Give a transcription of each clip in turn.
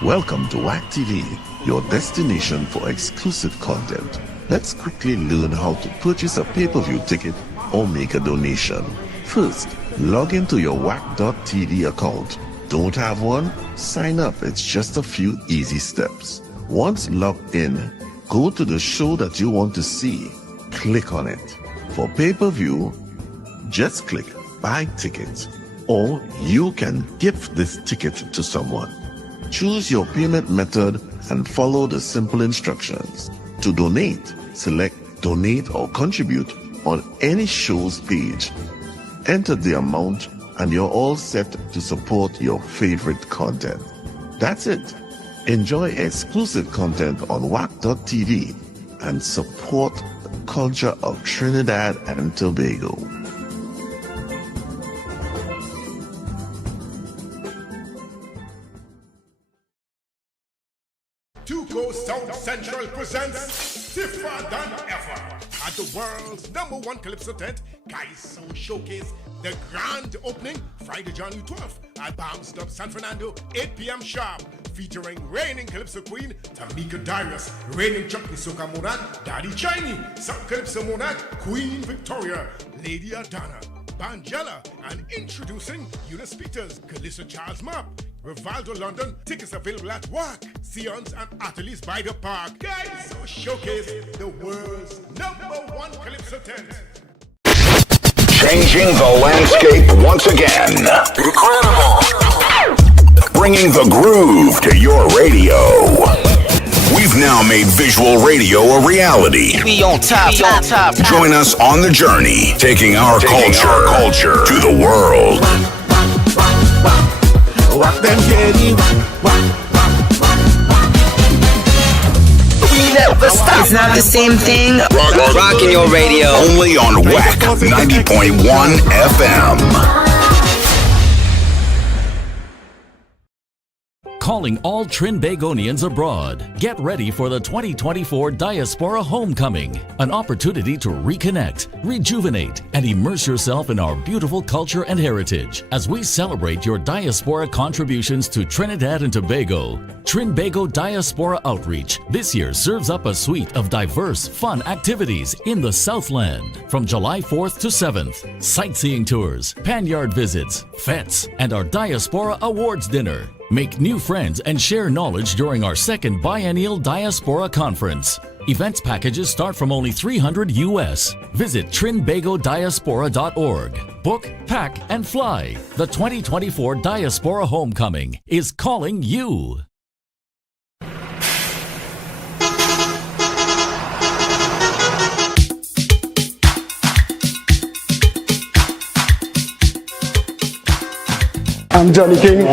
Welcome to WACK TV, your destination for exclusive content. Let's quickly learn how to purchase a pay-per-view ticket or make a donation. First, log into your WACK.tv account. Don't have one? Sign up. It's just a few easy steps. Once logged in, go to the show that you want to see. Click on it. For pay-per-view, just click Buy Ticket, or you can gift this ticket to someone. Choose your payment method and follow the simple instructions. To donate, select Donate or Contribute on any show's page. Enter the amount and you're all set to support your favorite content. That's it. Enjoy exclusive content on WACK.tv and support the culture of Trinidad and Tobago. South Central presents Stiffer Than Ever at the world's #1 Calypso tent. Guys Soul Showcase, the grand opening Friday, January 12th at Palms Club, San Fernando, 8 p.m. sharp, featuring reigning Calypso Queen Tamika Darius, reigning Chuck Soca Monarch Daddy Chiney, South Calypso Monarch Queen Victoria, Lady Adana, Banjela, and introducing Eunice Peters, Calissa Charles Mapp, Rivaldo London. Tickets available at WACK, Sion's, and Ateliers by the Park. Guys, so showcase the world's #1 Calypso tent. Changing the landscape once again. Incredible. Bringing the groove to your radio. We've now made visual radio a reality. We on top. Join us on the journey, taking our culture to the world. Wack them Jenny. We never stop. It's not the same thing. Rocking your radio. Only on WACK 90.1 FM. Calling all Trinbagonians abroad. Get ready for the 2024 Diaspora Homecoming, an opportunity to reconnect, rejuvenate, and immerse yourself in our beautiful culture and heritage as we celebrate your diaspora contributions to Trinidad and Tobago. Trinbago Diaspora Outreach this year serves up a suite of diverse, fun activities in the Southland from July 4th to 7th. Sightseeing tours, panyard visits, fetes, and our Diaspora Awards dinner. Make new friends and share knowledge during our second biennial Diaspora Conference. Events packages start from only $300 US. Visit trinbagodiaspora.org. Book, pack, and fly. The 2024 Diaspora Homecoming is calling you. I'm Johnny King,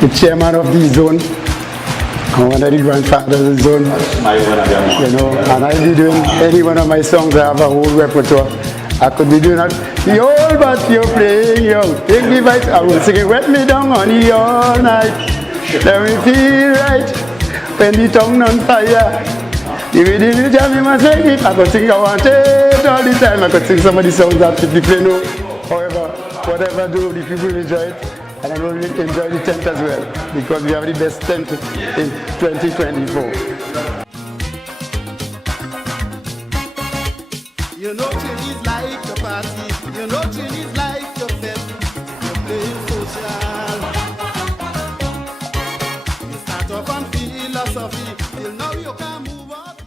the chairman of the zone. I'm one of the grandfathers of the zone. And I'll be doing any one of my songs. I have a whole repertoire. I could be doing that. The old but you're playing, yo. Take me back. I will sing it, wet me down, honey, all night. Let me feel right. When the tongue on fire. The rhythm you jam, you must make it. I could sing I want it all the time. I could sing some of the songs that people play no. However, whatever I do, the people enjoy it. And I know we enjoy the tent as well, because we have the best tent in 2024. You know Chinese like a party, you know Chinese like a fest, you're playing social. You start off on philosophy, till now you can move up.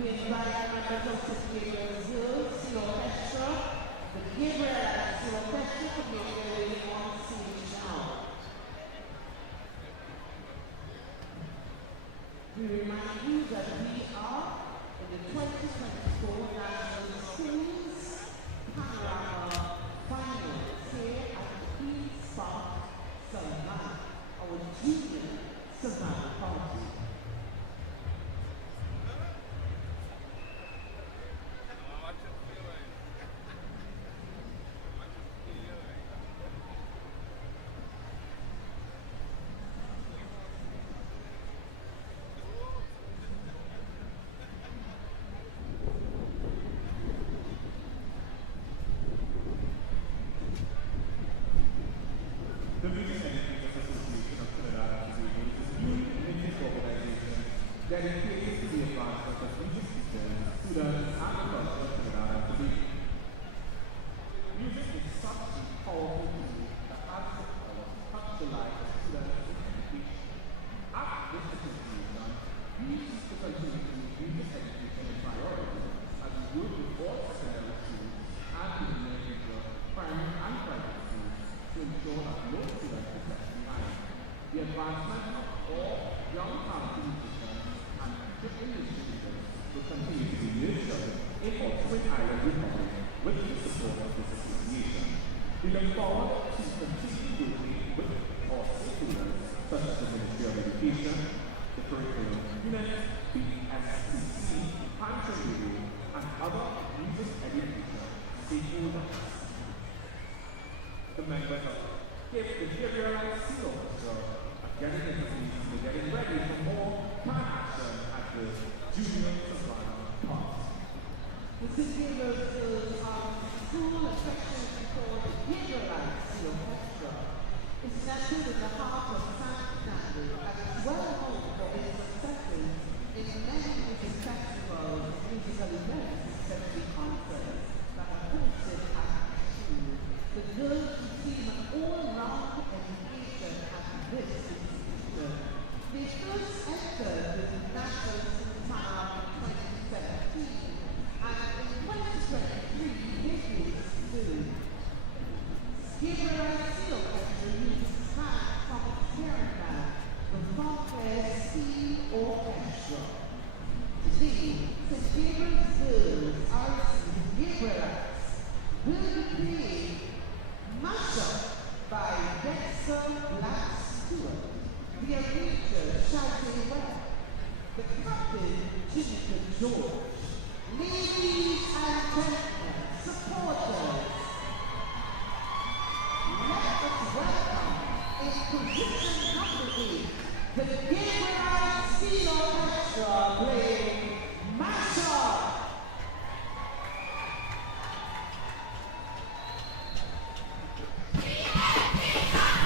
We invite members of the Gabriel Steel Orchestra, the Gabriel Steel Orchestra to make their way on stage now. We remind you that we are in the 2024 National Schools Panorama Finals here at the Queen's Park, SAVANNAH, our junior SAVANNAH party. The Music Educators Association of Panorama is a youth music organization dedicated to the advancement of music teachers, students, and the culture of Panorama today. Music is such a powerful tool that has the power to touch the lives of students in education. At this association, we seek to continue to make music education a priority as we work with all secondary schools and individual primary and private schools to ensure that no student is left behind. The advancement of all young talented musicians and future English speakers will continue to be nurtured in Oxford Island Republic with the support of this association. We look forward to continue working with our stakeholders such as the Ministry of Education, the Curriculum Unit, PSCC, Hampshire Radio, and other music education stakeholders. The members of the Gabriel Steel Orchestra are getting into season, they're getting ready for more fan action at the Junior SAVANNAH Party. The Gabriel school affectionately called the Gabriel Steel Orchestra is nestled in the heart of San Fernando and is well known for its successes in many music festivals, musical events, especially concerts that are hosted at the school. The girls receive an all-round education at this institution. They first entered the National Steelpan in 2017, and in 2023 they reached third. Gabriel Steel Orchestra uses band from Steelpan, the Funky Steel Orchestra. Today, St. Gabriel's girls are receiving Gabrielites will be played Mashup by Dexter Black Stewart, the arranger Shante Webb, the captain Jennifer George. Ladies and gentlemen, supporters, let us welcome in position number 8, the Gabriel Steel Orchestra playing Mashup. Mashup!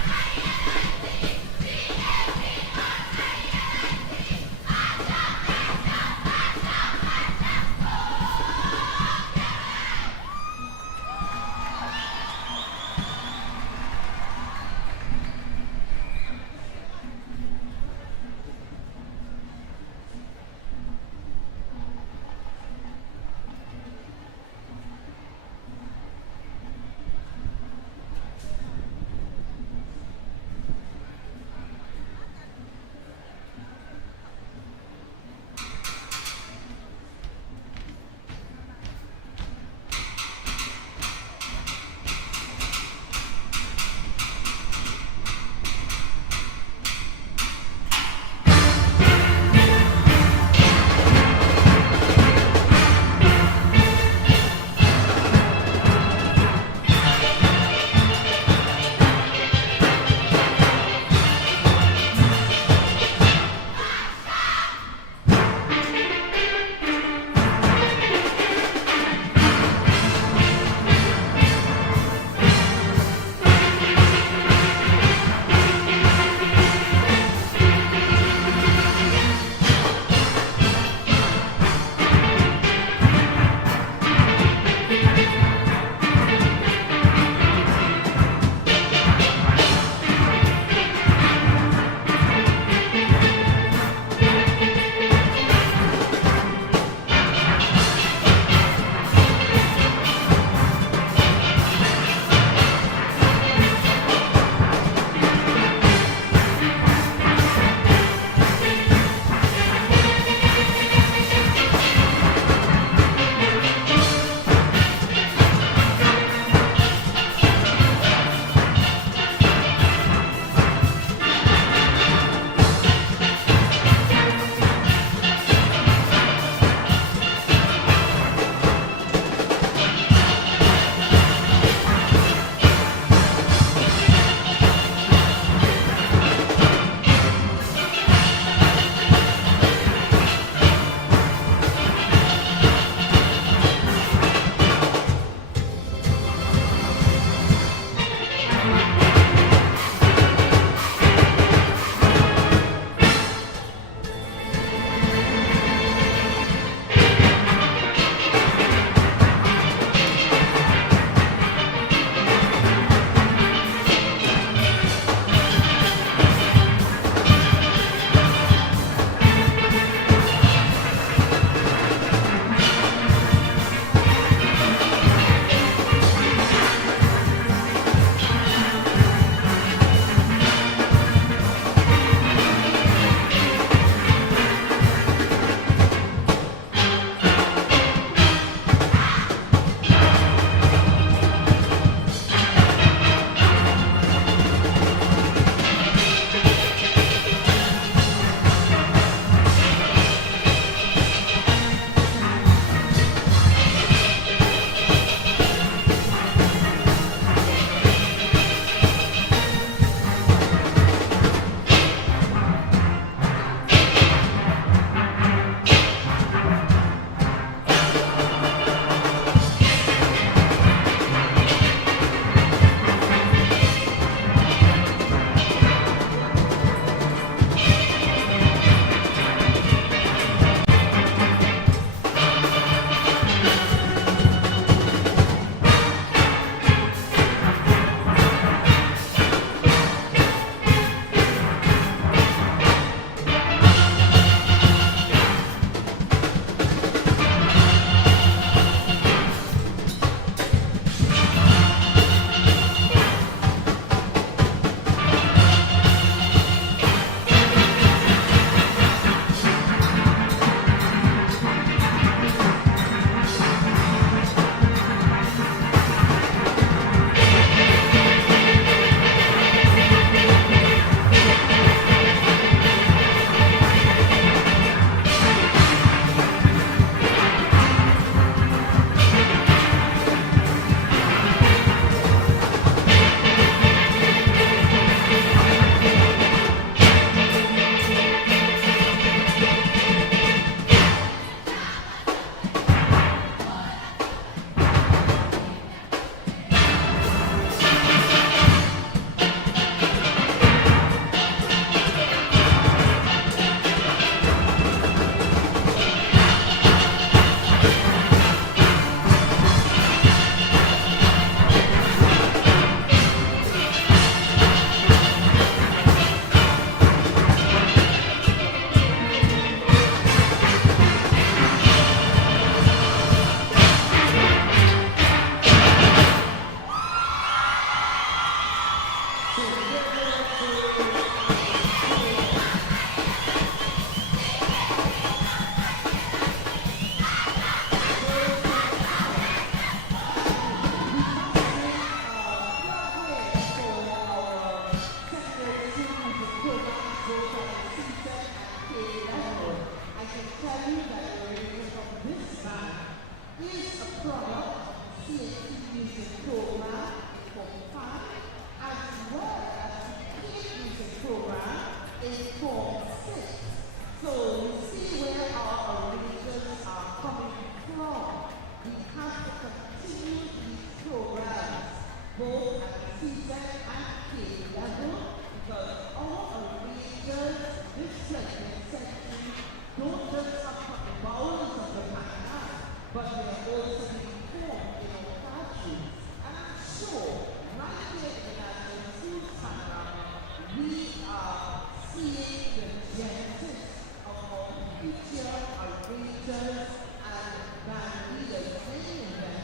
teachers and band leaders, many of them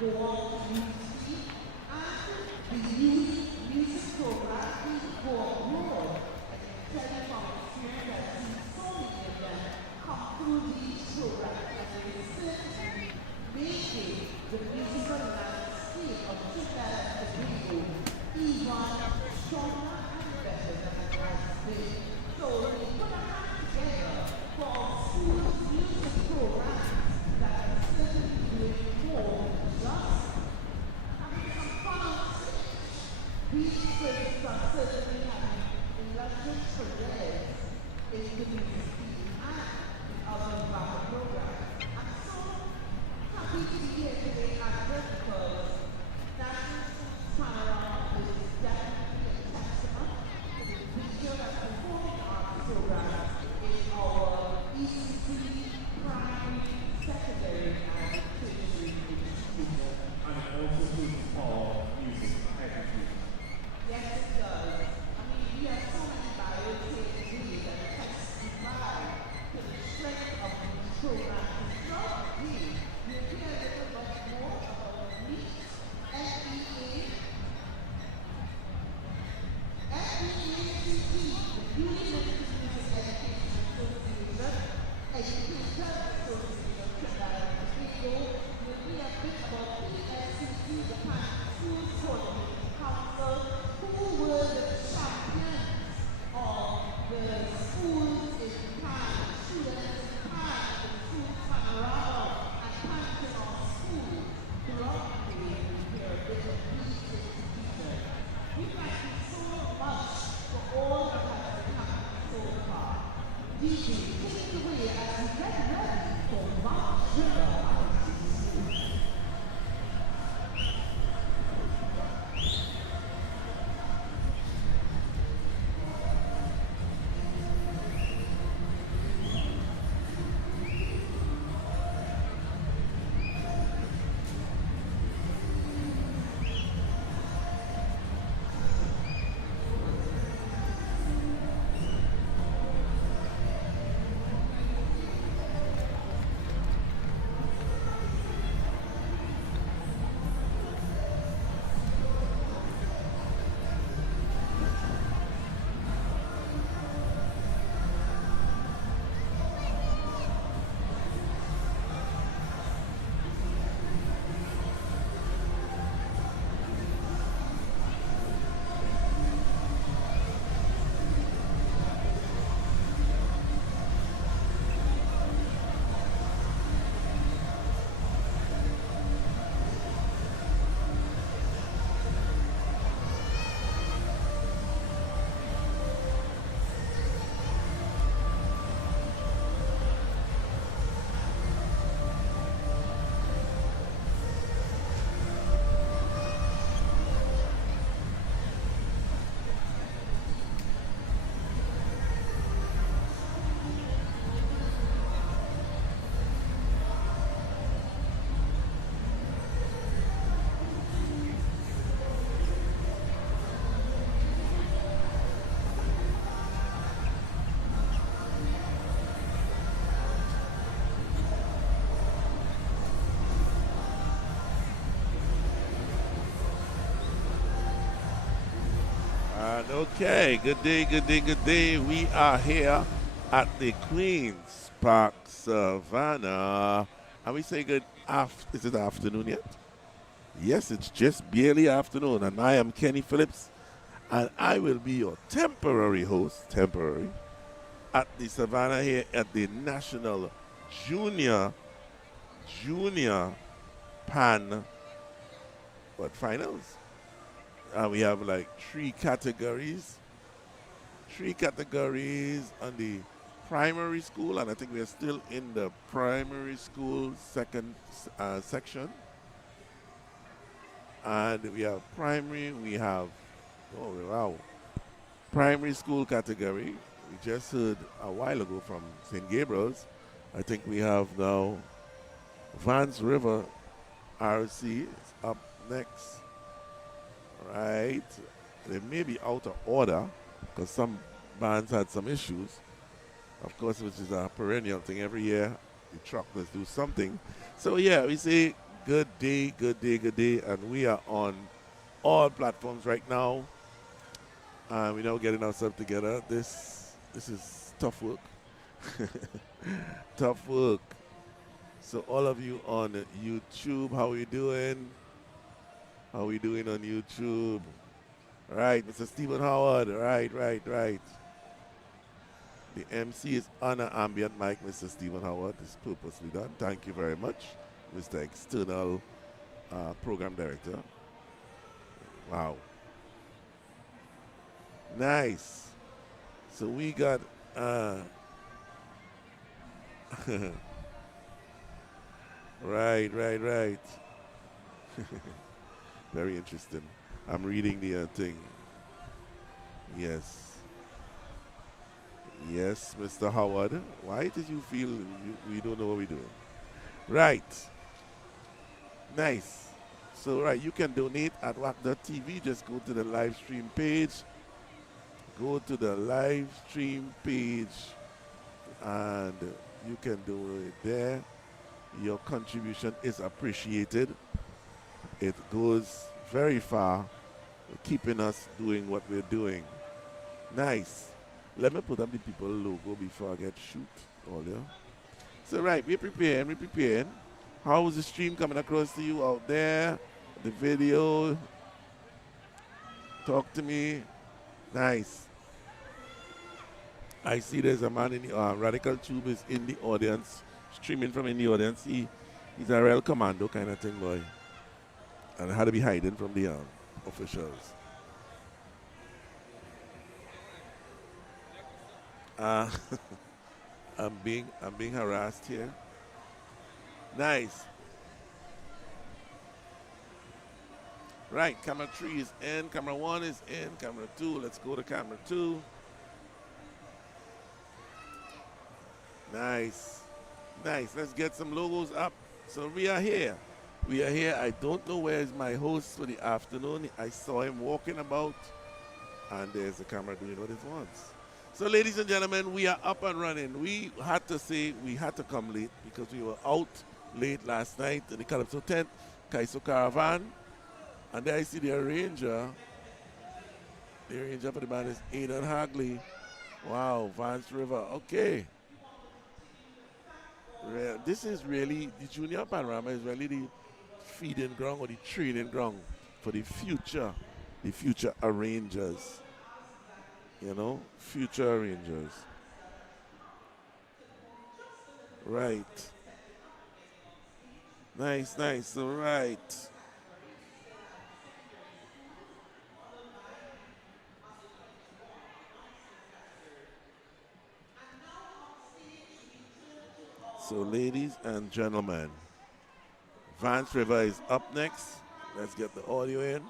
go on to university, and the youth music program we go abroad. And I can tell you from experience, I've seen so many of them come through these programs, and they certainly make it the musical landscape of Trinidad and Tobago even stronger and better than it has been. So when you put a hand together for school music programs that are certainly doing more than just having some fun on stage, these kids are certainly having illustrious careers in the music field and in other backup programs. I'm so happy to be here today at Red because National Panorama is definitely a testament to the visual and performing arts program in our ECT, primary, secondary, and tertiary institutions. And it also puts our music education. Yes, it does. I mean, we have so many bios here today that testify to the strength of these programs. Throughout the day, you'll hear a little bit more about NEAT, SEA, FEACT, the University Music Education Association, Educator Association of Trinidad and Tobago. You'll hear a bit about PSCC, the Pan School Coordinating Council, who were the champions of the schools in Pan, students in Pan, the school Panorama, and Pan School. Throughout the day, you hear a bit of these institutions. We thank you so much for all that has been happening so far. DJ, take it away as we get ready for March River. Okay, good day, good day, good day. We are here at the Queen's Park Savannah. And we say is it afternoon yet? Yes, it's just barely afternoon. And I am Kenny Phillips. And I will be your temporary host, at the Savannah here at the National Junior Pan Finals. We have like three categories on the primary school, and I think we are still in the primary school second section. And we have primary, primary school category. We just heard a while ago from St. Gabriel's. I think we have now Vans River RC is up next. Right, they may be out of order because some bands had some issues, of course, which is a perennial thing every year. the truckers do something. So yeah, we say good day, good day, good day, and we are on all platforms right now. We're now getting ourselves together. This is tough work. Tough work. So all of you on YouTube, how are you doing? How are we doing on YouTube? Right, Mr. Stephen Howard. Right. The MC is on an ambient mic, Mr. Stephen Howard. It's purposely done. Thank you very much, Mr. External Program Director. Wow. Nice. So we got right. Very interesting. I'm reading the thing. Yes, Mr. Howard. Why did you feel we don't know what we're doing? Right. Nice. So, right, you can donate at WACK.tv. Just go to the live stream page. Go to the live stream page and you can do it there. Your contribution is appreciated. It goes very far, keeping us doing what we're doing. Nice. Let me put up the people logo before I get shoot earlier. So right, we're preparing. How is the stream coming across to you out there? The video. Talk to me. Nice. I see there's a man in the Radical Tube is in the audience, streaming from in the audience. He's a real commando kind of thing, boy. And had to be hiding from the officials. I'm being harassed here. Nice. Right, camera 3 is in, camera 1 is in, camera 2. Let's go to camera 2. Nice. Let's get some logos up. So we are here. I don't know where is my host for the afternoon. I saw him walking about, and there's the camera doing what it wants. So, ladies and gentlemen, we are up and running. We had to say we had to come late because we were out late last night in the Calypso tent, Kaiso Caravan, and there I see the arranger. The arranger for the band is Aidan Hagley. Wow, Vance River. Okay. This is really, the Junior Panorama is really the feeding ground or the training ground for the future arrangers. You know, future arrangers. Right. Nice. All right. So, ladies and gentlemen, Vance River is up next. Let's get the audio in.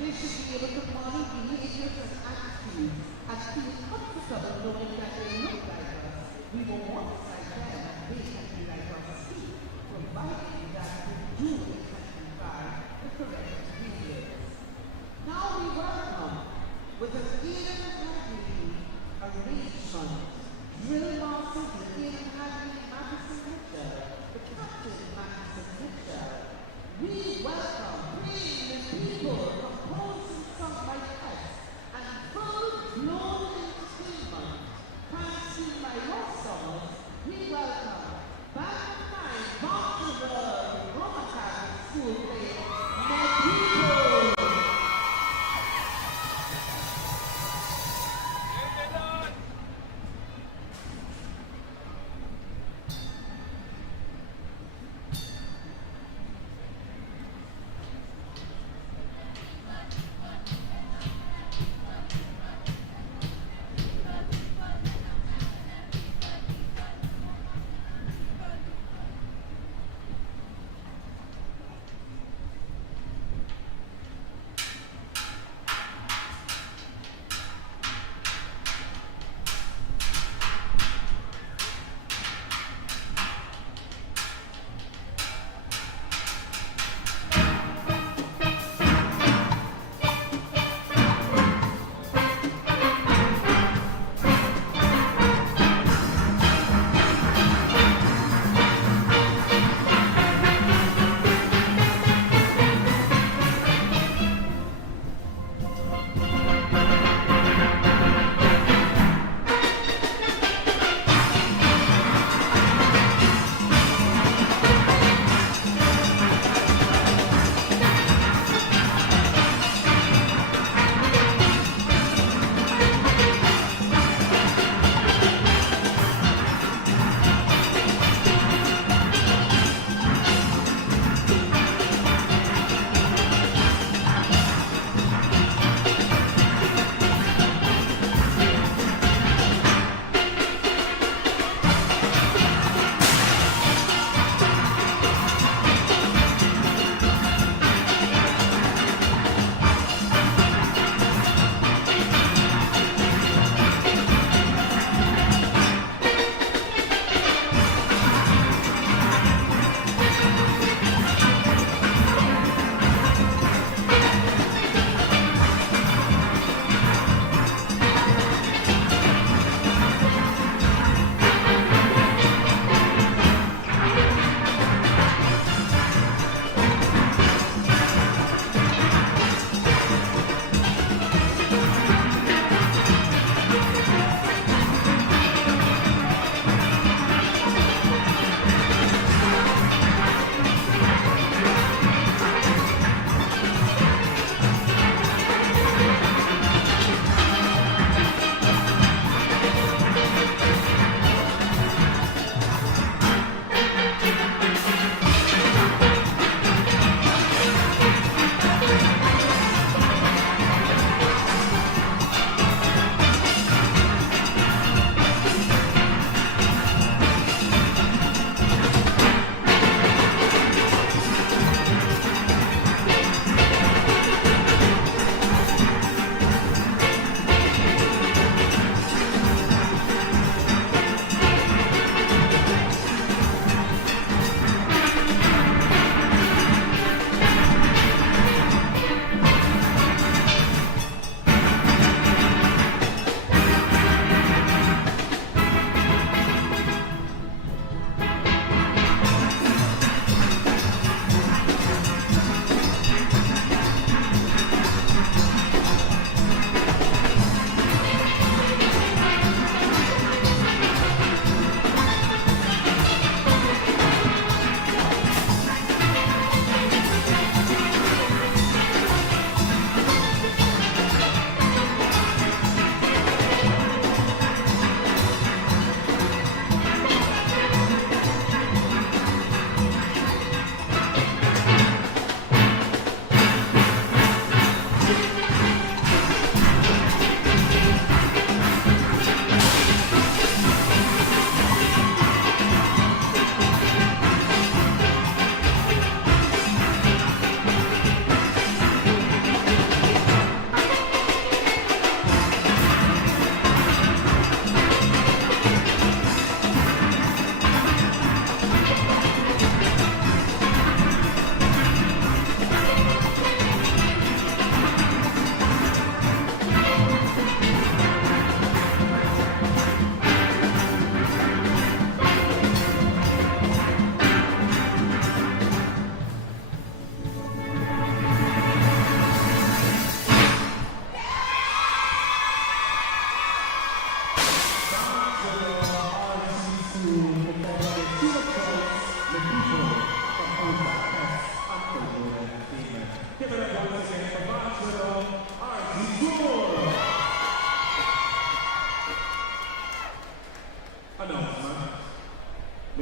They should be able to model behaviors and attitudes and feel comfortable knowing that they look like us. We will walk like them and they can be like us too, provided that we do identify the correct behaviors. Now we welcome, with an Aidan Hagley arrangement, drill master the Aidan Hagley Madison Hitler, the Captain Madison Hitler. We welcome brilliant people composed and sung by us and full-blown entertainment, prancing by your songs. We welcome Band 9 Mark the Roman Catholic School playing My People.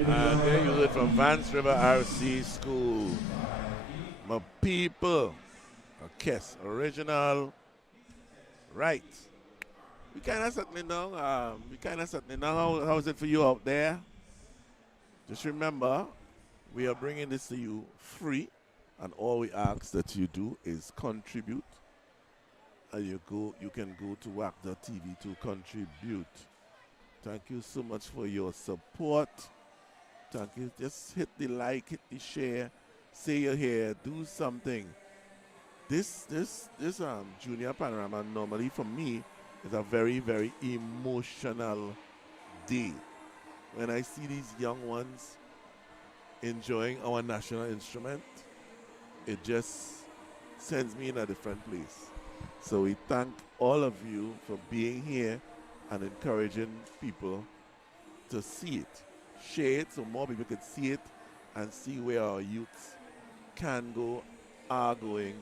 And there you heard from Vance River RC School. My people. A Kiss original. Right. We kind of settling down. How's it for you out there? Just remember, we are bringing this to you free, and all we ask that you do is contribute. And you can go to WACK.tv to contribute. Thank you so much for your support. Thank you. Just hit the like, hit the share, say you're here, do something. This Junior Panorama normally for me is a very, very emotional day. When I see these young ones enjoying our national instrument, it just sends me in a different place. So we thank all of you for being here and encouraging people to see it. Share it so more people can see it and see where our youths can go, are going,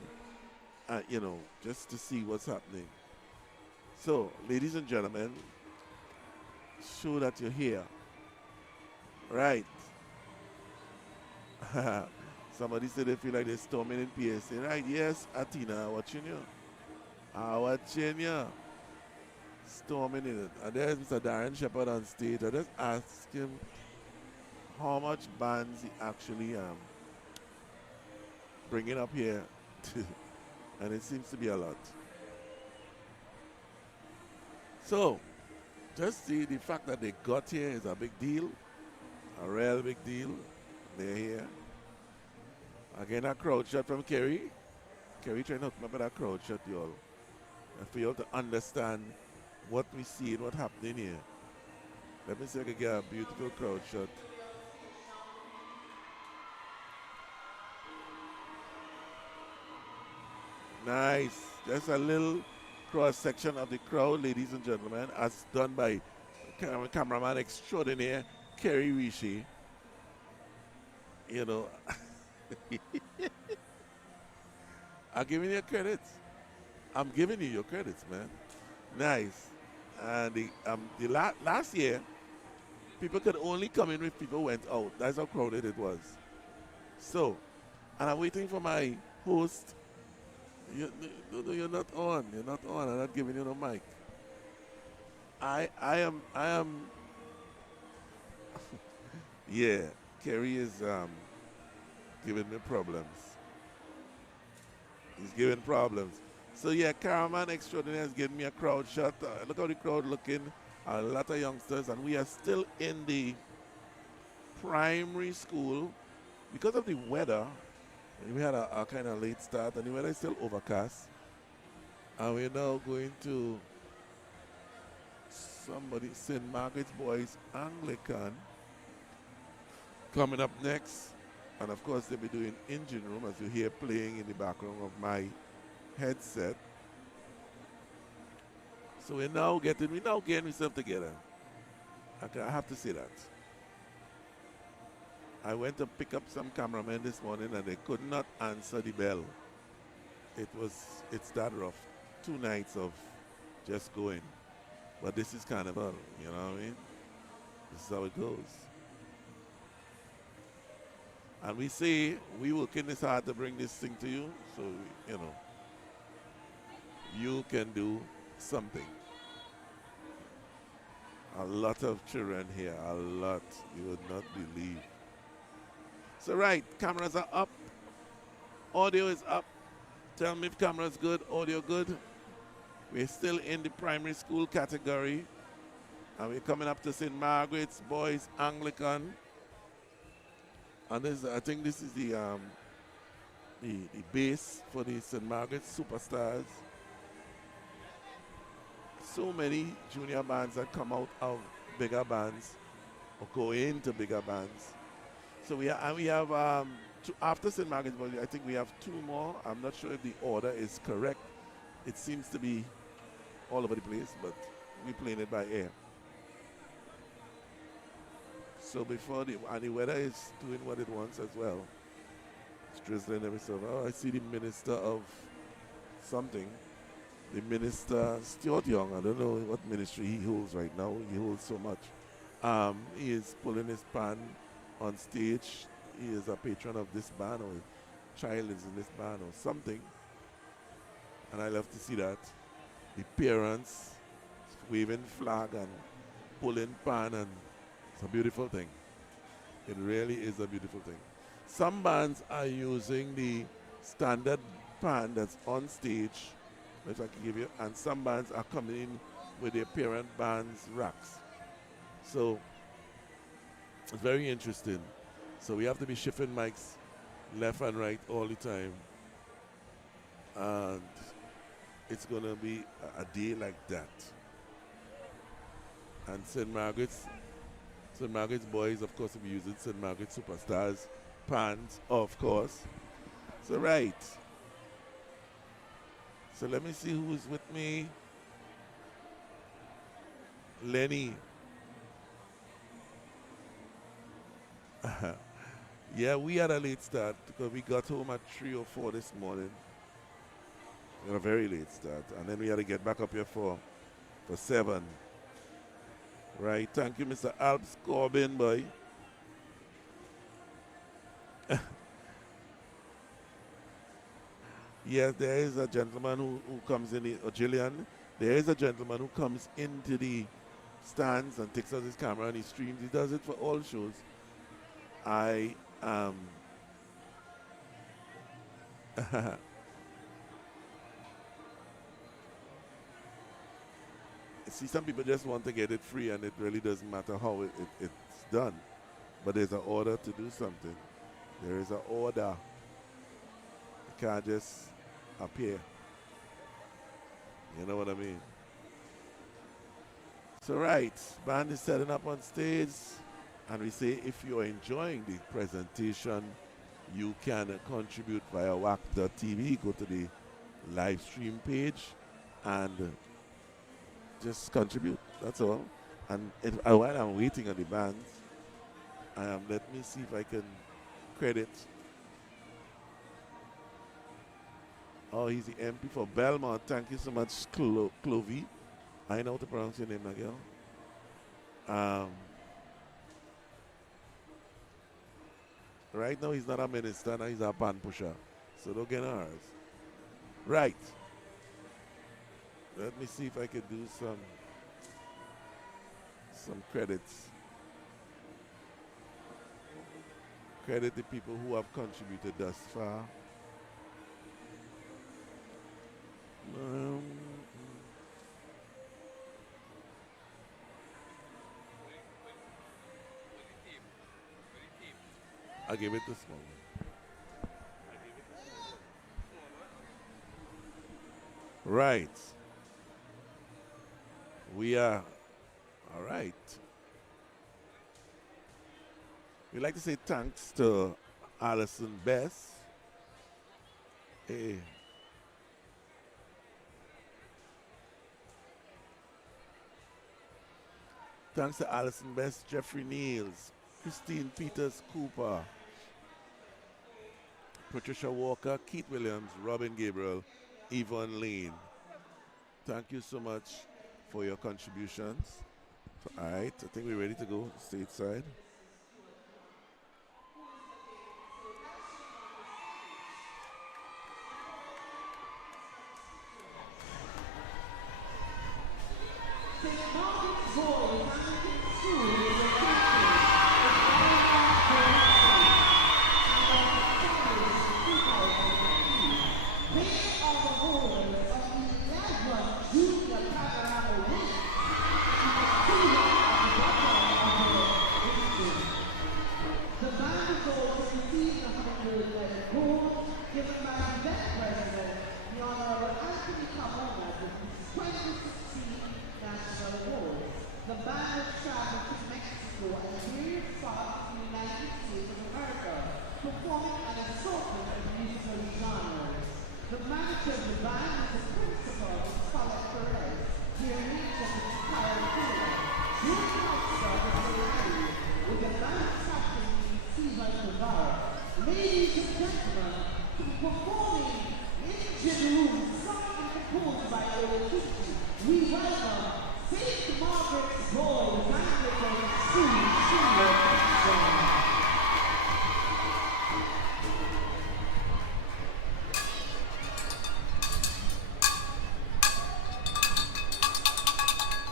just to see what's happening. So, ladies and gentlemen, show that you're here. Right. Somebody said they feel like they're storming in PSA. Right, yes, Atina, watching you. Watching you. Storming in it. And there's Mr. Darren Shepherd on stage. I just asked him how much bands he actually bringing up here. And it seems to be a lot. So, just the fact that they got here is a big deal. A real big deal. They're here. Again, a crowd shot from Kerry. Kerry trying to hook me up with that crowd shot, y'all. And for y'all to understand what we see and what's happening here. Let me see if I can get a beautiful crowd shot. Nice. Just a little cross section of the crowd, ladies and gentlemen, as done by cameraman extraordinaire Kerry Rishi. I'm giving you credits. I'm giving you your credits, man. Nice. And the last year, people could only come in if people went out. That's how crowded it was. So, and I'm waiting for my host. You're not on. You're not on. I'm not giving you no mic. I am. Yeah, Kerry is giving me problems. He's giving problems. So yeah, Caraman Extraordinaire is giving me a crowd shot. Look how the crowd looking. A lot of youngsters, and we are still in the primary school because of the weather. We had a kind of late start, and the weather is still overcast. And we're now going to St. Margaret's Boys Anglican coming up next. And of course, they'll be doing Engine Room, as you hear playing in the background of my headset. So we're now getting ourselves together. I have to say that. I went to pick up some cameramen this morning and they could not answer the bell. It's that rough. 2 nights of just going. But this is Carnival, you know what I mean? This is how it goes. And we say we working this hard to bring this thing to you, so you can do something. A lot of children here, a lot. You would not believe. So right, cameras are up. Audio is up. Tell me if camera's good, audio good. We're still in the primary school category. And we're coming up to St. Margaret's Boys Anglican. And I think this is the base for the St. Margaret's Superstars. So many junior bands that come out of bigger bands or go into bigger bands. So we have after St. Margaret's Boys, I think we have 2 more. I'm not sure if the order is correct. It seems to be all over the place, but we're playing it by ear. So before the weather is doing what it wants as well. It's drizzling every so. Oh, I see the Minister of something. The minister, Stuart Young, I don't know what ministry he holds right now. He holds so much. He is pulling his pan on stage. He is a patron of this band, or a child is in this band or something. And I love to see that. The parents waving flag and pulling pan, and it's a beautiful thing. It really is a beautiful thing. Some bands are using the standard pan that's on stage, if I can give you, and some bands are coming in with their parent band's racks. So it's very interesting. So we have to be shifting mics left and right all the time. And it's going to be a day like that. And St. Margaret's boys, of course, will be using St. Margaret's Superstars pans, of course. So, right. So let me see who's with me. Lenny. Yeah, we had a late start because we got home at 3 or 4 this morning. We had a very late start. And then we had to get back up here for 7. Right. Thank you, Mr. Alps Corbin, boy. Yes, there is a gentleman who comes in, or Jillian, there is a gentleman who comes into the stands and takes out his camera and he streams. He does it for all shows. I see, some people just want to get it free, and it really doesn't matter how it's done. But there's an order to do something. There is an order. You can't just appear. You know what I mean? So, right, band is setting up on stage. And we say if you're enjoying the presentation, you can contribute via WACK.tv. Go to the live stream page and just contribute. That's all. And while I'm waiting on the bands, let me see if I can credit. Oh, he's the MP for Belmont. Thank you so much, Clovey. I know how to pronounce your name, Nagel. Right now, he's not a minister, now he's a pan pusher. So don't get ours. Right. Let me see if I can do some credits. Credit the people who have contributed thus far. I give it this one. Right. We are all right. We'd like to say thanks to Alison Bess. Hey. Thanks to Alison Bess, Jeffrey Niels, Christine Peters Cooper, Patricia Walker, Keith Williams, Robin Gabriel, Yvonne Lane. Thank you so much for your contributions. All right, I think we're ready to go stateside. Ladies and gentlemen, performing in the room. pulled by electricity. We welcome St. Margaret's Boys, Anglican Senior Section.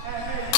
Hey,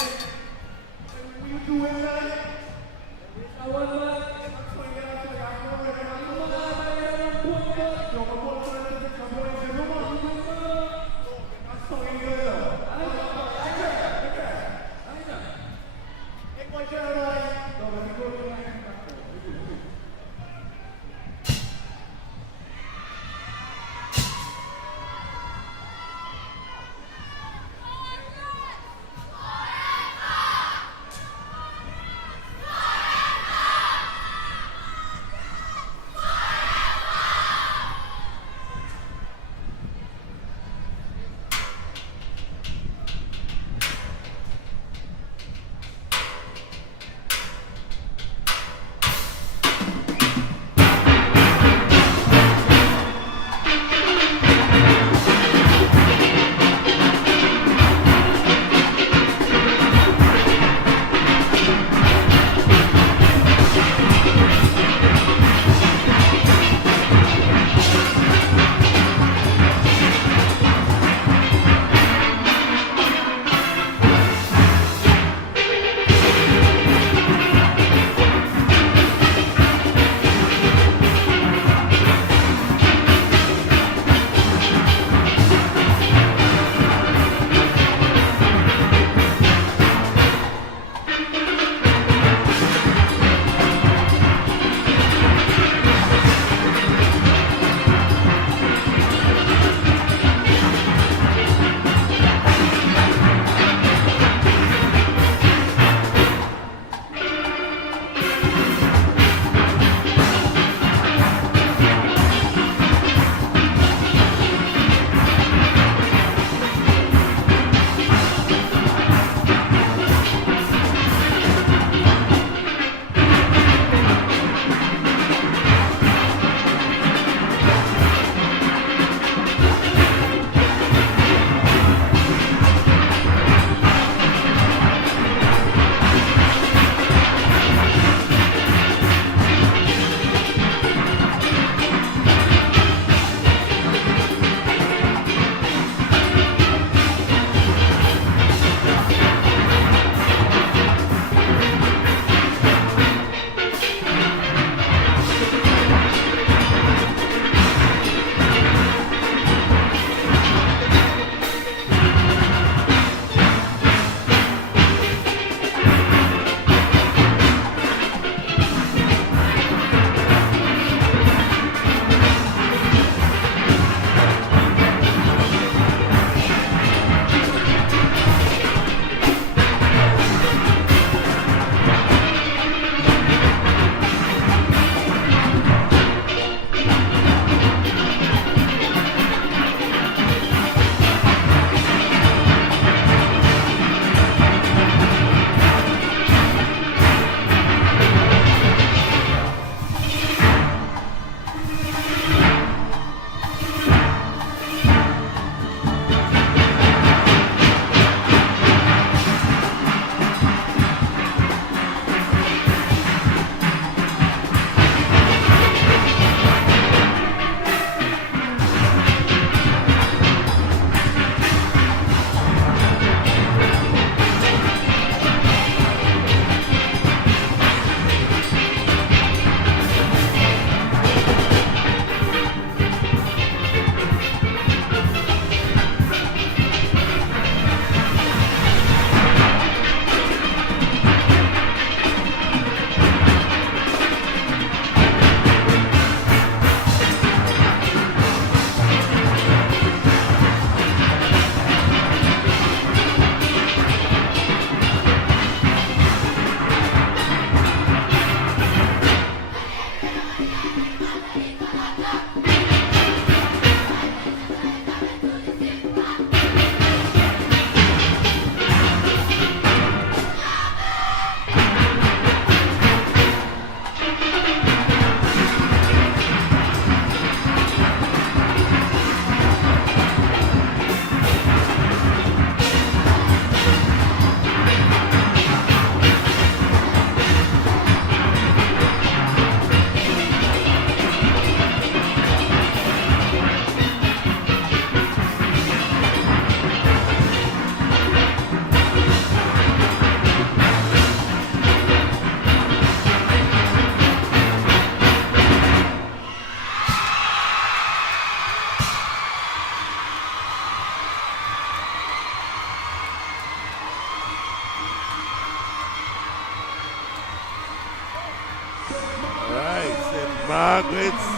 Margaret's.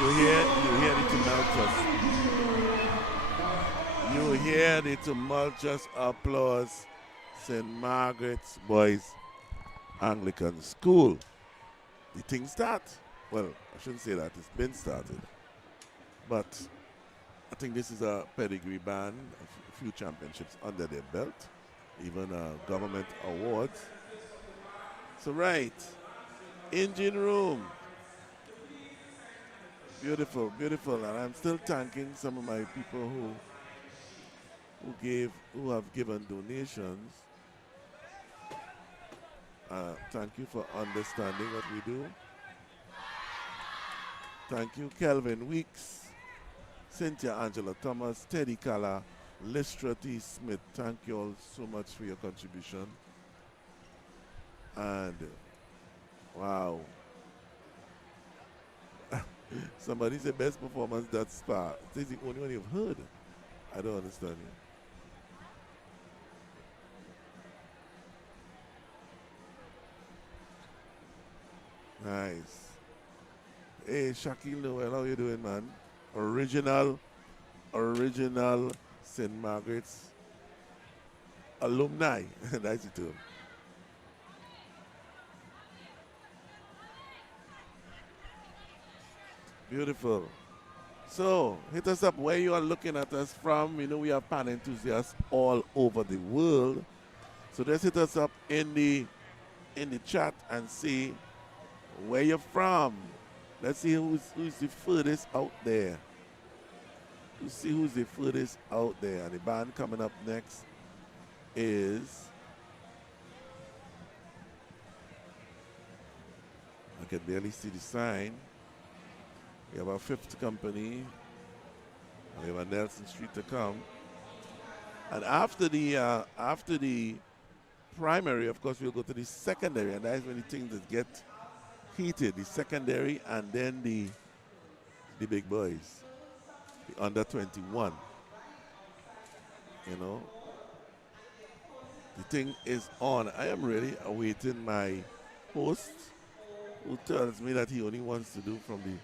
You hear the tumultuous. You hear the tumultuous applause. St. Margaret's Boys Anglican School. The thing start. Well, I shouldn't say that. It's been started. But I think this is a pedigree band, a few championships under their belt, even government awards. So right, engine room. Beautiful, beautiful. And I'm still thanking some of my people who have given donations. Thank you for understanding what we do. Thank you, Kelvin Weeks, Cynthia Angela Thomas, Teddy Kala, Listra T. Smith. Thank you all so much for your contribution. And wow. Somebody said best performance that's far. This is the only one you've heard. I don't understand you. Nice. Hey, Shaquille Noel, how you doing, man? Original St. Margaret's alumni. Nice to him. Beautiful. So, hit us up where you are looking at us from. You know we have pan enthusiasts all over the world. So just hit us up in the chat and see where you're from. Let's see who's the furthest out there. Let's see who's the furthest out there. And the band coming up next is, I can barely see the sign. We have our fifth company. And we have a Nelson Street to come. And after the primary, of course, we'll go to the secondary, and that's when the things that get heated, the secondary and then the big boys, the under 21. You know, the thing is on. I am really awaiting my host, who tells me that he only wants to do from the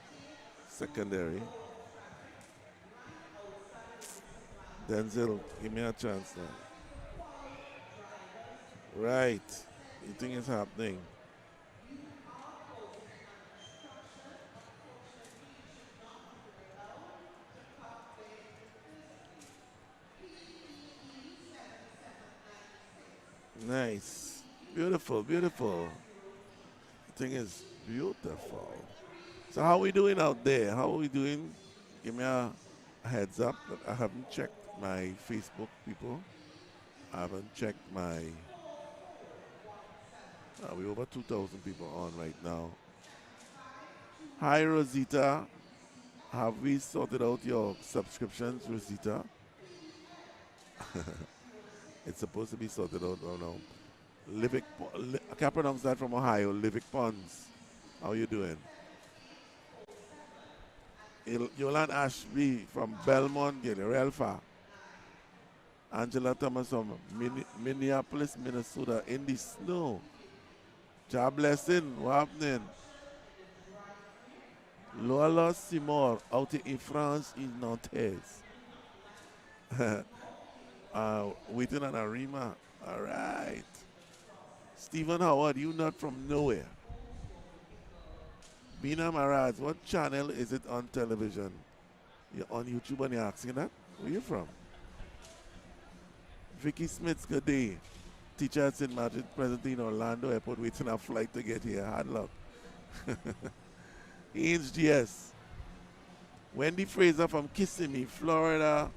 secondary. Denzel, give me a chance now. Right, the thing is happening. Nice. Beautiful, beautiful. The thing is beautiful. So how are we doing out there? How are we doing? Give me a heads up. I haven't checked my Facebook, people. I haven't checked my... we're over 2,000 people on right now. Hi, Rosita. Have we sorted out your subscriptions, Rosita? It's supposed to be sorted out right now. I can't pronounce that from Ohio. Livick Ponds. How you doing? Yolande Ashby from Belmont, Relfa. Angela Thomas from Minneapolis, Minnesota, in the snow. God blessing, what happening? Lola Simor, out in France, in Nantes. Waiting on Arima. All right. Stephen Howard, you not from nowhere. Bina Maraz, what channel is it on television? You're on YouTube and you're asking that? Where you from? Vicky Smith, good day. Teacher at St. Martin, presently in Orlando Airport, waiting a flight to get here. Hard luck. Ains GS. Wendy Fraser from Kissimmee, Florida.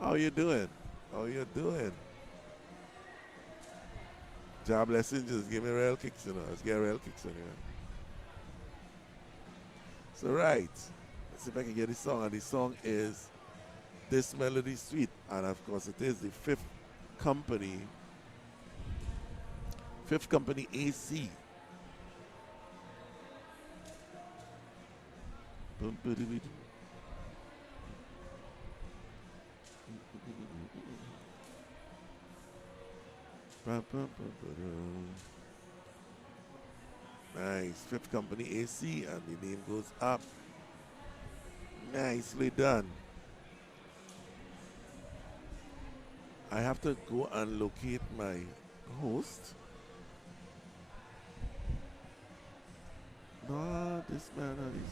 How you doing? How you doing? God blessing, just give me real kicks, Let's get real kicks in here. So right, let's see if I can get this song. And the song is This Melody Sweet. And of course it is the fifth company AC. Nice. Fifth Company AC, and the name goes up. Nicely done. I have to go and locate my host. No, this man is.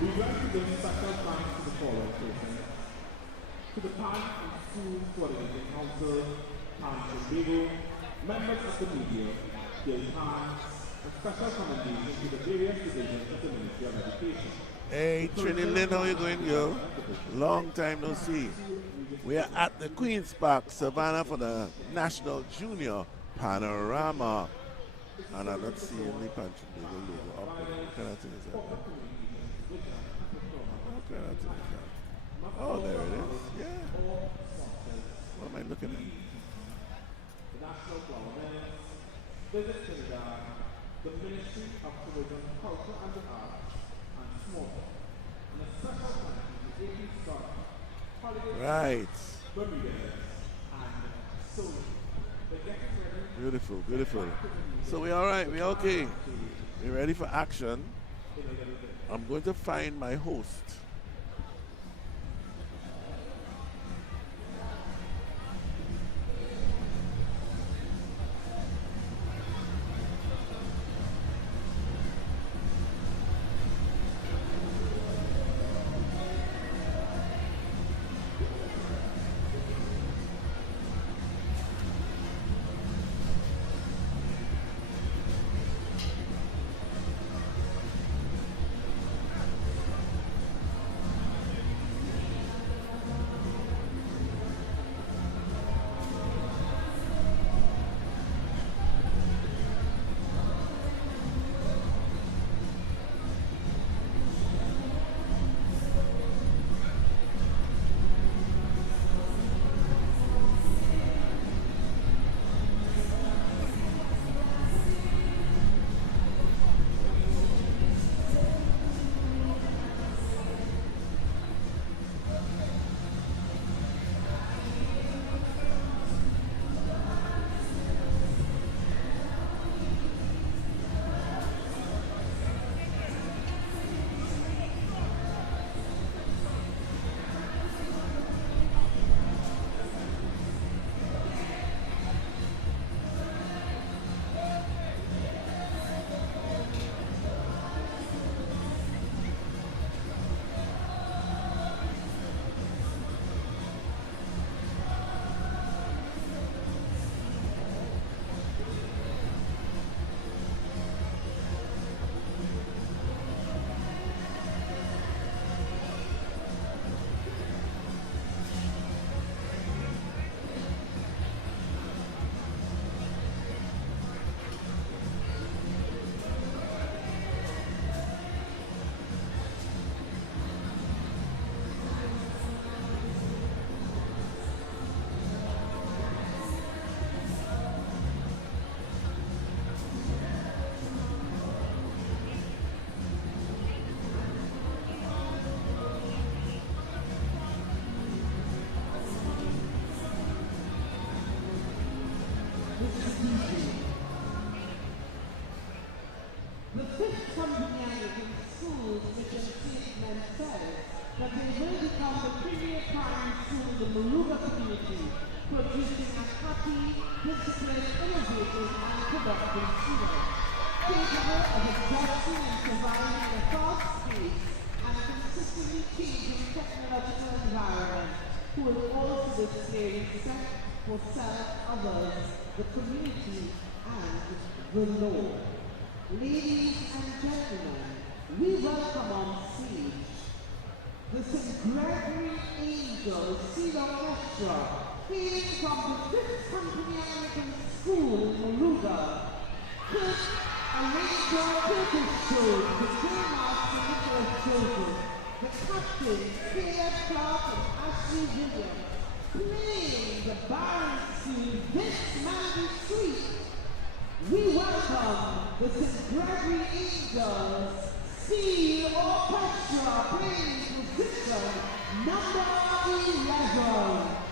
We welcome the special thanks to the following persons. To the Parents and School Coordinating Council, Parents and Bigo, members of the media, their parents, and special commendation to the various divisions of the Ministry of Education. Hey, Trini Lynn, how you going, yo? Long time no see. We are at the Queen's Park, Savannah, for the National Junior Panorama. And I'm not seeing the Pantry Bigo logo up there. What kind of thing is that? What kind of thing is that? Oh, there it is. Yeah. What am I looking at? The National Flower Minutes, Visit Trinidad, the Ministry of Tourism, Culture and the Arts, and Small. And a special thanks to the 18th Scott, Holiday Right. Bermudez, and Sony. The Get It Ready. Beautiful, beautiful. So we all right, we okay. We ready for action. I'm going to find my host. the Moruga community, producing a happy, disciplined, innovative, and productive student, capable of adjusting and surviving a fast space and consistently changing technological environment, who will also display respect for self, others, the community, and the law. Ladies and gentlemen, we welcome on stage the St. Gregory Angel Seal Orchestra, hailing from the 5th Company American School in Moruga. Kurt Arranger Curtis Jones, the Grandmaster Nicholas Joseph, the Captain Caleb Clark and Ashley Williams, playing the Baron Seal Vince Mandy Street. We welcome the St. Gregory Angels Seal Orchestra, playing position number 11.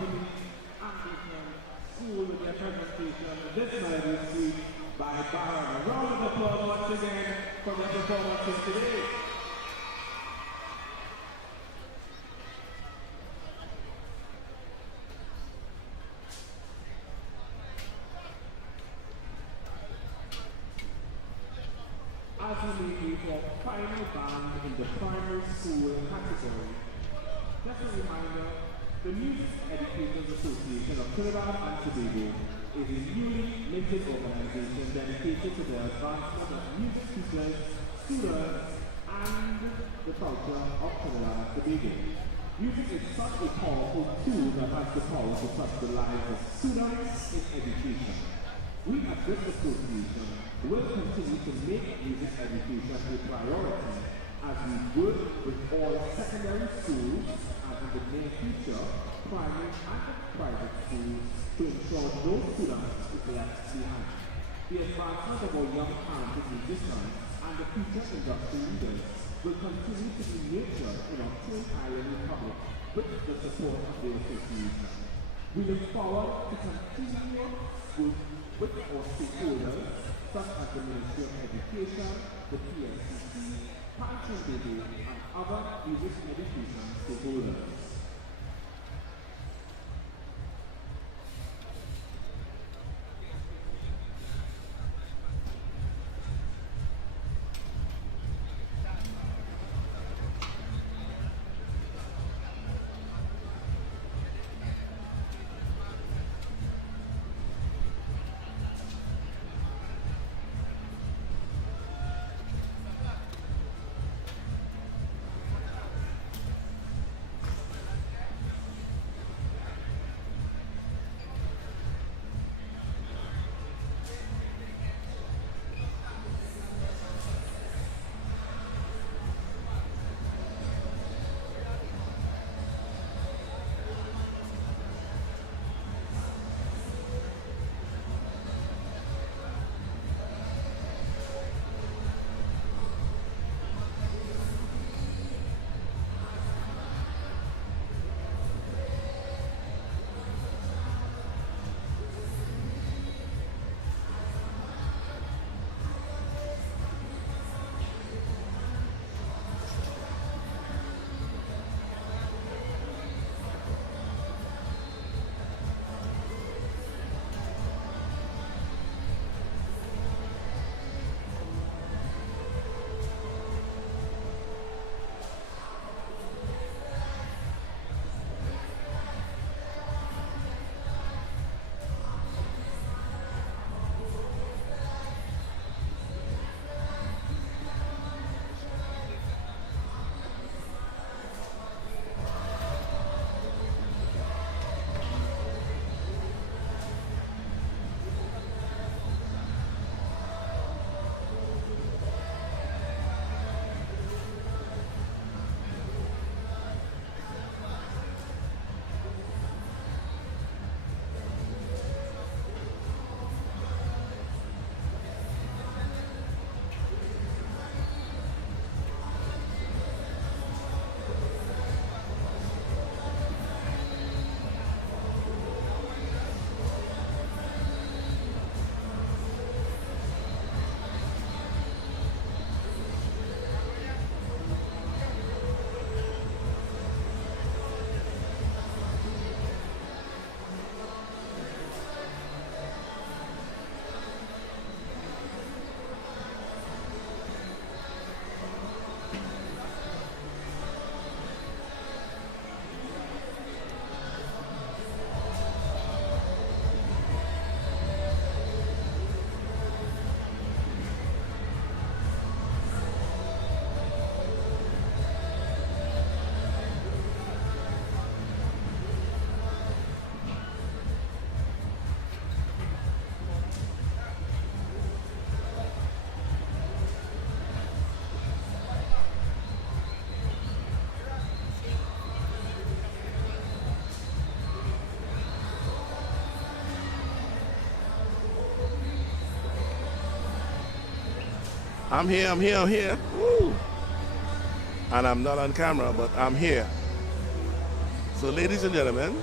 Company Anglican School with their presentation, This Melody Suite by Panorama. A round of applause once again for their performances today. As we make for final band in the primary school category, just a reminder, the Music Educators Association of Trinidad and Tobago is a newly limited organization dedicated to the advancement of music teachers, students, and the culture of Trinidad and Tobago. Music is such a powerful tool that has the power to touch the lives of students in education. We at this association will continue to make music education a priority as we work with all secondary schools and in the near future, primary and private schools to ensure no students is left behind. The advancement of our young talented musicians and the future industry leaders will continue to be nurtured in our Twin Island Republic with the support of the association. We look forward to continue with our stakeholders such as the Ministry of Education, the PSCC, Passion Baby, and other music education stakeholders. I'm here. Woo. And I'm not on camera, but I'm here. So ladies and gentlemen,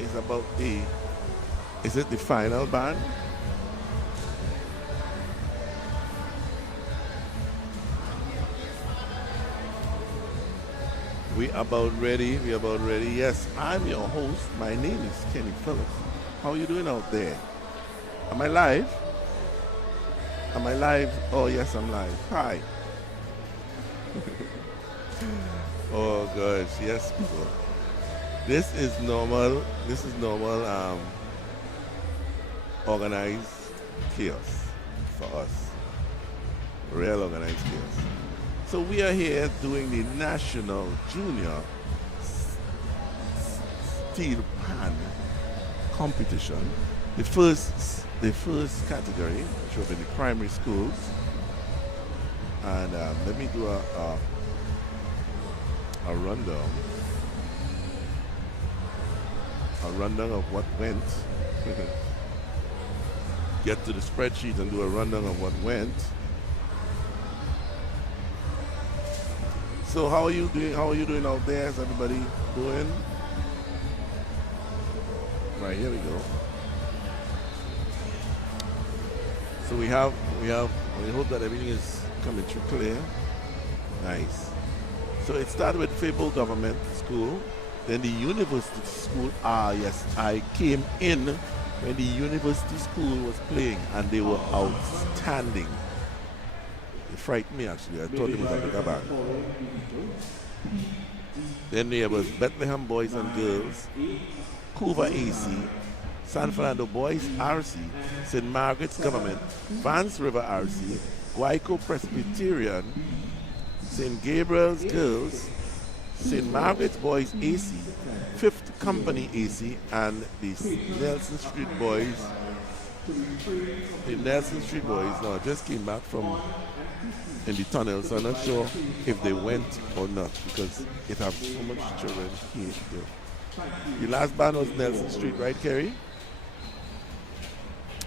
is about is it the final band? We about ready. Yes, I'm your host. My name is Kenny Phillips. How are you doing out there? Am I live? Oh, yes, I'm live. Hi. Oh, gosh. Yes, people. This is normal. Organized chaos for us. Real organized chaos. So we are here doing the National Junior Steelpan competition. The first category, which will be the primary schools. And let me do a rundown. A rundown of what went. Get to the spreadsheet and do a rundown of what went. So how are you doing? How are you doing out there? Is everybody doing? Right, here we go. So we hope that everything is coming through clear. Nice. So it started with Fable Government School, then the University School. Yes, I came in when the University School was playing and they were outstanding. It frightened me actually. I thought it was a bigger band. Then there was Bethlehem Boys and Girls, Couva AC, San Fernando Boys RC, St. Margaret's Government, Vance River RC, Guayco Presbyterian, St. Gabriel's Girls, St. Margaret's Boys AC, Fifth Company AC, and the Nelson Street Boys. The Nelson Street Boys now just came back from in the tunnel, so I'm not sure if they went or not because it has so much children here. The last band was Nelson Street, right, Kerry?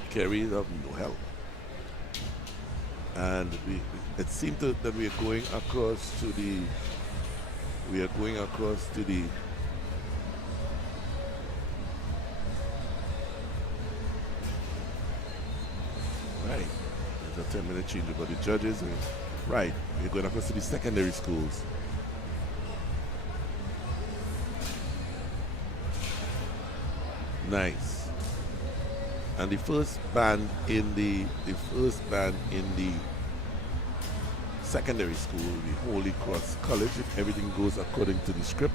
Kerry is of no help. And it seemed that we are going across to the right. There's a 10-minute change about the judges. Right, we're going across to the secondary schools. Nice. And the first band in the secondary school will be Holy Cross College if everything goes according to the script.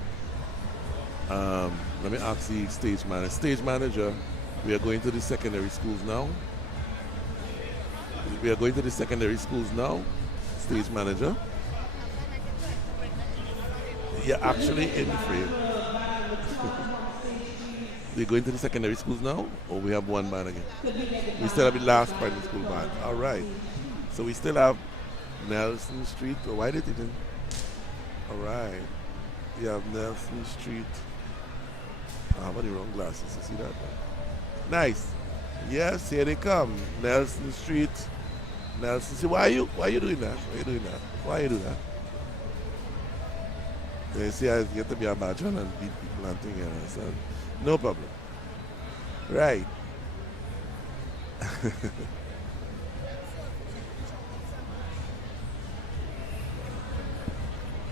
Let me ask the stage manager. Stage manager, we are going to the secondary schools now. We are going to the secondary schools now. Stage manager. Yeah, actually in the frame. We're going to the secondary schools now, or we have one band again? We still have the last primary school band. All right. So we still have Nelson Street. Oh, why did it? All right. We have Nelson Street. I have the wrong glasses. You see that? Nice. Yes, here they come. Nelson Street. Nelson Street. Why are you doing that? Why you do that? They see I get to be a badger and beat people and things, you understand? No problem. Right.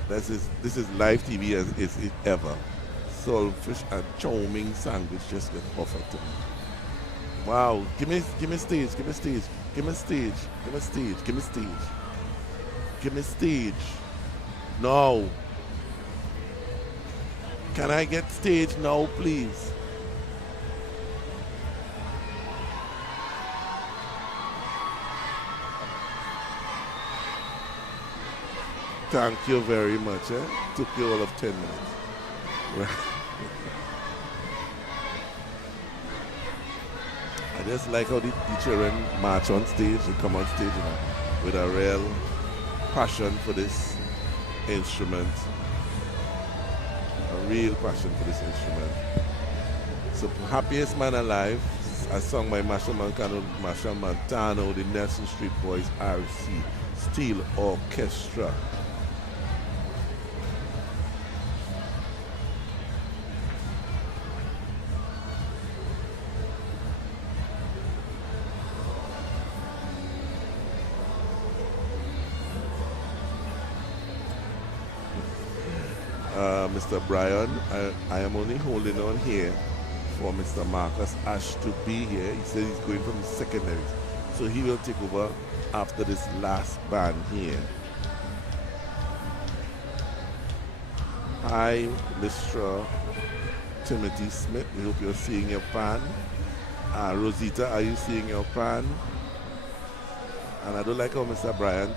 This is live TV as is it ever. Saltfish and chow mein sandwich just get offered to me. Wow, give me stage. No. Can I get stage now, please? Thank you very much. Took you all of 10 minutes. Right. I just like how the children march on stage and come on stage with a real passion for this instrument. A real passion for this instrument. So, Happiest Man Alive, a song by Marshall Montano, the Nelson Street Boys RC Steel Orchestra. Mr. Brian. I am only holding on here for Mr. Marcus Ash to be here. He said he's going from the secondary. So he will take over after this last band here. Hi, Mr. Timothy Smith. We hope you're seeing your pan. Rosita, are you seeing your pan? And I don't like how Mr. Brian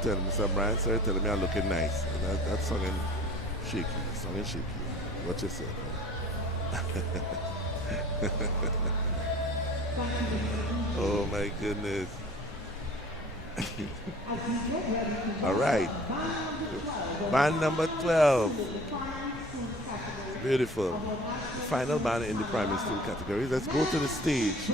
started telling me I'm looking nice. And that's sounding shaky. What you say? Oh my goodness. All right. Band number 12. Beautiful. Final band in the primary school category. Let's go to the stage.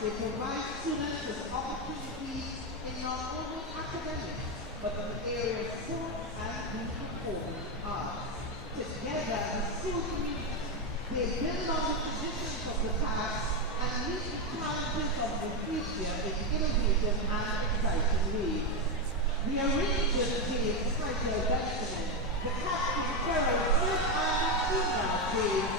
They provide students with opportunities in not only academics, but in the area of sports and the performing arts. Together, the school community, they build on the traditions of the past and meet the challenges of the future in innovative and exciting ways. The arrangers gave title Destiny, the captain of Pharaoh, first and female days.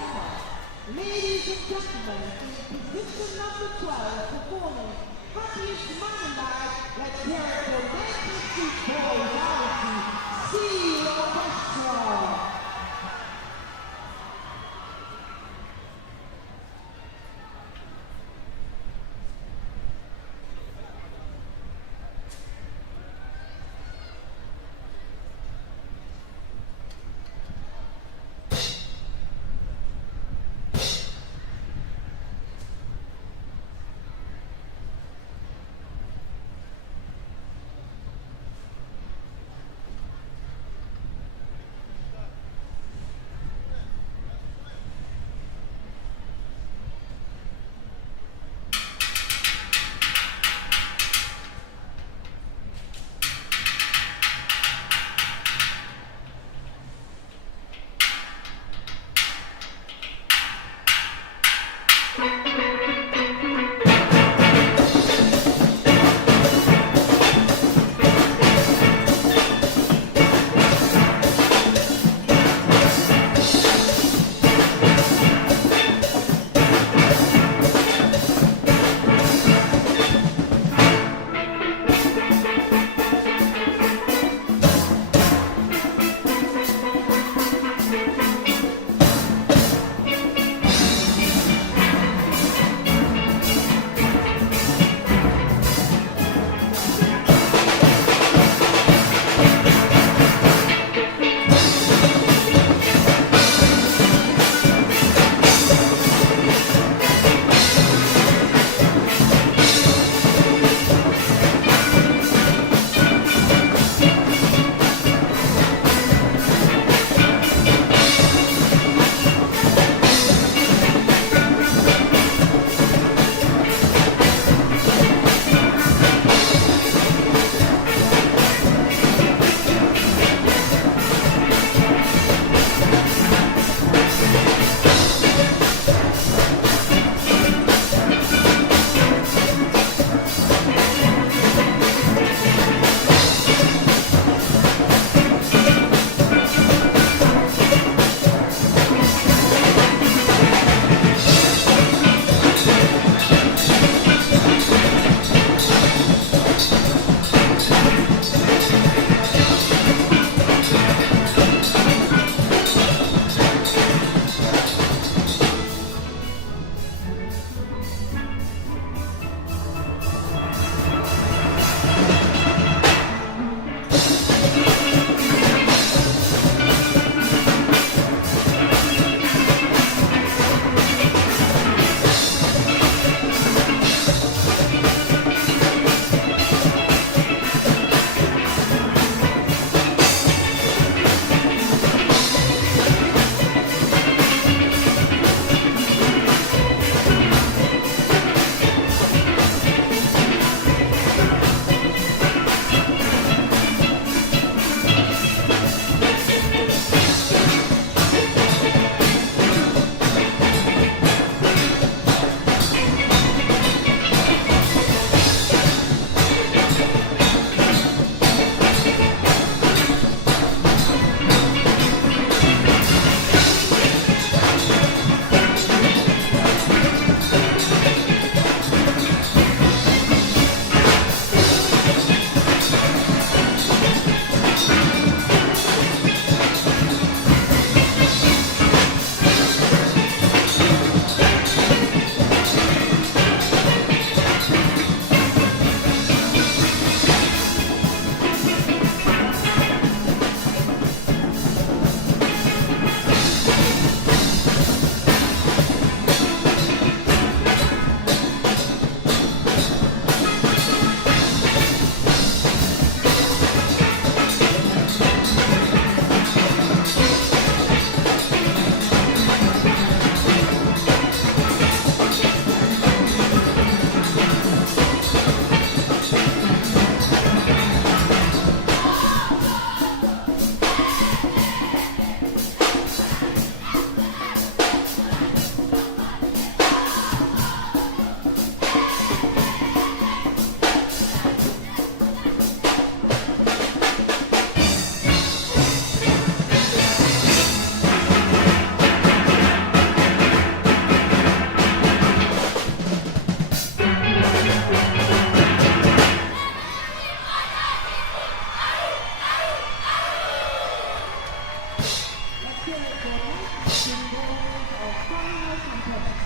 Ladies and gentlemen, in position number 12, performing Happiest Money Bag, let's hear it for Manchester Street Boy Reality, Steel Orchestra.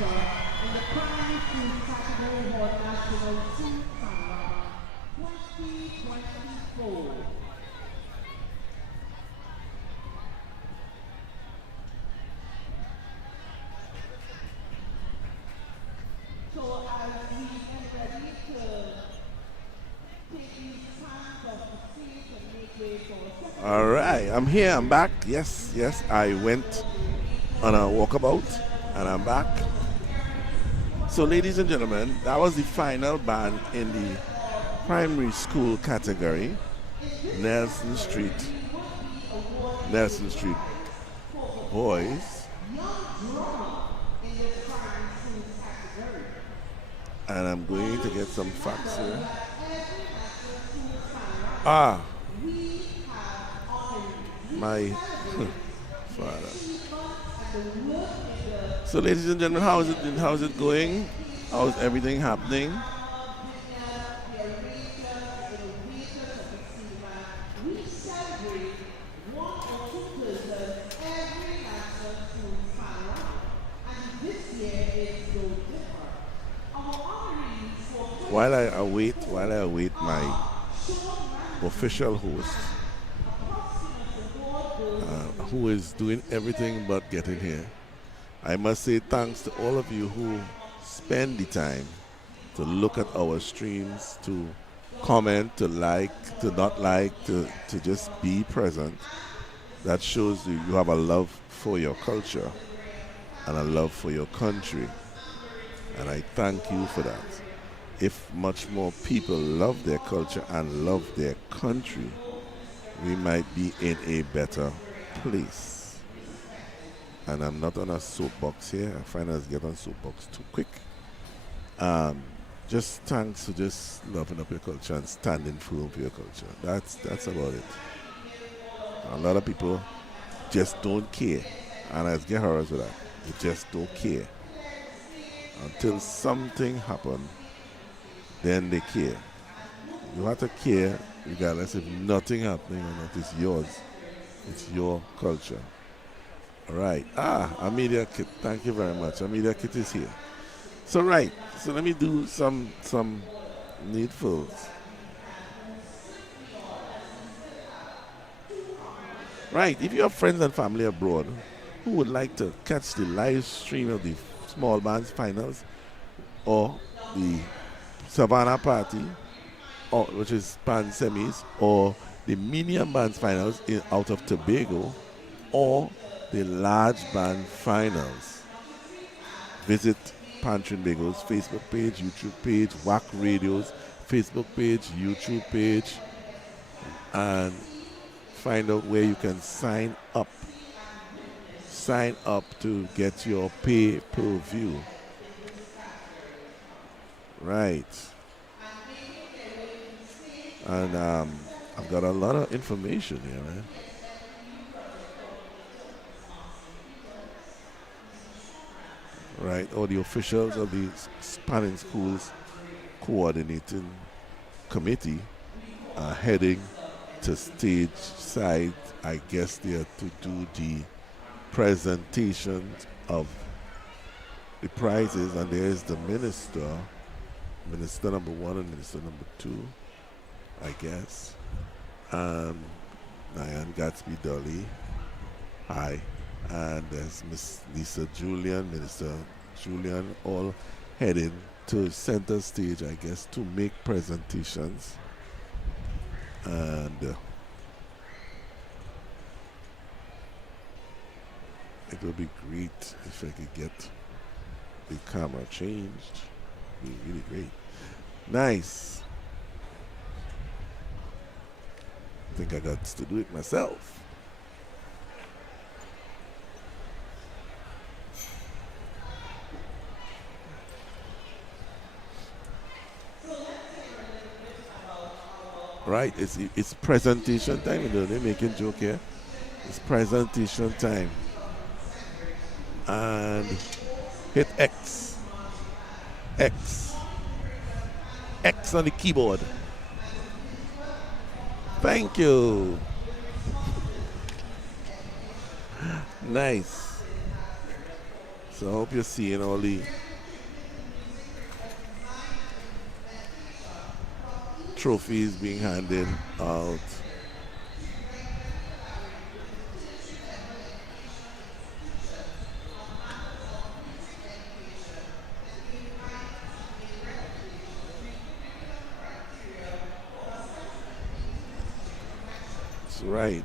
dancer in the primary school category for National Team Panorama 2024. So as we get ready to take these times off the stage and make way for a second. All right, I'm here. I'm back. Yes, I went on a walkabout, and I'm back. So, ladies and gentlemen, that was the final band in the primary school category, Nelson Street Boys. And I'm going to get some facts here. My father. So, ladies and gentlemen, how is it going? How is everything happening? While I await my official host, who is doing everything but getting here, I must say thanks to all of you who spend the time to look at our streams, to comment, to like, to not like, to just be present. That shows you have a love for your culture and a love for your country. And I thank you for that. If much more people love their culture and love their country, we might be in a better place. And I'm not on a soapbox here. I find us get on soapbox too quick. Just thanks for just loving up your culture and standing firm for your culture. That's about it. A lot of people just don't care. And I get harassed with that. They just don't care. Until something happens, then they care. You have to care regardless if nothing happening or not. It's yours. It's your culture. All right. Amelia Kit. Thank you very much. Amelia Kit is here. So right. So let me do some needfuls. Right. If you have friends and family abroad who would like to catch the live stream of the small bands finals or the SAVANNAH party, or which is band semis, or the medium bands finals out of Tobago, or the large band finals, visit Pantrinbago's Facebook page, YouTube page, WACK Radio's Facebook page, YouTube page, and find out where you can sign up. Sign up to get your pay-per-view. Right. And I've got a lot of information here, man. Right, all the officials of the Spanish Schools Coordinating Committee are heading to stage side. I guess they are to do the presentation of the prizes, and there's the minister number 1 and minister number 2, I guess. Diane Gatsby Dolly, hi. And there's Miss Lisa Julian, Minister Julian, all heading to center stage, I guess, to make presentations. And it would be great if I could get the camera changed. It would be really great. Nice. I think I got to do it myself. Right, it's presentation time. You know, they're making joke here. It's presentation time. And hit X. X on the keyboard. Thank you. Nice. So I hope you're seeing all the trophies being handed out. That's right.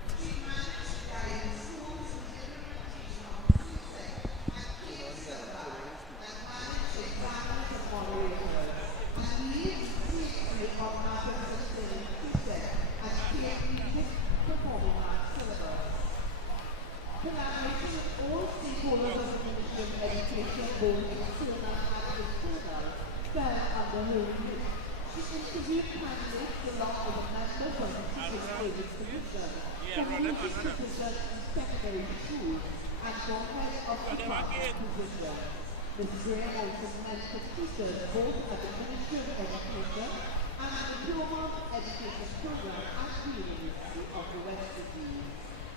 This grant also has completed both at the Ministry of Education and the Diploma Education Program at the University of the West Indies.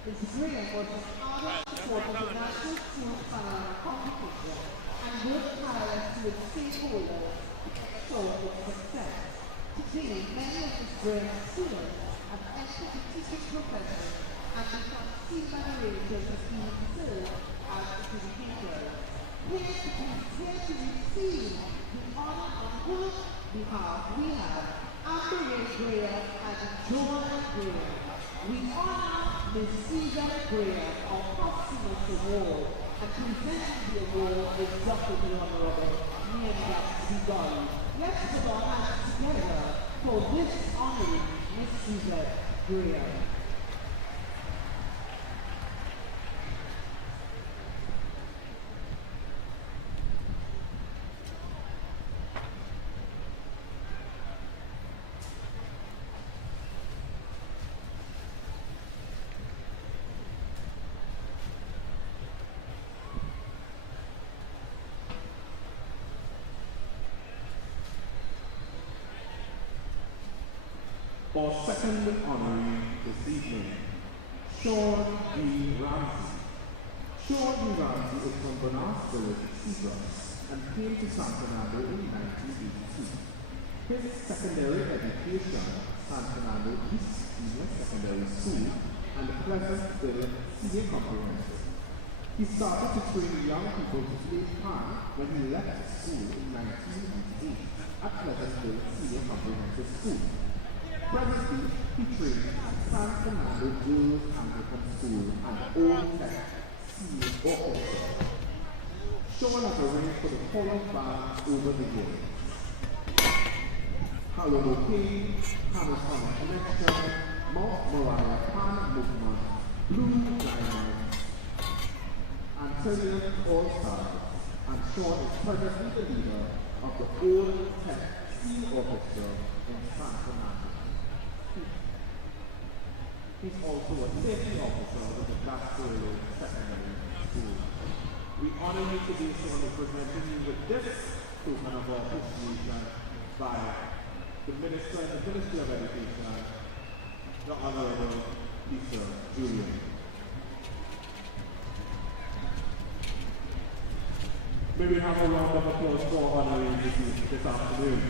This grant was an ardent supporter of the National School Panorama competition and worked tirelessly with stakeholders to ensure its success. Today, many of this grant's students have entered the teaching profession and become seen by the rangers as being served as educators. Here to receive the honor on whose behalf we have Amber Greer and Joanna Greer. We honor Ms. Susan Greer, our posthumous award, and presenting the award is Dr. the Honorable Neemia Bigari. Let's put our hands together for this honoring Ms. Susan Greer. For second honoree this evening, Sean D. Ramsey. Sean D. Ramsey is from Bernard Village, Seagrass, and came to San Fernando in 1982. His secondary education, San Fernando East Senior Secondary School, and Pleasantville Senior Comprehensive. He started to train young people to play pan when he left school in 1998 at Pleasantville Senior Comprehensive School. Presently, he trains at San Fernando Girls Anglican School and Old Tech Senior Orchestra. Sean has arranged for the following bands over the years: Halloween King, Hamilton Connection, Mount Moriah Pan Movement, Blue Diamond, Antillian All Stars, and Sean is presently the leader of the Old Tech Senior Orchestra in San Fernando. He's also a safety officer with the Gasparilla Secondary School. We honor you today, Sean, in presenting you with this token of our appreciation by the Minister in the Ministry of Education, the Honorable Lisa Julian. May we have a round of applause for honoring this afternoon.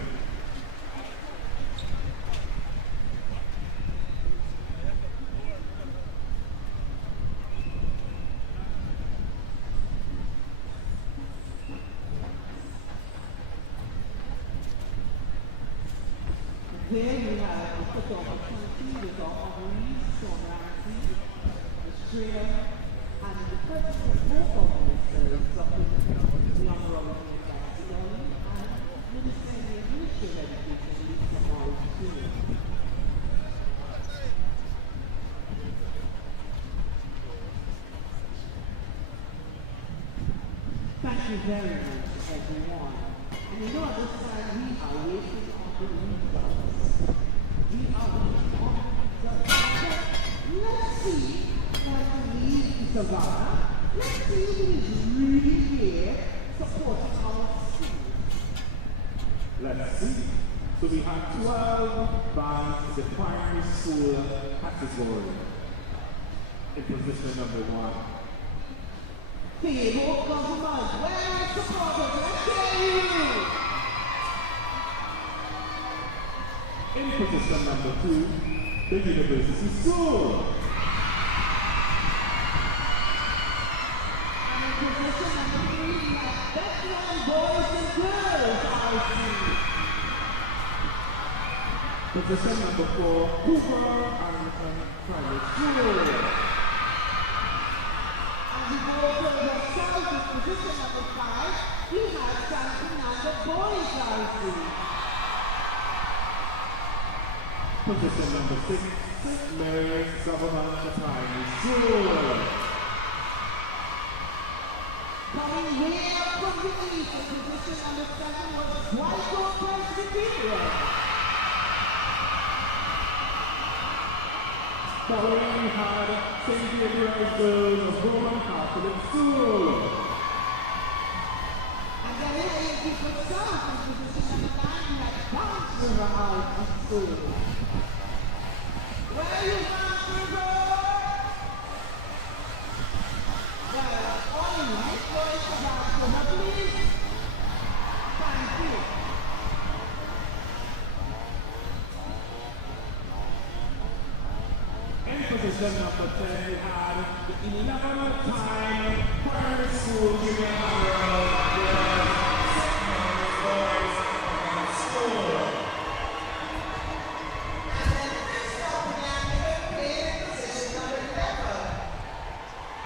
There we have a quick opportunity with our honorees, Sean Ramsey, Australia, and the president of both organizations, Dr. the Honorable Neemia and Minister in the Ministry of Education, Lisa Morris. Thank you very much, everyone. And you know, at this time, we are waiting on the results. We are waiting on the results. Let's see what leads Savannah. Let's see who is really here supporting our students. Let's see. So we have 12 bands in the primary school category. In position number 1. People compromise. Where are supporters? Let's hear you. In position number 2, the University School. And in position number 3, we have Bethlehem Boys and Girls RC. Position number 4, Hoover Anglican Private School. And we go to the south in position number 5, we have San Fernando Boys RC. Position number 6, St. Mary's SAVANNAH Primary School. Coming way up from the east in position number 7 was Whitehall Presbyterian. Following we had St. Gabriel's Girls of Roman Catholic School. And then heading to the south in position number 9, we had Bounce River out of school. Where are you, Bounce River? Well, all right, boys for Bounce River, please. Thank you. In position number 10, we had the 11th-time primary school junior high boys and school.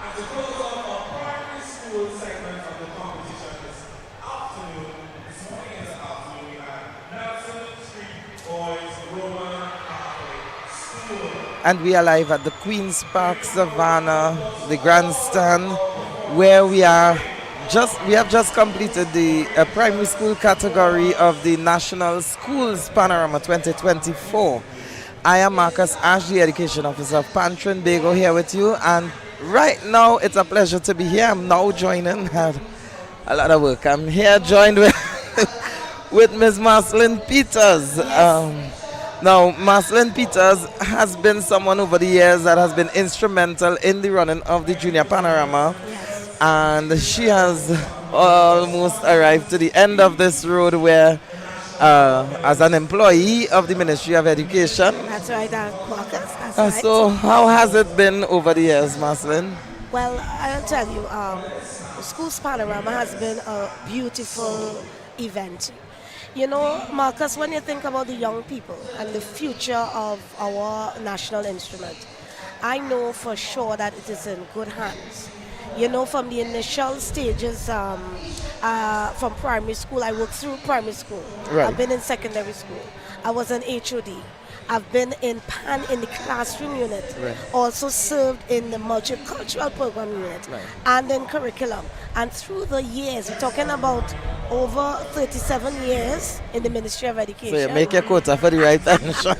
As a close off our primary school segment of the competition this afternoon, this morning and this afternoon, we had Nelson Street Boys Roman Catholic School. And we are live at the Queen's Park Savannah, the grandstand, where we have just completed the primary school category of the National Schools Panorama 2024. I am Marcus Ash, the Education Officer of Trinbago, here with you, and right now it's a pleasure to be here. I'm now joining, had a lot of work. I'm here joined with Ms. Marceline Peters. Now, Marceline Peters has been someone over the years that has been instrumental in the running of the Junior Panorama. Yes. And she has almost arrived to the end of this road where, as an employee of the Ministry of Education. That's right, Marcus. That's right. So, how has it been over the years, Marceline? Well, I'll tell you, Schools Panorama has been a beautiful event. You know, Marcus, when you think about the young people and the future of our national instrument, I know for sure that it is in good hands. You know, from the initial stages from primary school, I worked through primary school. Right. I've been in secondary school. I was an HOD. I've been in PAN in the classroom unit. Right. Also served in the multicultural program unit. Right. And in curriculum. And through the years, we're talking about over 37 years in the Ministry of Education. So you make your quota for the right attention.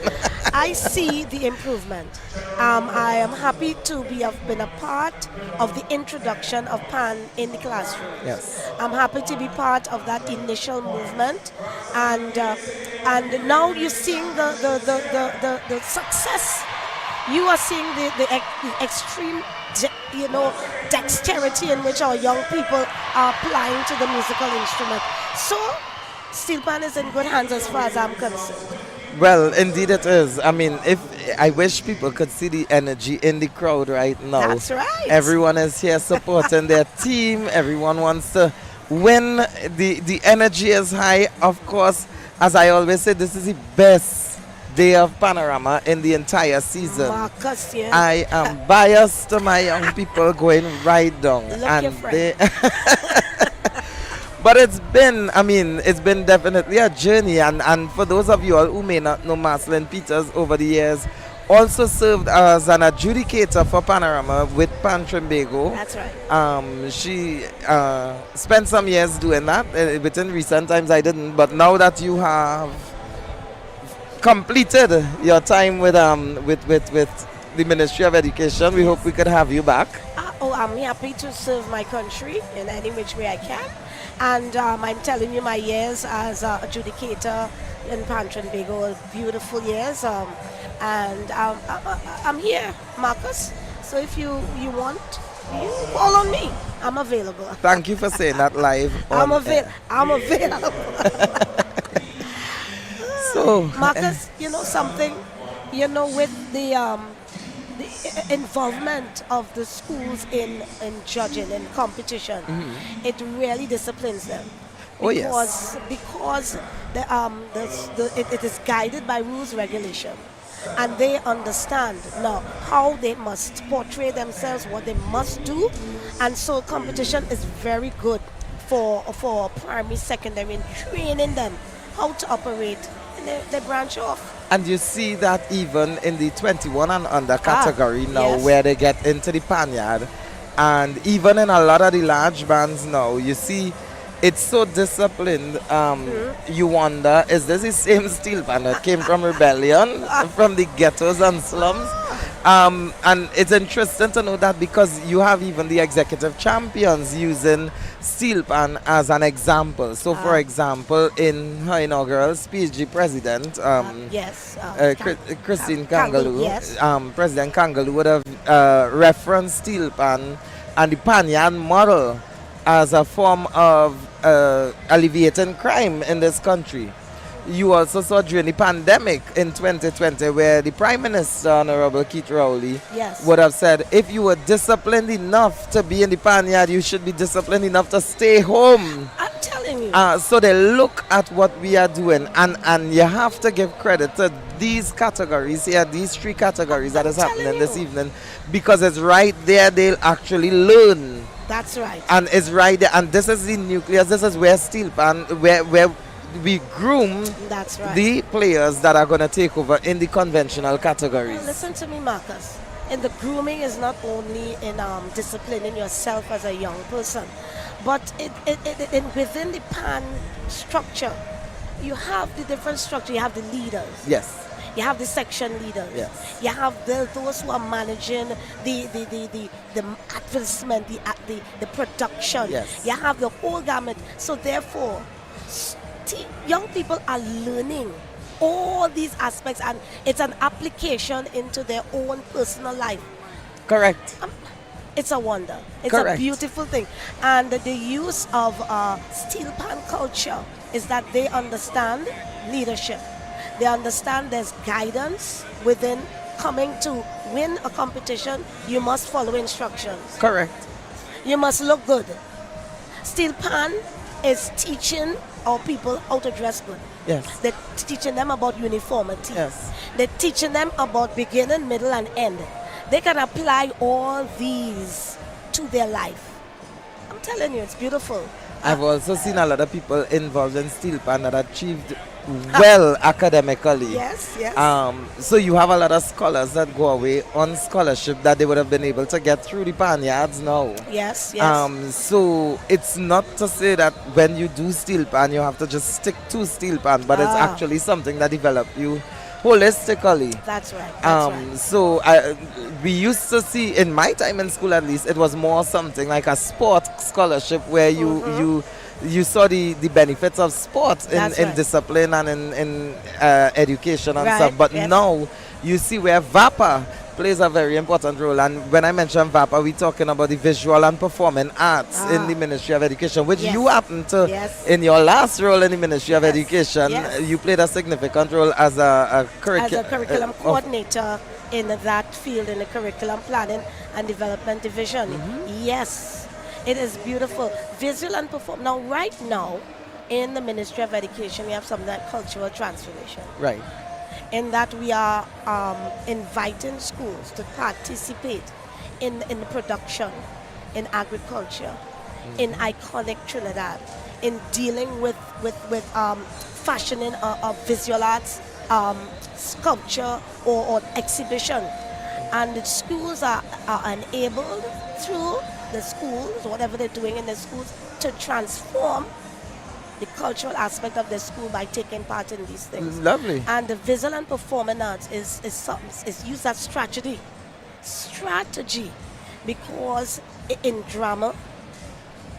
I see the improvement. I am happy to have been a part of the introduction of PAN in the classroom. Yes. I'm happy to be part of that initial movement, and now you're seeing the success. You are seeing the extreme, dexterity in which our young people are applying to the musical instrument. So, Steelpan is in good hands as far as I'm concerned. Well, indeed it is. I mean, I wish people could see the energy in the crowd right now. That's right. Everyone is here supporting their team. Everyone wants to win. The energy is high. Of course, as I always say, this is the best day of Panorama in the entire season. Marcus, yeah. I am biased to my young people going right down. Look your friend. But it's been definitely a journey, and for those of you all who may not know, Marceline Peters over the years also served as an adjudicator for Panorama with Trinbago. That's right. She spent some years doing that. Within recent times I didn't, but now that you have completed your time with the Ministry of Education, we hope we could have you back. I'm happy to serve my country in any which way I can. And I'm telling you, my years as adjudicator in Trinbago were beautiful years. And I'm here, Marcus. So if you want, you call on me. I'm available. Thank you for saying that live. I'm on air. available. So, Marcus, you know something, with the involvement of the schools in judging and competition, it really disciplines them. Oh, yes. Because it is guided by rules, regulation, and they understand now how they must portray themselves, what they must do, and so competition is very good for primary, secondary, and training them how to operate, and they branch off. And you see that even in the 21 and under category now, yes. where they get into the panyard, and even in a lot of the large bands now, you see it's so disciplined. You wonder, is this the same Steelpan that came from rebellion, from the ghettos and slums? And it's interesting to know that, because you have even the executive champions using Steelpan as an example. So, for example, in her inaugural speech, the president, Christine Kangaloo, yes. President Kangaloo would have referenced Steelpan and the Panyard model as a form of alleviating crime in this country. You also saw during the pandemic in 2020, where the Prime Minister, Honorable Keith Rowley, yes. would have said, if you were disciplined enough to be in the panyard, you should be disciplined enough to stay home. I'm telling you. So they look at what we are doing, and you have to give credit to these categories here, these three categories that is happening this evening, because it's right there they'll actually learn. That's right. And it's right there, and this is the nucleus, this is where Steelpan, where we groom That's right. the players that are going to take over in the conventional categories. Listen to me, Marcus. And the grooming is not only in disciplining yourself as a young person, but within the PAN structure, you have the different structure. You have the leaders. Yes. You have the section leaders. Yes. You have those who are managing the advertisement, the production. Yes. You have the whole gamut. So therefore, young people are learning all these aspects, and it's an application into their own personal life. Correct. It's a wonder. It's Correct. a beautiful thing. And the use of Steelpan culture is that they understand leadership. They understand there's guidance within coming to win a competition. You must follow instructions. Correct. You must look good. Steelpan is teaching our people how to dress good. Yes. They're teaching them about uniformity. Yes. They're teaching them about beginning, middle, and end. They can apply all these to their life. I'm telling you, it's beautiful. I've also seen a lot of people involved in Steelpan that achieved well academically. Yes, yes. So you have a lot of scholars that go away on scholarship that they would have been able to get through the panyards now. Yes, yes. So it's not to say that when you do Steelpan, you have to just stick to Steelpan, but it's actually something that develops you holistically. That's right. That's right. So we used to see, in my time in school at least, it was more something like a sport scholarship where you saw the benefits of sport in discipline and in education and stuff. But now you see where VAPA plays a very important role. And when I mention VAPA, we're talking about the visual and performing arts in the Ministry of Education, which you happen to, in your last role in the Ministry of Education, you played a significant role as a curriculum coordinator in that field, in the curriculum planning and development division. Yes. It is beautiful. Visual and perform. Now, right now, in the Ministry of Education, we have something like cultural transformation. Right. In that we are inviting schools to participate in the production, in agriculture, in iconic Trinidad, in dealing with fashioning of visual arts, sculpture, or exhibition. And the schools are enabled through the schools, whatever they're doing in the schools, to transform the cultural aspect of the school by taking part in these things. Lovely. And the visual and performing arts is used as strategy, because in drama,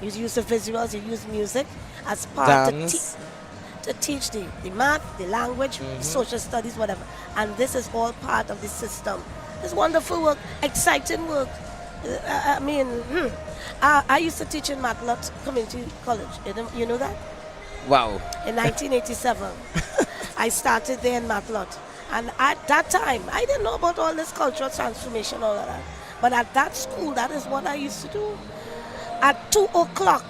you use the visuals, you use music as part to teach the math, the language, social studies, whatever. And this is all part of the system. It's wonderful work, exciting work. I used to teach in Matlock Community College. You know that? Wow. In 1987. I started there in Matlock. And at that time, I didn't know about all this cultural transformation, all of that. But at that school, that is what I used to do. At 2 o'clock,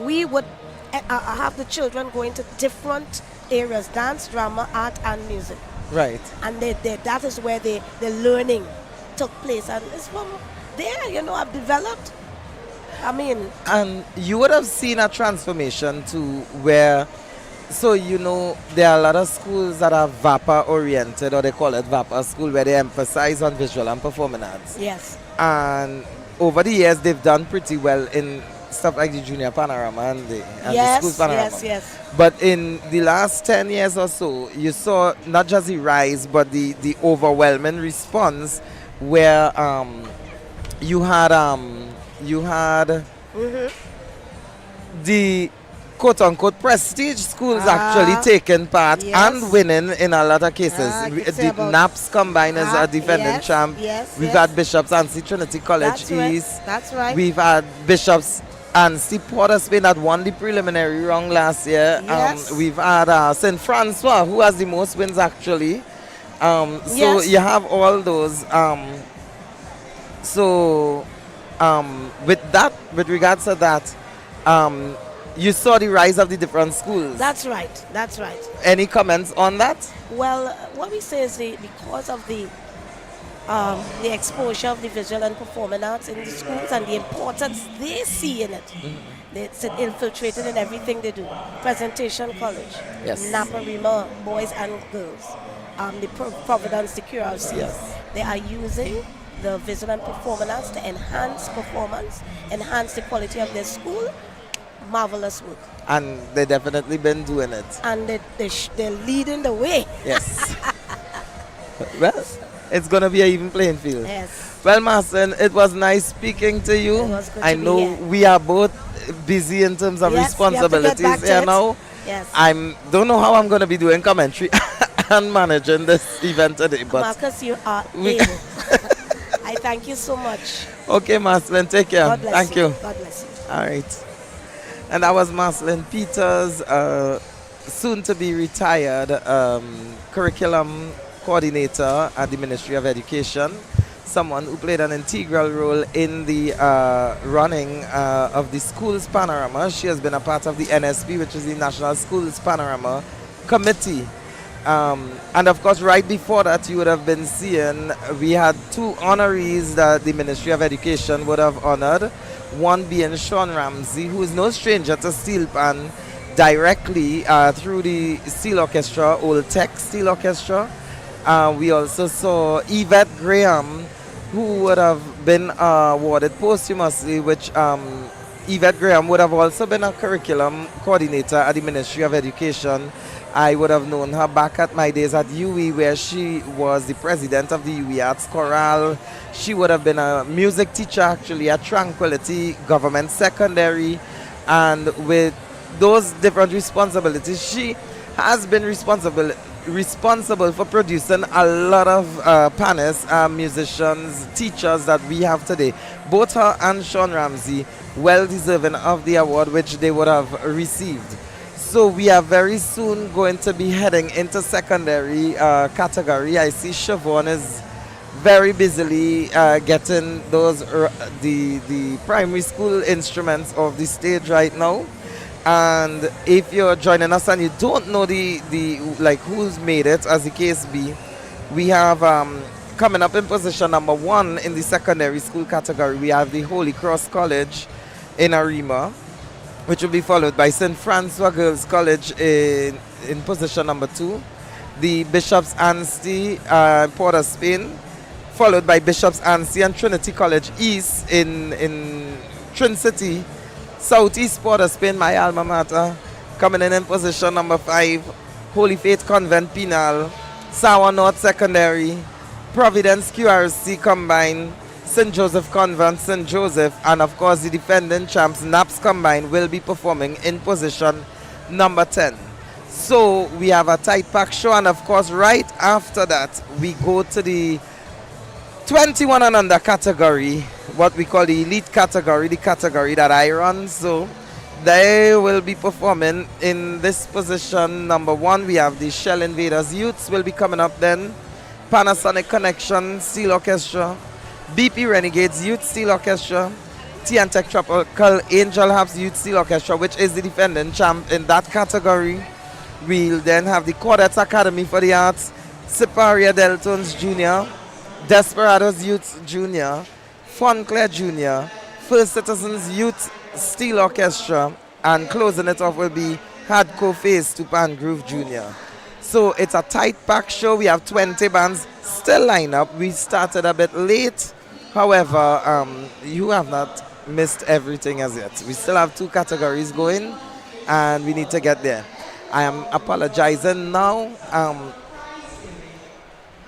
we would have the children going to different areas, dance, drama, art, and music. Right. And that is where the learning took place. And it's from there, you know, I've developed. I mean. And you would have seen a transformation to where, so you know, there are a lot of schools that are VAPA oriented, or they call it VAPA school, where they emphasize on visual and performing arts. Yes. And over the years, they've done pretty well in stuff like the Junior Panorama and the Schools Panorama. Yes. But in the last 10 years or so, you saw not just the rise, but the overwhelming response where you had the quote-unquote prestige schools actually taking part and winning in a lot of cases. The NAPS combined as a defending champ. We've had Bishop's Anstey Trinity College East. That's right. We've had Bishop's Anstey Porter Spain that won the preliminary round last year. We've had St. Francois, who has the most wins actually. So you have all those. With regards to that, you saw the rise of the different schools. That's right. Any comments on that? Well, what we say is because of the exposure of the visual and performing arts in the schools and the importance they see in it. It's infiltrated in everything they do. Presentation College, Naparima, boys and girls, the Providence, the QRC. They are using the visual and performing arts to enhance performance, enhance the quality of their school. Marvelous work. And they've definitely been doing it. And they're leading the way. Yes. Well, it's going to be an even playing field. Yes. Well, Marcin, it was nice speaking to you. It was good I to know be here. we are both busy in terms of responsibilities here now. Yes. I don't know how I'm going to be doing commentary and managing this event today. But Marcus, you are able. I thank you so much. Okay, Marcelin, take care. God bless Thank you. God bless you. All right. And that was Marcelin Peters, soon to be retired curriculum coordinator at the Ministry of Education, someone who played an integral role in the running of the Schools Panorama. She has been a part of the NSP, which is the National Schools Panorama Committee. And of course, right before that, you would have been seeing, we had 2 honorees that the Ministry of Education would have honored. One being Sean Ramsey, who is no stranger to Steelpan, directly through the Steel Orchestra, Old Tech Steel Orchestra. We also saw Yvette Graham, who would have been awarded posthumously, which Yvette Graham would have also been a curriculum coordinator at the Ministry of Education. I would have known her back at my days at UE, where she was the president of the UE Arts Chorale. She would have been a music teacher actually at Tranquility Government Secondary. And with those different responsibilities, she has been responsible for producing a lot of panelists, musicians, teachers that we have today. Both her and Sean Ramsey well deserving of the award which they would have received. So we are very soon going to be heading into secondary category. I see Siobhan is very busily getting those the primary school instruments off the stage right now. And if you're joining us and you don't know the who's made it, as the case be, we have coming up in position number 1 in the secondary school category. We have the Holy Cross College in Arima, which will be followed by St. Francois Girls College in position number 2. The Bishop's Anstey Porter Spain, followed by Bishop's Anstey and Trinity College East in Trin City. Southeast Porter Spain, my alma mater, coming in position number 5. Holy Faith Convent Penal, Sawa North Secondary, Providence QRC Combined, St. Joseph Convent, St. Joseph, and of course the defending champs NAPS Combined will be performing in position number 10. So we have a tight pack show, and of course right after that we go to the 21 and under category, what we call the elite category, the category that I run. So they will be performing in this position. Number 1, we have the Shell Invaders Youths will be coming up then. Panasonic Connection Steel Orchestra, BP Renegades Youth Steel Orchestra, T&Tech Tropical Angel Harps Youth Steel Orchestra, which is the defending champ in that category. We'll then have the Quartets Academy for the Arts, Siparia Deltones Jr., Desperados Youth Jr., Fonclair Jr., First Citizens Youth Steel Orchestra, and closing it off will be Hardcore Phase Steelpan Groove Jr. So it's a tight pack show. We have 20 bands still lined up. We started a bit late. However, you have not missed everything as yet. We still have 2 categories going and we need to get there. I am apologizing now.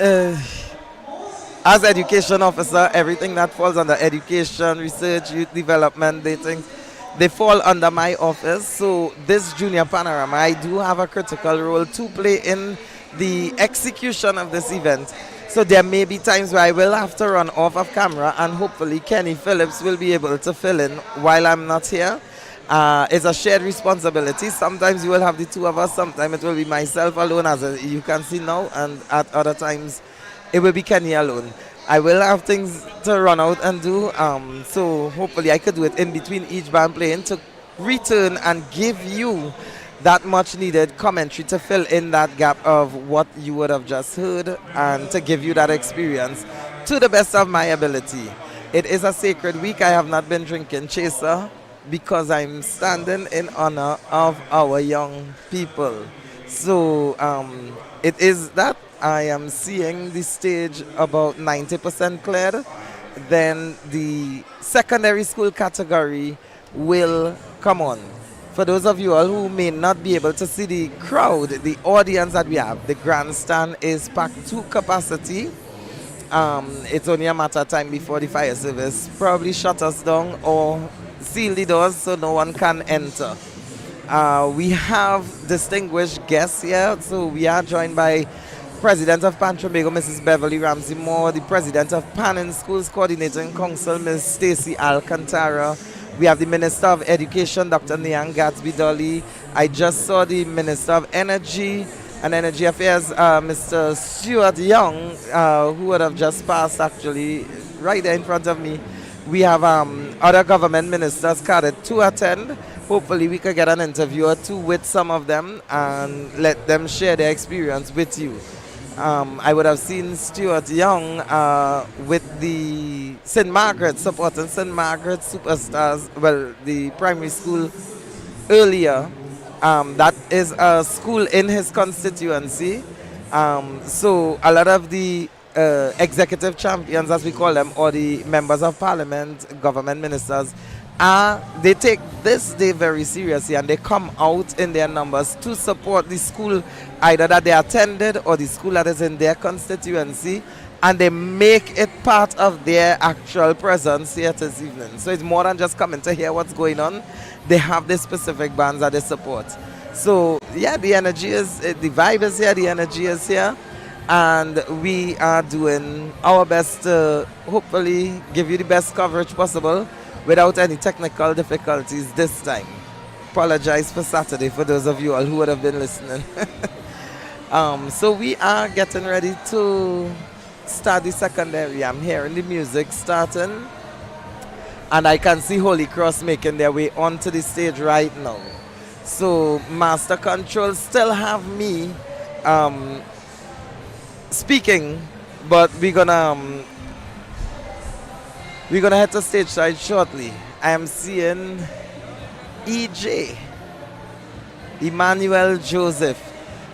As education officer, everything that falls under education, research, youth development, they fall under my office. So this Junior Panorama, I do have a critical role to play in the execution of this event. So there may be times where I will have to run off of camera, and hopefully Kenny Phillips will be able to fill in while I'm not here. It's a shared responsibility. Sometimes you will have the 2 of us, sometimes it will be myself alone, as you can see now, and at other times it will be Kenny alone. I will have things to run out and do, so hopefully I could do it in between each band playing to return and give you that much needed commentary to fill in that gap of what you would have just heard and to give you that experience to the best of my ability. It is a sacred week. I have not been drinking chaser because I'm standing in honor of our young people. So it is that I am seeing the stage about 90% cleared. Then the secondary school category will come on. For those of you all who may not be able to see the crowd, the audience that we have, the grandstand is packed to capacity. It's only a matter of time before the fire service probably shut us down or seal the doors so no one can enter. We have distinguished guests here. So we are joined by President of Pan Trinbago, Mrs. Beverly Ramsey Moore, the President of Pan and Schools Coordinating Council, Ms. Stacy Alcantara. We have the Minister of Education, Dr. Niang Gatsby Dolly. I just saw the Minister of Energy and Energy Affairs, Mr. Stuart Young, who would have just passed actually right there in front of me. We have other government ministers carded to attend. Hopefully we could get an interview or 2 with some of them and let them share their experience with you. I would have seen Stuart Young with the St. Margaret, supporting St. Margaret Superstars, well, the primary school earlier. That is a school in his constituency. So a lot of the executive champions, as we call them, or the members of parliament, government ministers, they take this day very seriously and they come out in their numbers to support the school either that they attended or the school that is in their constituency, and they make it part of their actual presence here this evening. So it's more than just coming to hear what's going on. They have the specific bands that they support. So yeah, the energy is, the vibe is here, the energy is here, and we are doing our best to hopefully give you the best coverage possible without any technical difficulties this time. Apologize for Saturday for those of you all who would have been listening. So we are getting ready to start the secondary. I'm hearing the music starting, and I can see Holy Cross making their way onto the stage right now. So Master Control still have me speaking, but we're gonna head to stage side shortly. I am seeing EJ, Emmanuel Joseph.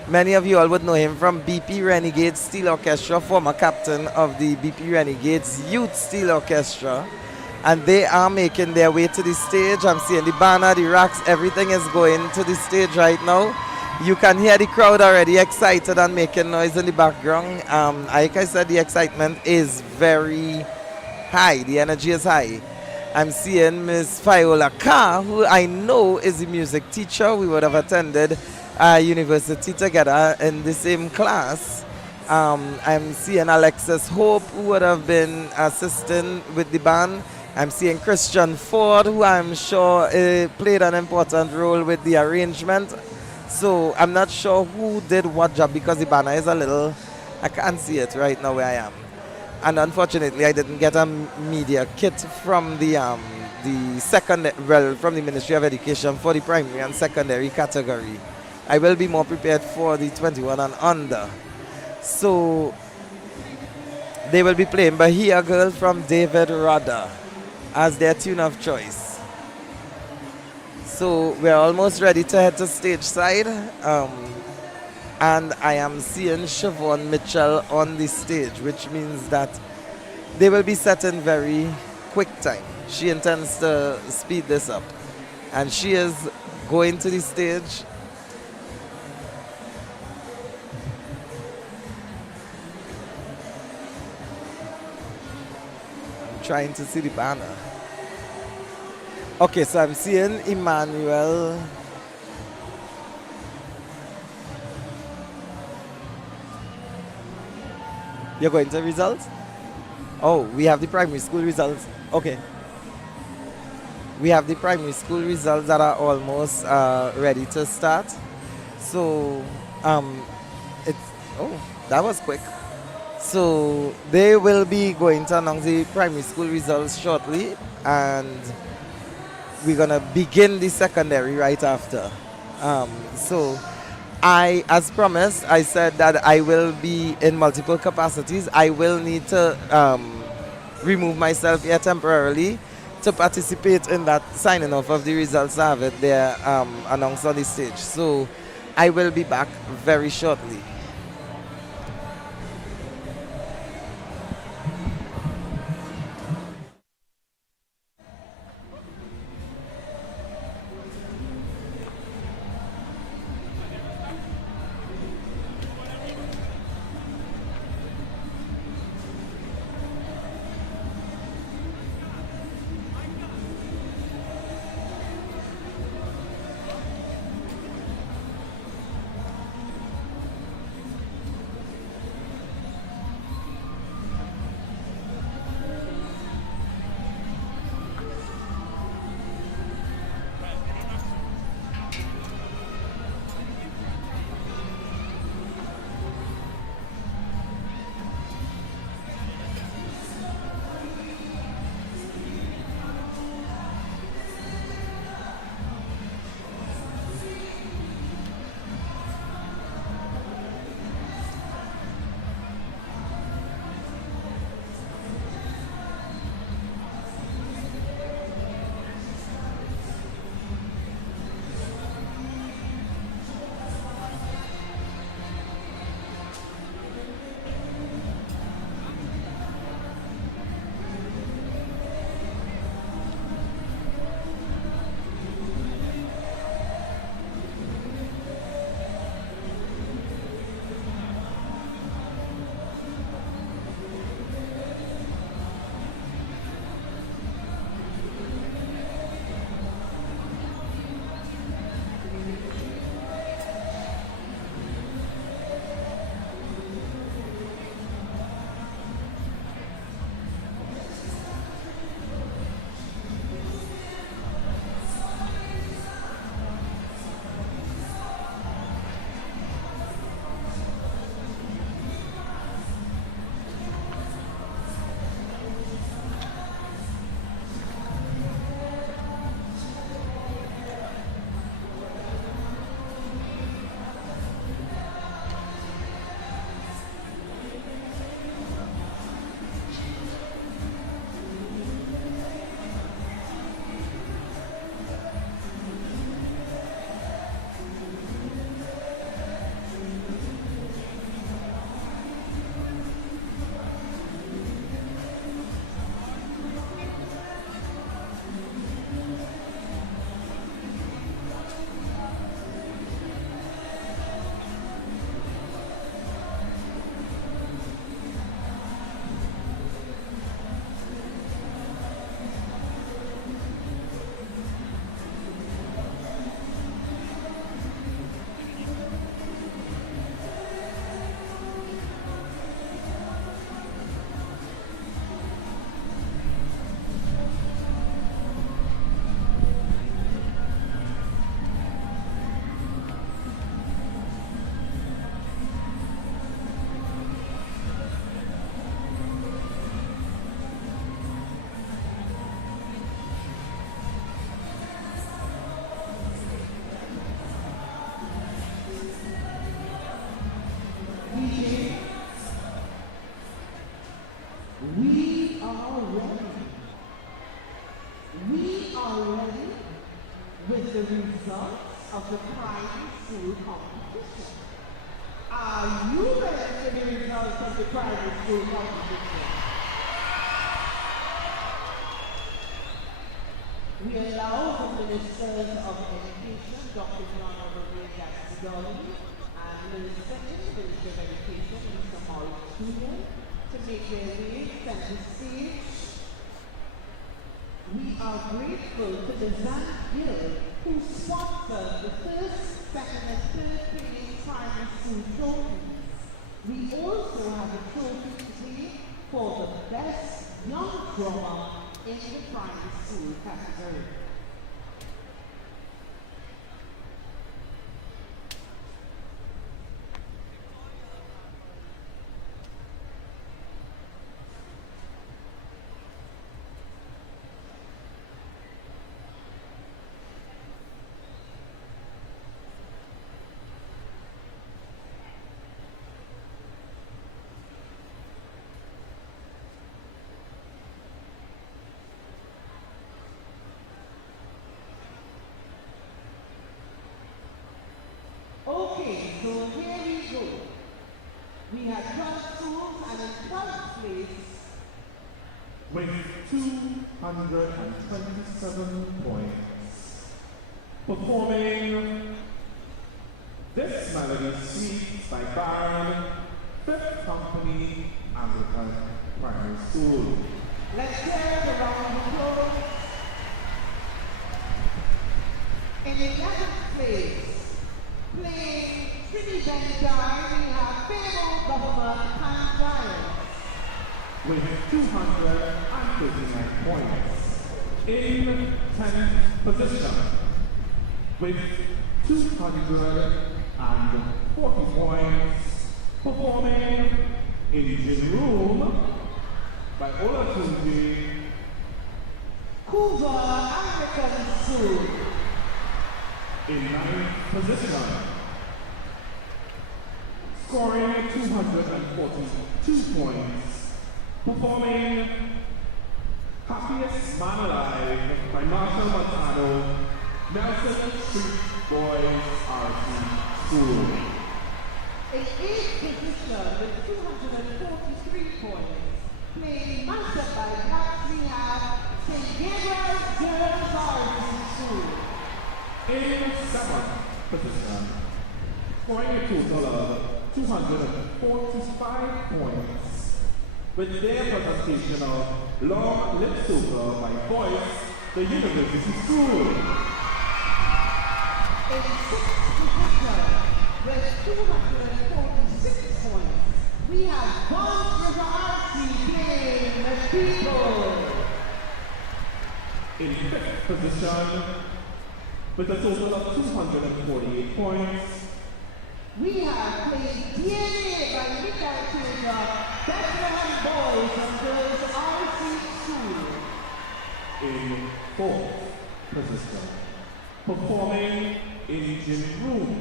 Many of you all would know him from BP Renegades Steel Orchestra, former captain of the BP Renegades Youth Steel Orchestra. And they are making their way to the stage. I'm seeing the banner, the racks, everything is going to the stage right now. You can hear the crowd already excited and making noise in the background. Like I said, the excitement is very high. The energy is high. I'm seeing Miss Viola Carr, who I know is a music teacher. We would have attended university together in the same class. I'm seeing Alexis Hope, who would have been assisting with the band. I'm seeing Christian Ford, who I'm sure played an important role with the arrangement. So I'm not sure who did what job because the banner is a little, I can't see it right now where I am. And unfortunately, I didn't get a media kit from from the Ministry of Education for the primary and secondary category. I will be more prepared for the 21 and under. So they will be playing Bahia Girl from David Rudder as their tune of choice. So we're almost ready to head to stage side. And I am seeing Siobhan Mitchell on the stage, which means that they will be set in very quick time. She intends to speed this up. And she is going to the stage. I'm trying to see the banner. Okay, so I'm seeing Emmanuel. You're going to results? Oh, we have the primary school results. Okay. We have the primary school results that are almost ready to start. So, that was quick. So, they will be going to announce the primary school results shortly, and we're going to begin the secondary right after. So, as promised, I said that I will be in multiple capacities. I will need to remove myself here temporarily to participate in that signing off of the results. I have it there announced on the stage. So I will be back very shortly. with the results of the primary school competition. Are you ready for the results of the primary school competition? We allow the Ministers of Education, Dr. Panorama and Minister of Education, Mr. Maurice Jr., to make their way center stage. We are grateful to the Zan Guild who sponsored the first, second, and third grade primary school trophies. We also have a trophy today for the best young drummer in the primary school category. Okay, so here we go. We have 12 schools and in 12th place with 227 points. Performing This Melody Suite by Bard, 5th Company, Anglican Primary School. Let's hear the round of applause. In 11th place, playing Trinidad, we have Fable Government and Giants. With 239 points. In 10th position, with 240 points, performing Engine Room by Olatunji. Cuba African School. In 9th position, scoring 242 points, performing Happiest Man Alive by Marshall Montano, Nelson Street Boys RC School. In 8th position with 243 points, playing mastered by WACK, we have St. Gabriel Girls RC School. In 7th position, scoring a total of 245 points, with their presentation of Long Lip Soca by Voice, the University School. In 6th position, with 246 points, we have Bond River RC playing the people. In 5th position, with a total of 248 points, we have played DNA by Michael Taylor, Bethlehem Boys and Girls RC School. In 4th position, performing Engine Room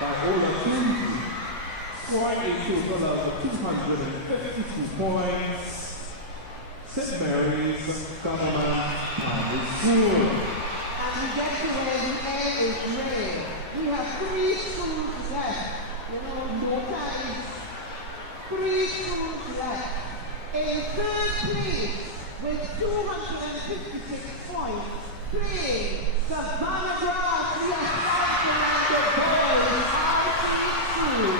by Ola Tunji, scoring a total of 252 points. St. Mary's Government Primary School. And we get to where the air is red. We have 3 schools left. You know, no time. 3 schools left. In 3rd place, with 256 points, playing Savannah Grass, we are starting at the boys, RC School.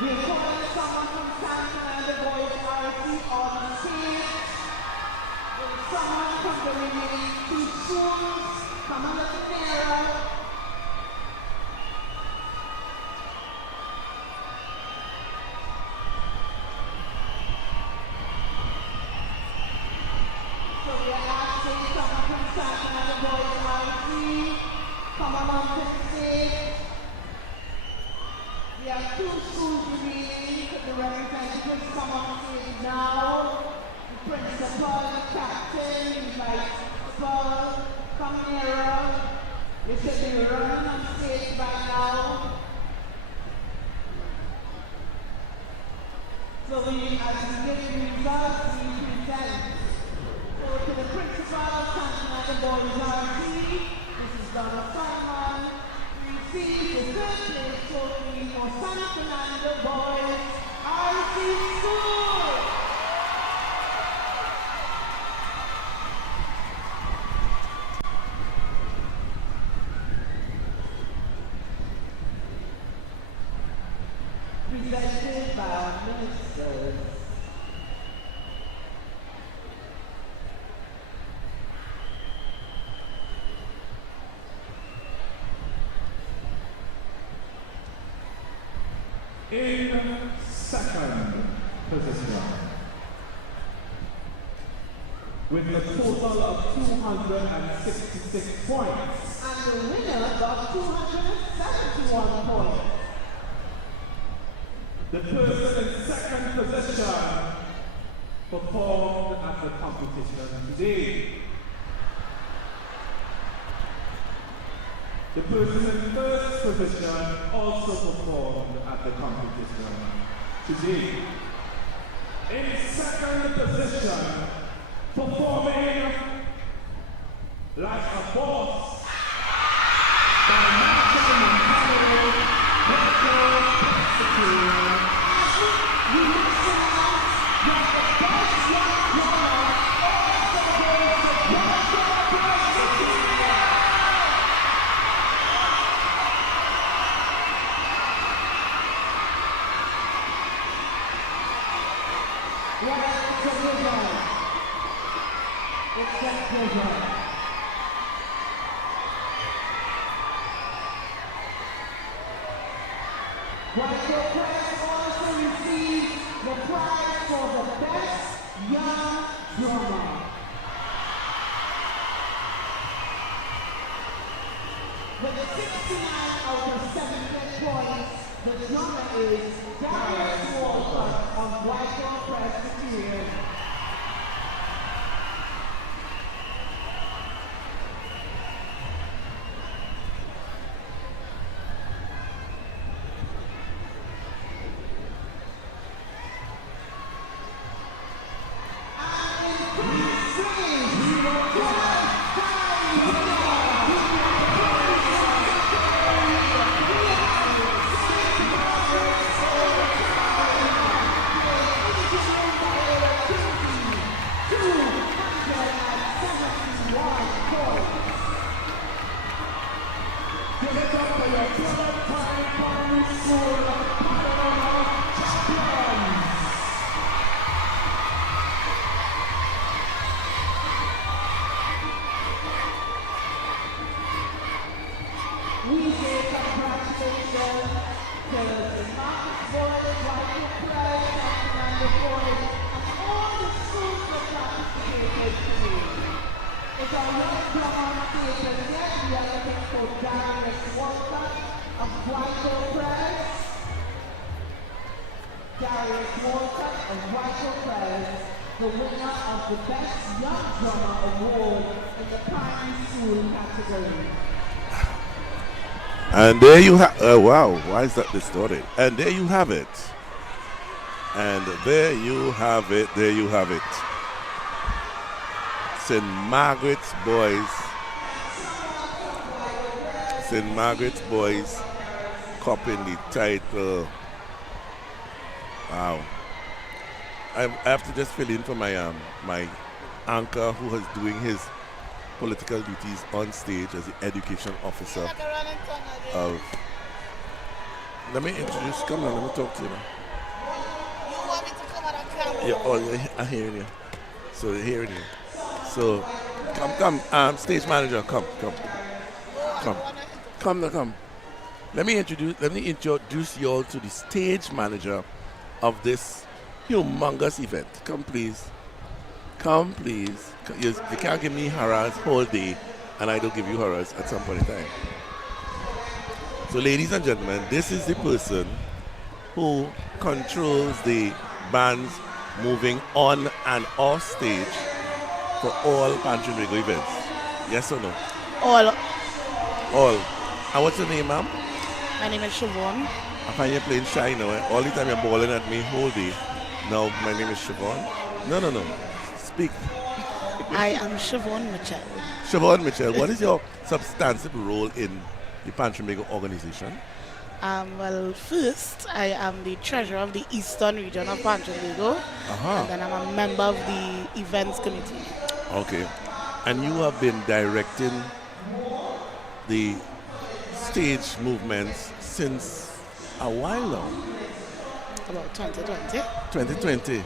We're calling someone from Santa and the boys RC on stage. Will someone from the remaining 2 schools come on the camera? So we are asking someone from Santa and the boys RC, come on to the stage. We have 2 schools remaining. The representatives come on stage now. The principal, the captain, the vice principal, come nearer. They should be running on stage by now. place trophy for San Fernando Boys RC School. Presented by our ministers. In second position, with a total of 266 points. And the winner got 271 points. The person in second position performed at the competition today. The person in first position also performed at the competition today. In second position, performing like a boss by National Mentality, we must announce that the best young drummer also goes to It's a pleasure. White Press also received the prize for the best young drummer. With 69 out of 70 points, the drummer is Darius Walcott of White Presbyterian. The winner of the Best Young Drummer Award in the primary school category. And there you have, wow, why is that distorted? And there you have it. And there you have it, there you have it. St. Margaret's Boys copying the title. Wow. I have to just fill in for my my anchor who is doing his political duties on stage as the education officer of. Let me introduce. Come on, let me talk to you now. You want me to come on camera? Yeah, oh, yeah, I'm hearing you. So they're hearing you. So come, stage manager, come. Let me introduce you all to the stage manager of this humongous event. Come please. You can't give me harass whole day and I don't give you harass at some point in time. So ladies and gentlemen, this is the person who controls the bands moving on and off stage for all Pantry Rigo events. Yes or no? All. And what's your name, ma'am? My name is Siobhan. I find you playing shy now. All the time you're bawling at me whole day. No, my name is Siobhan. No. Speak. I am Siobhan Mitchell. Siobhan Mitchell, what is your substantive role in the Pantry Rigo organization? Well, first, I am the treasurer of the Eastern region of Panchadigo, and then I'm a member of the events committee. Okay. And you have been directing the stage movements since a while now. About 2020. 2020.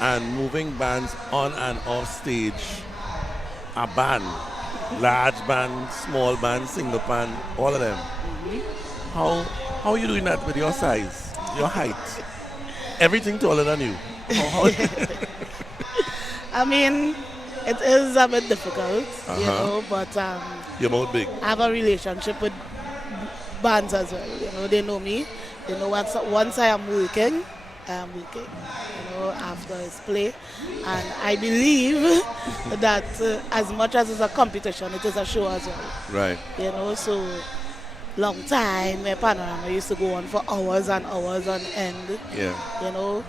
And moving bands on and off stage, a band, large band, small band, single band, all of them. How are you doing that with your size, your height? Everything taller than you. I mean, it is a bit difficult, you know, but you're both big. I have a relationship with bands as well. You know, they know me. They know once I am working, you know, after his play. And I believe that as much as it's a competition, it is a show as well. Right. You know, so long time, where Panorama used to go on for hours and hours on end. Yeah. You know,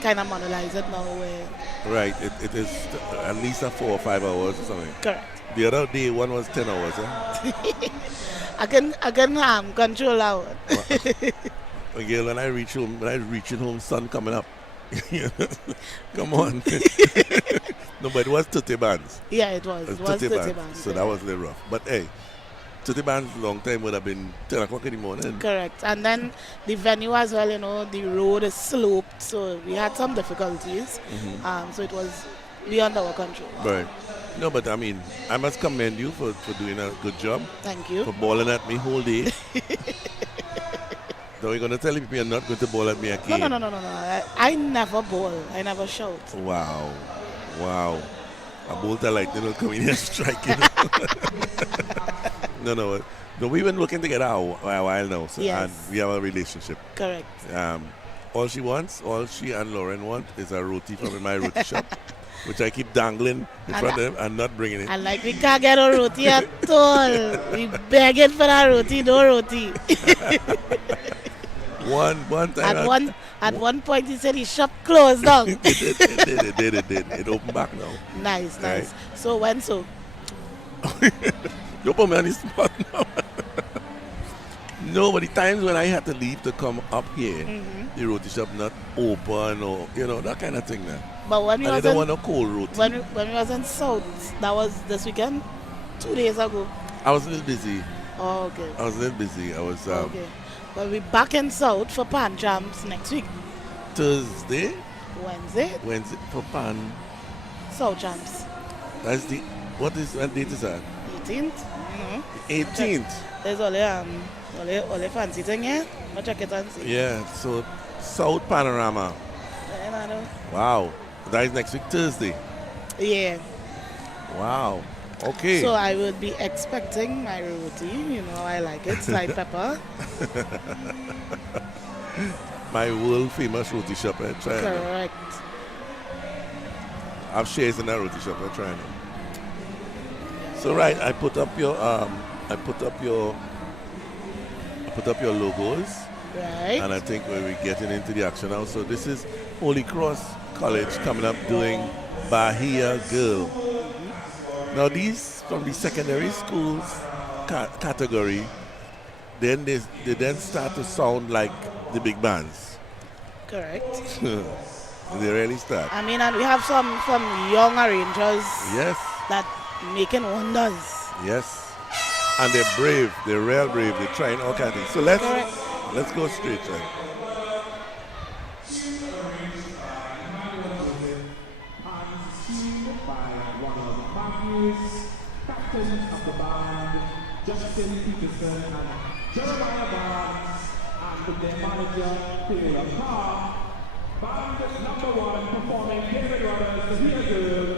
kind of monopolize it now where... Right, it is at least a 4 or 5 hours or something. Correct. The other day, one was 10 hours, huh? I can control that one. Again, when I reach it home, sun coming up. Come on. No, but it was 30 bands. Yeah, it was. It was 30 bands. So that was a little rough. But hey, 30 bands long time would have been 10 o'clock in the morning. Correct. And then the venue as well, you know, the road is sloped, so we had some difficulties. So it was beyond our control. Right. No, but I mean, I must commend you for doing a good job. Thank you. For balling at me whole day. So you're going to tell people you're not going to ball at me again? No. I never ball. I never shout. Wow. A bolt of lightning will come in here striking. No, we've been working together a while now, so, yes. And we have a relationship. Correct. All she and Lauren want is a roti from my roti shop, which I keep dangling in front of them and not bringing it. And like we can't get a roti at all. We begging for a roti, no roti. One time. At one point he said his shop closed down. It did. It opened back now. Nice. Right. So when so? You put me on the spot now. No, but the times when I had to leave to come up here, the roti shop not open or, you know, that kind of thing now. But when we I was didn't want a cold roti. When we was in South, that was this weekend, 2 days ago. I was a little busy. Oh, okay. I was a little busy. I was... okay. But we're back in South for Pan Jams next week. Thursday? Wednesday for Pan. South Jams. That's the... What date is that? 18th. 18th. There's only fancy thing here. I'll check it and see. Yeah, so South Panorama. Yeah, I know. Wow. That is next week, Thursday. Yeah. Wow. Okay. So I would be expecting my roti. You know, I like it. Slight pepper. My world famous roti shop. Try Correct. I've shares in that roti shop. I'm trying it. So right, I put up your logos. Right. And I think we're getting into the action now. So this is Holy Cross College coming up doing Bahia Girl. Now these from the secondary schools category, then they then start to sound like the big bands. Correct. They really start. I mean, and we have some young arrangers. Yes. That making wonders. Yes. And they're brave. They're real brave. They're trying all kinds of things. So let's go straight. Right? Captain of the band, Justin Peterson and Jeremiah Barnes, and with their manager, Taylor Carr. Band number 1 performing David Roberts' Bahia Girl,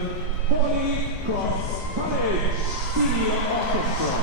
Holy Cross College Senior Orchestra.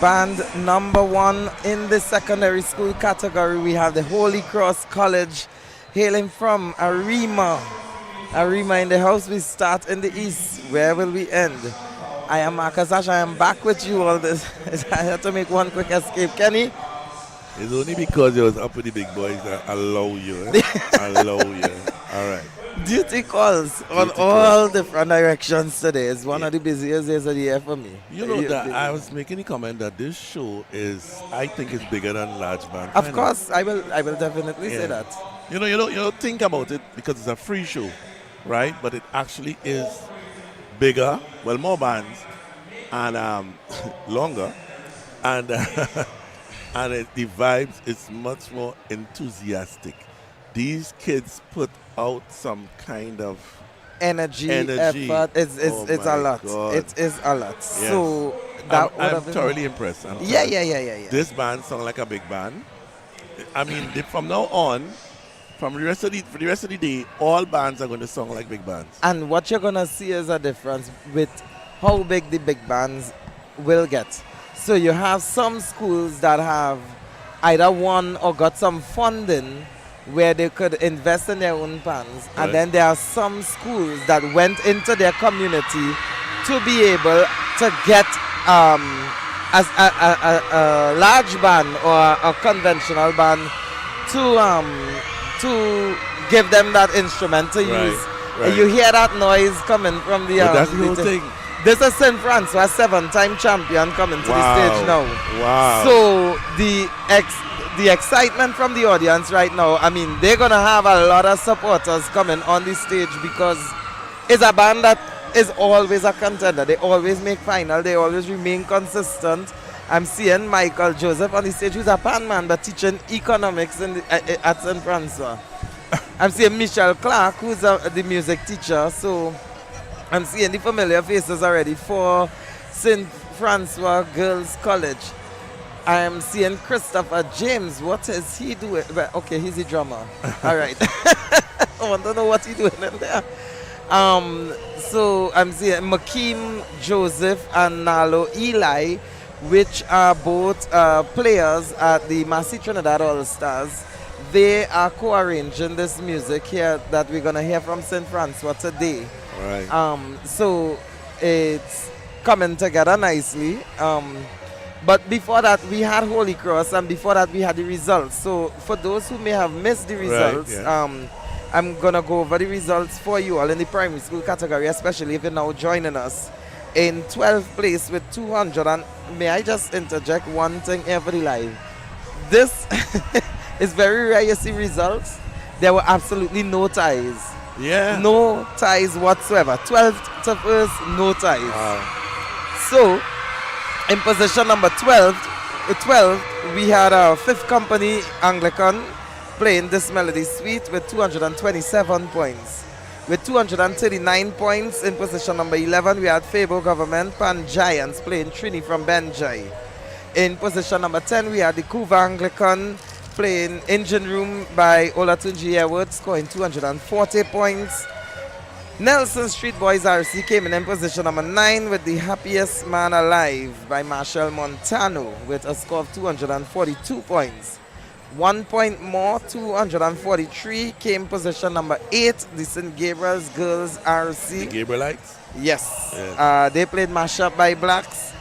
band number 1 in the secondary school category. We have the Holy Cross College hailing from Arima. Arima in the house. We start in the east. Where will we end? I am Marcus Ash. I am back with you all this. I had to make one quick escape. Kenny? It's only because you was up with the big boys that allow you. Allow you. All right. Duty calls on all different directions today. It's one of the busiest days of the year for me. You know that I was making the comment that this show is, I think it's bigger than large band. Of course, I will definitely say that. You know, think about it because it's a free show, right? But it actually is bigger, well, more bands and longer, and and the vibes is much more enthusiastic. These kids put out some kind of energy. Effort. It's a lot. God. It is a lot. Yes. So that I'm thoroughly impressed. Yeah. This band sounds like a big band. I mean, from now on, for the rest of the day, all bands are going to sound like big bands. And what you're gonna see is a difference with how big the big bands will get. So you have some schools that have either won or got some funding where they could invest in their own bands, and then there are some schools that went into their community to be able to get a large band or a conventional band to give them that instrument to use. Right. You hear that noise coming from the... that's the whole thing. This is St. Francois, 7-time champion coming to the stage now. Wow. So the excitement from the audience right now, I mean, they're going to have a lot of supporters coming on the stage because it's a band that is always a contender. They always make final. They always remain consistent. I'm seeing Michael Joseph on the stage, who's a pan man, but teaching economics at St. Francois. I'm seeing Michelle Clark, who's the music teacher. So I'm seeing the familiar faces already for St. Francois Girls College. I'm seeing Christopher James. What is he doing? Well, okay, he's a drummer. All right. I want to know what he's doing in there. So I'm seeing Makeem Joseph and Nalo Eli, which are both players at the Massey Trinidad All-Stars. They are co-arranging this music here that we're going to hear from St. Francois today. Right. So it's coming together nicely. But before that, we had Holy Cross, and before that, we had the results. So for those who may have missed the results, I'm going to go over the results for you all in the primary school category, especially if you're now joining us. In 12th place with 200, and may I just interject one thing here for the live? This is very rare you see results. There were absolutely no ties. Yeah. No ties whatsoever. 12th to first, no ties. Wow. So, in position number 12, we had our Fifth Company Anglican playing This Melody Suite with 227 points. With 239 points in position number 11, we had Fable Government Pan Giants playing Trini from Benjai. In position number 10, we had the Kuva Anglican playing Engine Room by Olatunji Edwards, scoring 240 points. Nelson Street Boys RC came in position number 9 with The Happiest Man Alive by Marshall Montano with a score of 242 points. 1 point more, 243, came position number 8, the St. Gabriel's Girls RC. The Gabrielites? Yes. They played Mashup by Blacks.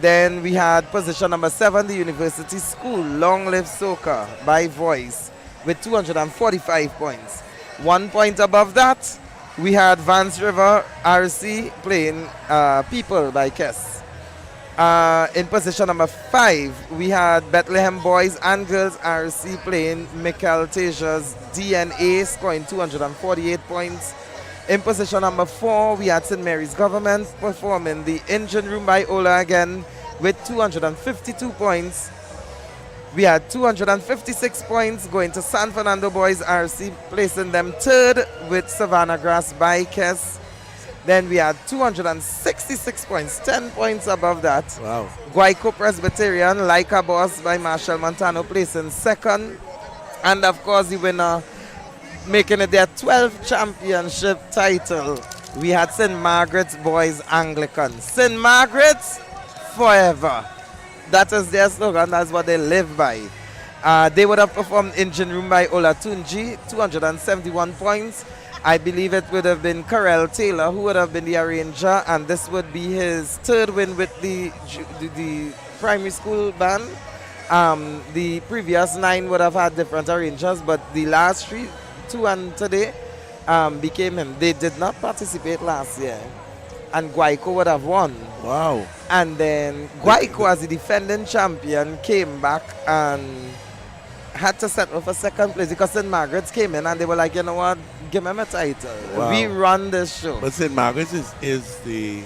Then we had position number 7, the University School, Long Live Soca by Voice with 245 points. 1 point above that, we had Vance River RC playing People by Kess. In position number 5, we had Bethlehem Boys and Girls RC playing Michael Tasia's DNA, scoring 248 points. In position number 4, we had St. Mary's Government performing The Engine Room by Ola again with 252 points. We had 256 points going to San Fernando Boys RC, placing them 3rd with Savannah Grass by Kess. Then we had 266 points, 10 points above that. Wow. Guayco Presbyterian, Like a Boss by Marshall Montano, placing 2nd. And of course, the winner making it their 12th championship title. We had St. Margaret's Boys Anglican. St. Margaret's forever. That is their slogan. That's what they live by. They would have performed Engine Room by Olatunji, 271 points. I believe it would have been Carell Taylor who would have been the arranger, and this would be his third win with the primary school band. The previous 9 would have had different arrangers, but the last 3, 2 and today, became him. They did not participate last year, and Guaico would have won. Wow. And then Guaico, as the defending champion, came back and had to settle for second place because St. Margaret's came in and they were like, you know what, give him a title. Wow. We run this show. But St. Margaret's is the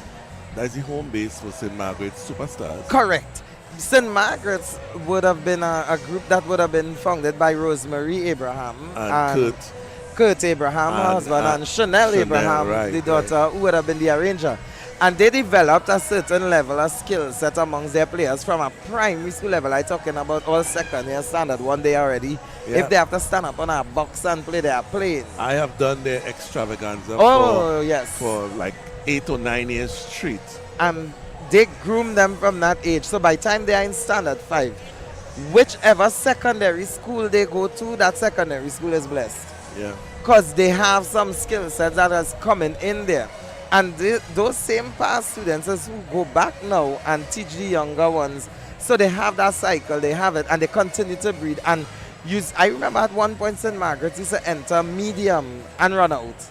home base for St. Margaret's Superstars. Correct. St. Margaret's would have been a group that would have been founded by Rosemary Abraham and Kurt Abraham, her husband, and Chanel Abraham, right, the daughter, who would have been the arranger. And they developed a certain level of skill set amongst their players from a primary school level. I'm talking about all second year standard, one day already. Yeah. If they have to stand up on a box and play, they are playing. I have done their extravaganza for like 8 or 9 years straight. And they groom them from that age. So by the time they are in standard 5, whichever secondary school they go to, that secondary school is blessed. Yeah. Because they have some skill sets that is coming in there. And those same past students is who go back now and teach the younger ones. So they have that cycle, they have it, and they continue to breed. And I remember at one point St. Margaret's used to enter medium and run out.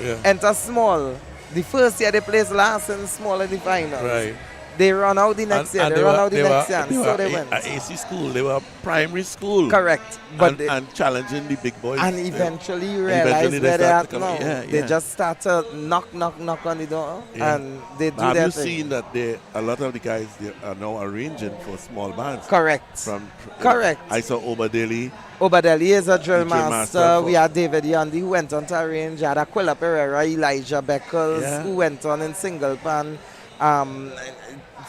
Yeah. Enter small. The first year they placed last and small in the finals. Right. They run out the next year, they run out the next year, and so they went. At AC school, they were primary school. Correct. And challenging the big boys. And eventually you realize where they're at now. They just start to knock on the door, and they do have their you thing. seen that a lot of the guys they are now arranging for small bands? Correct. Correct. I saw Obadeli. Obadeli is a drill master. We had David Yandy who went on to arrange. We had Aquila Pereira, Elijah Beckles who went on in single pan.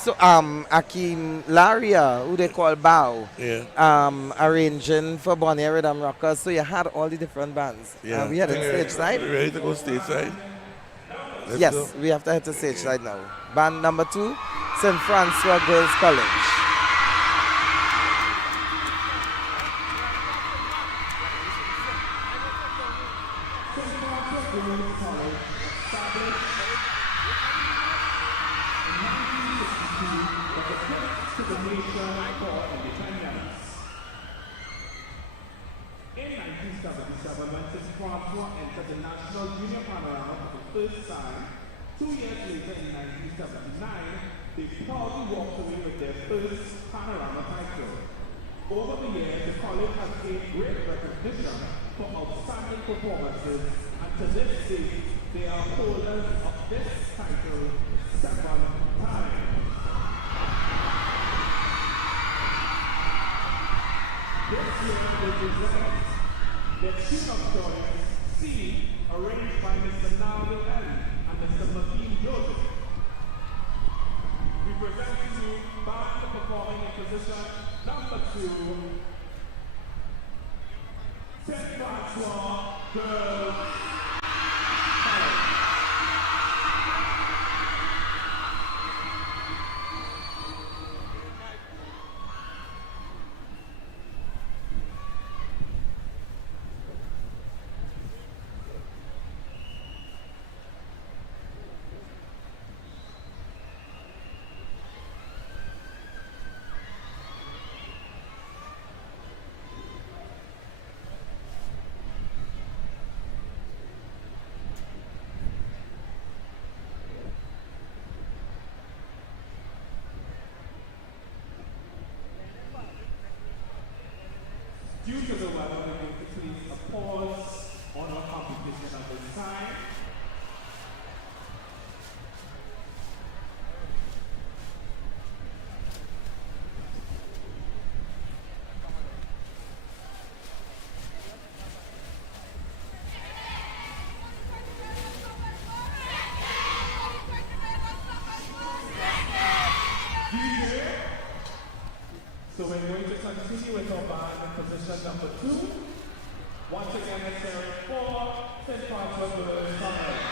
Akeem Laria, who they call Bow, arranging for Bonnie Rhythm Rockers. So you had all the different bands. Yeah. We had it stage side. Ready to go stage side? Yes, go. we have to head to stage side now. Band number 2, St. Francois Girls College. In 1977, when St. Francois entered the National Junior Panorama for the first time, 2 years later in 1979, they proudly walked away with their first Panorama title. Over the years, the college has gained great recognition for outstanding performances, and to this day, they are holders of this title 7 times. This year, they present their tune of choice, C, arranged by Mr. Naldo L. and Mr. Mateen Joseph. We present to you band performing in position number 2, St. Francois Girls. Due to the weather, we're going to place a pause on our competition at this time. So we're going to continue with our band in position number 2. Once again, it's hearing 4 St. Francois Girls College.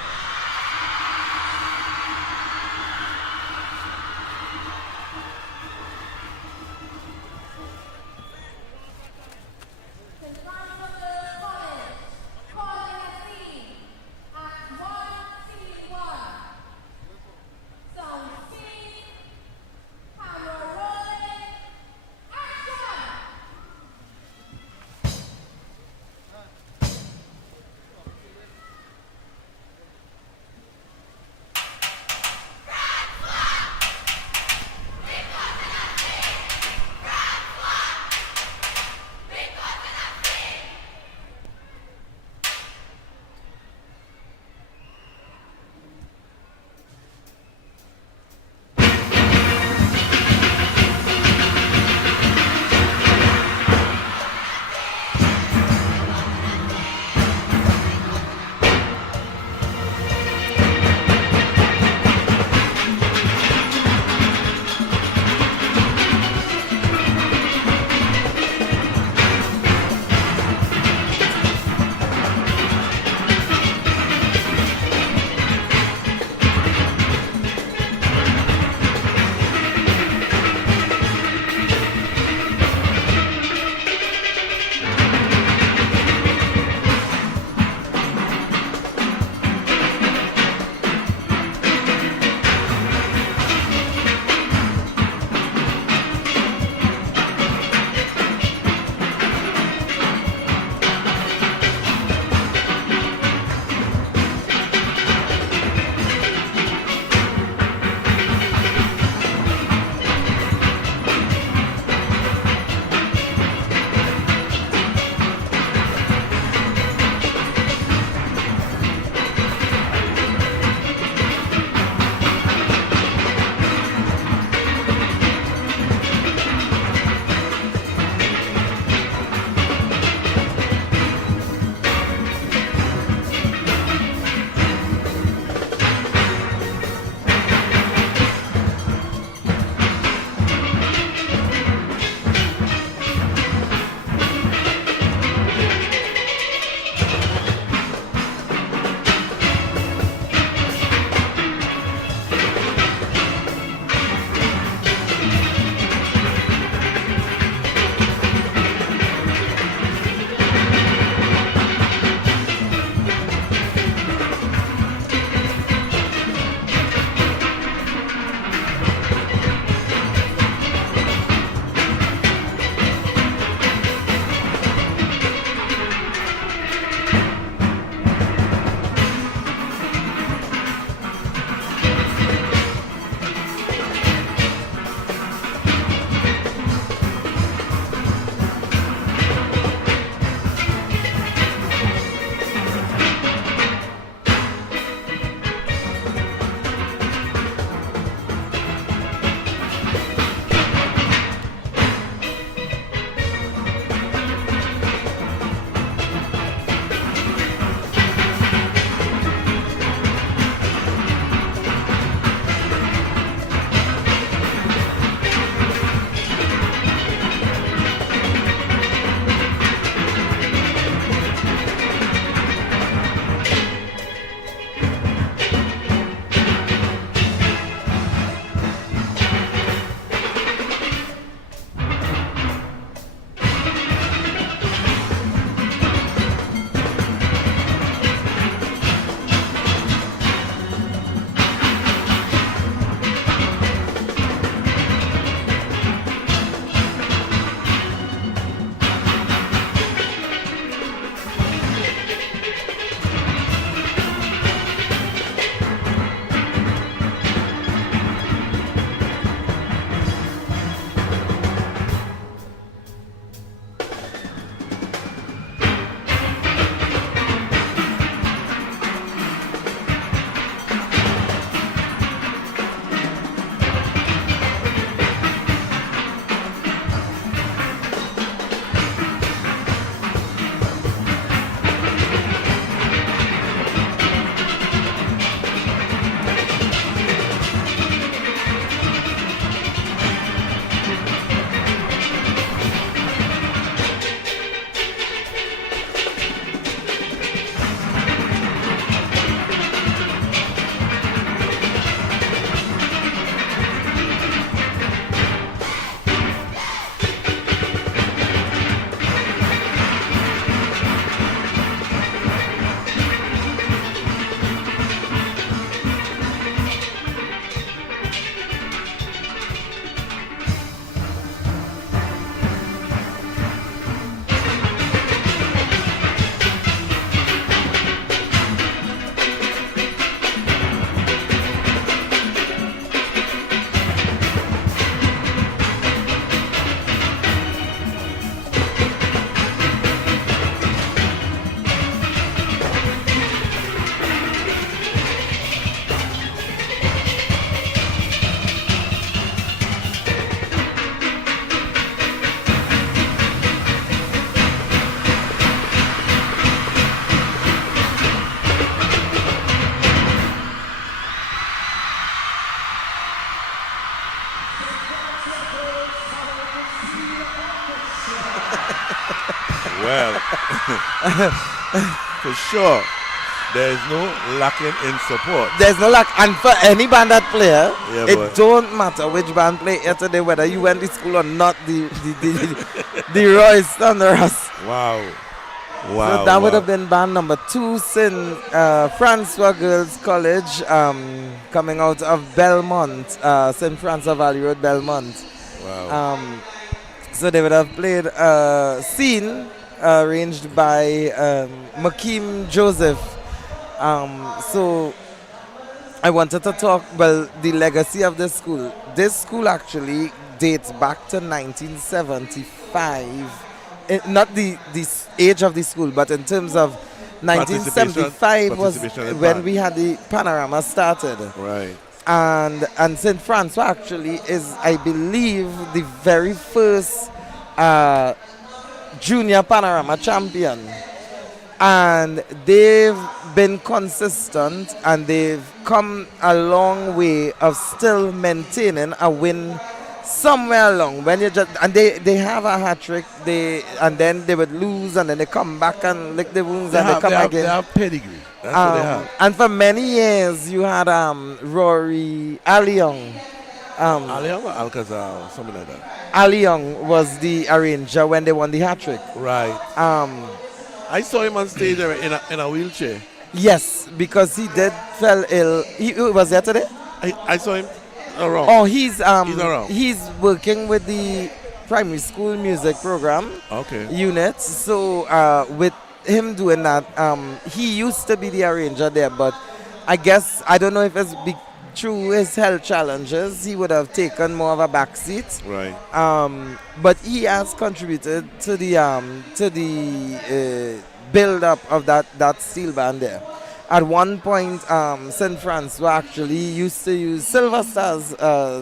Well, for sure, there's no lacking in support. There's no lack, and for any band that player, Yeah, it boy. don't matter which band play here today, whether you went to school or not. The Royce Thunderers. Wow. So that would have been band number 2 since Francois Girls College, coming out of Belmont, St. Francois Valley Road, Belmont. Wow. So they would have played a scene arranged by Makeem Joseph. So I wanted to talk about the legacy of this school. This school actually dates back to 1975. Not the age of the school, but in terms of 1975 was when we had the Panorama started. Right. And St. Francois actually is, I believe, the very first junior Panorama champion. And they've been consistent, and they've come a long way of still maintaining a win somewhere along. When you just, and they have a hat trick, and then they would lose, and then they come back and lick the wounds, and they come again. They have pedigree. That's what they have. And for many years, you had Rory Alliong. Alliong or Alcazar, something like that. Alliong was the arranger when they won the hat trick. Right. I saw him on stage in a wheelchair. Yes, because he did fell ill. He was there today. I saw him around. Oh, he's around. He's working with the primary school music program unit. So with him doing that, he used to be the arranger there, but I guess I don't know if it's through his health challenges, he would have taken more of a back seat. Right. But he has contributed to the build up of that steel band there. At one point, St. Francois actually used to use Silver Star's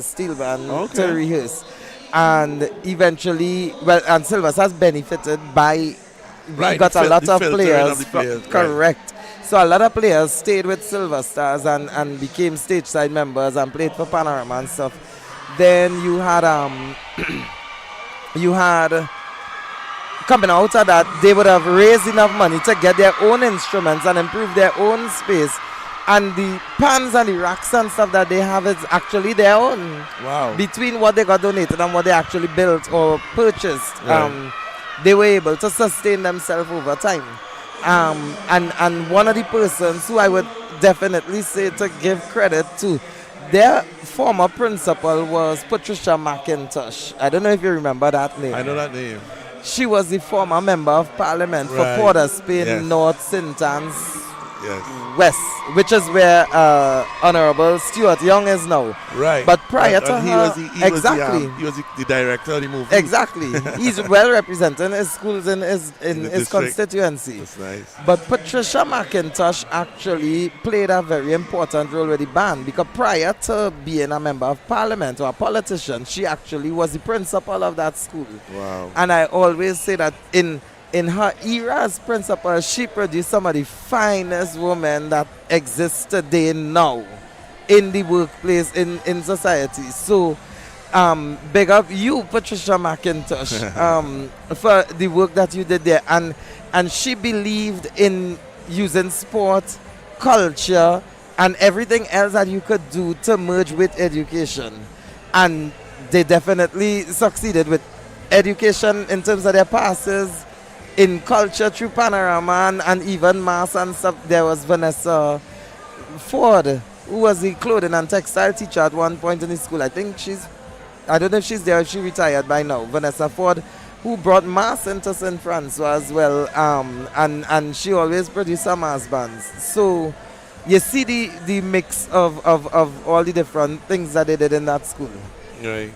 steel band to rehearse, and eventually, and Silver Stars benefited by we got a lot of players. Correct. So a lot of players stayed with Silver Stars and became stage side members and played for Panorama and stuff. Then you had coming out of that, they would have raised enough money to get their own instruments and improve their own space. And the pans and the racks and stuff that they have is actually their own. Wow. Between what they got donated and what they actually built or purchased, Right. they were able to sustain themselves over time. And one of the persons who I would definitely say to give credit to, their former principal was Patricia McIntosh. I don't know if you remember that name. I know that name. She was the former member of parliament for Port of Spain, North, St. Anne's, West, which is where Honorable Stuart Young is now. Right. But prior to her, he was the director of the movie. Exactly. He's well representing his schools in his constituency. That's nice. But Patricia McIntosh actually played a very important role with the band, because prior to being a member of parliament or a politician, she actually was the principal of that school. Wow. And I always say that in her era as principal, she produced some of the finest women that exist today now in the workplace, in society. So, big up you, Patricia McIntosh, for the work that you did there. And she believed in using sport, culture, and everything else that you could do to merge with education. And they definitely succeeded with education in terms of their passes, in culture through Panorama and even mass and stuff. There was Vanessa Ford, who was the clothing and textile teacher at one point in the school. I don't know if she's there, if she retired by now. Vanessa Ford, who brought mass into St. Francois as well, and she always produced some mass bands. So you see the mix of all the different things that they did in that school. Right.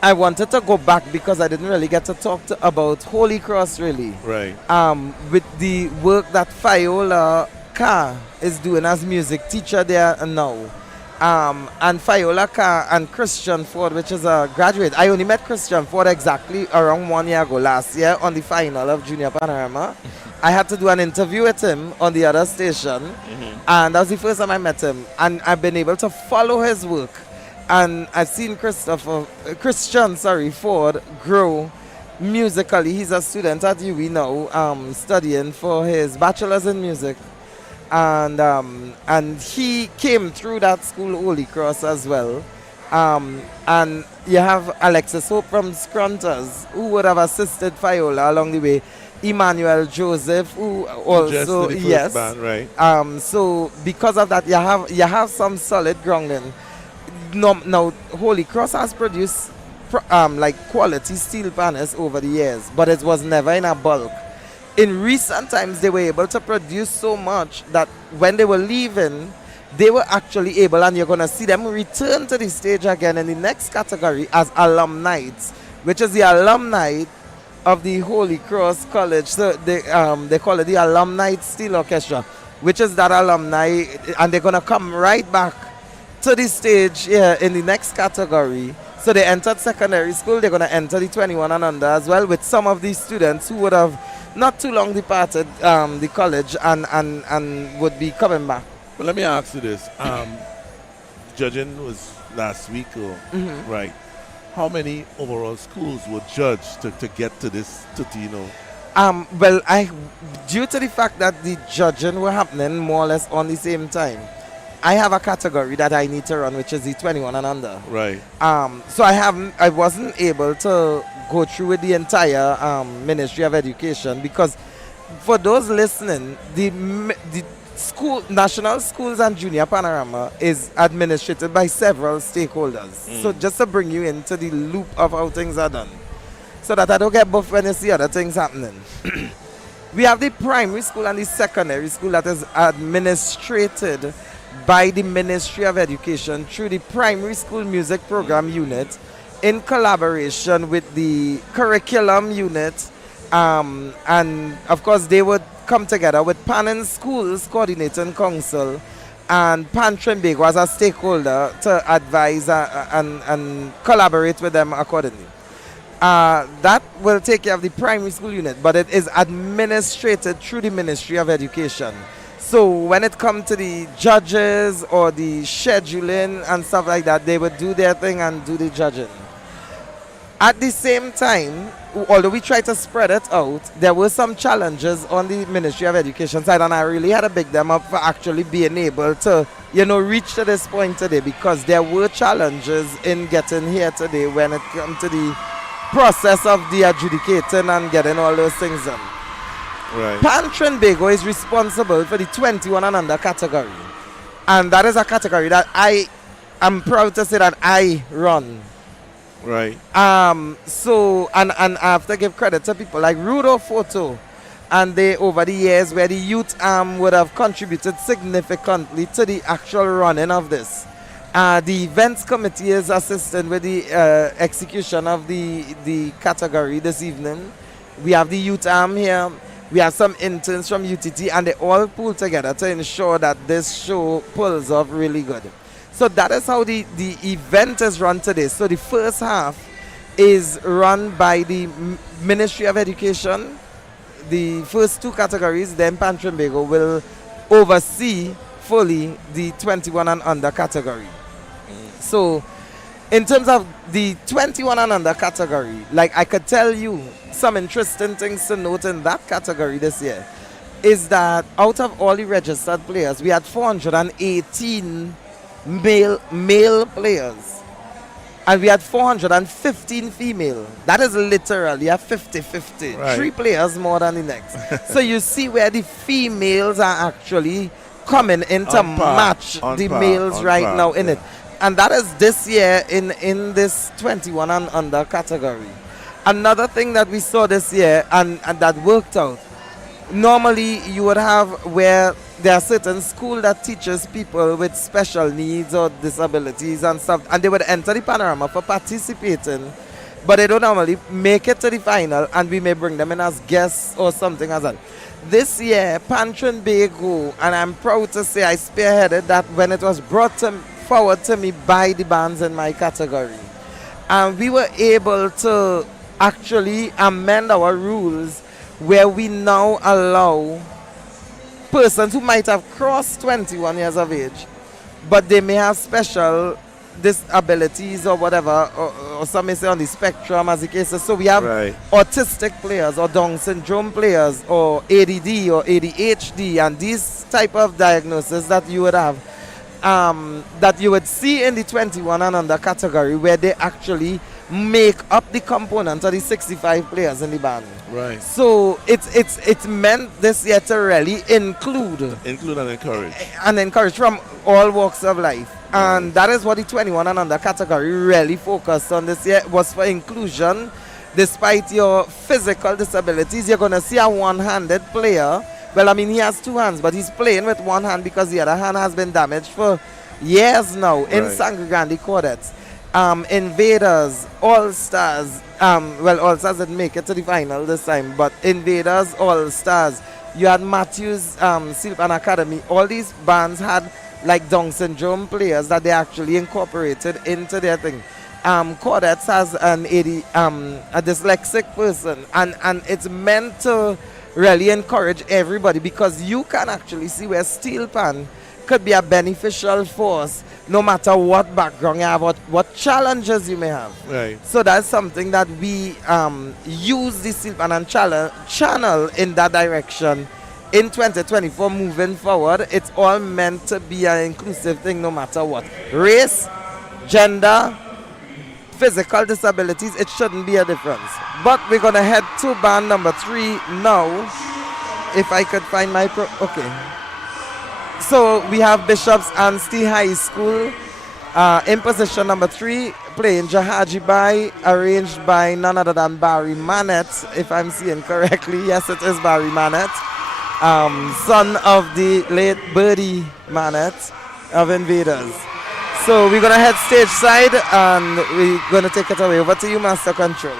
I wanted to go back because I didn't really get to talk about Holy Cross really. Right. With the work that Fiola Carr is doing as music teacher there now. And Fiola Carr and Christian Ford, which is a graduate. I only met Christian Ford exactly around 1 year ago, last year, on the final of Junior Panorama. I had to do an interview with him on the other station. And that was the first time I met him. And I've been able to follow his work. and I've seen Christian Ford grow musically. He's a student at UE now, studying for his bachelor's in music, and he came through that school, Holy Cross, as well. And you have Alexis Hope from Scrunters, who would have assisted Fiola along the way. Emmanuel Joseph, who also, yes, band, right. So because of that, you have some solid grounding. Now Holy Cross has produced like quality steel panners over the years, but it was never in a bulk. In recent times, they were able to produce so much that when they were leaving, they were actually able, and you're going to see them return to the stage again in the next category as alumni, which is the alumni of the Holy Cross College. So they call it the Alumni Steel Orchestra, which is that alumni, and they're going to come right back to the stage here in the next category. So they entered secondary school, they're going to enter the 21 and under as well, with some of these students who would have not too long departed the college and would be coming back. Well, let me ask you this. Judging was last week, right? How many overall schools were judged to get to this, Well, due to the fact that the judging were happening more or less on the same time, I have a category that I need to run, which is the 21 and under. Right. So I wasn't able to go through with the entire Ministry of Education, because for those listening, the National Schools and Junior Panorama is administered by several stakeholders. So just to bring you into the loop of how things are done, so that I don't get buffed when you see other things happening. We have the primary school and the secondary school that is administrated by the Ministry of Education through the Primary School Music Program Unit in collaboration with the Curriculum Unit, and of course they would come together with Pan Schools Coordinating Council and Pan Trinbago as a stakeholder to advise and collaborate with them accordingly. That will take care of the primary school unit, but it is administrated through the Ministry of Education. So when it comes to the judges or the scheduling and stuff like that, they would do their thing and do the judging. At the same time, although we try to spread it out, there were some challenges on the Ministry of Education side, and I really had to big them up for actually being able to, reach to this point today, because there were challenges in getting here today when it comes to the process of the adjudicating and getting all those things done. Right. Pan Trinbago is responsible for the 21 and under category, and that is a category that I am proud to say that I run. Right. So and I have to give credit to people like Rudo Photo, and they over the years where the youth would have contributed significantly to the actual running of this. The events committee is assisting with the execution of the category this evening. We have the youth here. We have some interns from UTT, and they all pull together to ensure that this show pulls off really good. So that is how the event is run today. So the first half is run by the Ministry of Education. The first two categories, then Pan Trinbago will oversee fully the 21 and under category. So in terms of the 21 and under category, like I could tell you some interesting things to note in that category this year is that out of all the registered players, we had 418 male players, and we had 415 female. That is literally a 50-50. Right. 3 players more than the next. So you see where the females are actually coming in to match the males right now in it. And that is this year in this 21 and under category. Another thing that we saw this year and that worked out, normally you would have where there are certain school that teaches people with special needs or disabilities and stuff, and they would enter the Panorama for participating, but they don't normally make it to the final, and we may bring them in as guests or something as that. This year, Pan Trinbago, and I'm proud to say I spearheaded that when it was brought forward to me by the bands in my category, and we were able to actually amend our rules where we now allow persons who might have crossed 21 years of age, but they may have special disabilities or whatever, or some may say on the spectrum as the case is. So we have autistic players or Down syndrome players or ADD or ADHD, and these type of diagnoses that you would have, that you would see in the 21 and under category, where they actually make up the component of the 65 players in the band. Right. So it's meant this year to really include and encourage from all walks of life. And that is what the 21 and under category really focused on this year, was for inclusion. Despite your physical disabilities, you're going to see a one-handed player. Well, I mean, he has two hands, but he's playing with one hand because the other hand has been damaged for years now in Sangre Grande Quartets. Invaders, All-Stars, well, All-Stars didn't make it to the final this time, but Invaders, All-Stars, you had Matthews, Steelpan Academy, all these bands had like Down syndrome players that they actually incorporated into their thing. Quartets has a dyslexic person, and it's meant to really encourage everybody, because you can actually see where Steelpan could be a beneficial force no matter what background you have, what challenges you may have. Right. So that's something that we use the Steelpan and channel in that direction in 2024 moving forward. It's all meant to be an inclusive thing no matter what. Race, gender, physical disabilities, it shouldn't be a difference. But we're going to head to band number 3 now. If I could find my okay. So we have Bishop's Anstey High School in position number 3, playing Jahaji Bai, arranged by none other than Barry Manet, if I'm seeing correctly. Yes, it is Barry Manet, son of the late Birdie Manet of Invaders. So we're going to head stage side and we're going to take it away. Over to you, Master Control.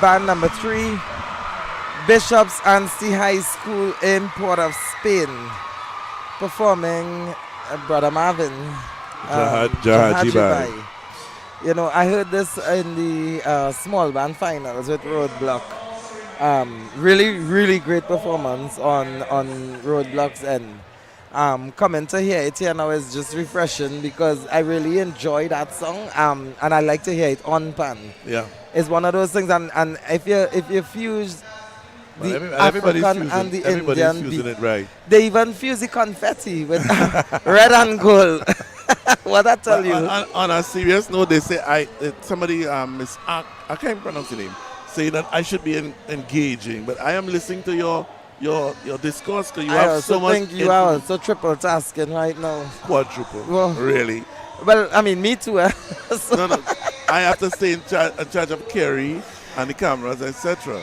band number 3, Bishops Anstey High School in Port of Spain, performing Brother Marvin. Jahajibai. You know, I heard this in the small band finals with Roadblock. Really, really great performance on Roadblock's end. Coming to hear it here now is just refreshing because I really enjoy that song, and I like to hear it on pan. Yeah, it's one of those things, and if you fuse the African and the Indian beat, it right. They even fuse the confetti with red and gold. What I tell you? On a serious note, they say somebody Miss I can't pronounce the name, say that I should be engaging, but I am listening to your discourse because you have so much. I think you are also triple tasking right now. Quadruple. Well, really? Well, I mean, me too. So. No. I have to stay in charge of Kerry and the cameras, etc.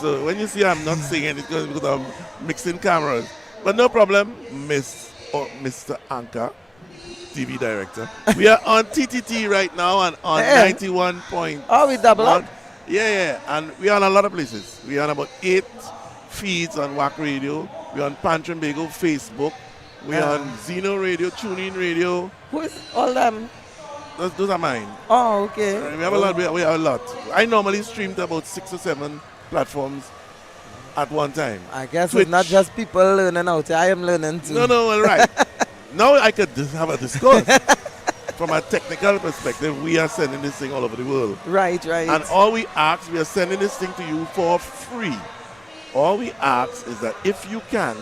So when you see I'm not singing, it's because I'm mixing cameras. But no problem, Mr. Anchor, TV director. We are on TTT right now and on 91 point. Oh, we double up? Yeah. And we are on a lot of places. We are on about 8 feeds on WACK Radio. We're on Pantry Bagel Facebook. We're on Zeno Radio, TuneIn Radio. Who is all them? Those are mine. Oh, okay. We have a lot. We have a lot. I normally stream to about 6 or 7 platforms at one time. I guess Twitch. It's not just people learning out here. I am learning too. No, well, right. Now I could have a discourse. From a technical perspective, we are sending this thing all over the world. Right. And all we ask, we are sending this thing to you for free. All we ask is that if you can,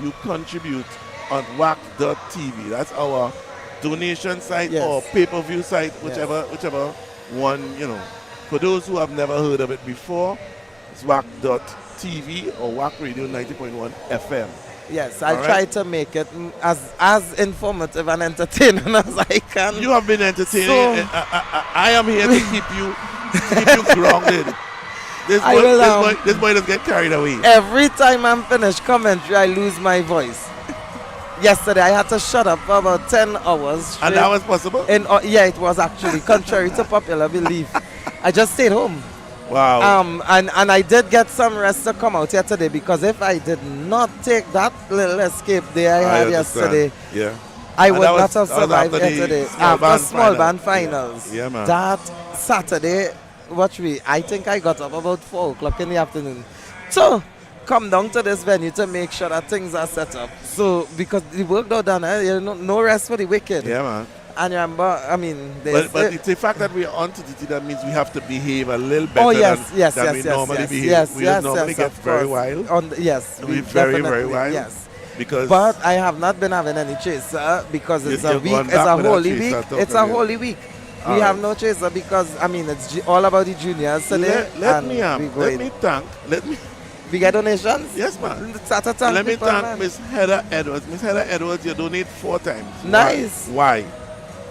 you contribute on WACK.tv. That's our donation site or pay-per-view site, whichever one, For those who have never heard of it before, it's WACK.tv or WACK Radio 90.1 FM. Yes, I try to make it as informative and entertaining as I can. You have been entertaining. So, I am here to keep you grounded. This boy doesn't get carried away. Every time I'm finished commentary, I lose my voice. Yesterday, I had to shut up for about 10 hours straight. And that was possible? Yeah, it was actually, contrary to popular belief. I just stayed home. Wow. And I did get some rest to come out here today because if I did not take that little escape day I had yesterday, I would not have survived here today. After small band finals. Yeah, man. That Saturday, I think I got up about 4 o'clock in the afternoon. So, come down to this venue to make sure that things are set up. So, because the work not done, no rest for the wicked. Yeah, man. And remember, I mean... But it's the fact that we're on TTT that means we have to behave a little better than we normally behave. We normally get very wild. We very, very wild. Yes. Because but I have not been having any chaser because it's a week. It's a holy week. It's a holy week. We have no chaser because, I mean, it's all about the juniors today. Let me thank... We get donations? Yes, man. Let me thank Miss Heather Edwards. Miss Heather Edwards, you donate 4 times. Nice. Why?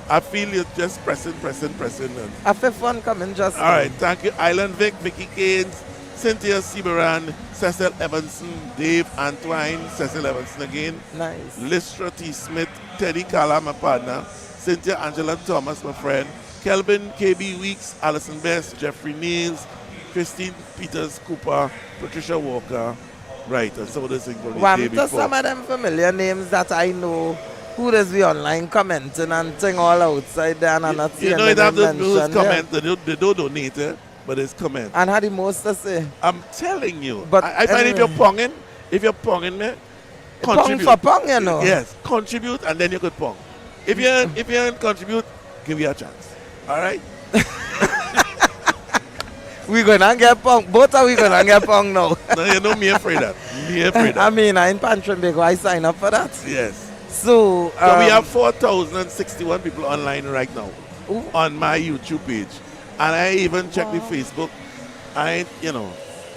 I feel you're just pressing. A fifth one coming just. All right, thank you. Island Vic, Vicky Keynes, Cynthia Seabaran, Cecil Evanson, Dave Antwine, Cecil Evanson again. Nice. Listra T. Smith, Teddy Kala, my partner, Cynthia Angela Thomas, my friend, Kelvin KB Weeks, Alison Best, Jeffrey Niels, Christine Peters Cooper, Patricia Walker. Right, and some of those things from the day before. Some of them familiar names that I know. Who does be online commenting and thing all outside there and I'm not seeing it have those people comment, they don't donate it, but it's comment. And had the most to say. I'm telling you. But I find if you're ponging me, contribute. Pong for pong, you know. Yes, contribute and then you could pong. If you contribute, give you a chance. All right? We're going to get pong. Both are we going to get pong now. No, you know me afraid of that. I mean, in Pantry Big, I sign up for that. Yes. So we have 4,061 people online right now on my YouTube page. And I even check the Facebook.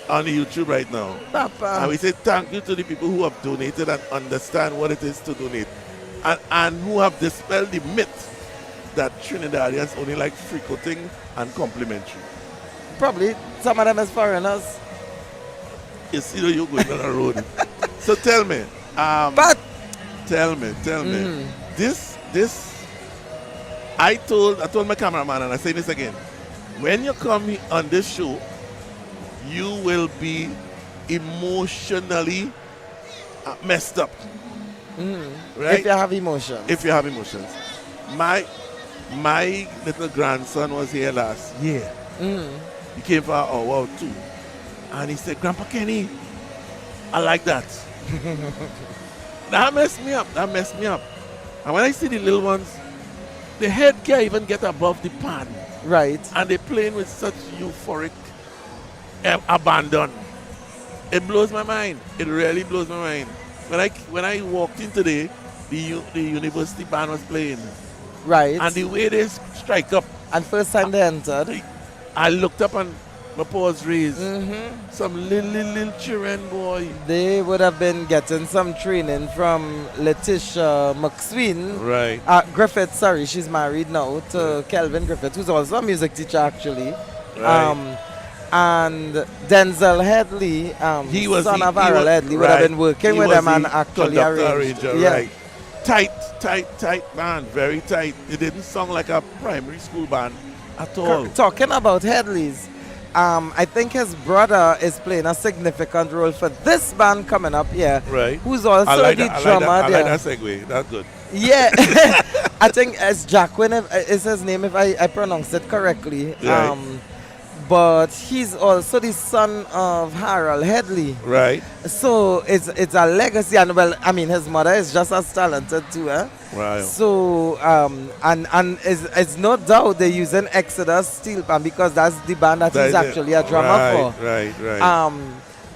On the YouTube right now. Papa. And we say thank you to the people who have donated and understand what it is to donate. And who have dispelled the myth that Trinidadians only like free-cutting and complimentary. Probably some of them is foreigners. You see that you're going on the road. So tell me. Tell me. This. I told my cameraman, and I say this again. When you come on this show, you will be emotionally messed up. Right? If you have emotions. If you have emotions. My little grandson was here last year. He came for an hour or two. And he said, Grandpa Kenny, I like that. That messed me up. And when I see the little ones, the head can't even get above the pan. Right. And they're playing with such euphoric abandon. It blows my mind. It really blows my mind. When I walked in today, the university band was playing. Right. And the way they strike up. And first time they entered. I looked up and my paws raised. Some little children, boy. They would have been getting some training from Letitia McSween. Right. Griffith, sorry, she's married now to Kelvin Griffith, who's also a music teacher actually. Right. And Denzel Headley, son of Harold Headley, would have been working with them and actually arranged. Right. Tight band, very tight. It didn't sound like a primary school band at all. Talking about Headley's, I think his brother is playing a significant role for this band coming up here. Right. Who's also the drummer I there. like that segue. That's good. Yeah. I think it's Jacquin is his name if I pronounce it correctly. Right. But he's also the son of Harold Headley. Right. So it's a legacy, and well, I mean, his mother is just as talented too, eh? Right. So and it's no doubt they're using Exodus Steelpan because that's the band that he's actually a drummer for. Right.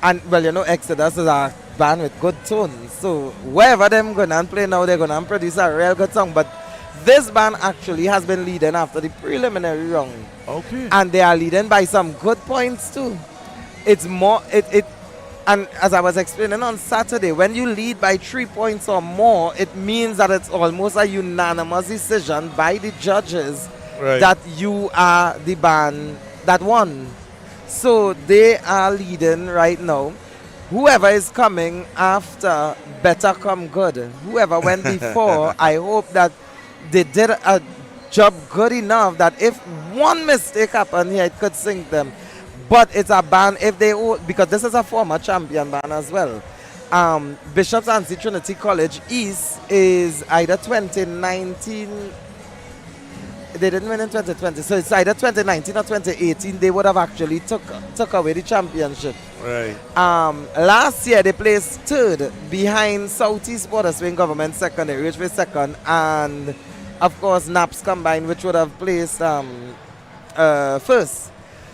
And well, you know, Exodus is a band with good tones. So wherever them gonna play now, they're gonna produce a real good song. But this band actually has been leading after the preliminary round. Okay. And they are leading by some good points too. It's more and as I was explaining on Saturday, when you lead by 3 points or more, it means that it's almost a unanimous decision by the judges that you are the band that won. So they are leading right now. Whoever is coming after better come good. Whoever went before, I hope that they did a job good enough that if one mistake happened here, it could sink them. But it's a band if they because this is a former champion band as well. Bishop's Ansi Trinity College East is either 2019. They didn't win in 2020, so it's either 2019 or 2018. They would have actually took away the championship. Right. Last year they placed third behind Southeast Border Swing Government Secondary, which was second, and of course NAPS Combined, which would have placed first.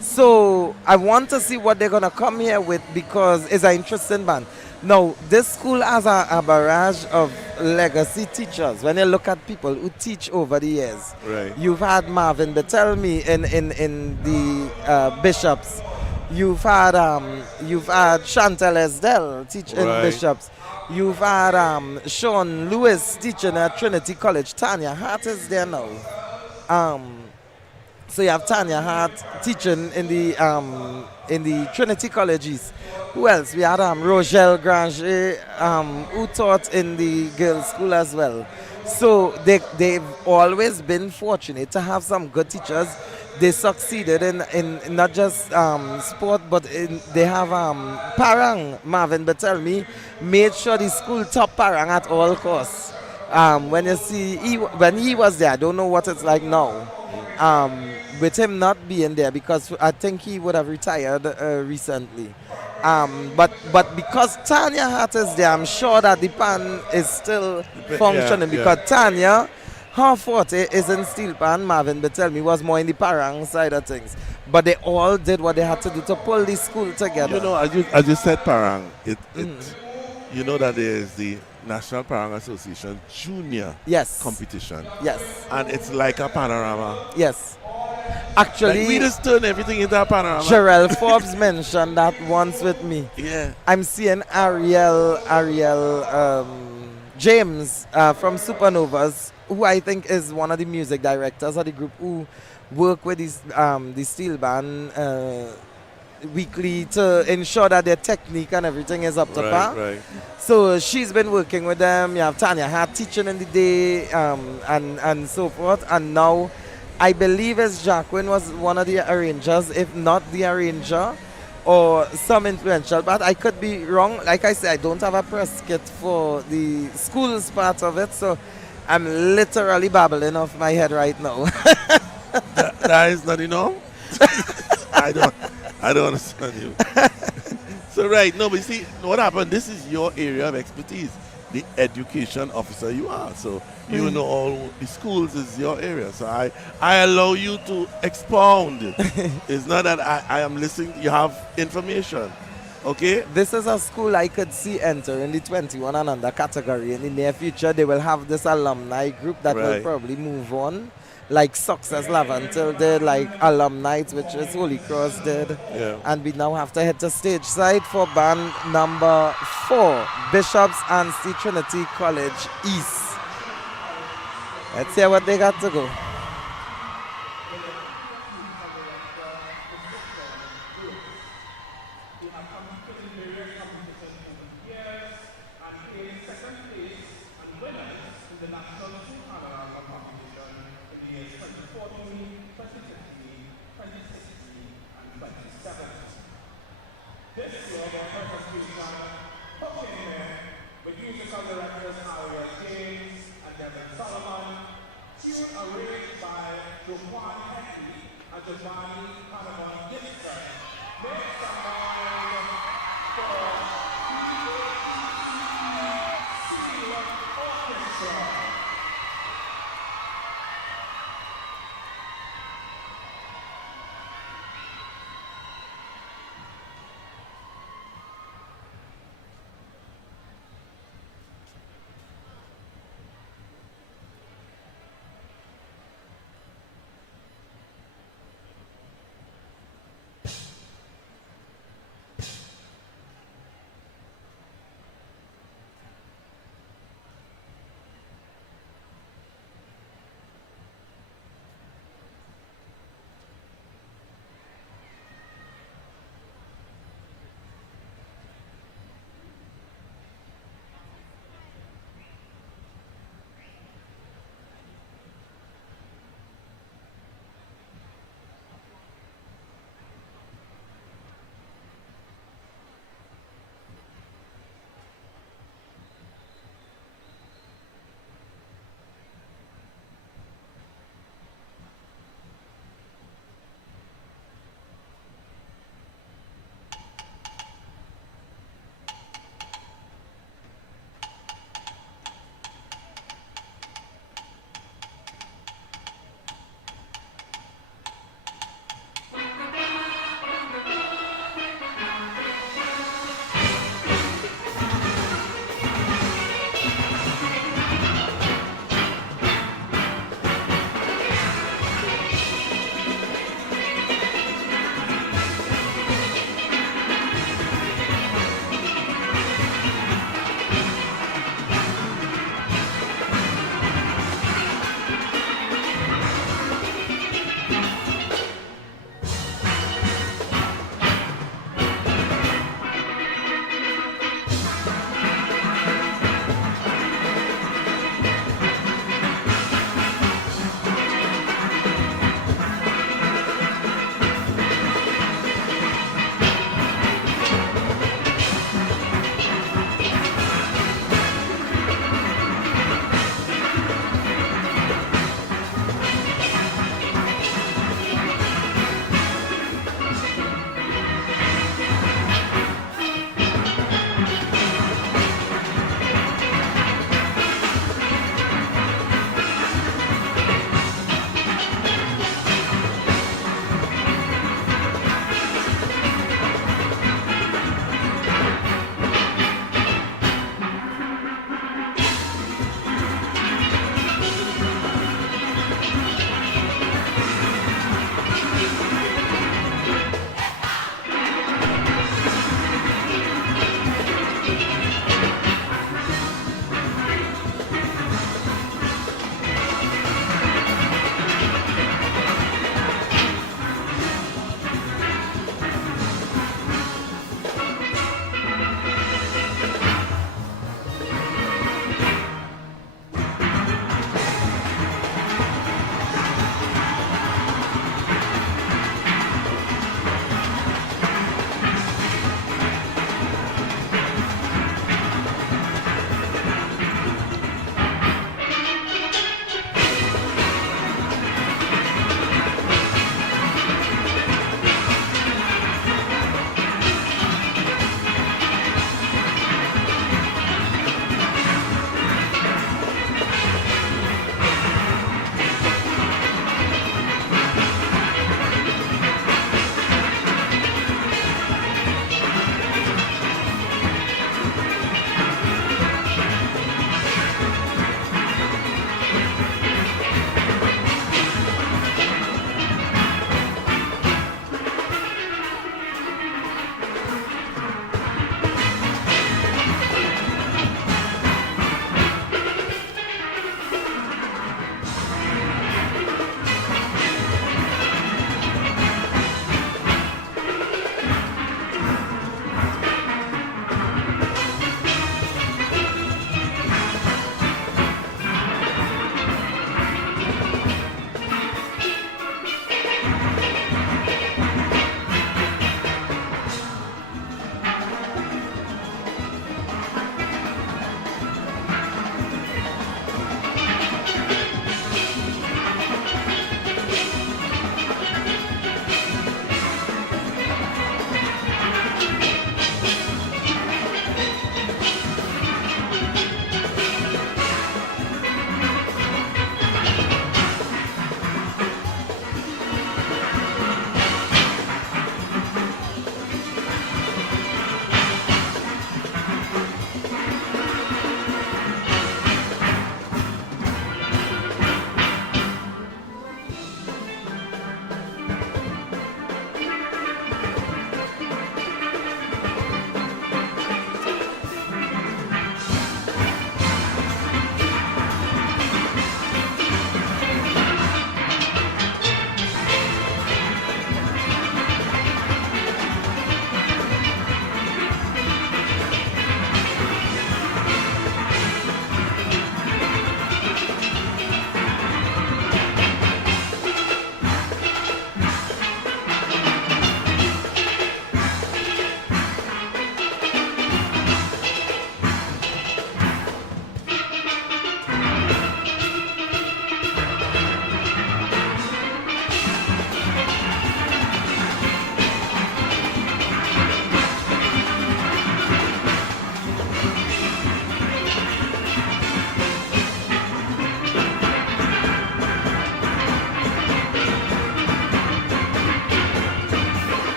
So I want to see what they're gonna come here with because it's an interesting band. Now this school has a barrage of legacy teachers. When you look at people who teach over the years, you've had Marvin Betelme in the Bishops. You've had Chantal Esdell teach in Bishops. You've had Sean Lewis teaching at Trinity College. Tanya Hart is there now. So you have Tanya Hart teaching in the Trinity Colleges. Who else? We had Rochelle Granger who taught in the girls' school as well. So they've always been fortunate to have some good teachers. They succeeded in not just sport, but they have Parang. Marvin Betelme made sure the school top Parang at all costs. When you see when he was there, I don't know what it's like now. With him not being there because I think he would have retired recently. But because Tanya Hart is there, I'm sure that the pan is still functioning because Tanya, her forte is in Steelpan. Marvin Betelme was more in the Parang side of things. But they all did what they had to do to pull the school together. You know, as you said Parang, you know that there is the National Parang Association Junior competition. Yes. And it's like a Panorama. Yes. Actually, like we just turn everything into a Panorama. Jarrell Forbes mentioned that once with me. Yeah. I'm seeing Ariel James from Supernovas, who I think is one of the music directors of the group who work with the steel band weekly to ensure that their technique and everything is up to par. Right. So she's been working with them. You have Tanya Hart teaching in the day and so forth. And now I believe as Jacqueline was one of the arrangers, if not the arranger. or some influential, but I could be wrong. Like I said, I don't have a press kit for the schools part of it, so I'm literally babbling off my head right now. That is not enough. I don't understand you. So right, no, but you see, what happened? This is your area of expertise, the education officer you are. So you know all the schools is your area. So I allow you to expound. It's not that I am listening. You have information. Okay? This is a school I could see enter in the 21 and under category. In the near future, they will have this alumni group that will Right. probably move on. Like Success Love until they're like alumni, which is Holy Cross did. Yeah. And we now have to head to stage side for band number 4, Bishops Anstey Trinity College East. Let's hear what they got to go.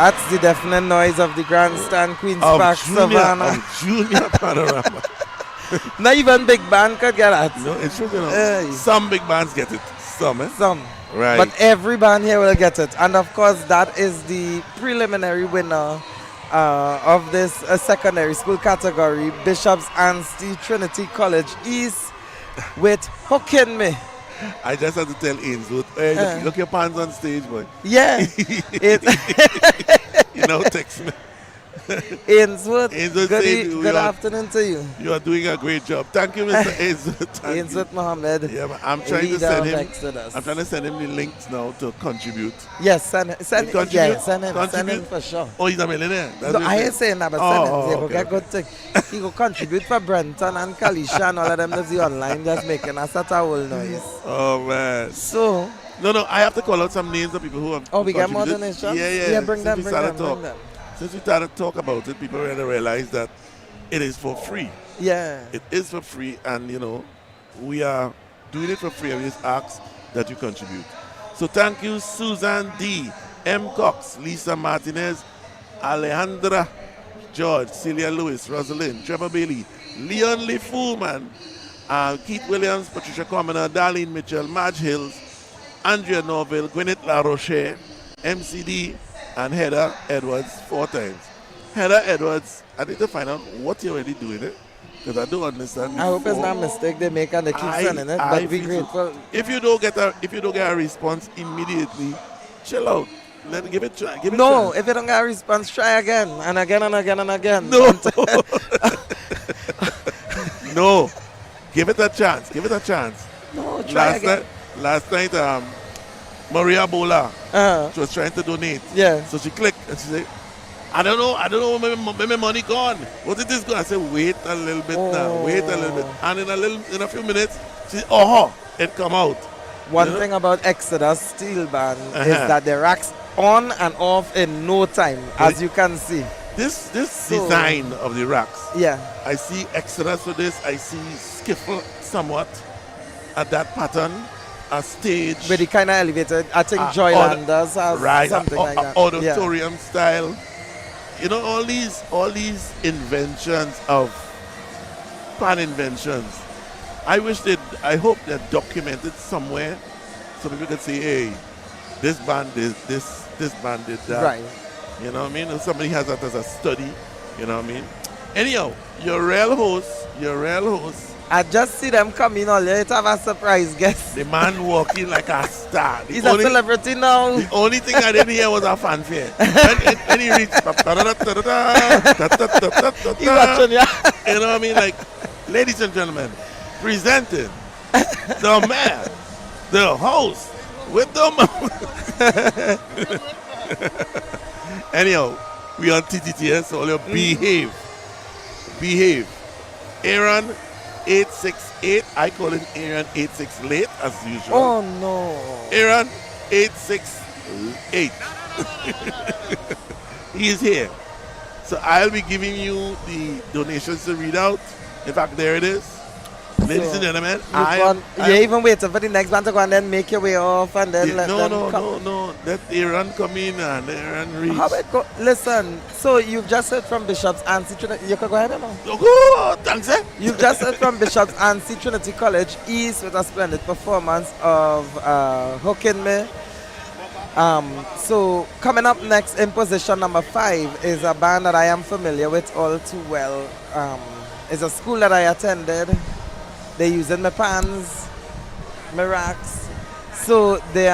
That's the definite noise of the grandstand, Queen's Park, Savannah. Junior Panorama. Not even big band could get that. No, it's true, you know. Some big bands get it. Some, eh? Some. Right. But every band here will get it. And of course, that is the preliminary winner of this secondary school category, Bishop's Anstey Trinity College East, with Hookin' Me. I just had to tell Ainsworth, hey, look your pants on stage, boy. Yeah. You know, text me. Ainsworth, good afternoon to you. You are doing a great job. Thank you, Mr. Ainsworth. Ainsworth Mohammed. Yeah, but I'm trying to send him. I'm trying to send him the links now to contribute. Yes, send him for sure. Oh, he's a millionaire. No, I ain't saying that, but send him. Okay. Good thing. He will contribute for Brenton and Kalisha and all of them that's online just making a sort of whole noise. Oh man. So no, I have to call out some names of people who have. Oh, we get more donations? Yeah. Bring them. Since we started to talk about it, people really realize that it is for free. Yeah. It is for free, and you know, we are doing it for free, and we just ask that you contribute. So thank you, Susan D, M. Cox, Lisa Martinez, Alejandra George, Celia Lewis, Rosalind, Trevor Bailey, Leon Lee Fullman, Keith Williams, Patricia Commoner, Darlene Mitchell, Marge Hills, Andrea Norville, Gwyneth La Roche, MCD, and Heather Edwards 4 times. Heather Edwards, I need to find out what you're already doing it, because I don't understand. I hope it's not a mistake they make and they keep sending it, but be grateful. If you don't get a response immediately, chill out. Give it a try. No, if you don't get a response, try again and again and again and again. No. No. Give it a chance. No, try again. Last night, Maria Bola, she was trying to donate. Yeah. So she clicked and she said, I don't know where my money gone. What is this going? I said, wait a little bit now. Wait a little bit. And in a few minutes, she said, it come out. One thing about Exodus Steelpan is that the racks on and off in no time, as you can see. This design of the racks. Yeah. I see Exodus with this. I see Skiffle somewhat at that pattern. A stage. With the kind of elevated, I think Joylanders has something like that. Auditorium style. You know, all these inventions of pan inventions. I hope they're documented somewhere so people could say, hey, this band did this band did that. Right. You know what I mean? If somebody has that as a study, you know what I mean? Anyhow, your real host. I just see them coming on. Let's have a surprise guest. The man walking like a star. He's a celebrity now. The only thing I didn't hear was a fanfare. When he reached, you know what I mean? Like, ladies and gentlemen, presenting the man, the host, with the mouth. Anyhow, we on TTTS, so you behave. Aaron 868, I call him Aaron 86 late as usual. Oh no. Aaron 868. He is here. So I'll be giving you the donations to read out. In fact, there it is. Ladies and gentlemen, you even waiting for the next one to go and then make your way off and then let them come. No. Let Aaron come in and Aaron reach. How about listen, so you've just heard from Bishop's Ansi Trinity. You can go ahead now. Oh, thanks, eh? You've just heard from Bishop's Ansi Trinity College East with a splendid performance of Hookin' Me. So coming up next in position number 5 is a band that I am familiar with all too well. It's a school that I attended. They're using my pans, my racks. So they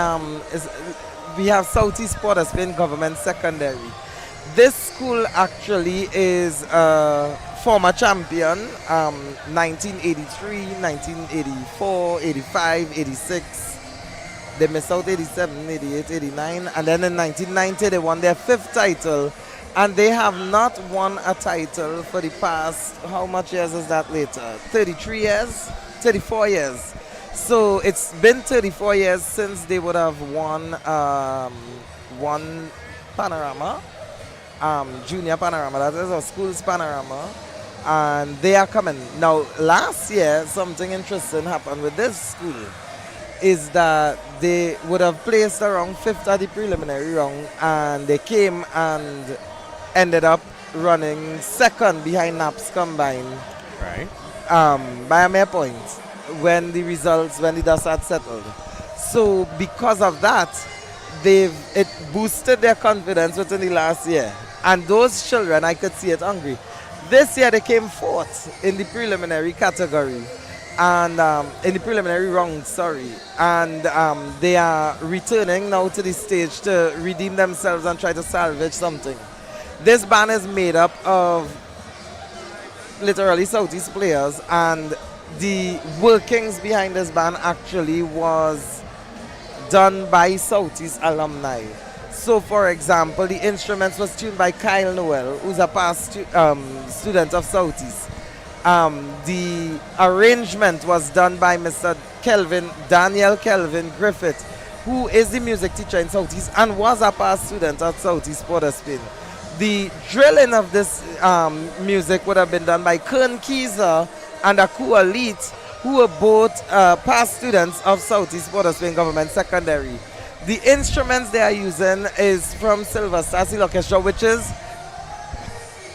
we have Southeast Port of Spain Government Secondary. This school actually is a former champion, 1983, 1984, 85, 86. They missed out 87, 88, 89. And then in 1990, they won their 5th title. And they have not won a title for the past, how much years is that later? 33 years? 34 years. So it's been 34 years since they would have won Panorama, Junior Panorama, that is our school's Panorama. And they are coming. Now, last year, something interesting happened with this school. Is that they would have placed around 5th at the preliminary round, and they came and ended up running 2nd behind NAPS combined. Right. By a mere point when the dust had settled. So because of that, it boosted their confidence within the last year. And those children, I could see it hungry. This year they came 4th in the preliminary category. And in the preliminary round, and they are returning now to the stage to redeem themselves and try to salvage something. This band is made up of literally Southeast players, and the workings behind this band actually was done by Southeast alumni. So, for example, the instruments was tuned by Kyle Noel, who's a past student of Southeast. The arrangement was done by Mr. Daniel Kelvin Griffith, who is the music teacher in Southeast and was a past student at Southeast Port of Spain. The drilling of this music would have been done by Kern Kieser and Aku Elite, who were both past students of Southeast Port of Spain Government Secondary. The instruments they are using is from Silver Star Seal Orchestra, which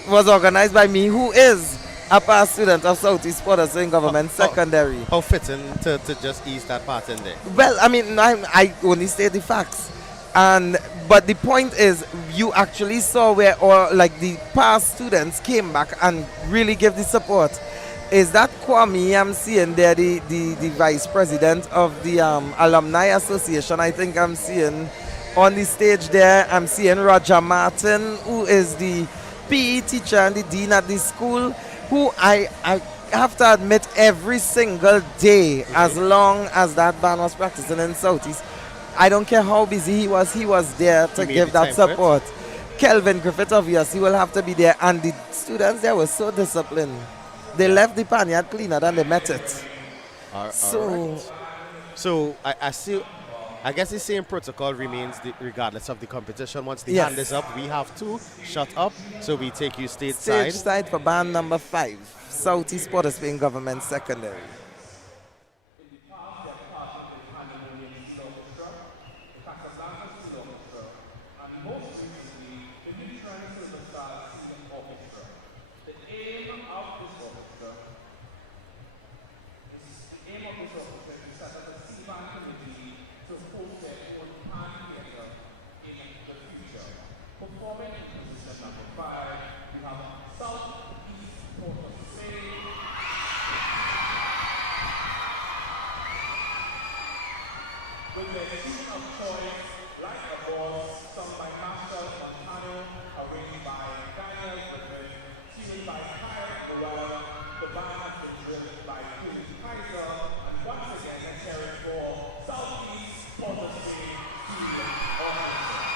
was organized by me, who is a past student of Southeast Port of Spain Government Secondary. How fitting to just ease that part in there? Well, I mean, I only state the facts. But the point is, you actually saw where the past students came back and really gave the support. Is that Kwame I'm seeing there, the vice president of the Alumni Association? I think I'm seeing on the stage there, I'm seeing Roger Martin, who is the PE teacher and the dean at the school, who I have to admit every single day, as long as that band was practicing in Southeast, I don't care how busy he was there to give that support. Kelvin Griffith obviously will have to be there, and the students there were so disciplined. They left the panyard cleaner than they met it. So I guess the same protocol remains regardless of the competition. Once the hand is up, we have to shut up. So we take you stateside. Stage side for band number 5, Southeast Port of Spain Government Secondary. The aim of this orchestra is to set up a SAVANNAH committee to their tune of choice, Like a Boss, sung by Marshall Montano, arranged by Daniel Griffin, tuned by Kyle Llewellyn. The band has been driven by Chris Kaiser, and once again a cheering for Southeast Porter State Student Orchestra.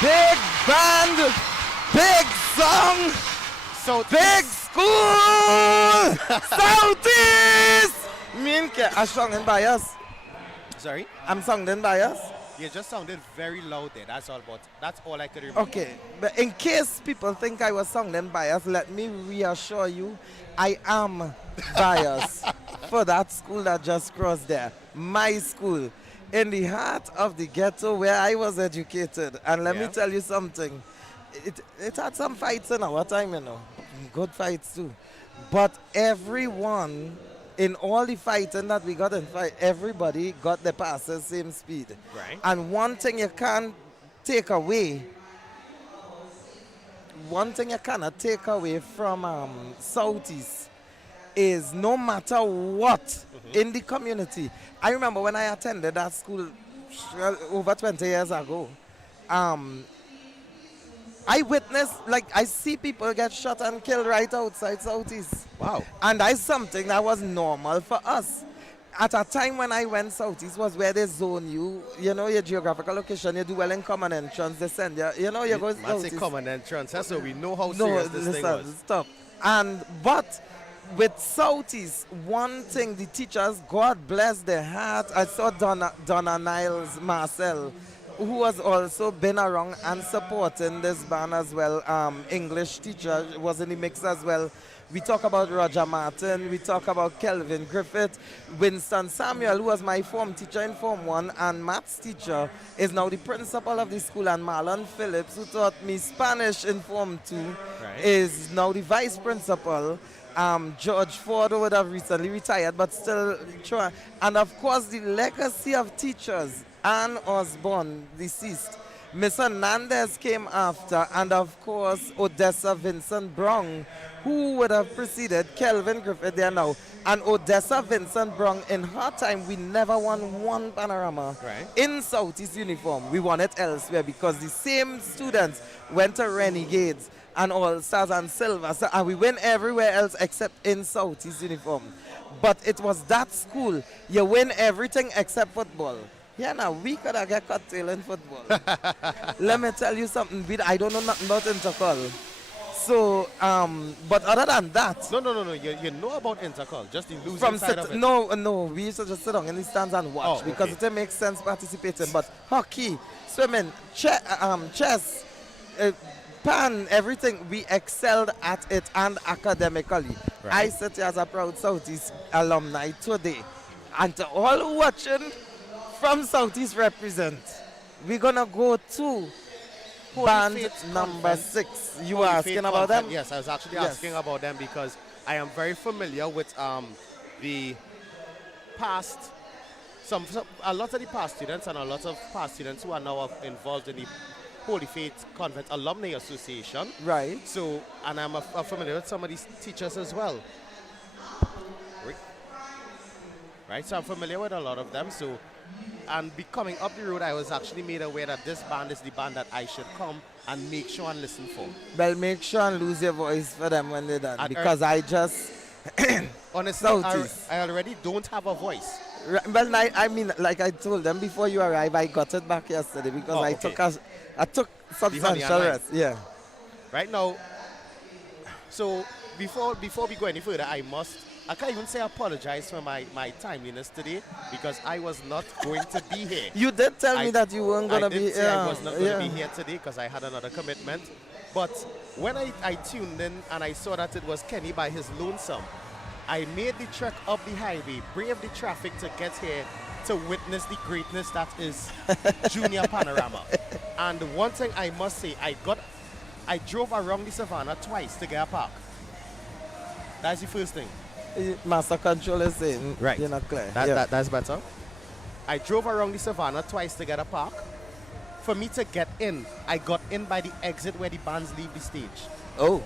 Big band, big song, so big school, Southeast. I'm singing by us. Sorry? I'm singing by us. You just sounded very loud there. That's all I could remember. Okay, but in case people think I was singing bias, let me reassure you, I am biased for that school that just crossed there. My school, in the heart of the ghetto where I was educated. And let me tell you something, it had some fights in our time, you know, good fights too. But everyone, in all the fighting that we got in fight, everybody got the passes same speed. Right. And one thing you can't take away, one thing you cannot take away from Southeast is no matter what in the community. I remember when I attended that school over 20 years ago, I witnessed, like, I see people get shot and killed right outside Southeast. Wow. And that's something that was normal for us. At a time when I went Southeast was where they zone you, you know, your geographical location, you do well in common entrance, they send you, you know, you go Southeast. Southeast. Common entrance, that's so we know how serious this thing was. Stop. And, but with Southeast, one thing, the teachers, God bless their heart. I saw Donna Niles Marcel, who has also been around and supporting this band as well. English teacher was in the mix as well. We talk about Roger Martin, we talk about Kelvin Griffith, Winston Samuel, who was my form teacher in Form 1, and maths teacher, is now the principal of the school, and Marlon Phillips, who taught me Spanish in Form 2, is now the vice principal. George Ford would have recently retired, but still trying. And of course, the legacy of teachers, Anne Osborne, deceased. Miss Hernandez came after, and of course, Odessa Vincent Brown, who would have preceded Kelvin Griffith there now. And Odessa Vincent Brown, in her time, we never won one Panorama in Southeast uniform. We won it elsewhere because the same students went to Renegades and All Stars and Silver, so, and we win everywhere else except in Southeast uniform. But it was that school, you win everything except football. Yeah, now we could have got cocktail in football. Let me tell you something, I don't know nothing about Intercol. So, but other than that... No, you know about Intercol, just the losing from side of it. No, we used to just sit down in the stands and watch because it makes sense participating. But hockey, swimming, chess, pan, everything, we excelled at it and academically. I sit here as a proud Southeast alumni today. And to all watching from Southeast represent, we're going to go to band number 6. You were asking about them? Yes, I was actually asking about them because I am very familiar with the past, a lot of the past students and a lot of past students who are now involved in the Holy Faith Convent Alumni Association. Right. So, and I'm familiar with some of these teachers as well. Right, so I'm familiar with a lot of them. So, and coming up the road, I was actually made aware that this band is the band that I should come and make sure and listen for. Well, make sure and lose your voice for them when they're done, because I just... Honestly, I already don't have a voice. Well, I mean, like I told them before you arrived, I got it back yesterday because I took substantial rest. Yeah. Right now, so before we go any further, I can't even say apologize for my timeliness today because I was not going to be here. You did tell me that you weren't going to be here. I was not going to be here today because I had another commitment. But when I tuned in and I saw that it was Kenny by his lonesome, I made the trek up the highway, braved the traffic to get here to witness the greatness that is Junior Panorama. And one thing I must say, I drove around the Savannah twice to get a park. That's the first thing. Master Control is saying you're not clear. That's better. I drove around the Savannah twice to get a park. For me to get in, I got in by the exit where the bands leave the stage. Oh.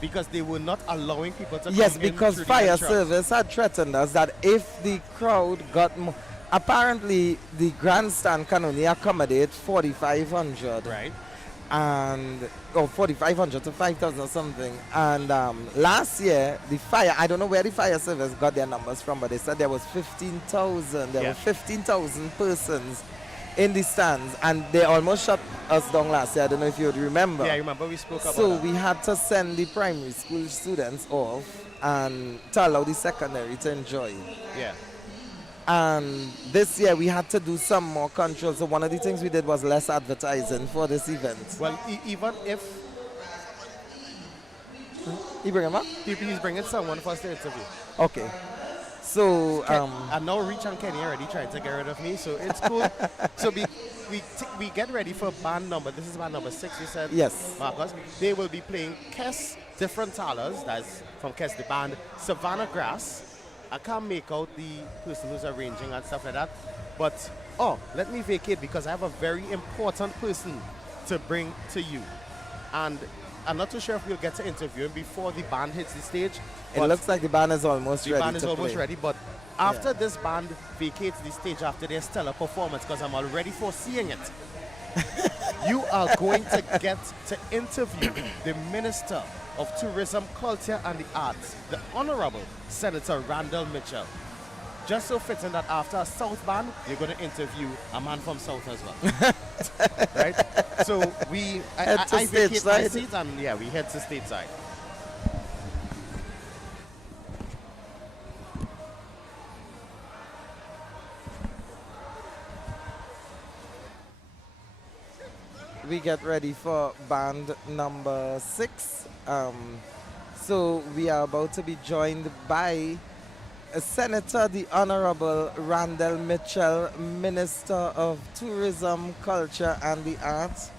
Because they were not allowing people to come in. Yes, because fire service had threatened us that if the crowd got more... Apparently, the grandstand can only accommodate 4,500. Right. And 4,500 to 5,000 or something. And last year, the fire, I don't know where the fire service got their numbers from, but they said there was 15,000. There were 15,000 persons in the stands, and they almost shut us down last year. I don't know if you would remember. Yeah, I remember we spoke about So that. we had to send the primary school students off and to allow the secondary to enjoy. Yeah. And this year we had to do some more control. So one of the things we did was less advertising for this event. Well, even if you bring him up, he's bringing someone for us to interview. Okay. So and now Reach and Kenny already trying to get rid of me, so it's cool. So we get ready for band number. This is band number 6. You said yes, Marcus. They will be playing Kes different talas. That's from Kes the band Savannah Grass. I can't make out the person who's arranging and stuff like that. But let me vacate because I have a very important person to bring to you, and I'm not too sure if we'll get to interview him before the band hits the stage. It looks like the band is almost ready. The band is almost play. ready, but after this band vacates the stage after their stellar performance, because I'm already foreseeing it, you are going to get to interview the Minister of Tourism, Culture and the Arts, the Honorable Senator Randall Mitchell. Just so fitting that after a South band, you're going to interview a man from South as well. Right? So I vacate my seat and we head to stateside. We get ready for band number 6. So we are about to be joined by Senator the Honorable Randall Mitchell, Minister of Tourism, Culture and the Arts.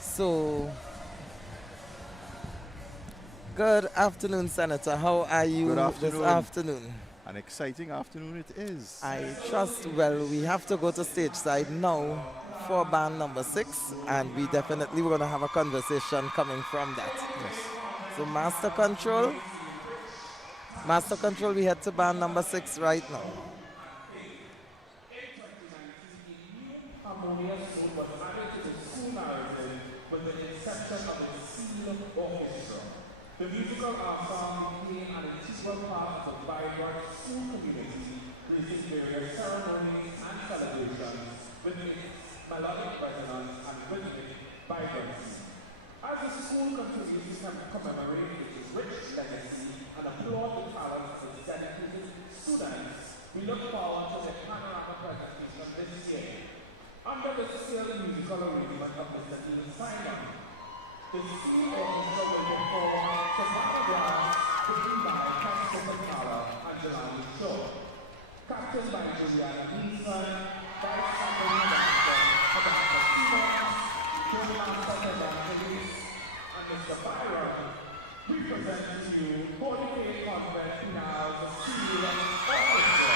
So, good afternoon, Senator. How are you this afternoon? An exciting afternoon it is. I trust, well, we have to go to stage side now for band number 6, and we definitely want to have a conversation coming from that. Yes. So Master Control, we head to band number 6 right now. Harmonious mood was added to the school narrative with the inception of the Seal Orchestra. The musical ensemble became an integral part of the vibrant school community, creating various ceremonies and celebrations with its melodic resonance and rhythmic vibrancy. As the school continues to commemorate its rich legacy and applaud the talents of its dedicated students, we look forward to the Panorama presentation this year. Under the still musical arrangement of Mr. Steelpan, the Seal Orchestra will perform Savannah Grass, written by Pastor Sakala and Jelani Shaw, captained by Juliana Neeson, Vice Captain Robinson, Tabitha Stevens, Joanna Evangelist, and Mr. Byron. We present to you Holy Faith Convent now the Seal Orchestra.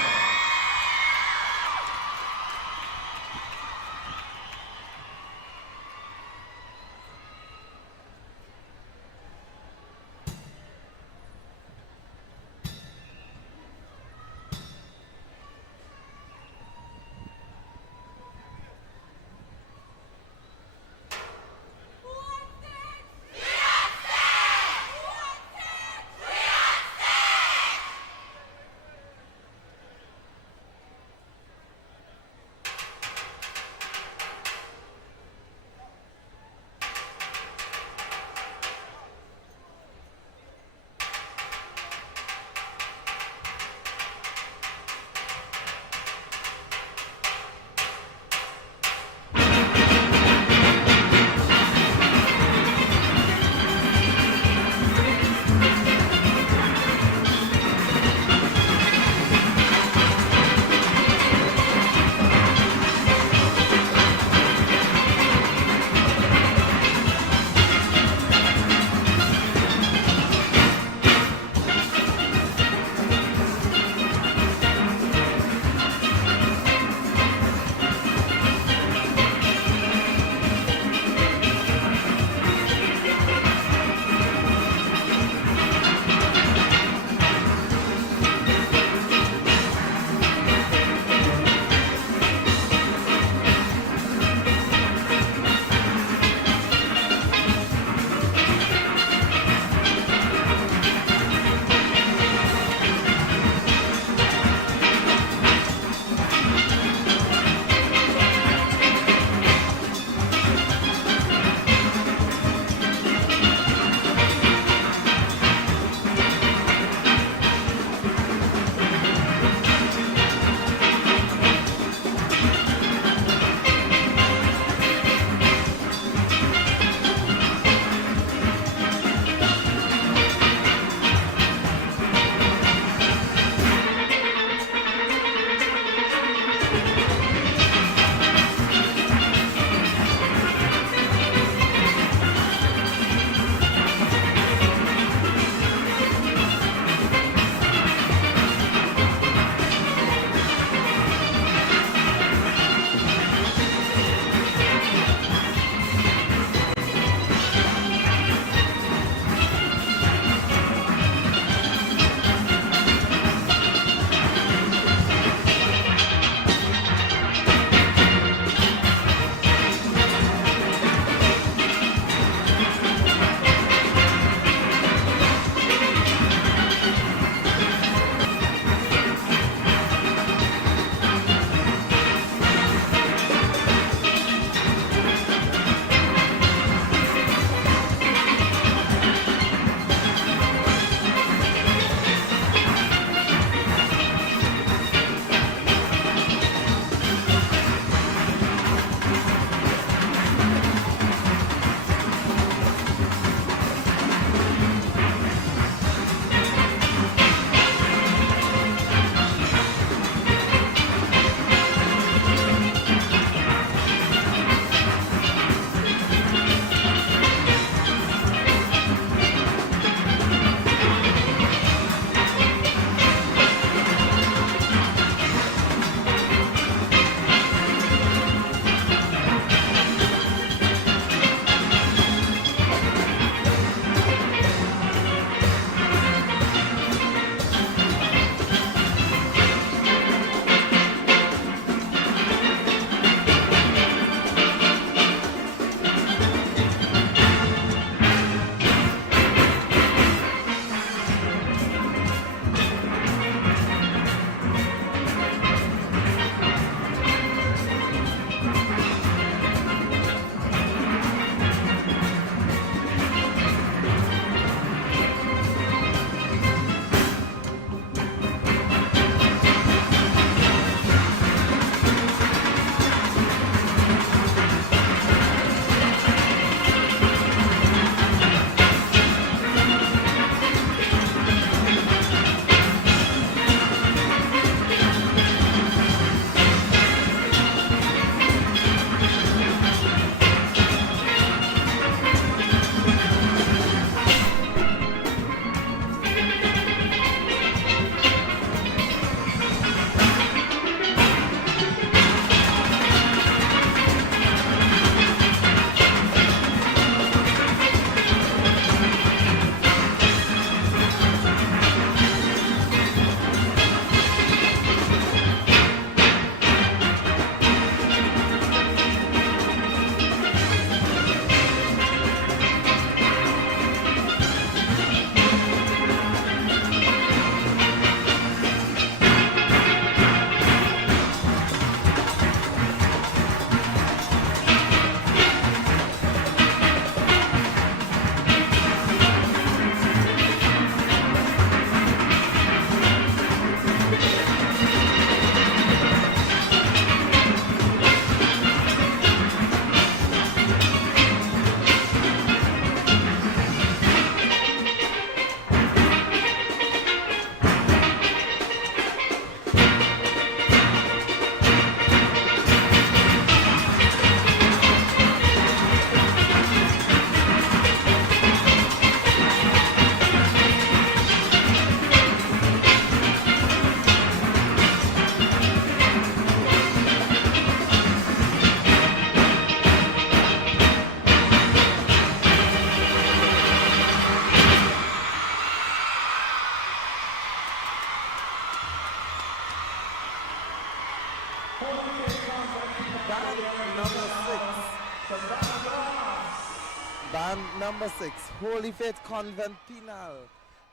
band number 6, Holy Faith Convent Penal.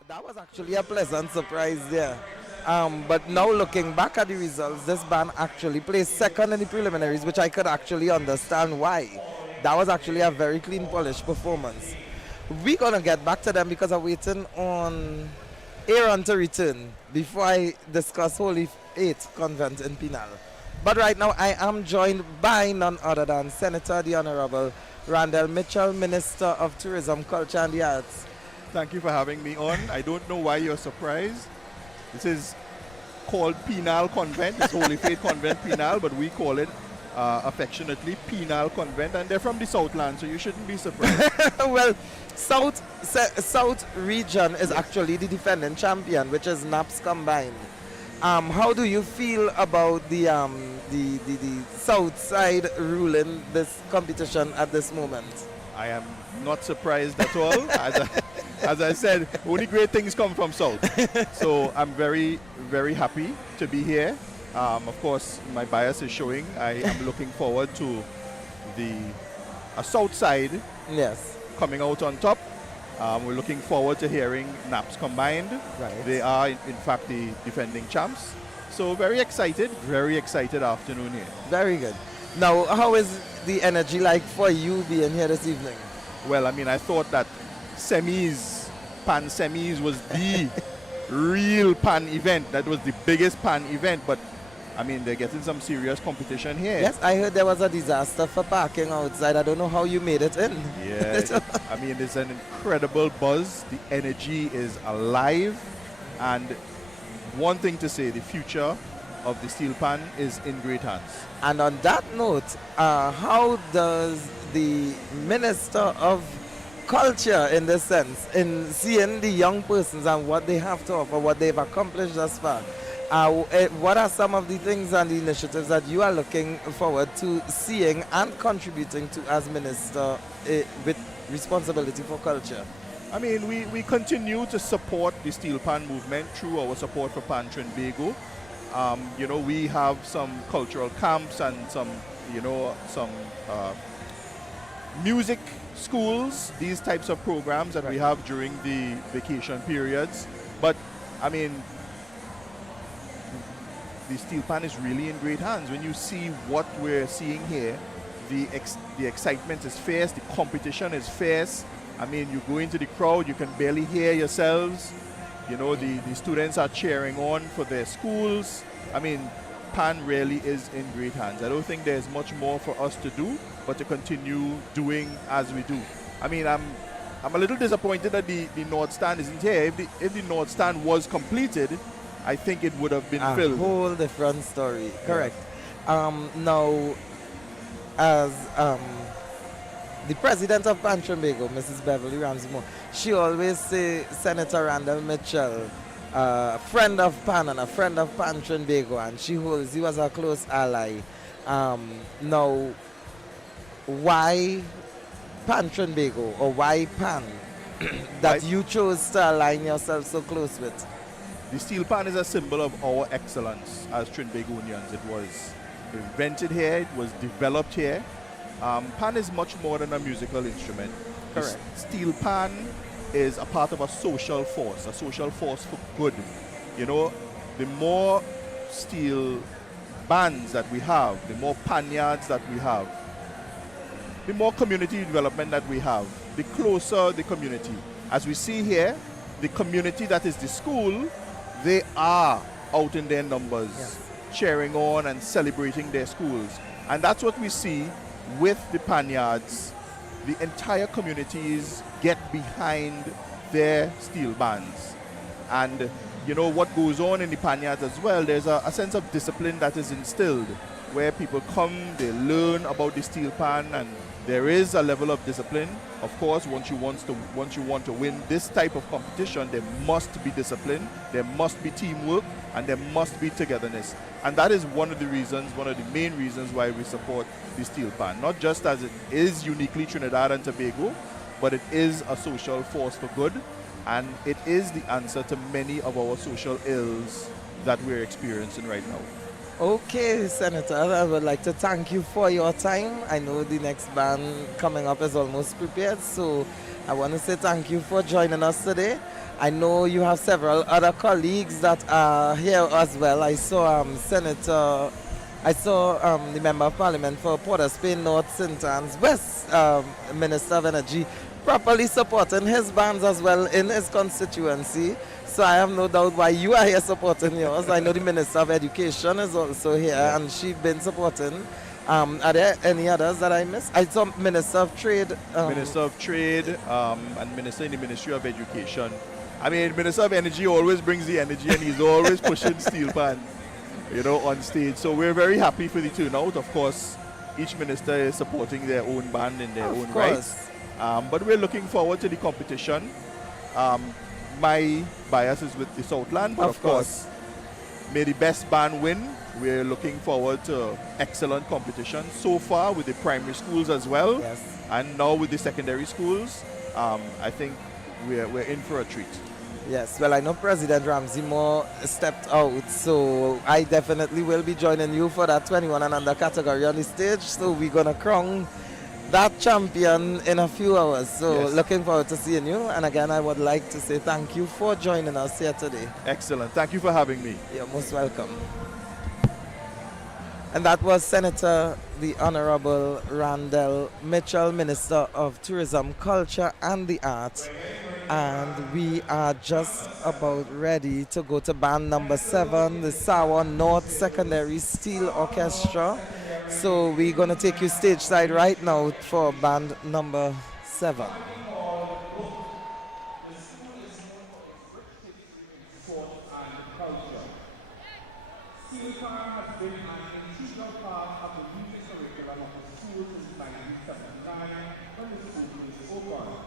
That was actually a pleasant surprise there. But now looking back at the results, this band actually placed second in the preliminaries, which I could actually understand why. That was actually a very clean, polished performance. We're going to get back to them because I'm waiting on Aaron to return before I discuss Holy Faith Convent in Penal. But right now I am joined by none other than Senator the Honorable Randall Mitchell, Minister of Tourism, Culture and the Arts. Thank you for having me on. I don't know why you're surprised. This is called Penal Convent. It's Holy Faith Convent Penal, but we call it affectionately Penal Convent, and they're from the Southland, so you shouldn't be surprised. Well, South region is actually the defending champion, which is NAPS combined. How do you feel about the South side ruling this competition at this moment? I am not surprised at all. As I said, only great things come from South. So I'm very, very happy to be here. Of course, my bias is showing. I am looking forward to a South side coming out on top. We're looking forward to hearing NAPS combined. Right. They are, in fact, the defending champs. So very excited afternoon here. Very good. Now, how is the energy like for you being here this evening? Well, I mean, I thought that Pan Semis was the real Pan event. That was the biggest Pan event, but I mean, they're getting some serious competition here. Yes, I heard there was a disaster for parking outside. I don't know how you made it in. Yeah, I mean, it's an incredible buzz. The energy is alive. And one thing to say, the future of the Steelpan is in great hands. And on that note, how does the Minister of Culture, in this sense, in seeing the young persons and what they have to offer, what they've accomplished thus far, what are some of the things and the initiatives that you are looking forward to seeing and contributing to as Minister with responsibility for culture? I mean, we continue to support the Steelpan movement through our support for Pan Trinbago. You know, we have some cultural camps and some music schools, these types of programs that we have during the vacation periods. But, I mean, the Steelpan is really in great hands. When you see what we're seeing here, the excitement is fierce, the competition is fierce. I mean, you go into the crowd, you can barely hear yourselves. You know, the students are cheering on for their schools. I mean, Pan really is in great hands. I don't think there's much more for us to do, but to continue doing as we do. I mean, I'm a little disappointed that the North Stand isn't here. If the North Stand was completed, I think it would have been filled. A whole different story. Correct. Now, as the president of Pan Trinbago, Mrs. Beverly Ramsey Moore, she always say Senator Randall Mitchell, a friend of Pan and a friend of Pan Trinbago, and she holds you as a close ally. Now, why Pan Trinbago, or why Pan that you chose to align yourself so close with? The Steelpan is a symbol of our excellence as Trinbagonians. It was invented here, it was developed here. Pan is much more than a musical instrument. Correct. Steelpan is a part of a social force for good. You know, the more steel bands that we have, the more panyards that we have, the more community development that we have, the closer the community. As we see here, the community that is the school, they are out in their numbers, cheering on and celebrating their schools. And that's what we see with the panyards. The entire communities get behind their steel bands. And you know what goes on in the panyards as well, there's a sense of discipline that is instilled, where people come, they learn about the steel pan, and there is a level of discipline. Of course, once you want to win this type of competition, there must be discipline, there must be teamwork, and there must be togetherness. And that is one of the main reasons why we support the steel pan. Not just as it is uniquely Trinidad and Tobago, but it is a social force for good, and it is the answer to many of our social ills that we're experiencing right now. Okay, Senator, I would like to thank you for your time. I know the next band coming up is almost prepared, so I want to say thank you for joining us today. I know you have several other colleagues that are here as well. I saw the Member of Parliament for Port of Spain North St. Anne's West, Minister of Energy, properly supporting his bands as well in his constituency. So I have no doubt why you are here supporting yours. I know the Minister of Education is also here, and she's been supporting. Are there any others that I missed? I saw Minister of Trade. Minister of Trade and Minister in the Ministry of Education. I mean, Minister of Energy always brings the energy, and he's always pushing Steelpan, on stage. So we're very happy for the turnout. Of course, each minister is supporting their own band in their own right. But we're looking forward to the competition. My bias is with the Southland, but of course, may the best band win. We're looking forward to excellent competition so far with the primary schools as well, and now with the secondary schools. I think we're in for a treat. Yes, well, I know President Ramsey Moore stepped out, so I definitely will be joining you for that 21 and under category on the stage. So we're going to crown that champion in a few hours. So looking forward to seeing you. And again, I would like to say thank you for joining us here today. Excellent. Thank you for having me. You're most welcome. And that was Senator the Honorable Randall Mitchell, Minister of Tourism, Culture and the Arts. And we are just about ready to go to band number 7, the Sawa North Secondary Steel Orchestra. So we're going to take you stage side right now for band number 7. Steelpan has been an integral part of the music curriculum of the school since 1979 when the school was opened.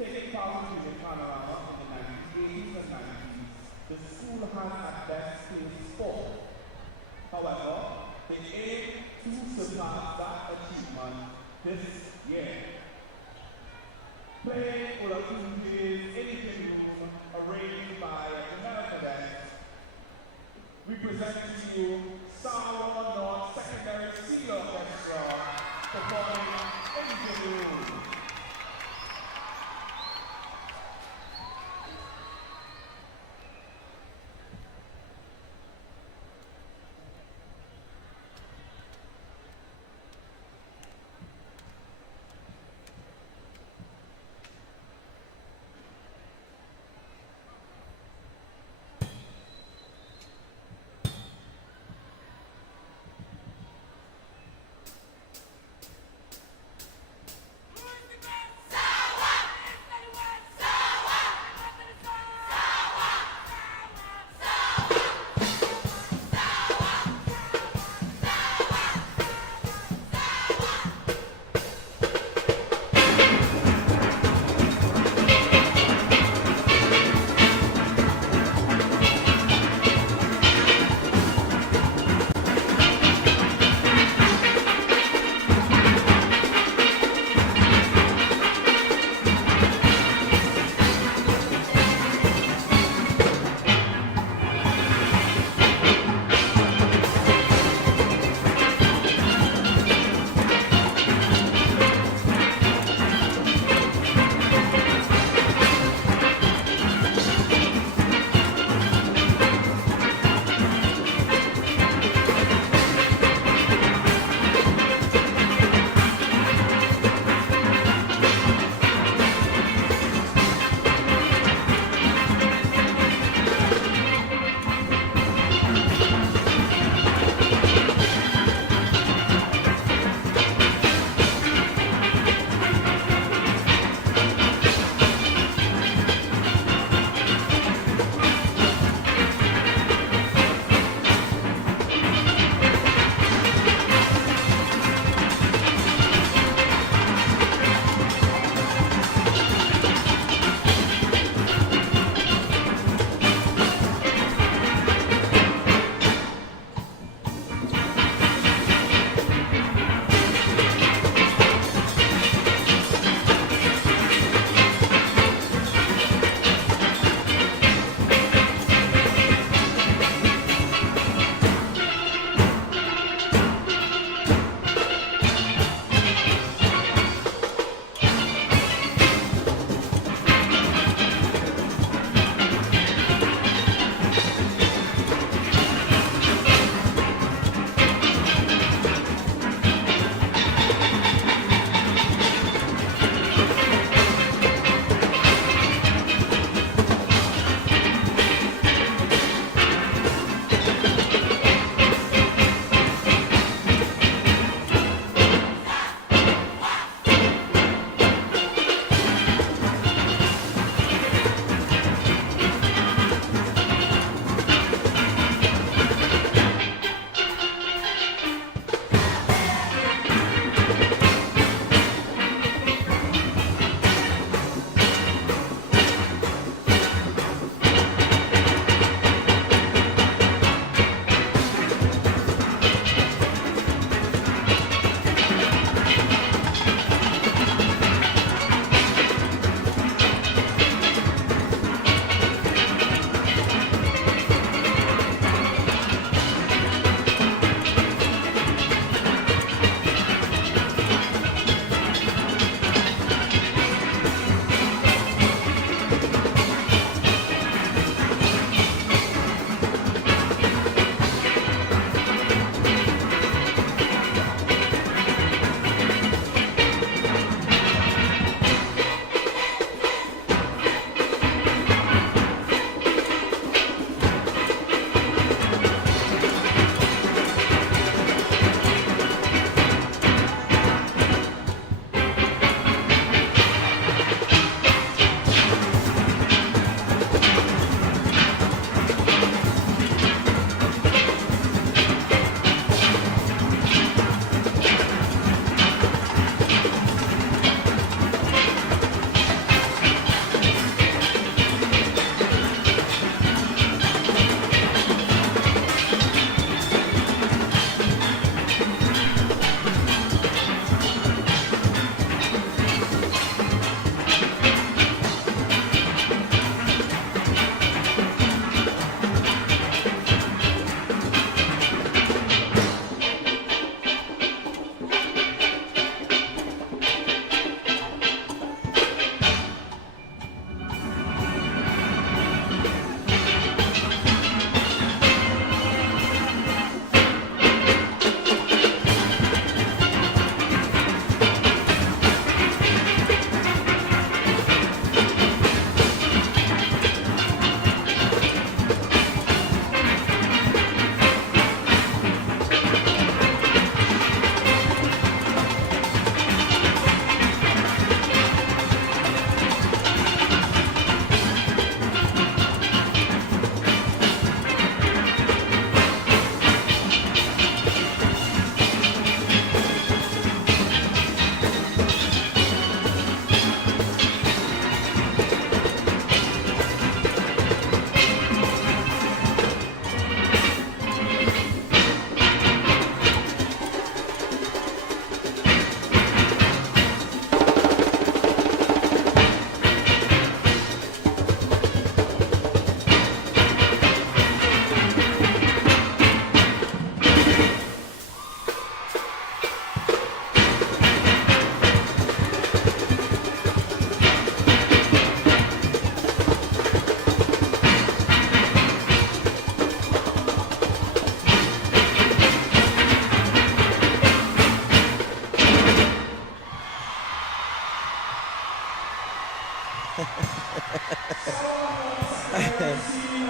Taking part in the Panorama in the 1980s and 90s, the school has at best played sport. However, they aim to surpass that achievement this year. Playing Olatunji's Anything Room, arranged by Janelle Cadet, we present to you Sawa North Secondary Steel Orchestra performing Anything Room.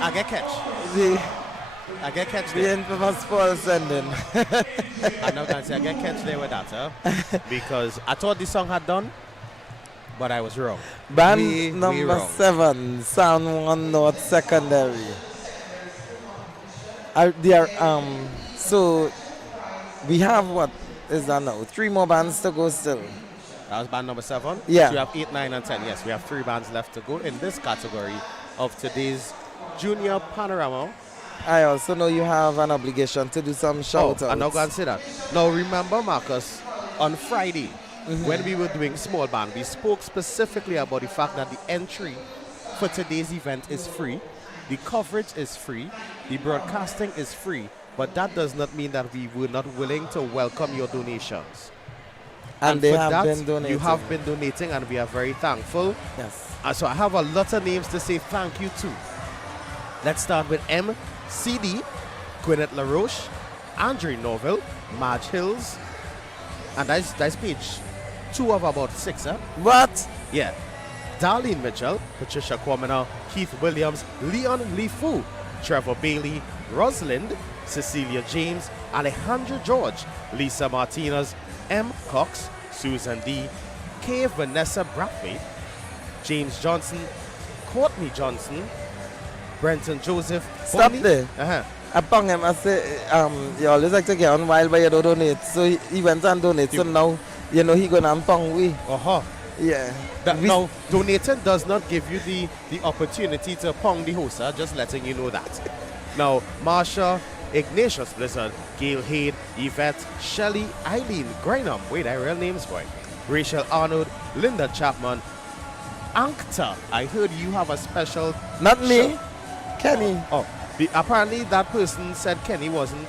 I get catch. I get catch The there. infamous Paul sending. I'm not gonna say I get catch there with that, huh? Because I thought the song had done, but I was wrong. Band Way number wrong. 7, San Juan North Secondary. So we have what is that now? 3 more bands to go still. That was band number 7. Yeah. So we have 8, 9, and 10. Yes, we have 3 bands left to go in this category of today's Junior Panorama. I also know you have an obligation to do some shout outs. I'm not going to say that. Now remember, Marcus, on Friday, when we were doing small band, we spoke specifically about the fact that the entry for today's event is free. The coverage is free. The broadcasting is free. But that does not mean that we were not willing to welcome your donations. And they for have that, been donating. You have been donating, and we are very thankful. Yes. So I have a lot of names to say thank you to. Let's start with MCD, Gwyneth LaRoche, Andre Norville, Marge Hills, and that's page 2 of about 6, huh? What? Yeah. Darlene Mitchell, Patricia Kwamina, Keith Williams, Leon Lee Fu, Trevor Bailey, Rosalind, Cecilia James, Alejandro George, Lisa Martinez, M. Cox, Susan D., K. Vanessa Brathwaite, James Johnson, Courtney Johnson, Brenton Joseph. Stop Bonnie. there. Upon him, I say, you always like to get on wild, but you don't donate. So he went and donated. So now, you know, he gonna pong we. Yeah. Now, donating does not give you the opportunity to pong the host, just letting you know that. Now, Marsha, Ignatius Blizzard, Gail Haid, Yvette, Shelley, Eileen, Grinham, wait, that real names, boy. Rachel Arnold, Linda Chapman, Ankta, I heard you have a special... Not me, Kenny. Oh, apparently that person said Kenny wasn't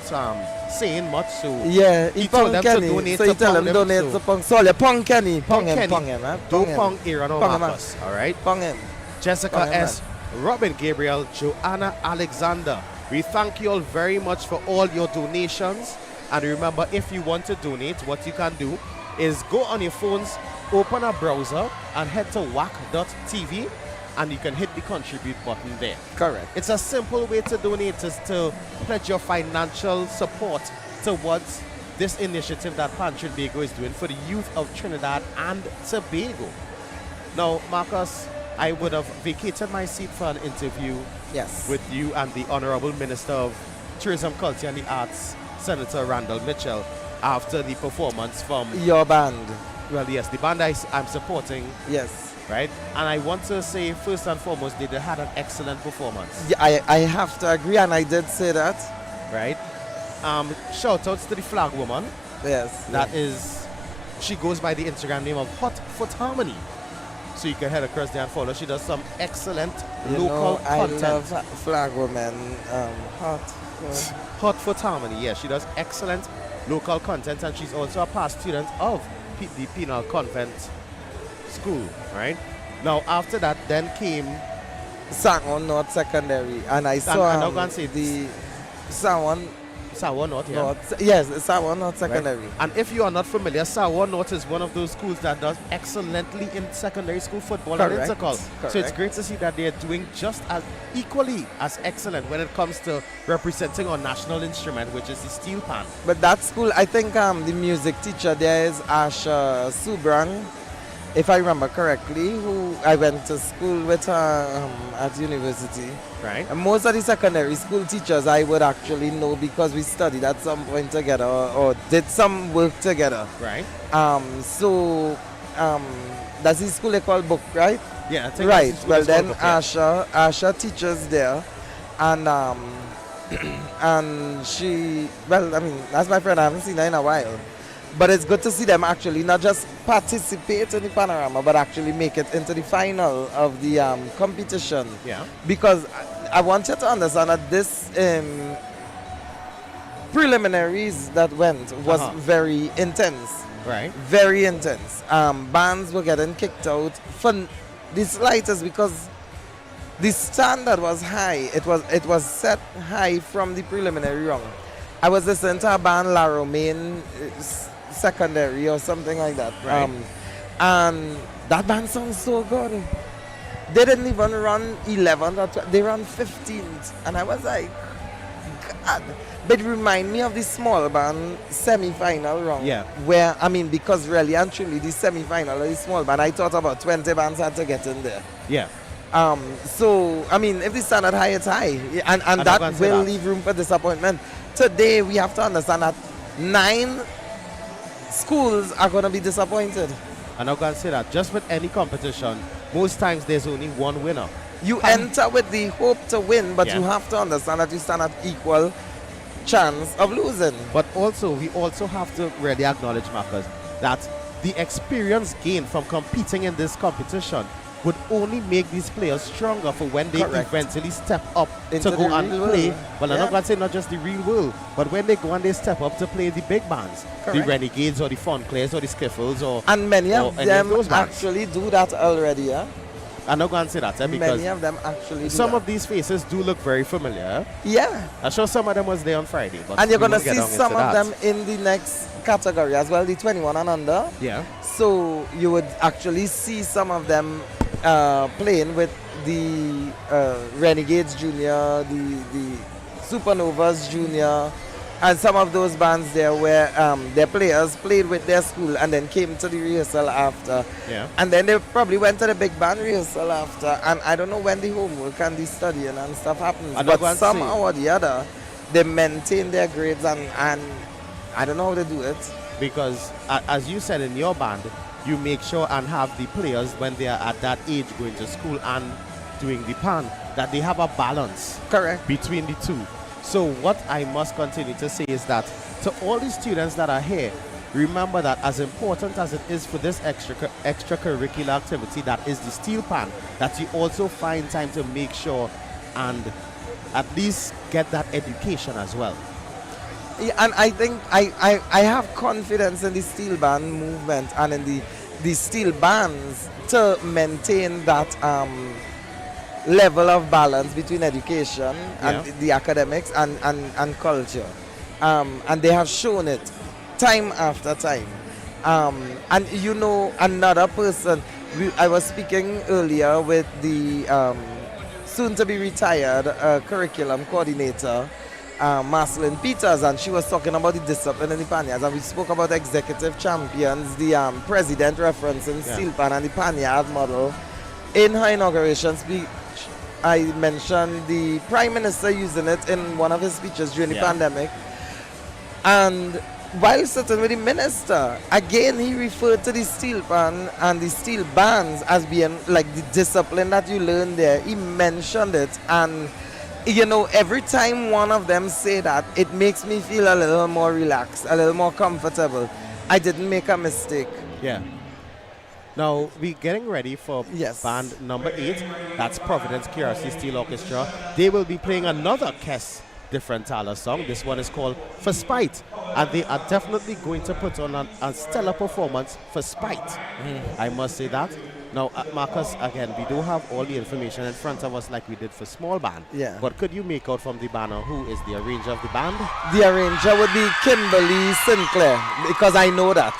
saying much, so... Yeah, he told them Kenny, to donate so to you tell pong him donate so. to pong. Sorry, pong Kenny, pong him, Kenny. pong him. Don't pong Aaron or Pong him, Marcus, all right? Pong him. Jessica Pong him, S., Robin Gabriel, Joanna Alexander. We thank you all very much for all your donations. And remember, if you want to donate, what you can do is go on your phones, open a browser, and head to WACK.tv, and you can hit the contribute button there. Correct. It's a simple way to donate, is to pledge your financial support towards this initiative that Pan Trinbago is doing for the youth of Trinidad and Tobago. Now, Marcus, I would have vacated my seat for an interview with you and the Honorable Minister of Tourism, Culture and the Arts, Senator Randall Mitchell, after the performance from... Your band. Well, yes, the band I'm supporting. Yes. Right? And I want to say, first and foremost, they had an excellent performance. Yeah, I have to agree, and I did say that. Right? Shout outs to the flag woman. Yes. That is, she goes by the Instagram name of Hot Foot Harmony. So you can head across there and follow. She does some excellent local content. I love flag woman. Hot Foot Harmony, yeah. She does excellent local content, and she's also a past student of the Penal Convent School, right? Now, after that, then came San Juan North Secondary, and I saw the San Juan North, yeah. North, yes, San Juan North Secondary. Right. And if you are not familiar, San Juan North is one of those schools that does excellently in secondary school football and intercol. So it's great to see that they're doing just as equally as excellent when it comes to representing our national instrument, which is the Steelpan. But that school, I think the music teacher there is Asha Subrang, if I remember correctly, who I went to school with her at university. Right. And most of the secondary school teachers I would actually know because we studied at some point together or did some work together. Right. So that's the school they call Book, right? Yeah, I think right. Well, then Book, yeah. Asha teaches there, and and she, well, I mean, that's my friend. I haven't seen her in a while. But it's good to see them actually not just participate in the Panorama, but actually make it into the final of the competition. Yeah. Because I want you to understand that this preliminaries that went was very intense. Right. Very intense. Bands were getting kicked out for the slightest because the standard was high. It was set high from the preliminary round. I was listening to a band, La Romaine Secondary or something like that. Right. And that band sounds so good. They didn't even run 11th or 12th, they ran 15th. And I was like, God. But it remind me of the small band semi-final round. Yeah. Where, I mean, because really and truly, the semi-final or the small band, I thought about 20 bands had to get in there. Yeah. So, I mean, if they stand at high, it's high. And that will leave room for disappointment. Today, we have to understand that 9 schools are going to be disappointed. I'm not going to say that. Just with any competition, most times there's only one winner. You enter with the hope to win, but you have to understand that you stand at equal chance of losing. But also, we also have to really acknowledge, Marcus, that the experience gained from competing in this competition would only make these players stronger for when they eventually step up into to go and play. World. Well, I'm not going to say not just the real world, but when they go and they step up to play the big bands, the Renegades or the Fonclairs or the Skiffles or and many of them those bands. actually do that already, yeah? I'm not going to say that, because many of them actually do some that. of these faces do look very familiar. Yeah. I'm sure some of them was there on Friday. But and you're going to won't get see down some into of that. them in the next category as well, the 21 and under. Yeah. So you would actually see some of them playing with the Renegades Junior, the Supernovas Junior, and some of those bands there where their players played with their school and then came to the rehearsal after. Yeah. And then they probably went to the big band rehearsal after. And I don't know when the homework and the studying and stuff happens. But somehow or the other, they maintain their grades and I don't know how they do it. Because as you said in your band, you make sure and have the players when they are at that age going to school and doing the pan, that they have a balance between the two. So what I must continue to say is that to all the students that are here, remember that as important as it is for this extracurricular activity that is the Steelpan, that you also find time to make sure and at least get that education as well. Yeah, and I think I have confidence in the steel band movement and in the steel bands to maintain that level of balance between education and the academics and culture. And they have shown it time after time. And you know, another person, I was speaking earlier with the soon to be retired curriculum coordinator, Marceline Peters, and she was talking about the discipline in the Panyards, and we spoke about executive champions, the president referencing Steelpan and the Panyard model. In her inauguration speech, I mentioned the Prime Minister using it in one of his speeches during the pandemic. And while sitting with the minister, again he referred to the Steelpan and the steel bands as being like the discipline that you learn there. He mentioned it, and you know, every time one of them say that, it makes me feel a little more relaxed, a little more comfortable. I didn't make a mistake. Yeah. Now, we're getting ready for band number 8. That's Providence QRC Steel Orchestra. They will be playing another Kes Differentala song. This one is called For Spite. And they are definitely going to put on a stellar performance for Spite. I must say that. Now, Marcus, again, we do have all the information in front of us like we did for small band. Yeah. But could you make out from the banner who is the arranger of the band? The arranger would be Kimberly Sinclair, because I know that.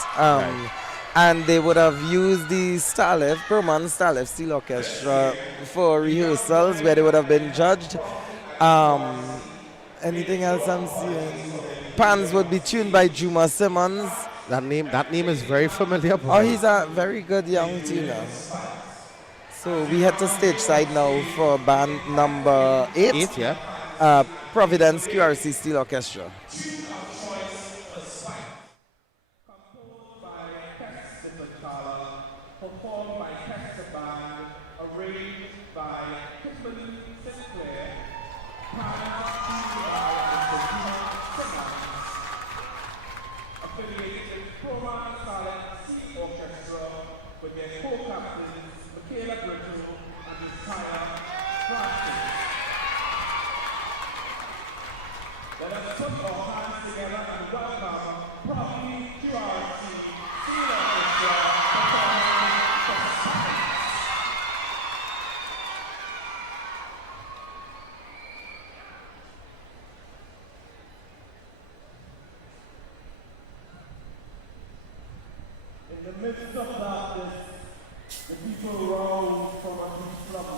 And they would have used the Starlift, Perman Starlift Steel Orchestra for rehearsals where they would have been judged. Anything else I'm seeing? Pans would be tuned by Juma Simmons. That name is very familiar. Oh, he's a very good young tuner. So we head to stage side now for band number 8. 8, yeah. Providence QRC Steel Orchestra. Performed by Kester Band, arranged by Kimberly Sinclair, affiliated with Proman Scarlet Steel Orchestra with their co-captains Michaela Brittle and Josiah Francis. Let us put our hands together and welcome Providence QRC Steel Orchestra performing For Spite. In the midst of darkness, the people roam from a deep slumber.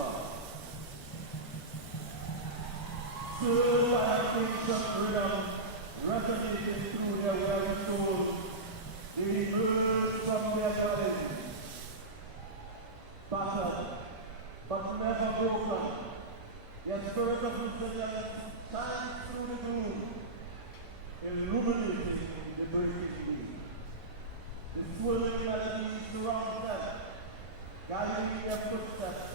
spirit of resilience shines through the gloom, illuminating the breaking day. The swirling melodies surround them, guiding their footsteps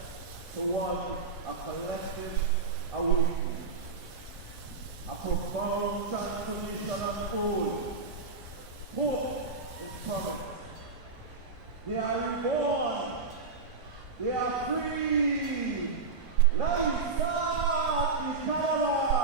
toward a collective awakening. A profound transformation unfolds. Hope is promised. They are reborn. They are free. Let's start the Panorama.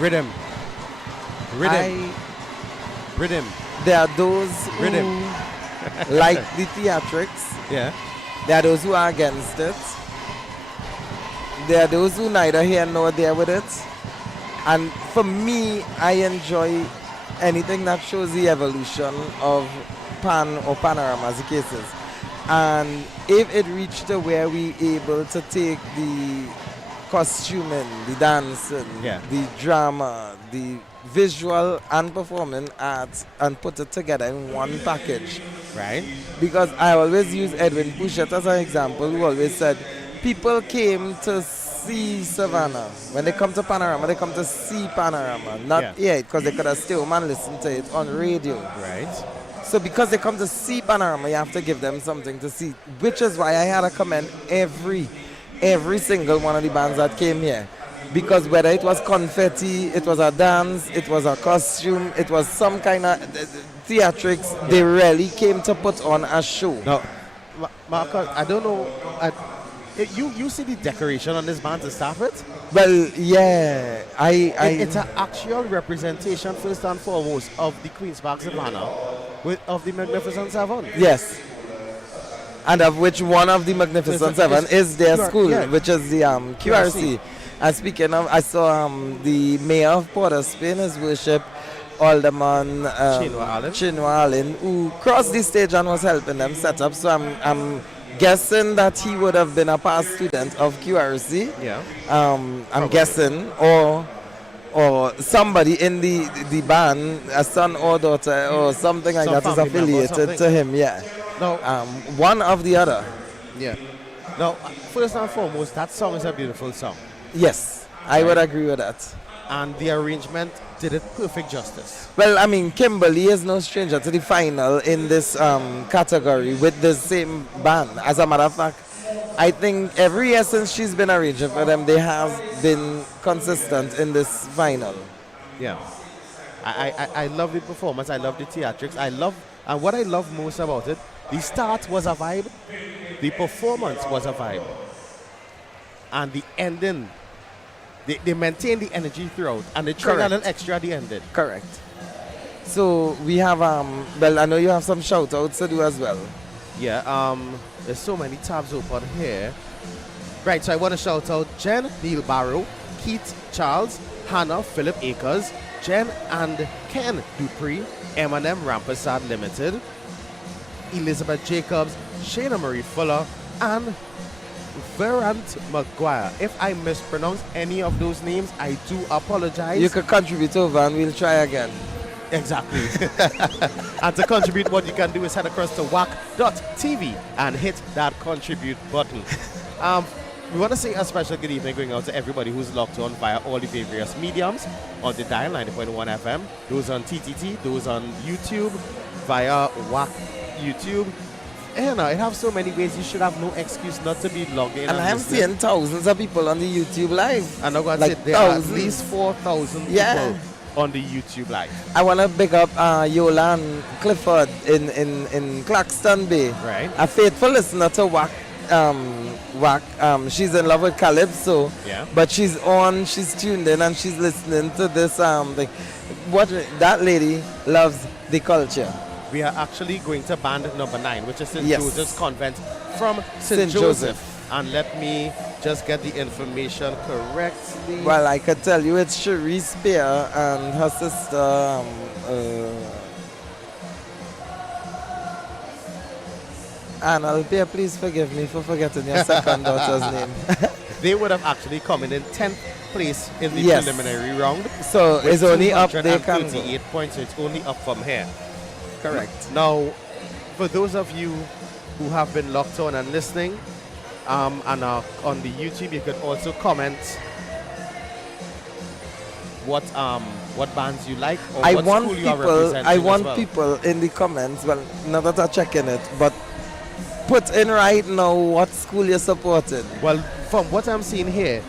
Rhythm. Rhythm. There are those Rhythm. who like the theatrics. Yeah. There are those who are against it. There are those who neither here nor there with it. And for me, I enjoy anything that shows the evolution of pan or panorama, as the case is. And if it reached to where we able to take the costuming, the dancing, the drama, the visual and performing arts and put it together in one package. Right. Because I always use Edwin Pouchette as an example, who always said, people came to see Savannah. When they come to Panorama, they come to see Panorama, not hear it, because they could have stayed home and listen to it on radio. Right. So because they come to see Panorama, you have to give them something to see, which is why I had to commend every single one of the bands that came here. Because whether it was confetti, it was a dance, it was a costume, it was some kind of theatrics, they really came to put on a show. Now, Marcus, I don't know, you see the decoration on this band to start with? Well, yeah, it's an actual representation, first and foremost, of the Queen's Park Savannah, of the Magnificent Seven. Yes. And of which one of the Magnificent Seven is their school, which is the QRC. And speaking of, I saw the mayor of Port of Spain, His Worship Alderman Chinua Allen, who crossed the stage and was helping them set up. So I'm guessing that he would have been a past student of QRC. Yeah. I'm guessing, or somebody in the band, a son or daughter or something like that is affiliated to him. Yeah. No. One of the other. Yeah. Now, first and foremost, that song is a beautiful song. Yes, I would agree with that. And the arrangement did it perfect justice. Well, I mean, Kimberly is no stranger to the final in this category with the same band. As a matter of fact, I think every year since she's been arranging for them, they have been consistent in this final. Yeah. I love the performance. I love the theatrics. And what I love most about it, the start was a vibe, the performance was a vibe, and the ending, they maintained the energy throughout, and they tried a little extra at the ending. Correct. So we have, well, I know you have some shout outs to do as well. Yeah, there's so many tabs open here. Right, so I want to shout out Jen Neil Barrow, Keith Charles, Hannah Philip Akers, Jen and Ken Dupree, M&M Rampasad Limited, Elizabeth Jacobs, Shayna Marie Fuller, and Verant McGuire. If I mispronounce any of those names, I do apologize. You could contribute over and we'll try again. Exactly. And to contribute, what you can do is head across to WACK.TV and hit that contribute button. We want to say a special good evening going out to everybody who's logged on via all the various mediums on the dial 90.1 FM, those on TTT, those on YouTube, via WACK YouTube. And it have so many ways. You should have no excuse not to be logged in. And I'm seeing thousands of people on the YouTube live. And I'm going to say there are at least 4,000 people on the YouTube live. I want to big up Yolan Clifford in Claxton Bay. Right. A faithful listener to WACK. She's in love with Calypso. Yeah. But she's tuned in and she's listening to this thing. That lady loves the culture. We are actually going to band number 9, which is St. Yes. Joseph's Convent from St. Joseph. And let me just get the information correctly. Well, I could tell you it's Cherie Spear and her sister. Anna, please forgive me for forgetting your second daughter's name. They would have actually come in 10th place in the preliminary round. So it's only up, they can 38 points, so it's only up from here. Correct. Now, for those of you who have been locked on and listening, and are on the YouTube, you could also comment what bands you like or what school you are representing. I want people in the comments, well, not that I'm checking it, but put in right now what school you're supporting. Well, from what I'm seeing here,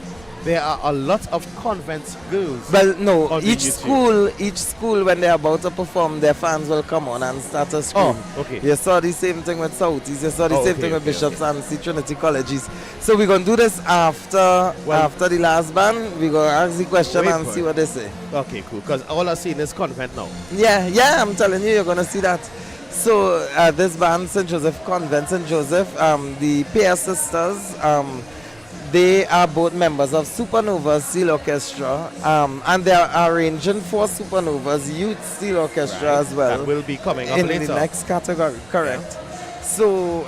there are a lot of convent girls. Well, no, on each YouTube. school, when they're about to perform, their fans will come on and start to scream. Oh, okay. You saw the same thing with Southeast, you saw the same thing with Bishops and Trinity Colleges. So we're going to do this after the last band. We're going to ask the question and see what they say. Okay, cool, because all I've seen is convent now. Yeah, I'm telling you, you're going to see that. So this band, St. Joseph Convent, St. Joseph, the Pear Sisters, they are both members of Supernova Steel Orchestra, and they are arranging for Supernova's Youth Steel Orchestra as well. That will be coming up in later. the next category, correct. Yeah. So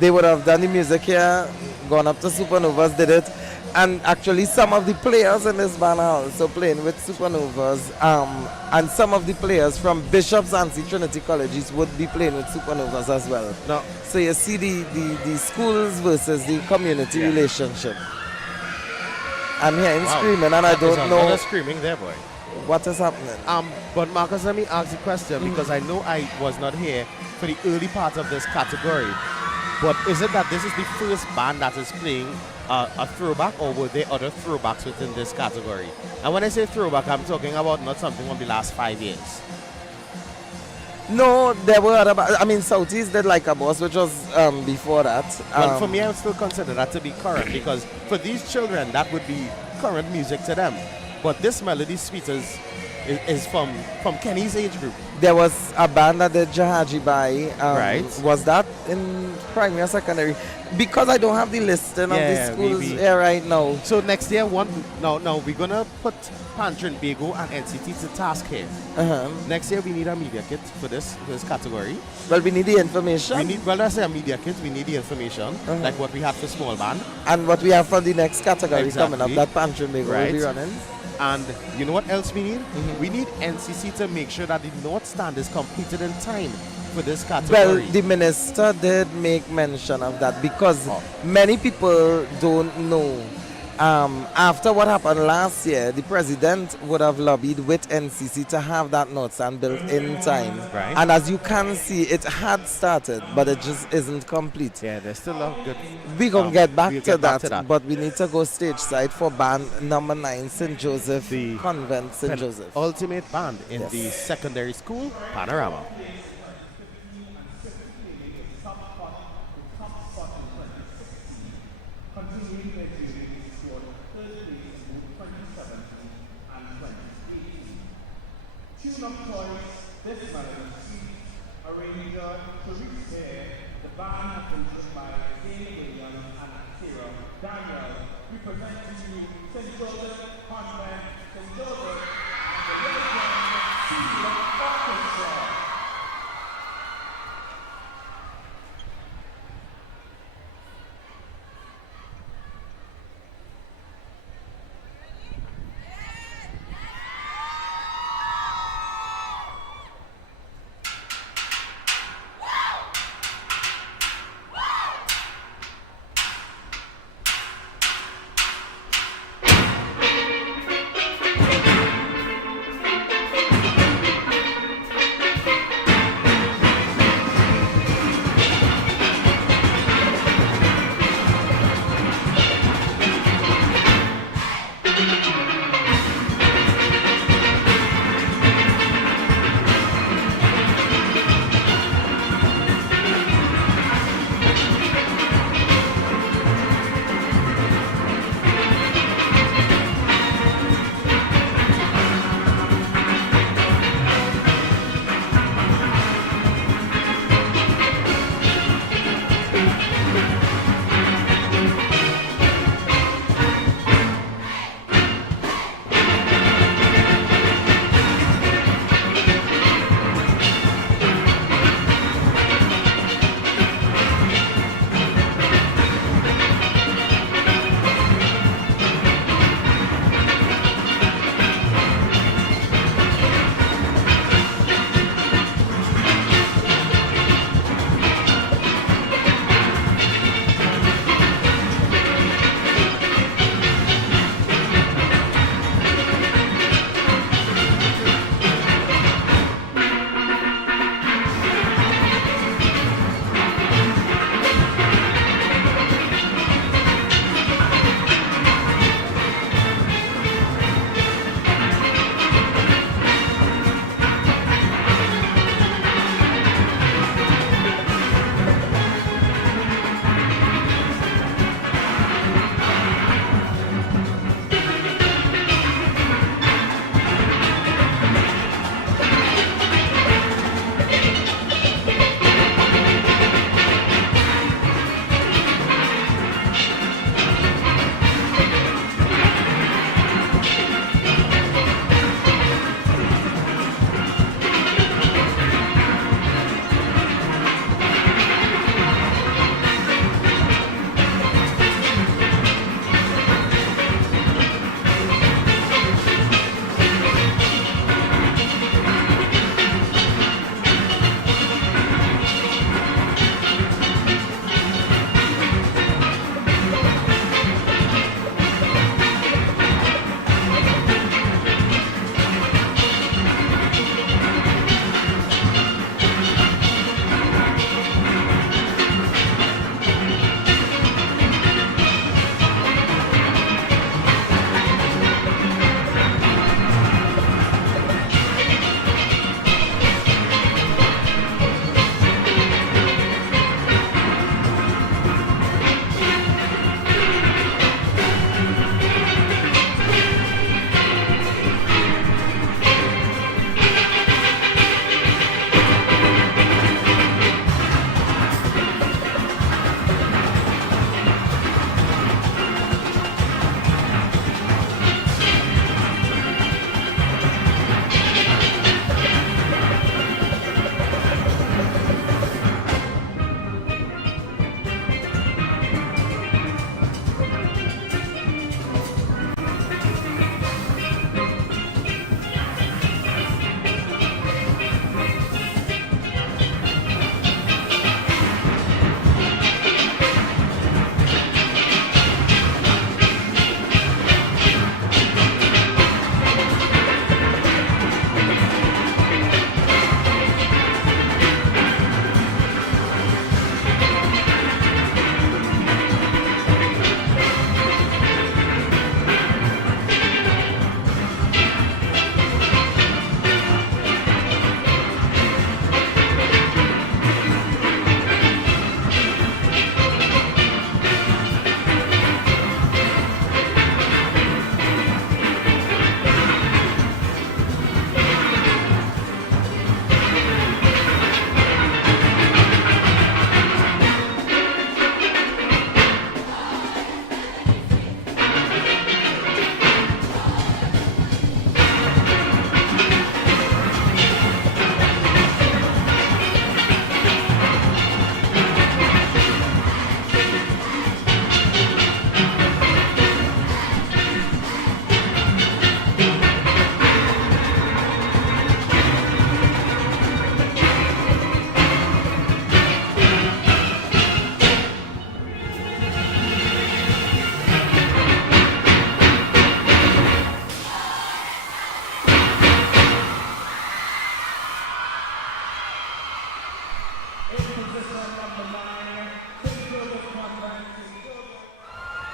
they would have done the music here, gone up to Supernovas, did it, and actually some of the players in this band are also playing with Supernovas, and some of the players from Bishops and Trinity Colleges would be playing with Supernovas as well. No. So you see the schools versus the community relationship. I'm hearing screaming and I don't know. There's a lot of screaming there, boy. What is happening? But Marcus, let me ask the question because I know I was not here for the early part of this category. But is it that this is the first band that is playing a throwback, or were there other throwbacks within this category? And when I say throwback, I'm talking about not something from the last 5 years. No, there were other. I mean, Southeast did Like a Boss, which was before that. Well, for me, I would still consider that to be current because for these children, that would be current music to them. But this Melody Sweet is from Kenny's age group. There was a band that did Jahaji Bai. Right. Was that in primary or secondary? Because I don't have the listing of the schools here right now. So next year, we're gonna put Pantrin Bago and NCT to task here. Next year we need a media kit for this category. Well, we need the information. Let's say a media kit. We need the information, like what we have for small band and what we have for the next category coming up. That Pantrin Bago will be running. And you know what else we need? We need NCC to make sure that the North Stand is completed in time for this category. Well, the minister did make mention of that because many people don't know. After what happened last year, the president would have lobbied with NCC to have that North Stand built in time. Right. And as you can see, it had started, but it just isn't complete. Yeah, there's still a good... We're going to get back to that, but we need to go stage side for band number 9, St. Joseph Convent, St. Joseph. Ultimate band in the secondary school, Panorama. Tune of choice, this Melody Sweet, arranger Therese Hare. The band has been joined by Dane Williams and Sarah Daniel. We present to you St. Joseph Convent, St. Joseph, and the Little Steel Orchestra.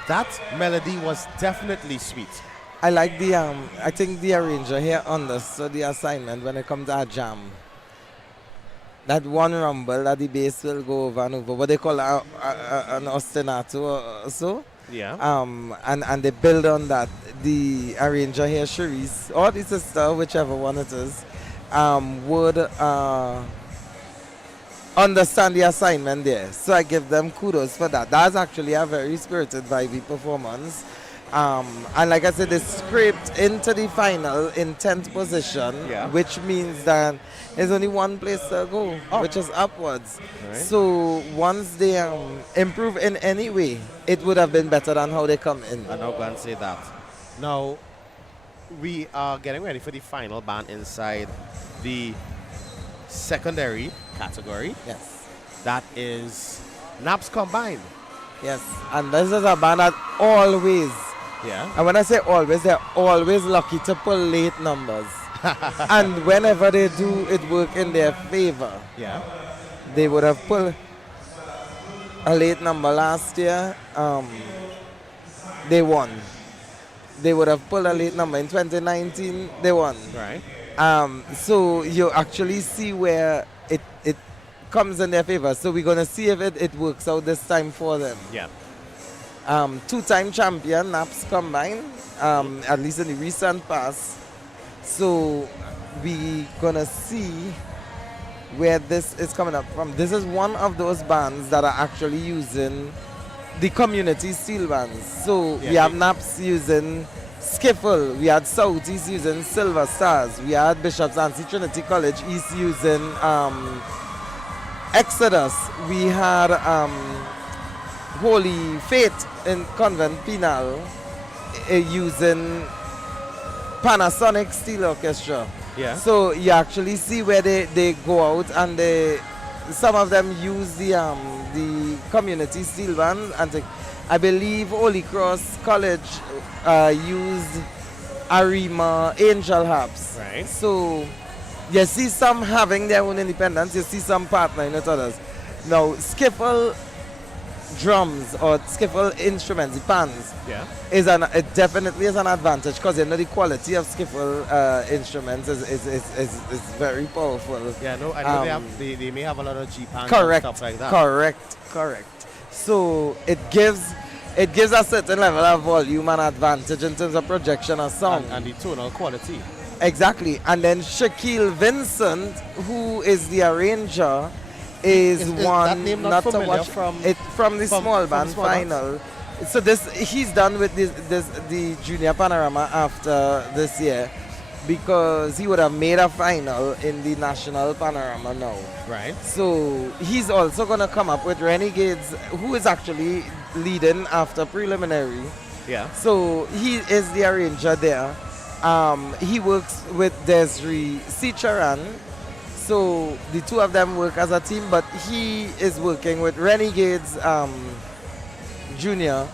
that melody was definitely sweet. I like the I think the arranger here understood the assignment when it comes to a jam. That one rumble that the bass will go over and over, what they call an ostinato or so. Yeah. And they build on that. The arranger here, Cherise, or the sister, whichever one it is, would understand the assignment there. So I give them kudos for that. That's actually a very spirited, vibey performance. And like I said, they scraped into the final in 10th position, which means that there's only one place to go, which is upwards. Right. So once they improve in any way, it would have been better than how they come in. I'm not going to say that. Now, we are getting ready for the final band inside the secondary category. Yes. That is Naps Combined. Yes, and this is a band that always, and when I say always, they're always lucky to pull late numbers. And whenever they do, it work in their favor. Yeah. They would have pulled a late number last year. They won. They would have pulled a late number in 2019. They won. Right. So you actually see where it comes in their favor. So we're going to see if it works out this time for them. Yeah. Two-time champion, Naps Combined, at least in the recent past. So we're going to see where this is coming up from. This is one of those bands that are actually using the community steel bands. So we have Naps using Skiffle, we had Southeast using Silver Stars, we had Bishop's Nancy Trinity College East using Exodus, we had Holy Faith in Convent Penal using Panasonic Steel Orchestra. Yeah. So you actually see where they go out and some of them use the community steel band, and I believe Holy Cross College used Arima Angel Harps. Right. So you see some having their own independence, you see some partnering with others. Now skiffle drums or skiffle instruments, the pans, it definitely is an advantage because you know the quality of skiffle instruments is very powerful. Yeah, no, I know they may have a lot of G-pans correct, and stuff like that. Correct. So it gives a certain level of volume and advantage in terms of projection of sound. And the tonal quality. Exactly. And then Shaquille Vincent, who is the arranger, is one that name not to watch from the small band final. So he's done with the junior Panorama after this year because he would have made a final in the national Panorama now. Right. So he's also going to come up with Renegades, who is actually leading after preliminary. Yeah. So he is the arranger there. He works with Desiree Sicharan. So the two of them work as a team, but he is working with Renegades Junior,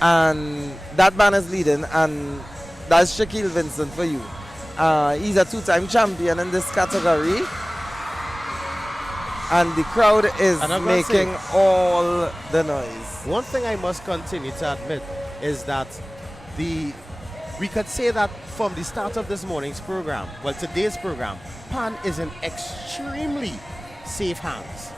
and that band is leading, and that's Shaquille Vincent for you. He's a two-time champion in this category, and the crowd is making all the noise. One thing I must continue to admit is that we could say that from the start of this morning's program, well, today's program, Pan is in extremely safe hands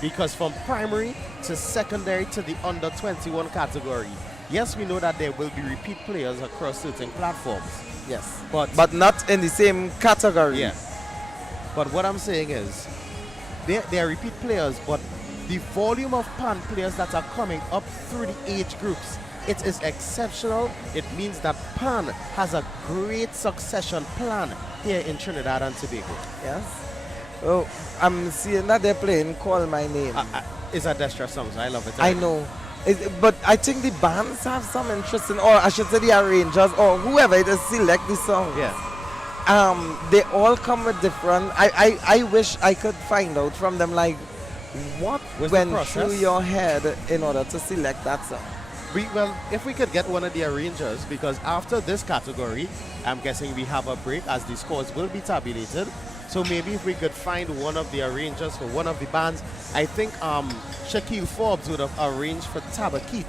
because from primary to secondary to the under 21 category, yes, we know that there will be repeat players across certain platforms. Yes, but not in the same category. Yeah. But what I'm saying is, they are repeat players, but the volume of Pan players that are coming up through the age groups, it is exceptional. It means that Pan has a great succession plan here in Trinidad and Tobago. Yes. Oh, I'm seeing that they're playing Call My Name. It's a Destra song, so I love it. I know. But I think the bands have some interest in, or I should say the arrangers, or whoever it is, select the song. Yeah. They all come with different. I wish I could find out from them, like, what went through your head in order to select that song. Well, if we could get one of the arrangers, because after this category, I'm guessing we have a break as the scores will be tabulated. So maybe if we could find one of the arrangers for one of the bands, I think Shaquille Forbes would have arranged for Tabakeet.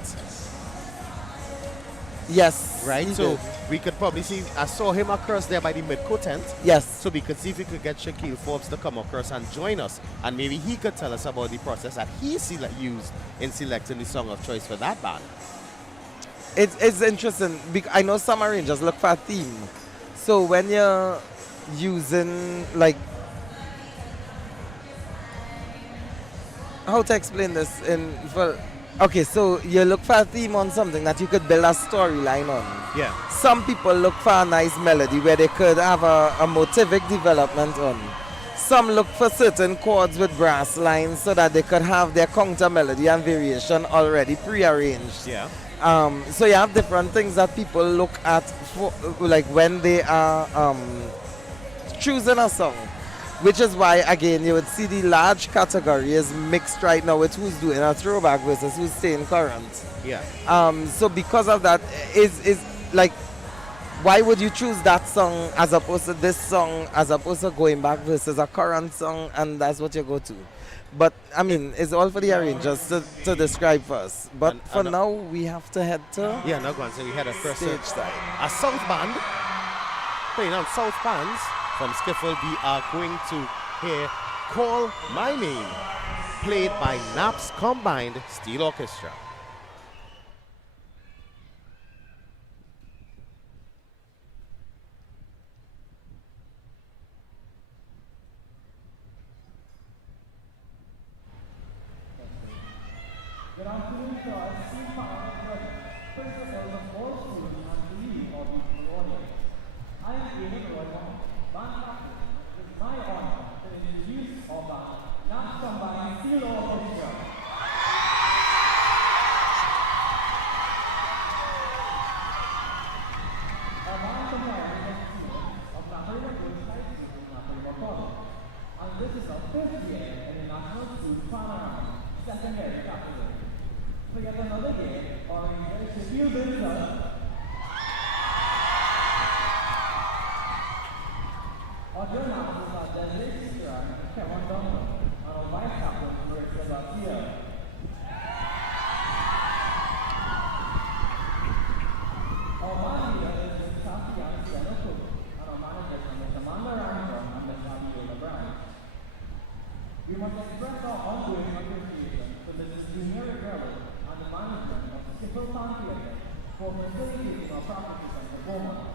Yes. Right? he So did. we could probably see, I saw him across there by the mid-court tent. Yes. So we could see if we could get Shaquille Forbes to come across and join us. And maybe he could tell us about the process that he used in selecting the song of choice for that band. It's interesting. I know some arrangers look for a theme. So when you're using, like, how to explain this okay, so you look for a theme on something that you could build a storyline on. Yeah. Some people look for a nice melody where they could have a motivic development on. Some look for certain chords with brass lines so that they could have their counter melody and variation already prearranged. Yeah. So you have different things that people look at for, like when they are choosing a song. Which is why, again, you would see the large category is mixed right now with who's doing a throwback versus who's staying current. Yeah. So because of that, is like, why would you choose that song as opposed to this song, as opposed to going back versus a current song, and that's what you go to? But, I mean, it's all for the arrangers to describe first. But for now, we have to head to... Yeah, no, go on. So we had a first stage side. A South band playing on South bands. From Skiffle, we are going to hear Call My Name, played by Naps Combined Steel Orchestra. Good afternoon to our esteemed partners, principals of all schools and the youth of the audience. I am David Roymont, band captain. It's my honor to introduce our band, Naps Combined Steel Orchestra. Our band comprises of students of Panorama High School in Panorama College, and this is our fifth year in the National School Panorama secondary category. So yet another year, our Shaquille Forbes. Our dear announcers are Desiree Cicerone and Kevin Duncan, and our vice captain, Marissa Garcia. Our band leader is Ms. Tatiana Sienna Cook, and our managers are Ms. Amanda Ransom and Ms. Abiola Brown. We must express our ongoing appreciation to Mrs. Junior Rivera and the management of Steelpan Theatre for facilitating our practices and performance.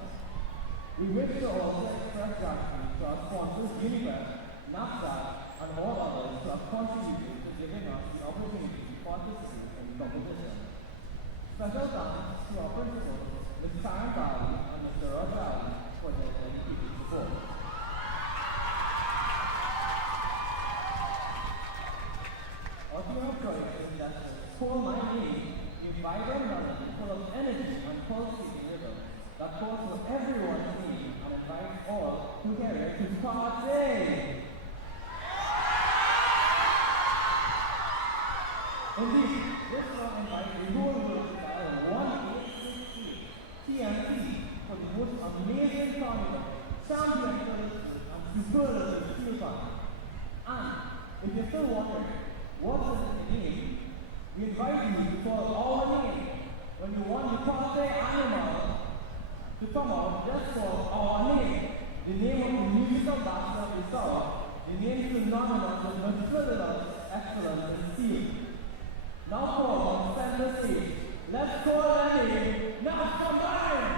We wish to also express gratitude to our sponsors Univest, NAFSAC, and all others who have contributed to giving us the opportunity to participate in the competition. Special thanks to our principals, Ms. Karen Bali and Mr. Roger Ali, for their dedicated support. Our team of choice is that Call My Name, a vibrant melody full of energy and pulsating rhythm that calls for everyone's name and invites all to hear it to party. Indeed, this song invites the whole world to dial 1863 TNT for the most amazing carnival, champion services, and superlative Steelpan. And if you're still wondering what's in the name, we invite you to call our name when you want the party animal to come out. Just call our name, the name of the musical bachelor of the South, the name synonymous with versatility, excellence, and steel. Now call on center stage. Let's call our name, Naps Combined!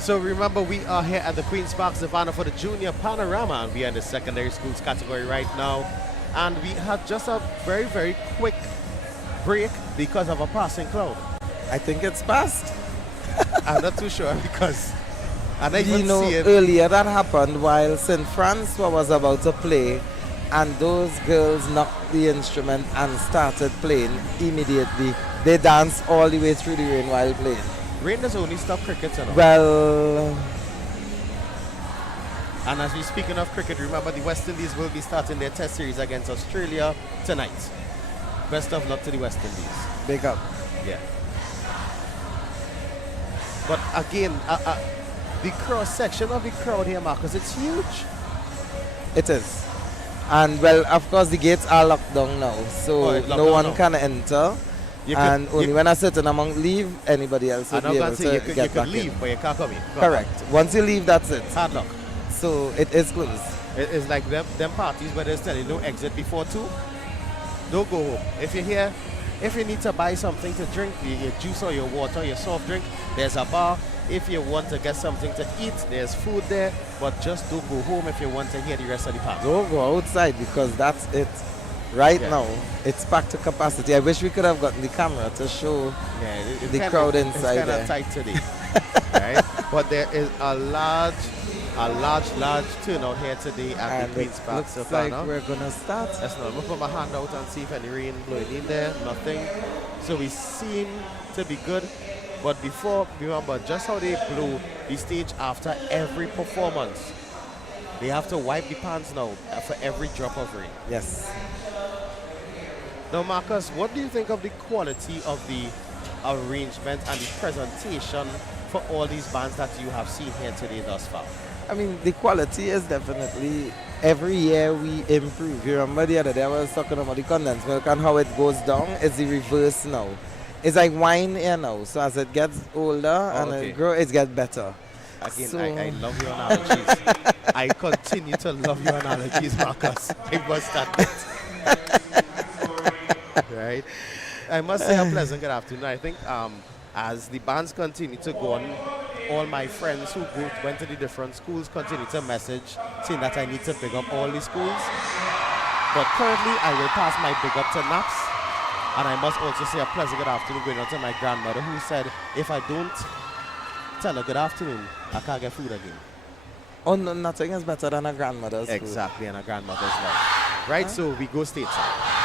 So remember, we are here at the Queen's Park Savannah for the Junior Panorama, and we are in the secondary schools category right now. And we had just a very, very quick break because of a passing cloud. I think it's past. I'm not too sure because I didn't You even know, see it. earlier that happened while St. Francois was about to play, and those girls knocked the instrument and started playing immediately. They danced all the way through the rain while playing. Rain does only stop cricket, you know. Well, and as we're speaking of cricket, remember the West Indies will be starting their test series against Australia tonight. Best of luck to the West Indies. big up. Yeah. But again, the cross section of the crowd here, Marcus, it's huge. It is. And well, of course, the gates are locked down now, so it's locked no down one now. can enter. And only when a certain amount leave, anybody else will be able to you get could back leave, in. but you can't come in. Correct. Once you leave, that's it. Hard luck. So it is closed. It's like them parties where they tell you no exit before 2. Don't go home. If you're here, if you need to buy something to drink, your juice or your water, your soft drink, there's a bar. If you want to get something to eat, there's food there. But just don't go home if you want to hear the rest of the party. Don't go outside because that's it. Right now, it's packed to capacity. I wish we could have gotten the camera to show the crowd inside it's there. kind of tight today, right? But there is a large turnout here today at And the Queen's it Park looks Savannah. like we're gonna start. Let's not put my hand out and see if any rain blowing in there. Nothing. So we seem to be good. But before, remember just how they blow the stage after every performance. They have to wipe the pans now for every drop of rain. Yes. Now, Marcus, what do you think of the quality of the arrangement and the presentation for all these bands that you have seen here today thus far? I mean, the quality is definitely, every year we improve. You remember the other day I was talking about the condensed milk and how it goes down? It's the reverse now. It's like wine here now. So as it gets older and it grows, it gets better. Again, So- I love your analogies. I continue to love your analogies, Marcus. I must admit. Right? I must say a pleasant good afternoon. I think as the bands continue to go on, all my friends who went to the different schools continue to message saying that I need to pick up all the schools. But currently, I will pass my big up to Naps. And I must also say a pleasant good afternoon going on to my grandmother who said, if I don't tell her good afternoon, I can't get food again. Oh, no, nothing is better than a grandmother's food. Exactly, and a grandmother's love. Right, so we go stateside.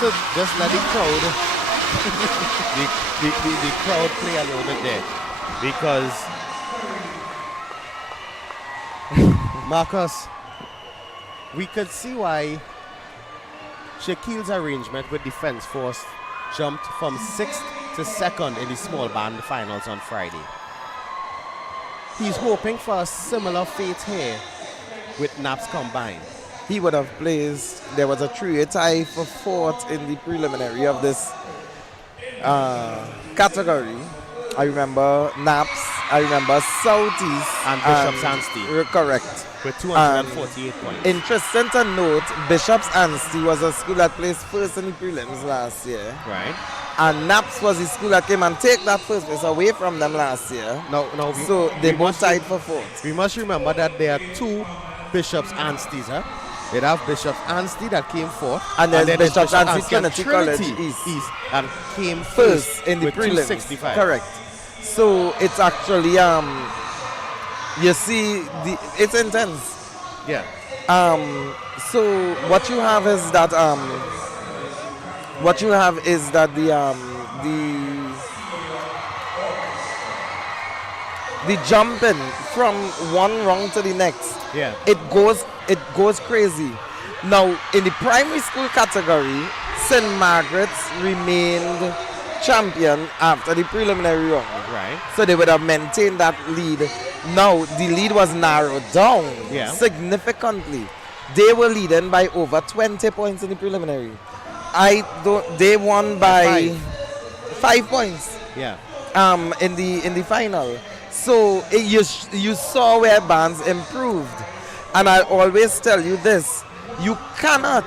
to just let the crowd, the crowd play a little bit there, because Marcus, we could see why Shaquille's arrangement with Defense Force jumped from 6th to 2nd in the small band finals on Friday. He's hoping for a similar fate here with Naps combined. He would have placed, there was a 3-way tie for 4th in the preliminary of this category. I remember Naps, I remember Southeast. And Bishop's Anstey. Correct. With 248 points. Interesting to note, Bishop's Anstey was a school that placed first in the prelims last year. Right. And Naps was the school that came and take that first place away from them last year. No. So they both tied for 4th. We must remember that there are 2 Bishop's Ansteys, huh? They have Bishop's Anstey that came 4th. And then Bishop's Anstey Trinity College East and came first in the prelims. 265. Correct. So it's actually you see it's intense. Yeah. So what you have is that the jumping from one rung to the next. Yeah. It goes crazy. Now in the primary school category, St. Margaret's remained champion after the preliminary round. Right. So they would have maintained that lead. Now the lead was narrowed down significantly. They were leading by over 20 points in the preliminary. They won by 5 points. Yeah. In the final. So you saw where bands improved. And I always tell you this, you cannot,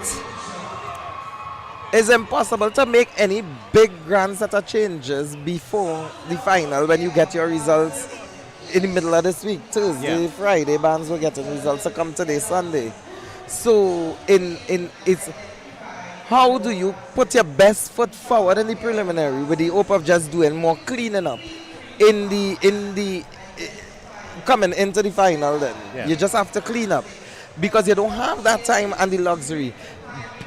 it's impossible to make any big grand set of changes before the final when you get your results in the middle of this week. Thursday, Friday, bands were getting results to come today, Sunday. So it's how do you put your best foot forward in the preliminary with the hope of just doing more cleaning up in the coming into the final then. You just have to clean up because you don't have that time and the luxury.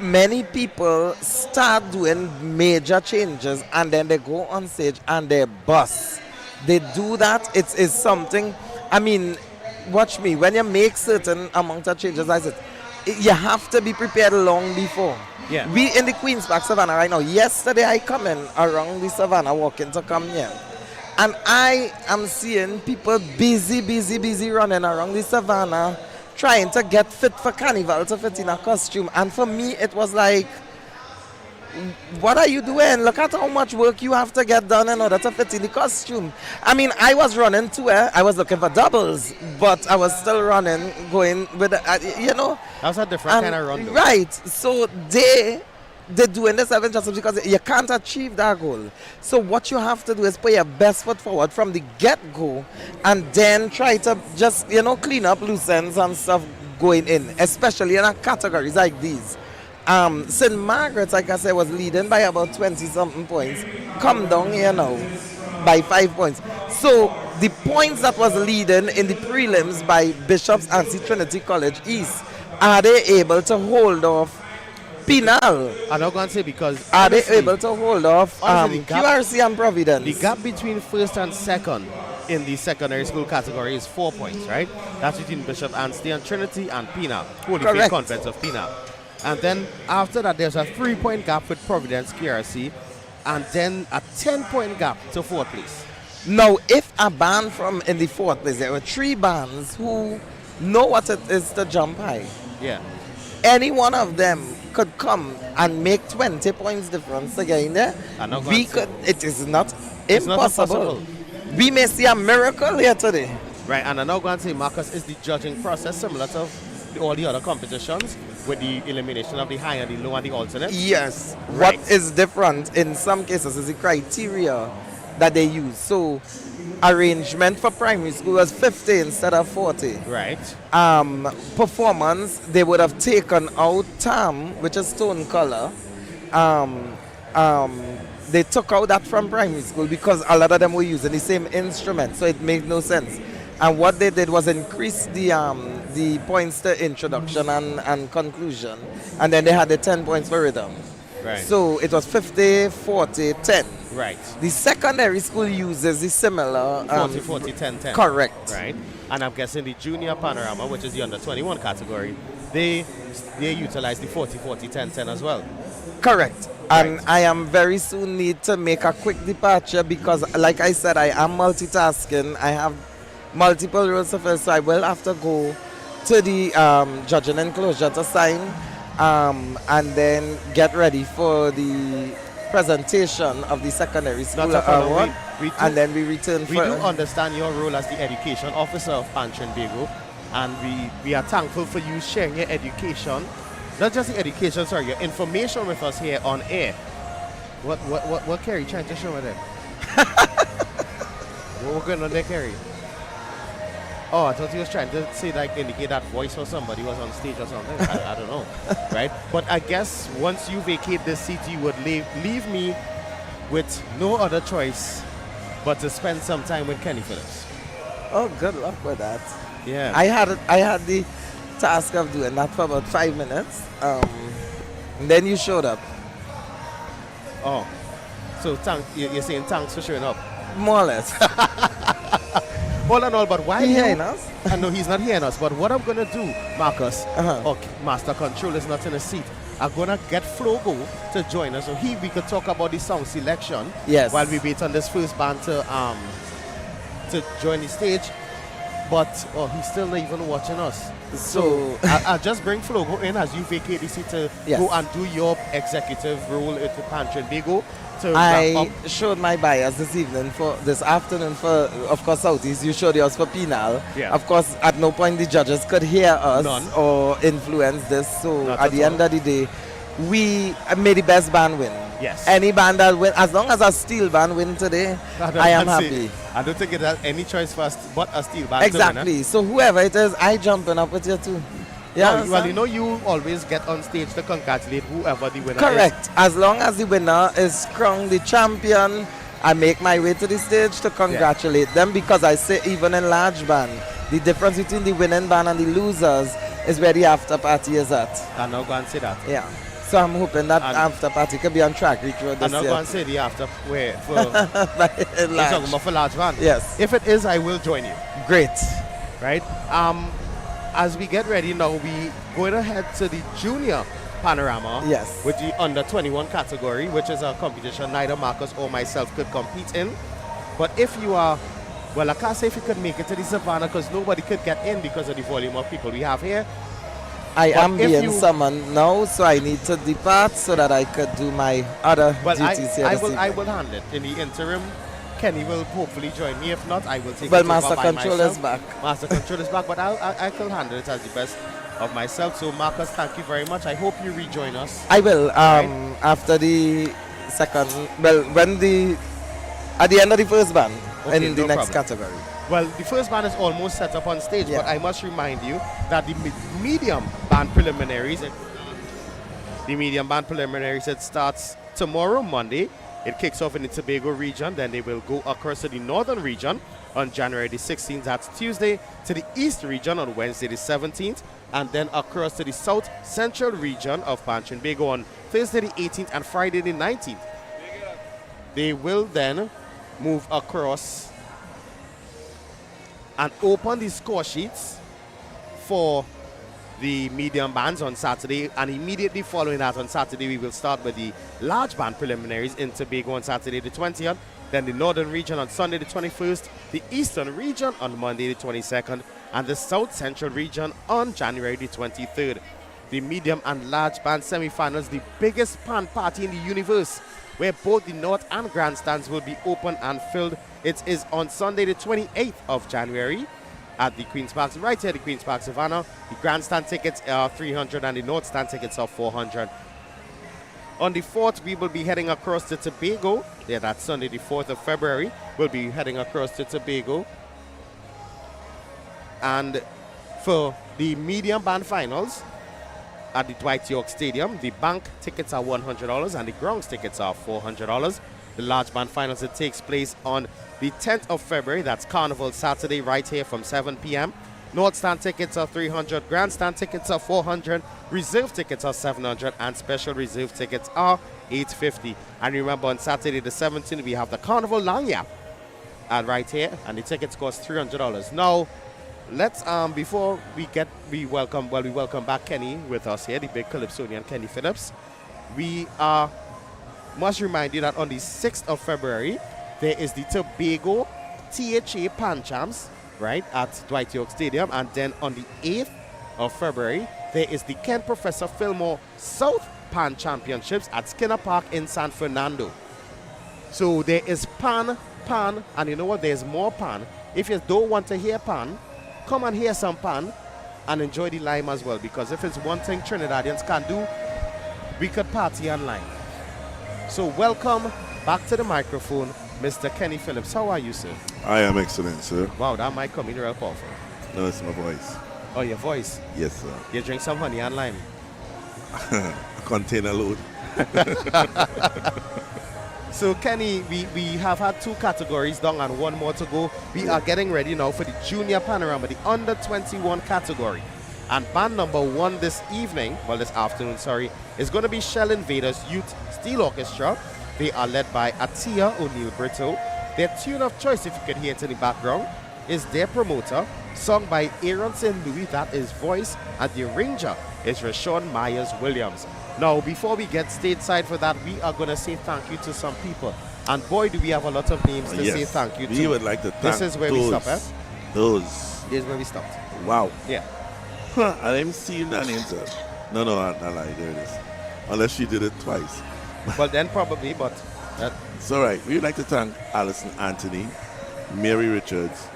Many people start doing major changes and then they go on stage and they bust. They do that. It is something, I mean, watch me, when you make certain amount of changes, I said, you have to be prepared long before. Yeah. We in the Queen's Park Savannah right now. Yesterday I come in around the Savannah walking to come here. And I am seeing people busy running around the Savannah trying to get fit for carnival, to fit in a costume. And for me, it was like, what are you doing? Look at how much work you have to get done in order to fit in the costume. I mean, I was running too. I was looking for doubles, but I was still running, going with, That's a different kind of run, though. Right. So they're doing this justice because you can't achieve that goal. So what you have to do is put your best foot forward from the get-go and then try to just, clean up loose ends and stuff going in, especially in categories like these. St. Margaret's, like I said, was leading by about 20-something points. Come down here now by 5 points. So the points that was leading in the prelims by Bishop's Anstey Trinity College East, are they able to hold off Penal? I'm not going to say because... Are they able to hold off QRC and Providence? The gap between first and second in the secondary school category is 4 points, right? That's between Bishop Anstey and Trinity and Penal, Holy Faith Conference of Penal. And then after that, there's a 3-point gap with Providence QRC, and then a 10-point gap to 4th place. Now, if a band from in the 4th place, there were 3 bands who know what it is to jump high. Yeah. Any one of them could come and make 20 points difference again there. It is not impossible. We may see a miracle here today. Right, and I'm now going to say, Marcus, is the judging process similar to all the other competitions with the elimination of the high and the low and the alternate? Yes. Right. What is different in some cases is the criteria that they use. So arrangement for primary school was 50 instead of 40. Right. Performance, they would have taken out tam, which is stone color. They took out that from primary school because a lot of them were using the same instrument, so it made no sense. And what they did was increase the points to introduction and conclusion, and then they had the 10 points for rhythm. Right. So it was 50, 40, 10. Right. The secondary school uses the similar 40, 40, 10, 10. Correct. Right. And I'm guessing the junior panorama, which is the under 21 category, they utilize the 40, 40, 10, 10 as well. Correct. And I am very soon need to make a quick departure because, like I said, I am multitasking. I have multiple roles to fill, so I will have to go to the judging enclosure to sign and then get ready for the presentation of the secondary school award. And then we return We do understand your role as the education officer of Trinbago, and we are thankful for you sharing your education. Not just the education, sorry, your information with us here on air. What Kerry trying to show me there? What going on there, Kerry? Oh, I thought he was trying to say, like, indicate that voice or somebody was on stage or something. I don't know, right? But I guess once you vacate this seat, you would leave me with no other choice but to spend some time with Kenny Phillips. Oh, good luck with that. Yeah. I had the task of doing that for about 5 minutes. And then you showed up. Oh, so you're saying thanks for showing up? More or less. All in all, but why He hearing us? I know he's not hearing us, but what I'm going to do, Marcus, okay, Master Control is not in a seat. I'm going to get Flogo to join us so we could talk about the song selection. Yes. While we wait on this first band to join the stage. But he's still not even watching us. So I'll just bring Flogo in as you vacate the seat to go and do your executive role at the Trinbago. I showed my bias this afternoon for, of course, Southeast. You showed yours for Penal. Yeah. Of course, at no point the judges could hear us or influence this. So at the end of the day, we made the best band win. Yes. Any band that win, as long as a steel band win today, I am happy. I don't think it has any choice for us but a steel band. Exactly. So whoever it is, I jumping up with you too. Yeah. Well, you know, you always get on stage to congratulate whoever the winner is. Correct. As long as the winner is crowned the champion, I make my way to the stage to congratulate them, because I say even in large band, the difference between the winning band and the losers is where the after party is at. I'm not going to say that. Yeah. So I'm hoping that after party could be on track. I'm not going to say the after where for large band. Yes. If it is, I will join you. Great. Right. As we get ready now, we going ahead to the junior panorama. Yes. With the under 21 category, which is a competition neither Marcus or myself could compete in. But if you are, well, I can't say if you could make it to the Savannah because nobody could get in because of the volume of people we have here. I am being summoned now, so I need to depart so that I could do my other duties here. I will handle it. In the interim, Kenny will hopefully join me. If not, I will take it Well, over Master by Control myself. is back. Master Control is back, but I can handle it as the best of myself. So, Marcus, thank you very much. I hope you rejoin us. I will. After the second, at the end of the first band, in the next category. Well, the first band is almost set up on stage, but I must remind you that the medium band preliminaries, it starts tomorrow, Monday. It kicks off in the Tobago region, then they will go across to the northern region on January the 16th, that's Tuesday, to the east region on Wednesday the 17th, and then across to the south central region of Trinbago on Thursday the 18th and Friday the 19th. They will then move across and open the score sheets for the medium bands on Saturday, and immediately following that on Saturday we will start with the large band preliminaries in Tobago on Saturday the 20th, then the northern region on Sunday the 21st, the eastern region on Monday the 22nd, and the south central region on January the 23rd. The medium and large band semi-finals, the biggest band party in the universe, where both the north and grandstands will be open and filled. It is on Sunday the 28th of January at the Queen's Park, right here at the Queen's Park Savannah. The grandstand tickets are $300 and the north stand tickets are $400. On the 4th, we will be heading across to Tobago. Yeah, that's Sunday the 4th of February. We'll be heading across to Tobago. And for the medium band finals at the Dwight York Stadium, the bank tickets are $100 and the grounds tickets are $400. The large band finals, it takes place on the 10th of February. That's Carnival Saturday right here from 7 p.m. North Stand tickets are 300, Grandstand tickets are 400, Reserve tickets are 700, and Special Reserve tickets are 850. And remember, on Saturday the 17th, we have the Carnival Lanyard right here, and the tickets cost $300. Now, let's before we welcome back Kenny with us here, the big Calypsonian Kenny Phillips. We must remind you that on the 6th of February there is the Tobago THA Pan Champs, right, at Dwight York Stadium, and then on the 8th of February there is the Ken Professor Fillmore South Pan Championships at Skinner Park in San Fernando. So there is pan, and you know what? There's more pan. If you don't want to hear pan, come and hear some pan and enjoy the lime as well, because if it's one thing Trinidadians can do, we could party on lime. So welcome back to the microphone, Mr. Kenny Phillips. How are you, sir? I am excellent, sir. Wow, that might come in real powerful. No, it's my voice. Oh, your voice? Yes, sir. You drink some honey and lime? A container load. So, Kenny, we have had 2 categories done and 1 more to go. We are getting ready now for the Junior Panorama, the under 21 category. And band number 1 this afternoon, is going to be Shell Invaders Youth Steel Orchestra. They are led by Atia O'Neill Brito. Their tune of choice, if you can hear it in the background, is Their Promoter, sung by Aaron St. Louis, that is voice, and the arranger is Rashawn Myers Williams. Now, before we get stateside for that, we are going to say thank you to some people. And boy, do we have a lot of names to say thank you to. We would like to thank This is where we stop, eh? Those. This is where we stopped. Wow. Yeah. I didn't see that name, sir. No, I lied. There it is. Unless she did it twice. Well, then probably, but... It's all right. We would like to thank Alison Anthony, Mary Richards,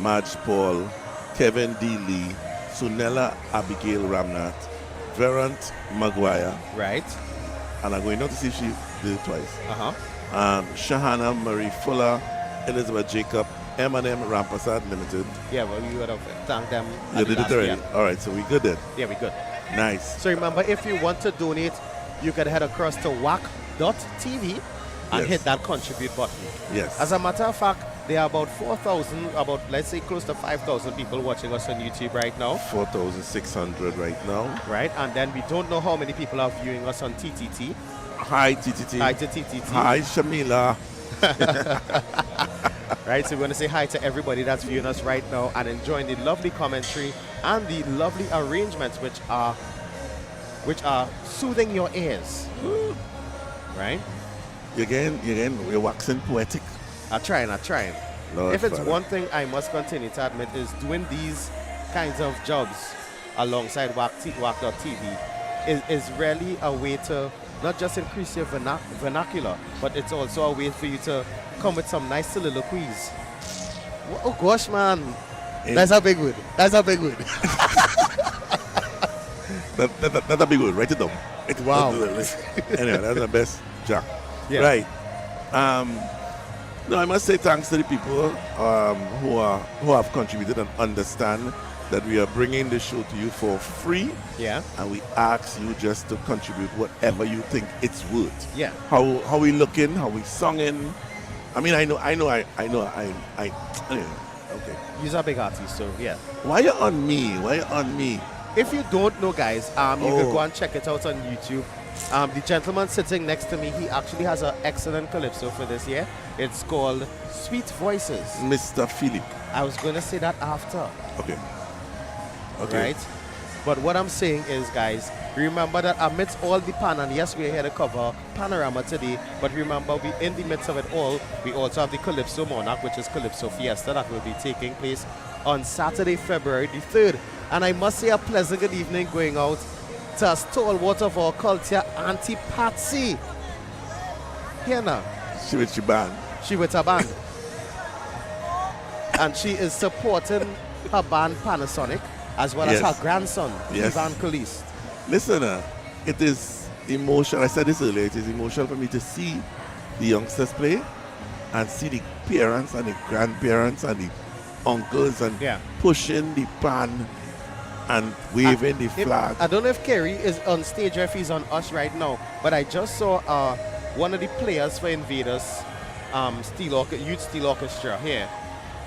Madge Paul, Kevin D. Lee, Sunella Abigail Ramnath, Verant Maguire. Right. And I'm going not to see if she did it twice. Uh-huh. Shahana Marie Fuller, Elizabeth Jacob, M&M Rampasad Limited. Yeah, well, you would have thanked them. You did it already? All right, so we good then? Yeah, we good. Nice. So remember, if you want to donate, you can head across to WACK.TV and hit that contribute button. Yes. As a matter of fact, there are about 4,000, let's say close to 5,000 people watching us on YouTube right now. 4,600 right now. Right, and then we don't know how many people are viewing us on TTT. Hi, TTT. Hi to TTT. Hi, Shamila. Right, so we're going to say hi to everybody that's viewing us right now and enjoying the lovely commentary and the lovely arrangements which are soothing your ears. Right? You're waxing poetic. I'm trying. Lord if it's Father. one thing I must continue to admit is doing these kinds of jobs alongside WACK.TV is really a way to not just increase your vernacular, but it's also a way for you to come with some nice soliloquies. Oh gosh, man. That's a big word. That's a big word. That's a big word. Write it down. Wow. Anyway, that's the best Jack. Yeah. Right. No, I must say thanks to the people who have contributed and understand that we are bringing the show to you for free. Yeah. And we ask you just to contribute whatever you think it's worth. Yeah. How we looking? How we singing? I mean, I know. Anyway, okay. You're a big artist, so yeah. Why you on me? If you don't know, guys, you can go and check it out on YouTube. The gentleman sitting next to me, he actually has an excellent calypso for this year. It's called Sweet Voices. Mr. Philip. I was going to say that after. Okay. Right? But what I'm saying is, guys, remember that amidst all the pan, and yes, we're here to cover Panorama today, but remember, we in the midst of it all, we also have the Calypso Monarch, which is Calypso Fiesta, that will be taking place on Saturday, February the 3rd. And I must say a pleasant good evening going out to a stalwart of our culture, Auntie Patsy. Here now. She with your band. She with her band. And she is supporting her band Panasonic, as well as her grandson, Ivan Kalist. Listen, it is emotional. I said this earlier. It is emotional for me to see the youngsters play and see the parents and the grandparents and the uncles and pushing the pan and waving the flag. I don't know if Kerry is on stage or if he's on us right now, but I just saw one of the players for Invaders Youth Steel Orchestra here.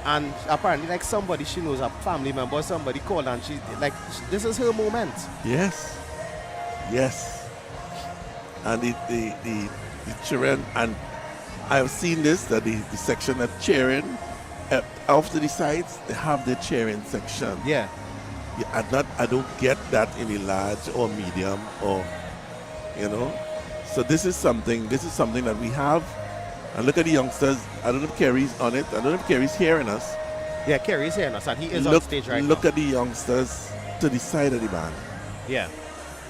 And apparently, like somebody she knows, a family member, somebody called, and she like this is her moment. Yes. Yes. And the children, and I've seen this, that the section that cheering, after the sides, they have the cheering section. Yeah. I don't get that in the large or medium or, So this is something that we have. And look at the youngsters. I don't know if Kerry's on it. I don't know if Kerry's hearing us. Yeah, Kerry's hearing us, and he is on stage right now. Look at the youngsters to the side of the band. Yeah.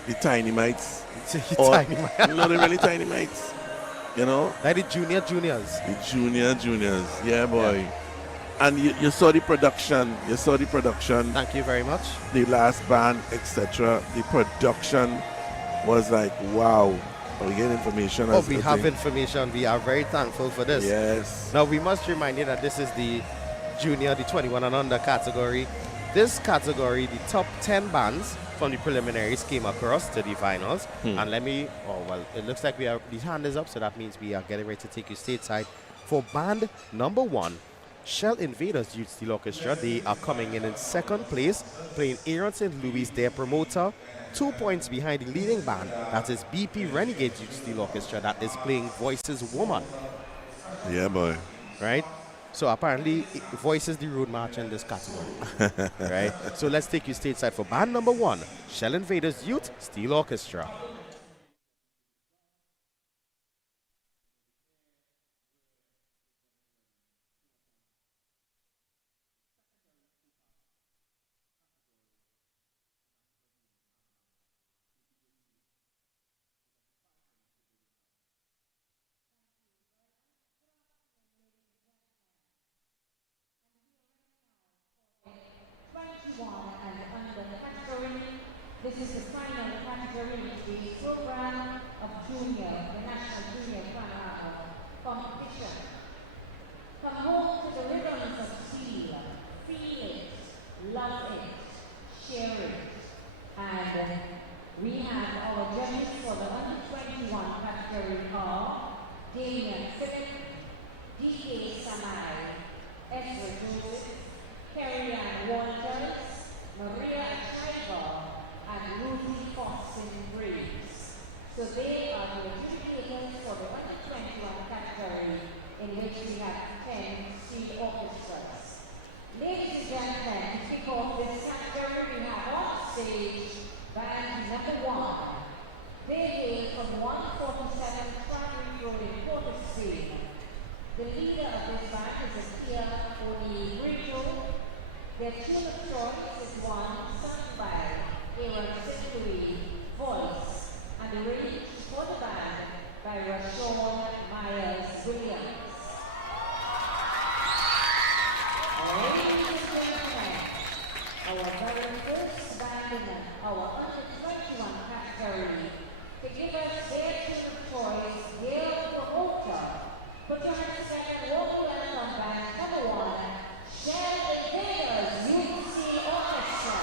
The tiny mites. Tiny mites. No, they're really tiny mites. Like the juniors. The juniors. Yeah, boy. Yeah. And you saw the production. Thank you very much. The last band, etc. The production was like, wow. We get information. We have information. We are very thankful for this. Yes. Now, we must remind you that this is the junior, the 21 and under category. This category, the top 10 bands from the preliminaries came across to the finals. And it looks like the hand is up, so that means we are getting ready to take you stateside. For band number 1, Shell Invaders Youth Steel Orchestra. They are coming in second place, playing Aaron St. Louis, their promoter, 2 points behind the leading band, that is BP Renegades Youth Steel Orchestra, that is playing Voices Woman. Yeah, boy. Right? So apparently, Voices the road march in this category. Right? So let's take you stateside for band number 1, Shell Invaders Youth Steel Orchestra. This is the final category, the program of junior, the National Junior Panorama competition. Come home to the rhythms of steel, feel it, love it, share it. And we have our judges for the under 21 category are Damian Philip, D.K. Samai, Ezra Joseph, Carrie Ann Walters, Maria Schreiber, and Ruthie Foxton Breeze. So they are the adjudicators for the under 21 category, in which we have 10 steel orchestras. Ladies and gentlemen, to kick off this category, we have on stage band number 1. They hail from 147 Primary Road in Port of Spain. The leader of this band is Akia Oni Brito. Their tune of choice is one sung by Aaron St. Louis, voice, and arranged for the band by Rashawn Myers-Williams. Ladies and gentlemen, our very first band in our under 21 category, to give us their tune of choice, their promoter, put your hands together and walk around on band number 1, Shell Invaders Youth Steel Orchestra.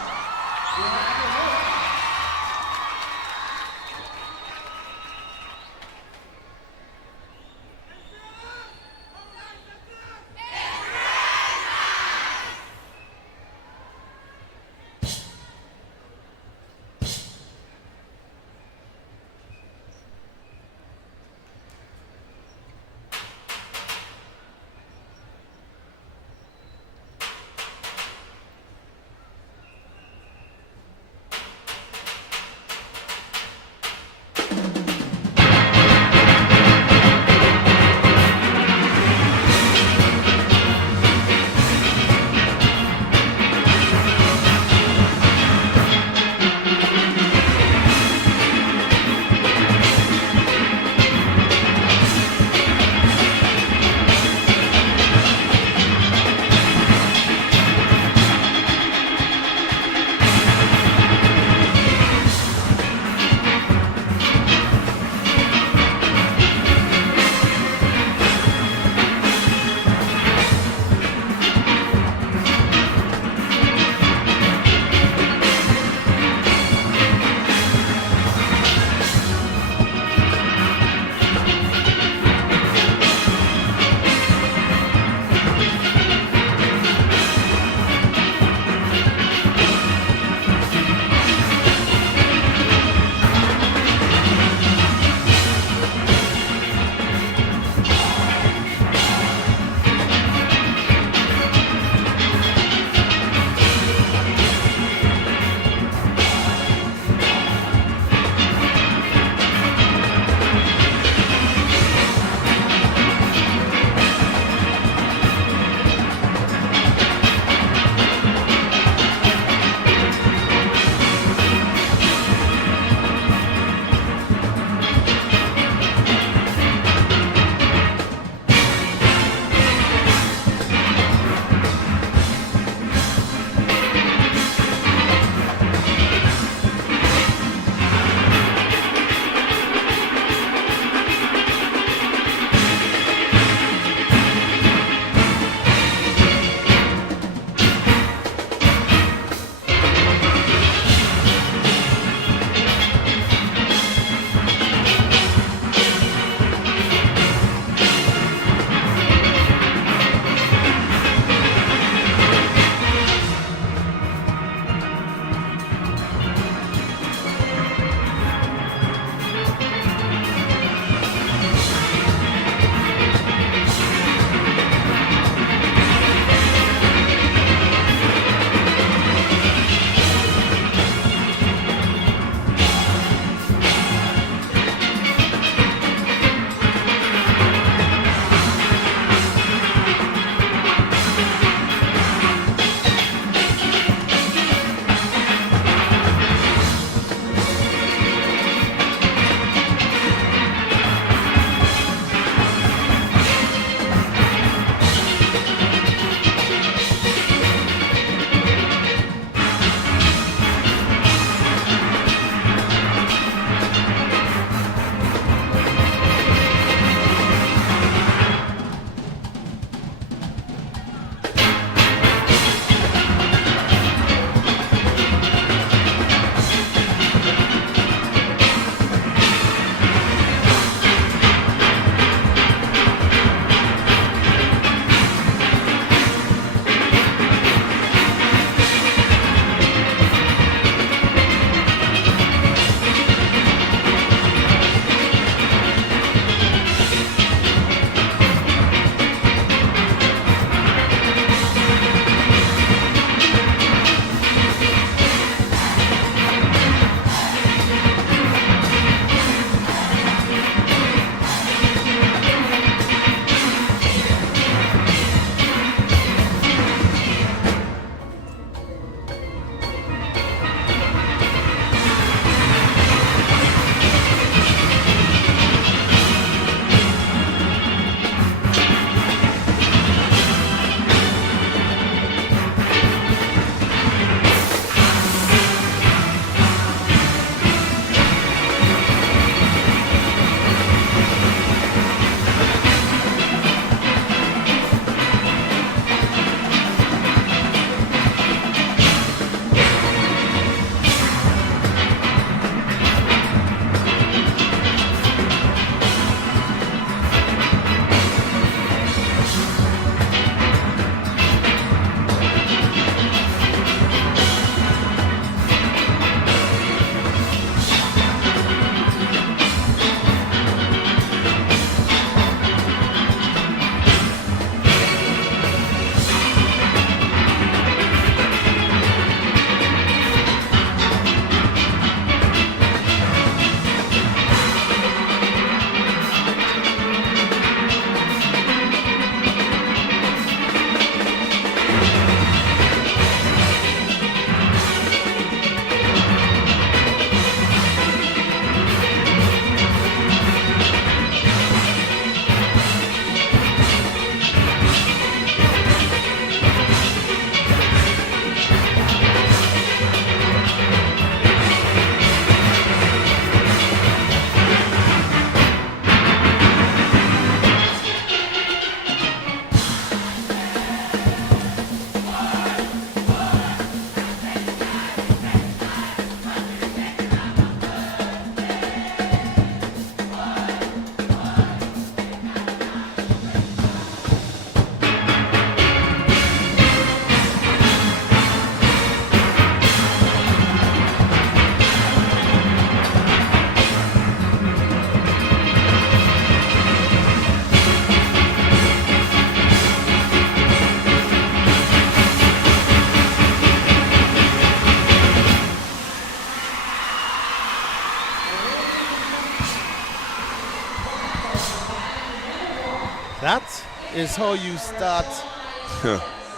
is how you start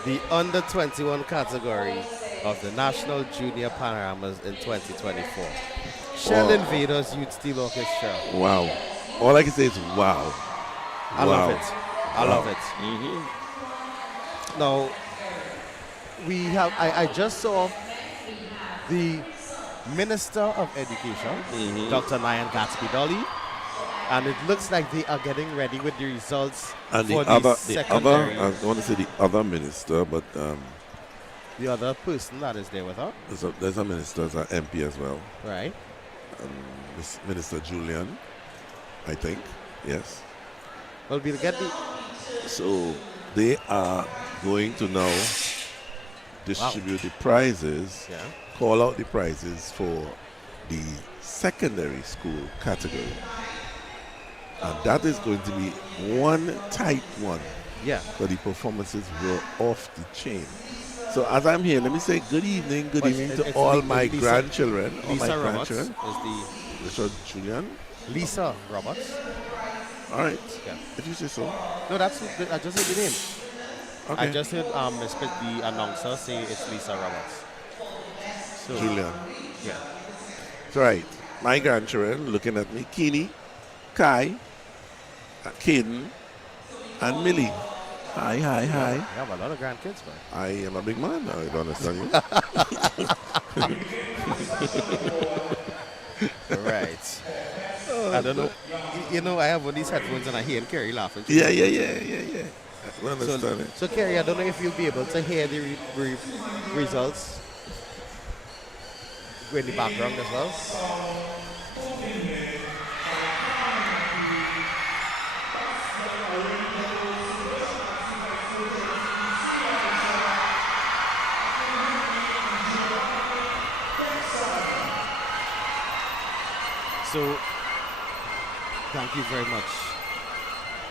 the under 21 category of the National Junior Panoramas in 2024. Shell Invaders Youth Steel Orchestra. Wow. All I can say is wow. I love it. I love it. Now, we have, I just saw the Minister of Education, Dr. Nayan Gatsby-Dolly, and it looks like they are getting ready with the results And for the other, secondary. I want to say the other minister, but the other person that is there with her. there's a minister, there's an MP as well. Right. Minister Julian, I think. Yes. Well, we'll get the. So they are going to now distribute the prizes, call out the prizes for the secondary school category. And that is going to be one tight one. Yeah. So the performances were off the chain. So as I'm here, let me say good evening to all my grandchildren. Lisa Roberts is Lisa Julian. Lisa Roberts. All right. Yeah. Did you say so? No, I just heard the name. Okay. I just heard the announcer say it's Lisa Roberts. So, Julian. Yeah. That's right. My grandchildren looking at me. Keeney, Kai, Caden, and Millie. Hi. You have a lot of grandkids, man. I am a big man. I don't understand you. Right. I don't know. You know, I have one of these headphones and I hear Kerry laughing. Yeah. I don't understand it. So, Kerry, I don't know if you'll be able to hear the results in the background as well. So, thank you very much.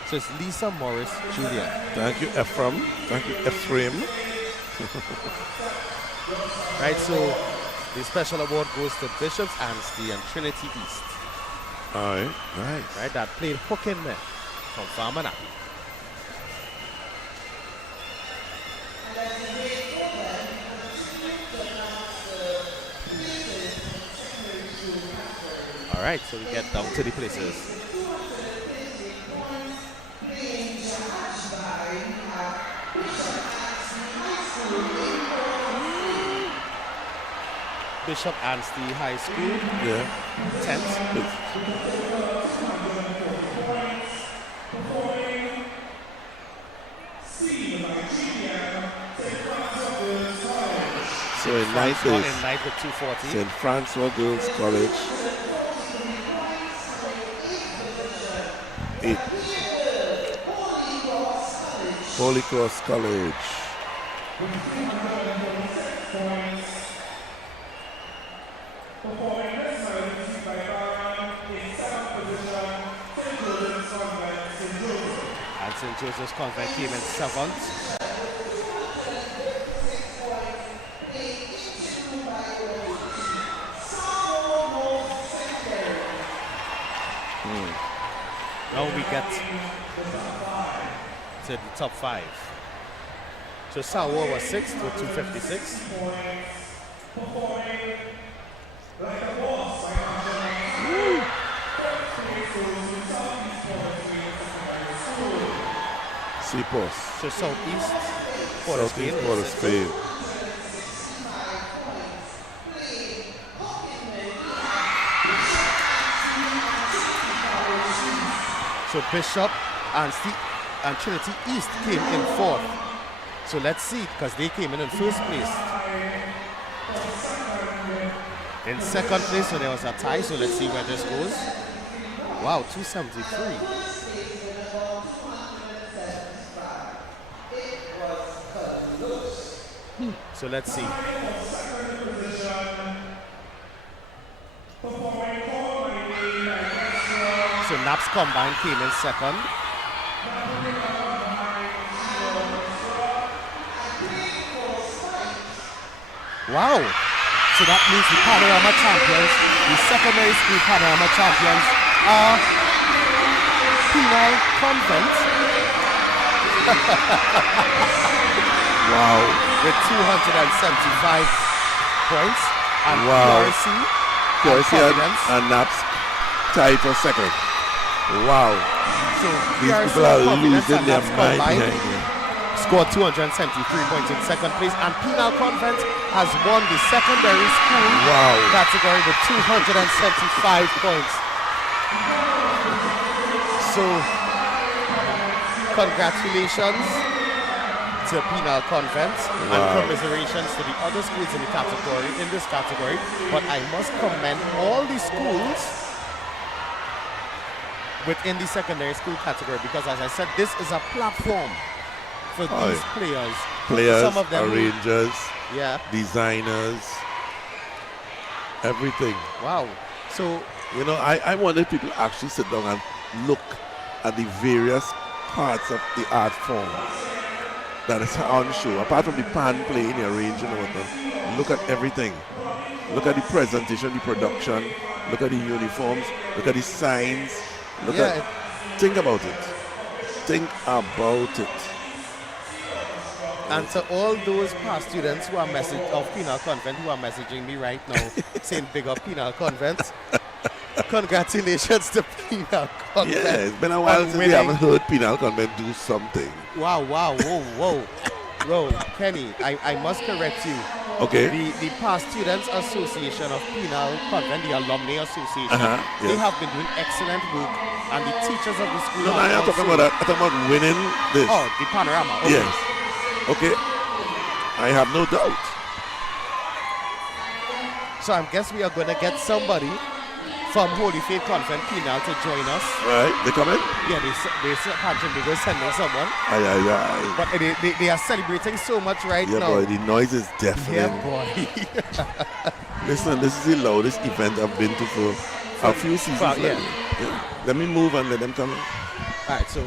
So it's Lisa Morris Julian. Thank you, Ephraim. Thank you, Ephraim. Right, so the special award goes to Bishops Anstey and Trinity East. All right, nice. Right, that played Hook in Me from SAVANNAH. All right, so we get down to the places. Bishop Anstey High School. Yeah. 10th. So in ninth is with 240. St. Francois Girls College. 8. Holy Cross College. And St. Joseph's Convent came in 7th. Now we get to the top 5. So Sawa was 6th with 256. Seapos. So Southeast, Port of Spain. So Bishop and Trinity East came in 4th. So let's see, because they came in 1st place. In 2nd place, so there was a tie, so let's see where this goes. Wow, 273. So let's see. So Naps Combine came in 2nd. Wow. So that means the Panorama champions, the secondary school Panorama champions are Penal Convent. Wow. With 275 points. And Wow. PRC and Naps tied for second. Wow. So These PRC people are Confidence losing and their Naps mind combined behind here. scored 273 points in second place, and Penal Convent has won the secondary school category with 275 points. So, congratulations to Penal Convent and commiserations to the other schools in this category. But I must commend all the schools within the secondary school category, because as I said, this is a platform for these players. Some of them arrangers, designers, everything. Wow. So, you know, I wanted people to actually sit down and look at the various parts of the art form that is on show. Apart from the pan playing, the arranging, and whatnot, look at everything. Look at the presentation, the production. Look at the uniforms. Look at the signs. Think about it. Think about it. And to all those past students who are of Penal Convent who are messaging me right now saying big up Penal Convent, congratulations to Penal Convent. Yeah, it's been a while since we haven't heard Penal Convent do something. Wow, whoa. Kenny, I must correct you. Okay. The Past Students Association of Penal Convent, the Alumni Association, they have been doing excellent work, and the teachers of the school No, I'm talking about that. I'm talking about winning this. Oh, the Panorama. Okay. Yes. Okay. I have no doubt. So I guess we are going to get somebody from Holy Faith Convent Penal to join us. Right, they coming? Yeah, they go sending someone. Aye. But they are celebrating so much right now. Yeah, boy, the noise is deafening. Yeah, boy. Listen, this is the loudest event I've been to for a few seasons. Yeah. Let me move and let them come in. All right, so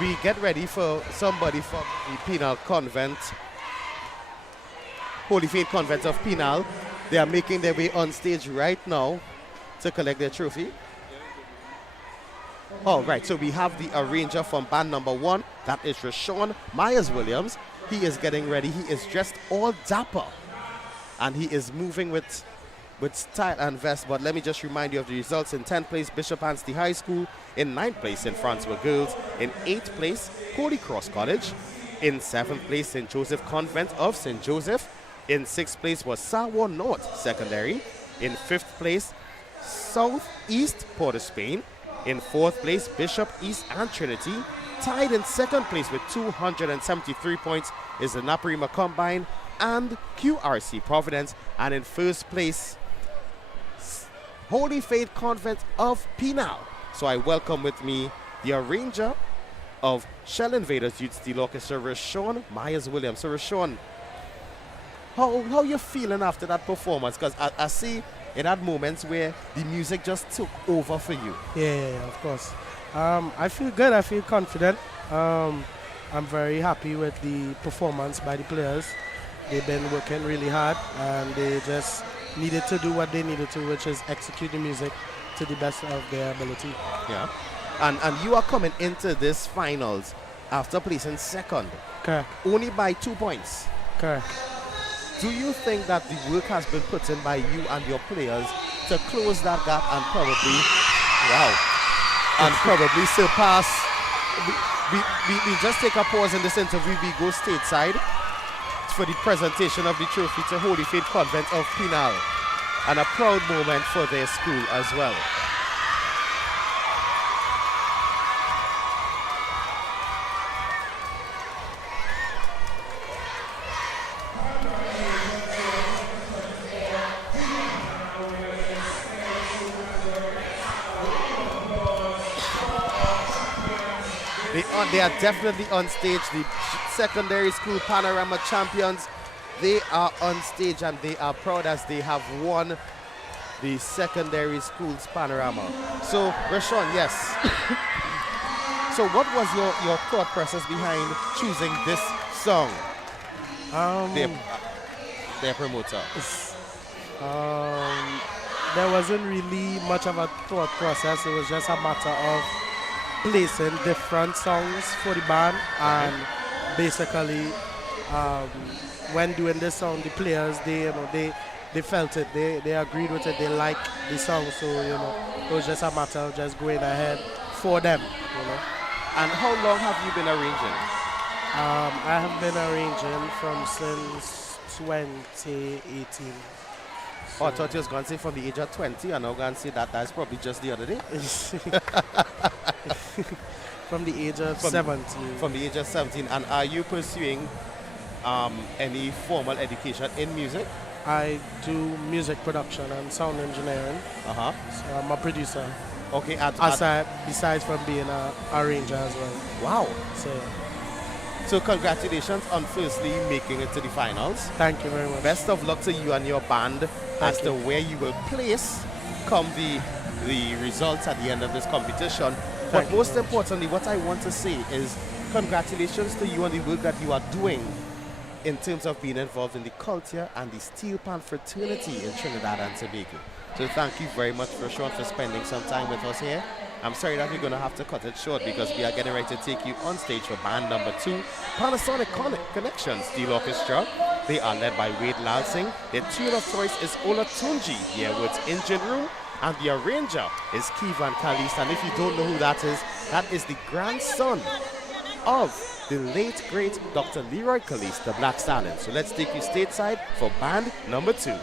we get ready for somebody from the Penal Convent, Holy Faith Convent of Penal. They are making their way on stage right now to collect their trophy. All right, so we have the arranger from band number 1. That is Rashawn Myers-Williams. He is getting ready. He is dressed all dapper, and he is moving with style and vest. But let me just remind you of the results. In 10th place, Bishop Anstey High School. In 9th place, St. Francois Girls. In 8th place, Holy Cross College. In 7th place, St. Joseph Convent of St. Joseph. In 6th place was Sawa North Secondary. In 5th place, Southeast Port of Spain. In 4th place, Bishop East and Trinity. Tied in 2nd place with 273 points is the Naparima Combine and QRC Providence. And in 1st place, Holy Faith Convent of Penal. So I welcome with me the arranger of Shell Invaders Youth Steel Orchestra, Rashawn Myers-Williams. So Rashawn, how you feeling after that performance? Because I see it had moments where the music just took over for you. Yeah, of course. I feel good. I feel confident. I'm very happy with the performance by the players. They've been working really hard, and they just needed to do what they needed to, which is execute the music to the best of their ability. Yeah. And you are coming into this finals after placing second. Correct. Only by 2 points. Correct. Do you think that the work has been put in by you and your players to close that gap and probably surpass? We just take a pause in this interview. We go stateside for the presentation of the trophy to Holy Faith Convent of Penal, and a proud moment for their school as well. They are definitely on stage. The secondary school Panorama champions, they are on stage and they are proud as they have won the secondary school's Panorama. So, Rashawn, yes. So what was your thought process behind choosing this song? Their promoter. There wasn't really much of a thought process. It was just a matter of placing different songs for the band, and basically when doing this song, the players they felt it, they agreed with it, they liked the song, so it was just a matter of just going ahead for them. And how long have you been arranging? I have been arranging from since 2018. Oh, I thought you was going to say from the age of 20, and I'm going to say that's probably just the other day. From the age of 17. From the age of 17. And are you pursuing any formal education in music? I do music production and sound engineering. So I'm a producer. Okay. Besides from being an arranger as well. Wow. So congratulations on firstly making it to the finals. Thank you very much. Best of luck to you and your band as to where you will place come the results at the end of this competition. But most importantly, what I want to say is congratulations to you on the work that you are doing in terms of being involved in the culture and the Steelpan fraternity in Trinidad and Tobago. So thank you very much, Sean, for spending some time with us here. I'm sorry that we're going to have to cut it short because we are getting ready to take you on stage for band number 2, Panasonic Connection Steel Orchestra. They are led by Wade Lalsing. Their tune of choice is Ola Tunji, the words Engine Room, and the arranger is Kivan Kalist. And if you don't know who that is the grandson of the late, great Dr. Leroy Kalist, the Black Stallion. So let's take you stateside for band number 2.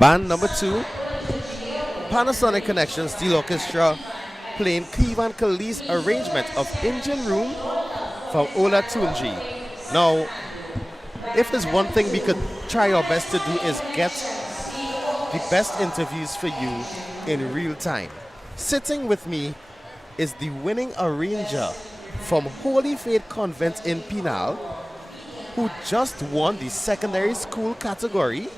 Band number 2, Panasonic Connection Steel Orchestra, playing Cleveland Khalees' arrangement of Engine Room from Ola Tunji. Now, if there's one thing we could try our best to do is get the best interviews for you in real time. Sitting with me is the winning arranger from Holy Faith Convent in Pinal, who just won the secondary school category.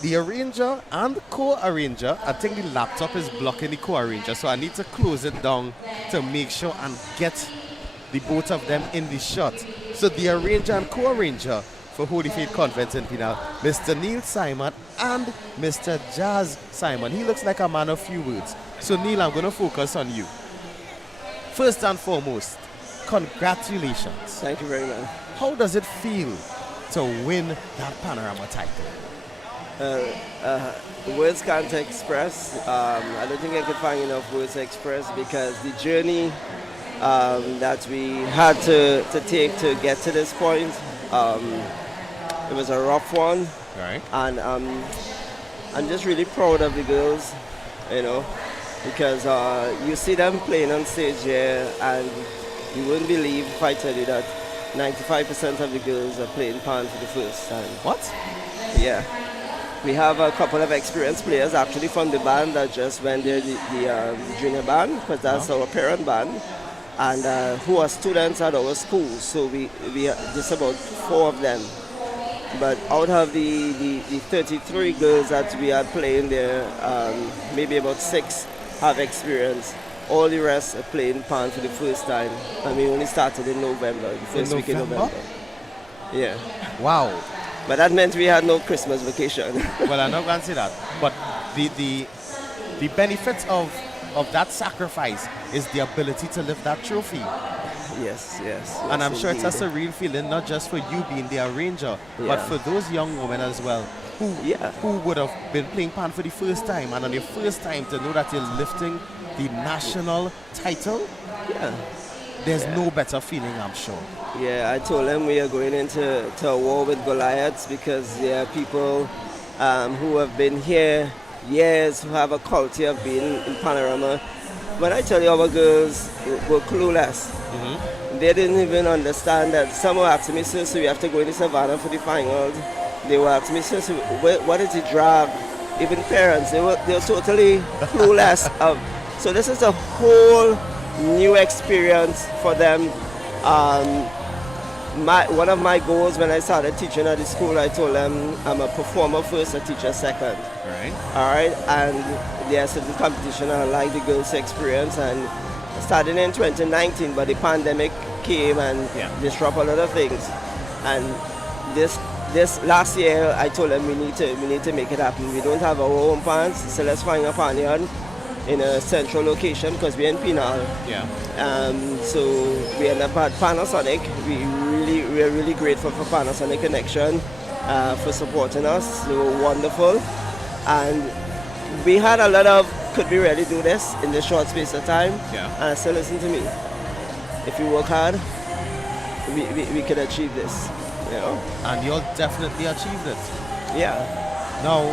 The arranger and co-arranger, I think the laptop is blocking the co-arranger, so I need to close it down to make sure and get the both of them in the shot. So the arranger and co-arranger for Holy Faith Convent in Pinal, Mr. Neil Simon and Mr. Jazz Simon. He looks like a man of few words. So Neil, I'm going to focus on you. First and foremost, congratulations. Thank you very much. How does it feel to win that Panorama title? Words can't express. I don't think I could find enough words to express, because the journey that we had to take to get to this point, it was a rough one. Right. And I'm just really proud of the girls, you know, because you see them playing on stage here, and you wouldn't believe if I tell you that 95% of the girls are playing pan for the first time. What? Yeah. We have a couple of experienced players actually from the band that just went there, the junior band, because that's our parent band, and who are students at our school. So we just about 4 of them. But out of the 33 girls that we are playing there, maybe about 6 have experience. All the rest are playing pan for the first time, and we only started in November, the first week in November. Yeah. Wow. But that meant we had no Christmas vacation. Well, I'm not going to say that. But the benefits of that sacrifice is the ability to lift that trophy. Yes. And I'm sure indeed. it's a surreal feeling, not just for you being the arranger, but Yeah. for those young women as well, who would have been playing pan for the first time, and on their first time to know that you're lifting the national title. Yeah. There's no better feeling, I'm sure. Yeah, I told them we are going into a war with Goliaths, because there are people who have been here years, who have a culture of being in Panorama. When I tell you our girls were clueless, they didn't even understand that. Some were asking me, so we have to go into Savannah for the finals. They were asking me, so what is the drag? Even parents, they were totally clueless. So this is a whole new experience for them. One of my goals when I started teaching at the school, I told them I'm a performer first, a teacher second. Right. All right, and there's certain competition I like the girls' experience, and started in 2019, but the pandemic came and disrupted a lot of things. And this last year, I told them we need to make it happen. We don't have our own pants, so let's find a panion in a central location, because we're in Pinal. Yeah. So we end up at Panasonic. We're really grateful for Panasonic Connection for supporting us. They were wonderful, and we had a lot of, could we really do this in this short space of time? Yeah. And I said, listen to me. If you work hard, we can achieve this. You know. And you'll definitely achieve it. Yeah. Now,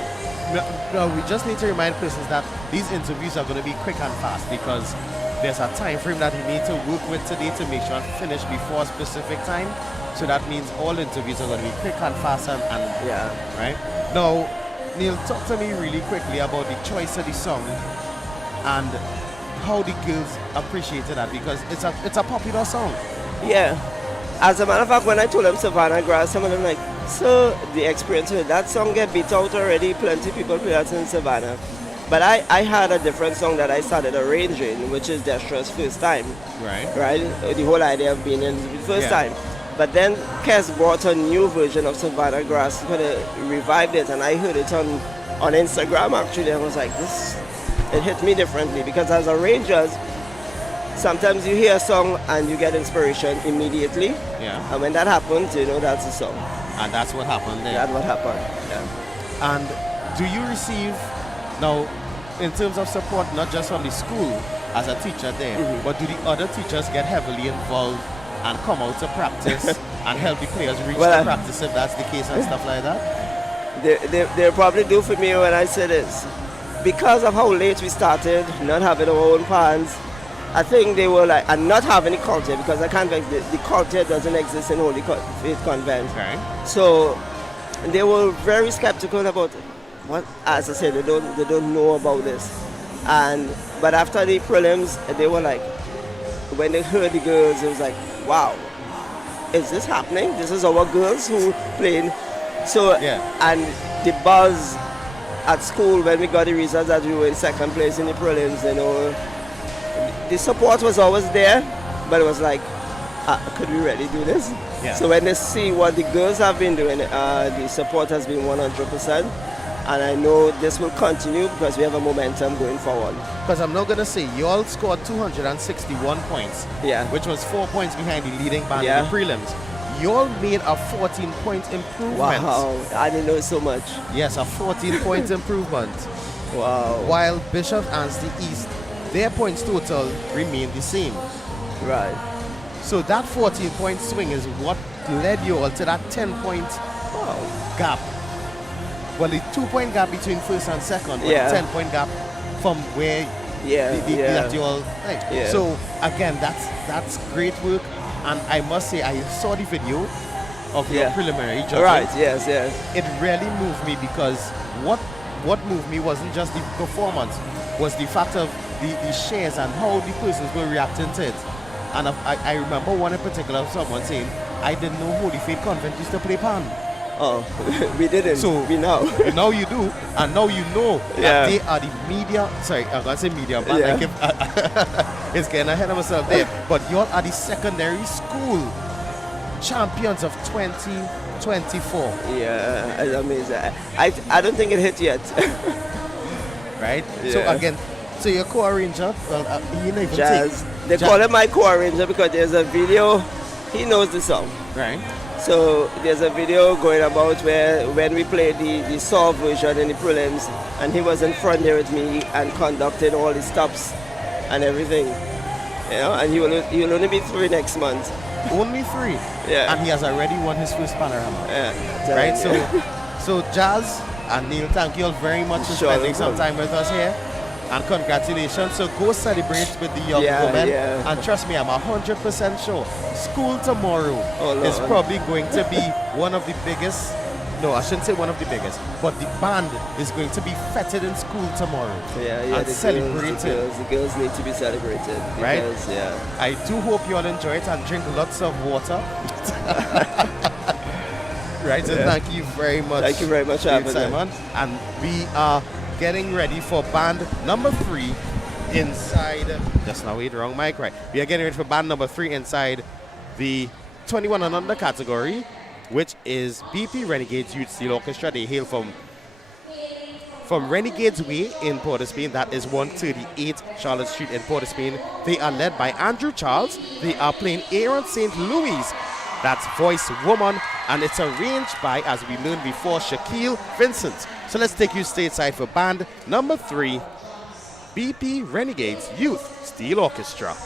we just need to remind persons that these interviews are going to be quick and fast, because there's a time frame that we need to work with today to make sure and finish before a specific time. So that means all interviews are going to be quick and fast and yeah. Right? Now, Neil, talk to me really quickly about the choice of the song and how the girls appreciated that, because it's a popular song. Yeah. As a matter of fact, when I told them Savannah Grass, some of them like, so the experience with that song get beat out already. Plenty of people play that in Savannah. But I had a different song that I started arranging, which is Destra's First Time. Right. Right? The whole idea of being in the first time. But then Kes brought a new version of Savannah Grass, kind of revived it, and I heard it on Instagram actually. I was like, it hit me differently, because as arrangers, sometimes you hear a song and you get inspiration immediately. Yeah. And when that happens, you know that's the song. And that's what happened there. That's what happened, yeah. And do you receive, now, in terms of support, not just from the school as a teacher there, but do the other teachers get heavily involved and come out to practice and help the players reach the practice, if that's the case and stuff like that? They'll probably do for me when I say this. Because of how late we started, not having our own pans, I think they were like, and not having the culture, because I can't, the culture doesn't exist in Holy Faith Convent. Okay. So they were very skeptical about what, as I said, they don't know about this. But after the prelims, they were like, when they heard the girls, it was like, wow, is this happening? This is our girls who playing. So, and the buzz at school when we got the results that we were in second place in the prelims, you know, the support was always there, but it was like, could we really do this? Yeah. So when they see what the girls have been doing, the support has been 100%, and I know this will continue because we have a momentum going forward. Because I'm not going to say, you all scored 261 points, which was 4 points behind the leading band in the prelims. You all made a 14-point improvement. Wow, I didn't know so much. Yes, a 14-point improvement. Wow. While Bishop and the East, their points total remained the same. Right. So that 14-point swing is what led you all to that 10-point gap. Well, the 2-point gap between first and second, but the 10-point gap from where that you all play. So again, that's great work. And I must say, I saw the video of your preliminary judging. Right, yes. It really moved me because what moved me wasn't just the performance, was the fact of the shares and how the persons were reacting to it. And I remember one in particular, someone saying, I didn't know Holy Faith Convent used to play pan. Oh, we didn't. So we know. Now you do, and now you know that they are the media. Sorry, I'm gonna say media, but like it's getting ahead of myself there. But y'all are the secondary school champions of 2024. Yeah, it's amazing. I don't think it hit yet. Right. Yeah. So again, so your co-arranger, well, you know, Jazz. They call him my co-arranger because there's a video. He knows the song. Right. So there's a video going about where when we played the soft version in the prelims, and he was in front there with me and conducting all the stops and everything. You know, and he will only be 3 next month. Only 3. Yeah. And he has already won his first Panorama. Yeah. Right. So Jazz and Neil, thank you all very much for spending some time with us here. And congratulations. So go celebrate with the young women. Yeah. And trust me, I'm 100% sure school tomorrow is probably going to be one of the biggest. No, I shouldn't say one of the biggest, but the band is going to be feted in school tomorrow. And celebrated. The girls need to be celebrated. Right? Because, I do hope you all enjoy it and drink lots of water. Right? So thank you very much. Thank you very much, Simon. And we are getting ready for band number 3 inside. Just now, wait, wrong mic, right? We are getting ready for band number 3 inside the 21 and under category, which is BP Renegades Youth Steel Orchestra. They hail from Renegades Way in Port of Spain. That is 138 Charlotte Street in Port of Spain. They are led by Andrew Charles. They are playing Aaron St. Louis. That's Voice Woman, and it's arranged by, as we learned before, Shaquille Vincent. So let's take you stateside for band number 3, BP Renegades Youth Steel Orchestra.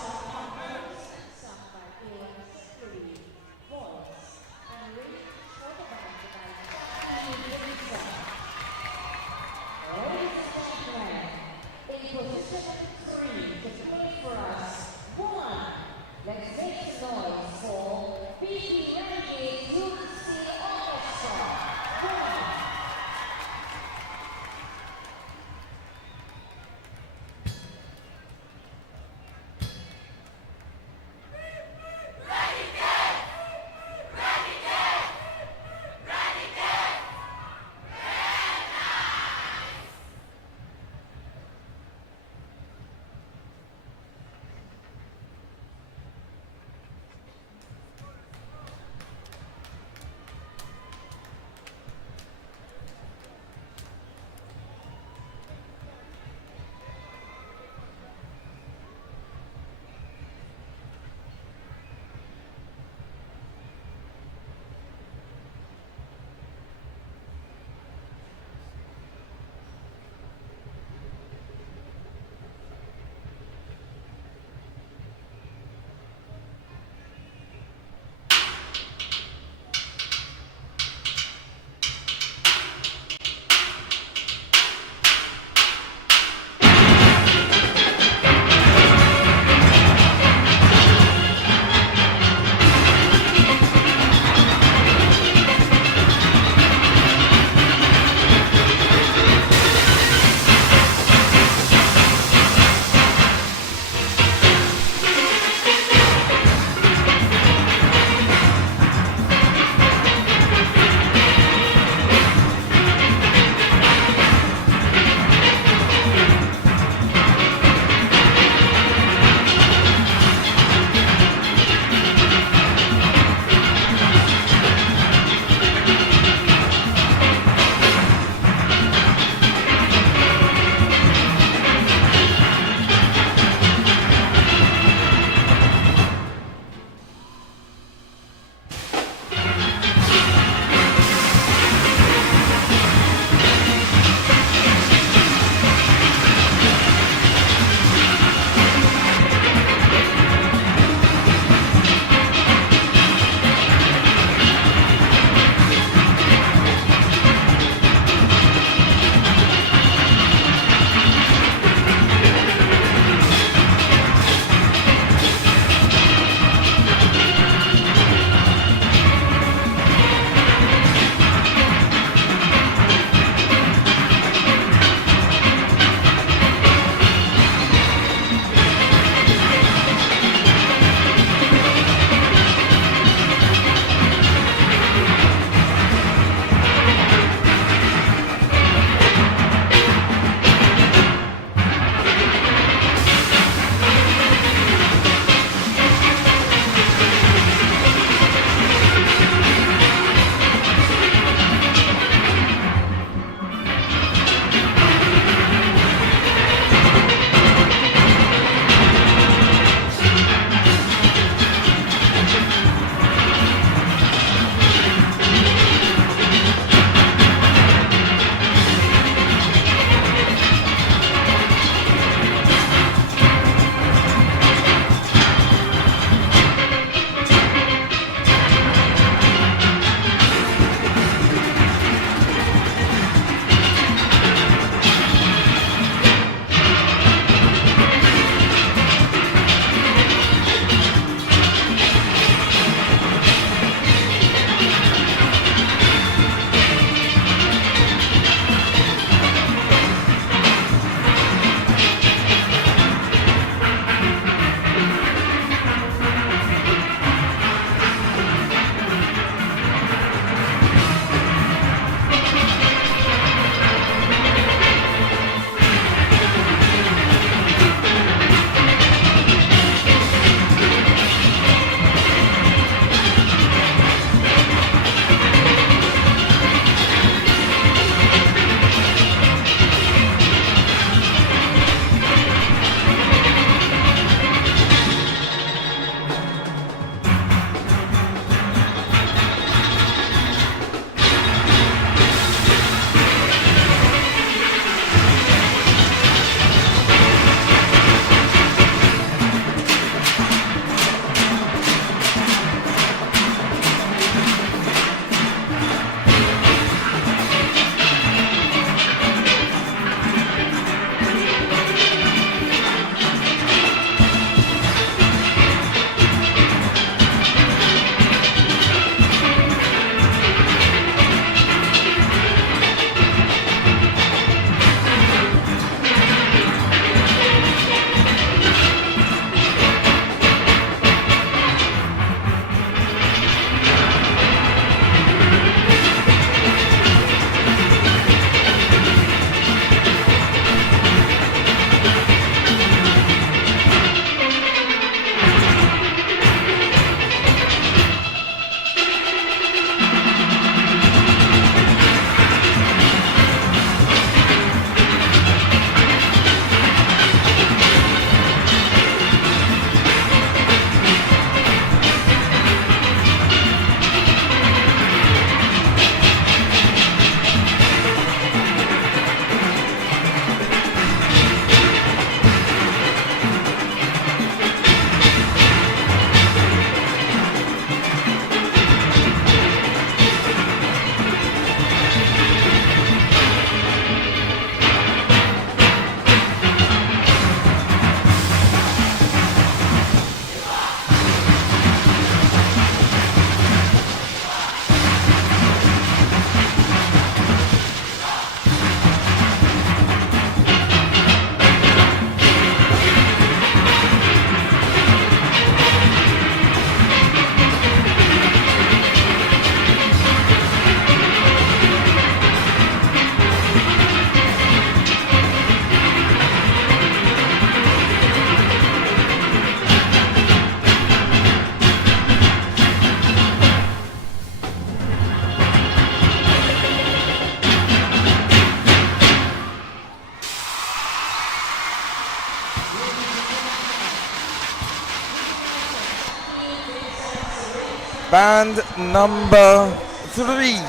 Band number 3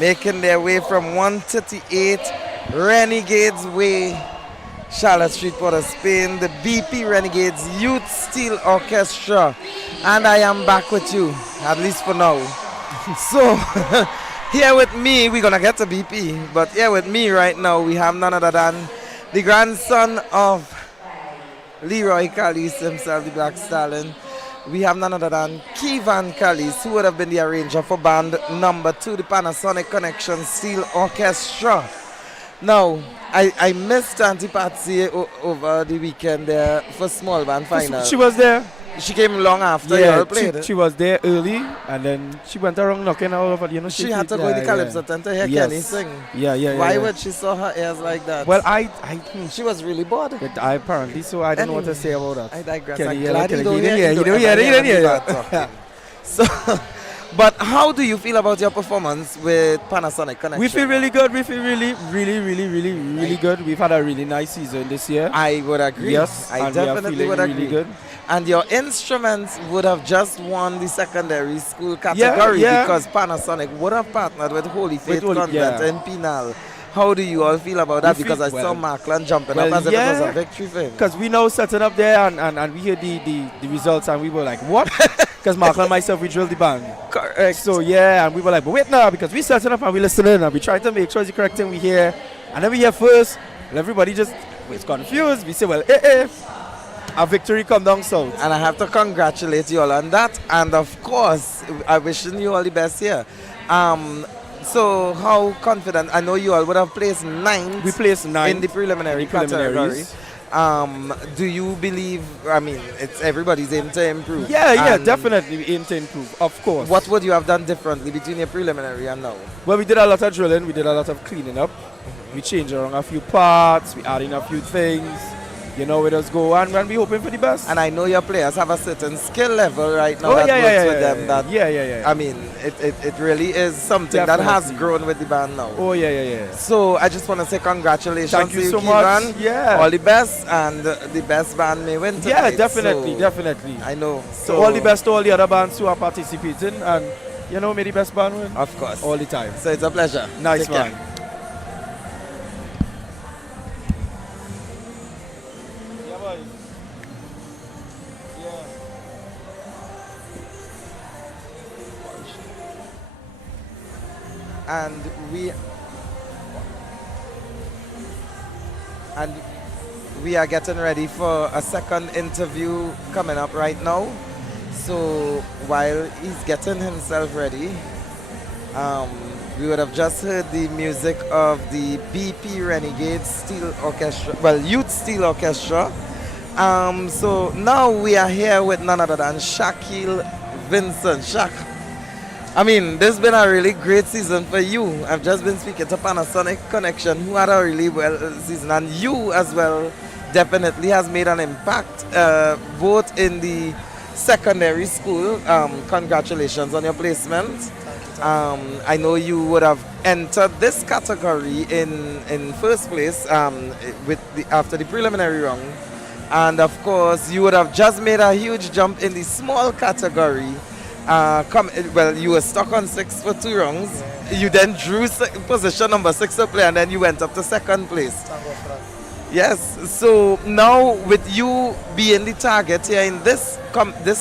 making their way from 138 Renegades Way, Charlotte Street, Port of Spain, the BP Renegades Youth Steel Orchestra. And I am back with you, at least for now. So, here with me, we're going to get to BP, but here with me right now, we have none other than the grandson of Leroy Callis himself, the Black Stallion. We have none other than Kevin Callis, who would have been the arranger for band number 2, the Panasonic Connection Steel Orchestra. Now, I missed Auntie Patsy over the weekend there for small band final. She was there. She came long after you all played. She was there early, and then she went around knocking all over. You know, she had to go in the Calypso tent to hear Kenny sing. Why would she saw her ears like that? Well, I she was really bored. Apparently, so I don't know what to say about that. I digress. Kenny, I'm you glad you don't don't hear that. So, but how do you feel about your performance with Panasonic Connection? We feel really good. We feel really good. We've had a really nice season this year. I would agree. Yes, I definitely would agree. Really good. And your instruments would have just won the secondary school category because Panasonic would have partnered with Holy Faith Convent in Penal. How do you all feel about that? Because I saw Markland jumping up as if it was a victory for him. Because we now setting up there and we hear the results and we were like, what? Because Markland and myself, we drilled the band. Correct. So and we were like, but wait now, because we setting up and we listening and we trying to make sure it's the correct thing we hear. And then we hear first, and everybody just was confused. We say, well, our victory come down south. And I have to congratulate you all on that. And of course, I wishing you all the best here. So how confident? I know you all would have placed 9th. We placed 9th in the preliminary category. Do you believe, I mean, it's everybody's aim to improve? Yeah, definitely aim to improve, of course. What would you have done differently between your preliminary and now? Well, we did a lot of drilling, we did a lot of cleaning up. We changed around a few parts, we added in a few things. You know, we just go and we're hoping for the best. And I know your players have a certain skill level right now that works with them. That I mean, it really is something that has grown with the band now. So I just want to say congratulations Thank to you so Kevin. much. Yeah. All the best, and the best band may win tonight. Yeah, definitely. I know. So all the best to all the other bands who are participating, and you know, may the best band win. Of course. All the time. So it's a pleasure. Nice man. And we are getting ready for a second interview coming up right now. So while he's getting himself ready, we would have just heard the music of the BP Renegades Steel Orchestra, well, Youth Steel Orchestra. So now we are here with none other than Shaquille Vincent. Shaq, I mean, this has been a really great season for you. I've just been speaking to Panasonic Connection, who had a really well season, and you as well definitely has made an impact, both in the secondary school. Congratulations on your placement. I know you would have entered this category in first place after the preliminary round, and of course you would have just made a huge jump in the small category. Well, you were stuck on 6 for 2 rounds. You then drew position number 6 to play, and then you went up to second place. Yes. So now with you being the target here in this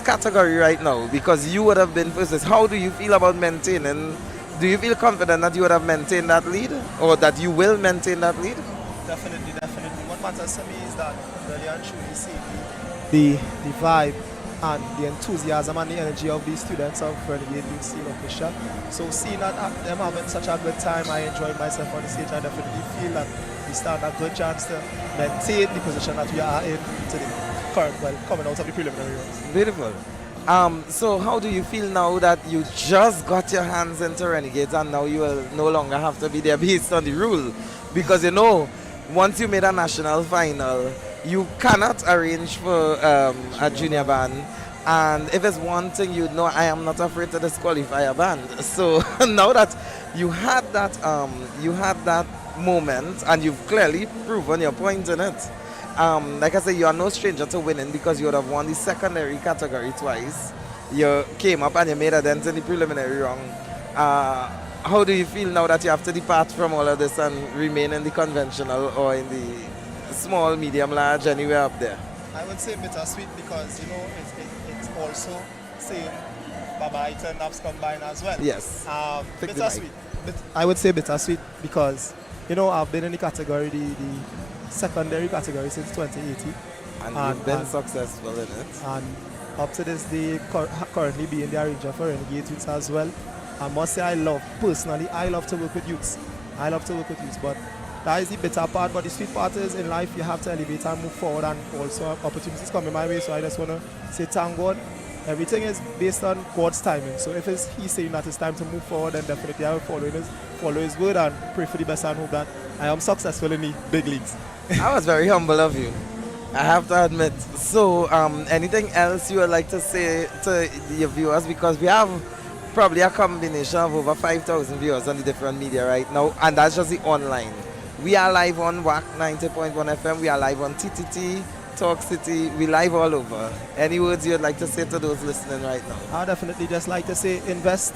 category right now, because you would have been first, how do you feel about maintaining? Do you feel confident that you would have maintained that lead, or that you will maintain that lead? Definitely. What matters to me is that really and truly see the vibe and the enthusiasm and the energy of these students of Renegade Youth Steel Orchestra. So seeing that them having such a good time, I enjoyed myself on the stage. I definitely feel that we stand a good chance to maintain the position that we are in to the current, well, coming out of the preliminary rounds. Beautiful. So how do you feel now that you just got your hands into Renegades, and now you will no longer have to be there based on the rule? Because you know, once you made a national final, you cannot arrange for a junior band, and if it's one thing you know, I am not afraid to disqualify a band. So now that you had that moment, and you've clearly proven your point in it, like I said, you are no stranger to winning, because you would have won the secondary category twice. you came up and you made a dent in the preliminary round. How do you feel now that you have to depart from all of this and remain in the conventional or in the small, medium, large, anywhere up there? I would say bittersweet because, you know, it's also saying bye-bye to naps combined as well. Yes. Bittersweet. I would say bittersweet because, you know, I've been in the category, the secondary category since 2018. And you've been successful in it. And up to this day, currently being the arranger for Renegade Youths as well. I must say I love to work with youths. I love to work with youths, but that is the bitter part. But the sweet part is in life you have to elevate and move forward, and also opportunities coming my way. So I just want to say thank God. Everything is based on God's timing. So if He's saying that it's time to move forward, then definitely I will follow His word and pray for the best and hope that I am successful in the big leagues. I was very humble of you, I have to admit. So anything else you would like to say to your viewers? Because we have probably a combination of over 5,000 viewers on the different media right now, and that's just the online. We are live on WACK 90.1 FM, we are live on TTT, Talk City, we live all over. Any words you'd like to say to those listening right now? I definitely just like to say invest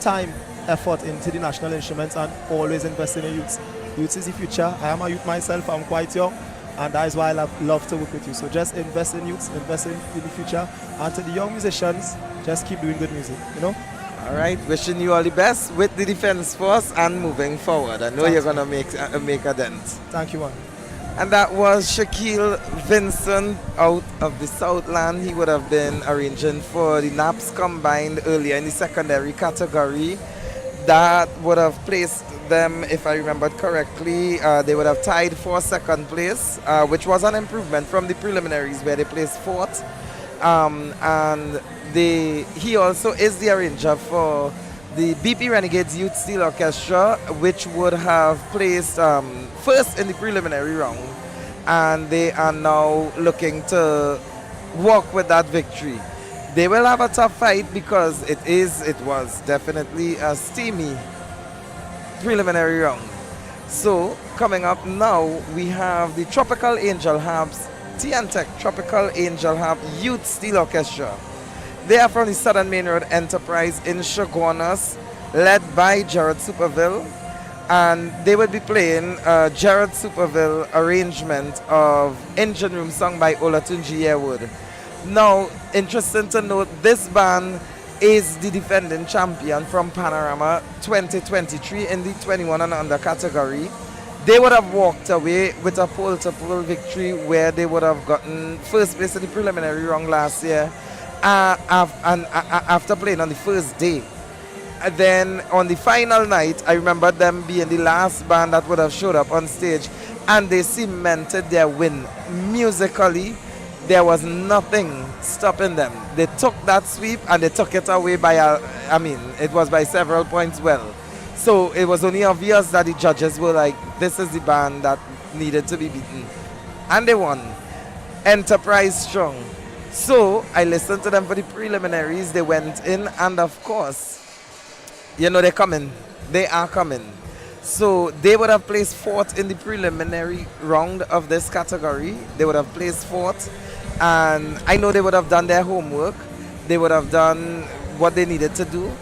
time, effort into the national instruments and always invest in the youths. Youths is the future. I am a youth myself, I'm quite young, and that is why I love to work with you. So just invest in youths, invest in the future, and to the young musicians, just keep doing good music, you know? All right, wishing you all the best with the Defense Force and moving forward. I know you're going to make a dent. Thank you, man. And that was Shaquille Vincent out of the Southland. He would have been arranging for the NAPS combined earlier in the secondary category. That would have placed them, if I remembered correctly, they would have tied for second place, which was an improvement from the preliminaries where they placed fourth. And he also is the arranger for the BP Renegades Youth Steel Orchestra, which would have placed first in the preliminary round, and they are now looking to walk with that victory. They will have a tough fight because it was definitely a steamy preliminary round. So coming up now, we have the Tropical Angel Harps, Tech Tropical Angel Harp Youth Steel Orchestra. They are from the Southern Main Road Enterprise in Chaguanas, led by Jared Superville, and they will be playing Jared Superville arrangement of Engine Room sung by Olatunji Yearwood. Now, interesting to note, this band is the defending champion from Panorama 2023 in the 21 and under category. They would have walked away with a pole-to-pole victory where they would have gotten first place in the preliminary round last year. After playing on the first day. And then on the final night, I remember them being the last band that would have showed up on stage, and they cemented their win. Musically, there was nothing stopping them. They took that sweep and they took it away by it was by several points well. So it was only obvious that the judges were like, this is the band that needed to be beaten. And they won. Enterprise strong. So I listened to them for the preliminaries. They went in, and of course, you know, they're coming. They are coming. So they would have placed fourth in the preliminary round of this category. They would have placed fourth, and I know they would have done their homework. They would have done what they needed to do.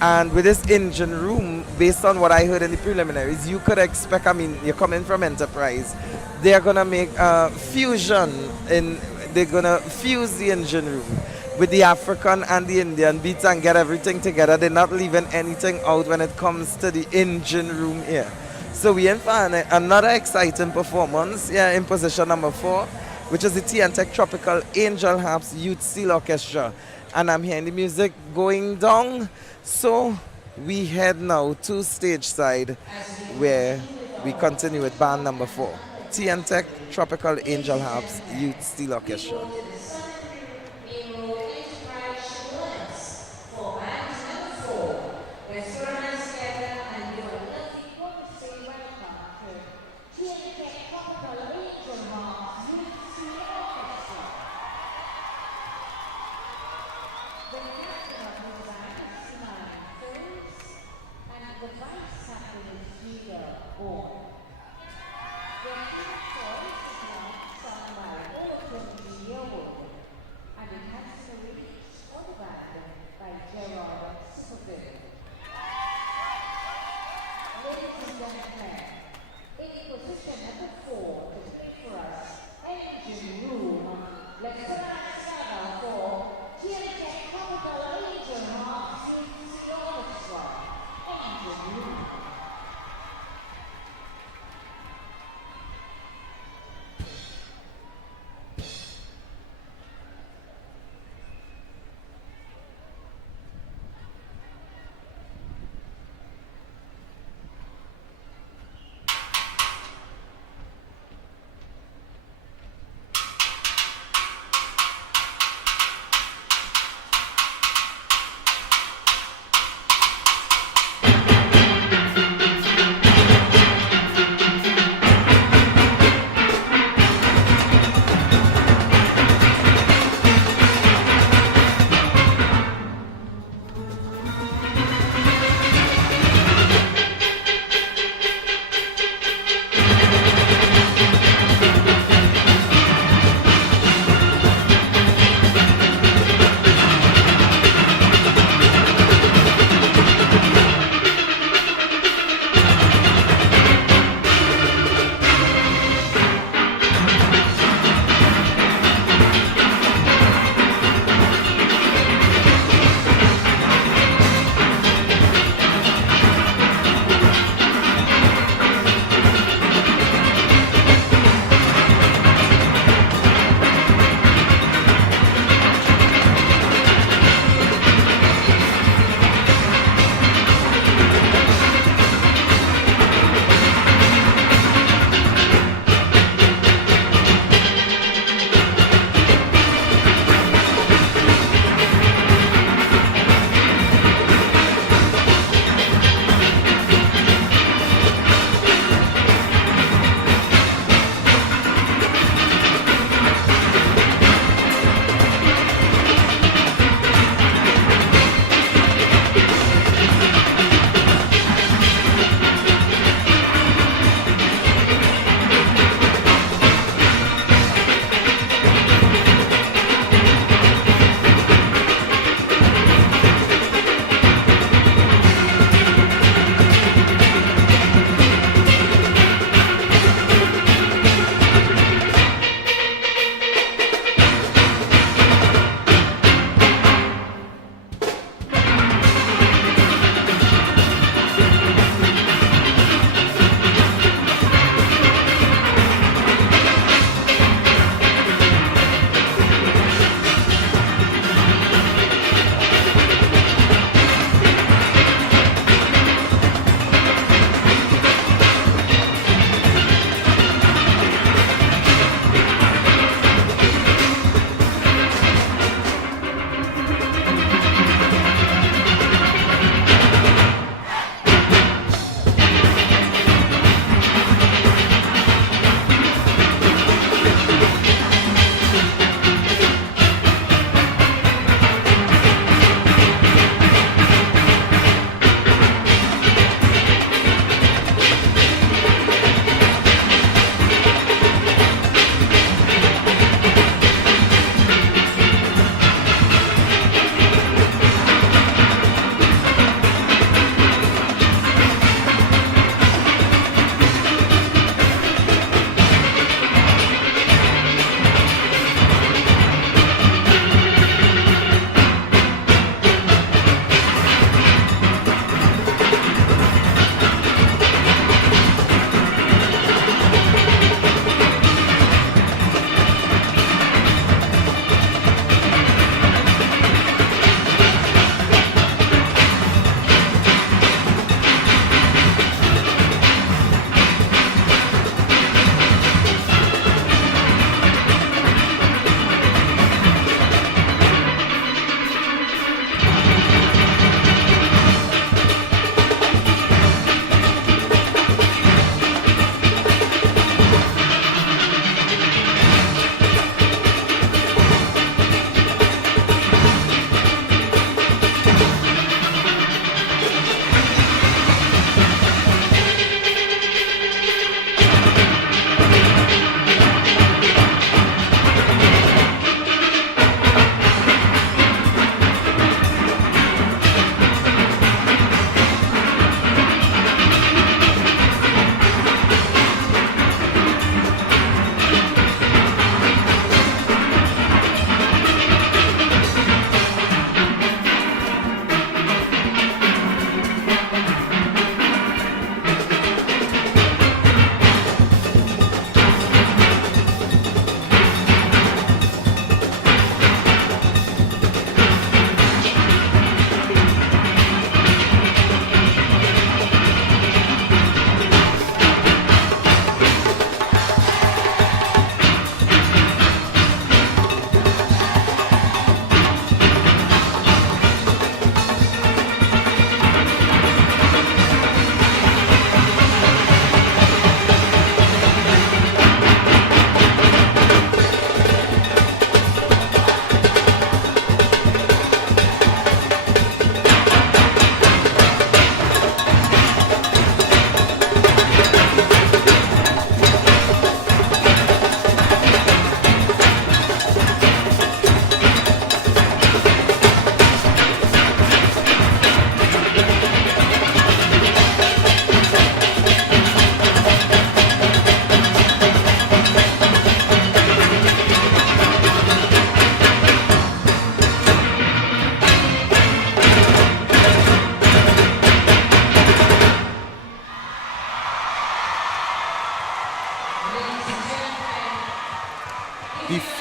And with this engine room, based on what I heard in the preliminaries, you could expect, you're coming from Enterprise. They're going to make a fusion they're gonna fuse the engine room with the African and the Indian beats and get everything together. They're not leaving anything out when it comes to the engine room here. So we in for another exciting performance here in position number 4, which is the Tech Tropical Angel Harps Youth Steel Orchestra. And I'm hearing the music going down. So we head now to stage side where we continue with band number 4. Tech Tropical Angel Harps Youth Steel Orchestra. And it has to reach all the band.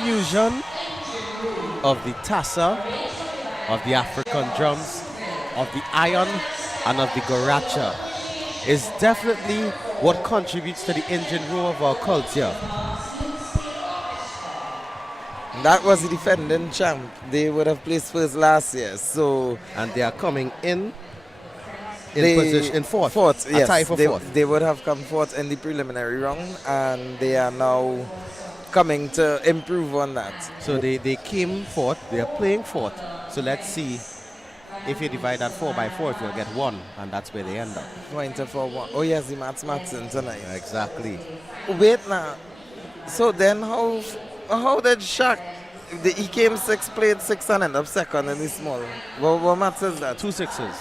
fusion of the tassa, of the African drums, of the iron, and of the garacha is definitely what contributes to the engine room of our culture. That was the defending champ. They would have placed first last year, so and they are coming in position in fourth. Fourth, yes. A tie for fourth. They would have come fourth in the preliminary round, and they are now coming to improve on that. So they came fourth. They are playing fourth. So let's see if you divide that 4 by 4, you'll get 1, and that's where they end up. Pointer for 1. Oh yes, the mathematics tonight. Exactly. Wait now. So then how did Shaq? He came 6, played 6, and ended up second in the small. What maths is that? 2 6s.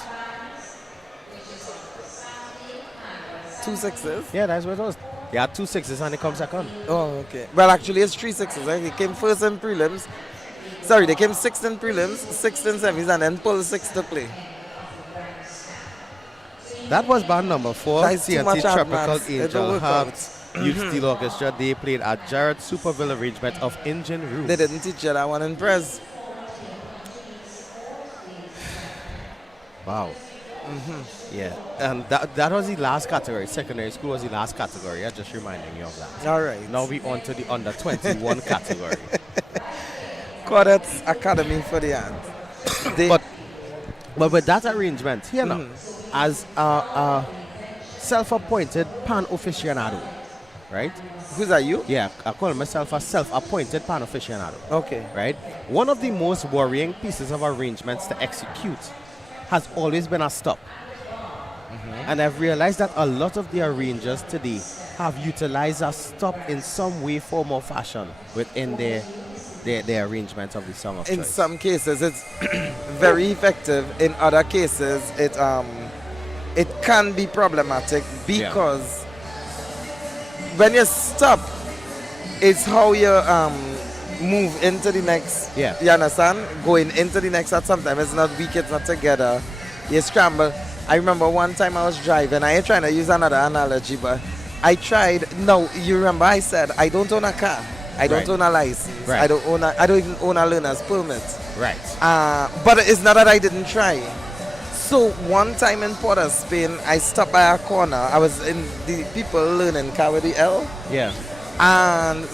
2 6s? Yeah, that's what it was. He had 2 6s and he comes second. Oh, okay. Well, actually, it's 3 6s. Right? He came first in prelims. Sorry, they came 6th in prelims, 6th in semis, and then pulled 6th to play. That was band number 4. CNT Tropical Angel Hearts Youth Steel Orchestra. They played a Jared Superville arrangement of Engine Room. They didn't teach you that one in press. Wow. Yeah, and that was the last category. Secondary school was the last category. I'm just reminding you of that. All right. Now we on to the under 21 category. Cadets Academy for the hands. But with that arrangement here now, as a self-appointed pan aficionado, right? Who's that, you? Yeah, I call myself a self-appointed pan aficionado. Okay. Right? One of the most worrying pieces of arrangements to execute has always been a stop. And I've realized that a lot of the arrangers today have utilized a stop in some way, form, or fashion within their arrangement of the song of choice. In some cases, it's very effective. In other cases, it can be problematic because when you stop, it's how you move into the next. Yeah. You understand? Going into the next at sometimes it's not weak, it's not together. You scramble. I remember one time I was driving. I ain't trying to use another analogy, but I tried. No, you remember I said I don't own a car. I don't own a license. Right. I don't even own a learner's permit. Right. But it's not that I didn't try. So one time in Port of Spain, I stopped by a corner. I was in the people learning car with the L. Yeah. And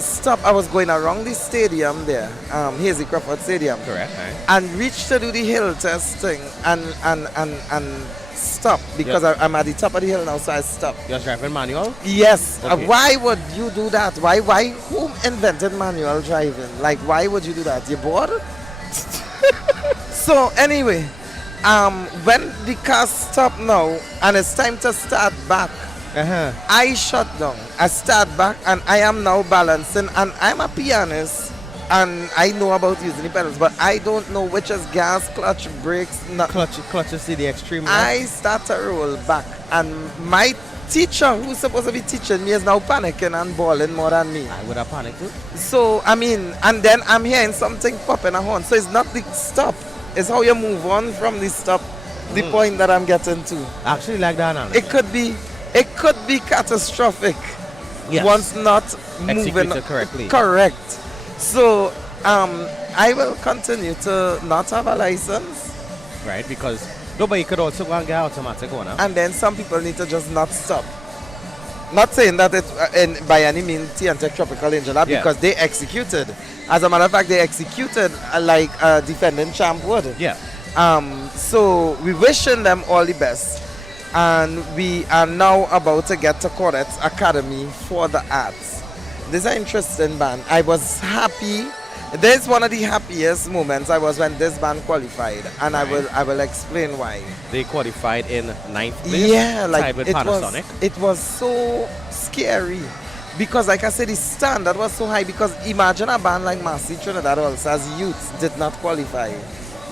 I was going around the stadium there, Hazy Crawford Stadium. Correct. Right. And reached to do the hill testing and stop because I'm at the top of the hill now, so I stopped. You're driving manual? Yes. Okay. Why would you do that? Why? Who invented manual driving? Like, why would you do that? You bored? So anyway, when the car stopped now and it's time to start back, I shut down. I start back and I am now balancing, and I'm a pianist and I know about using the pedals, but I don't know which is gas, clutch, brakes. Clutch is the extreme left. I start to roll back, and my teacher, who's supposed to be teaching me, is now panicking and bawling more than me. I would have panicked too. So, I mean, and then I'm hearing something popping a horn. So it's not the stop, it's how you move on from the stop, the point that I'm getting to. Actually like that now. It could be catastrophic once not moving correctly. Correct. So I will continue to not have a license. Right, because nobody could also go and get automatic one. And then some people need to just not stop. Not saying that it by any means TNT Tropical Angel, because they executed. As a matter of fact, they executed like a defending champ would. Yeah. So we wishing them all the best. And we are now about to get to Cadets Academy for the Arts. This is an interesting band. I was happy. This is one of the happiest moments I was when this band qualified, and I will explain why. They qualified in 9th place. Yeah, like it was so scary because, like I said, the standard was so high. Because imagine a band like Massey Trinidad also as youths did not qualify.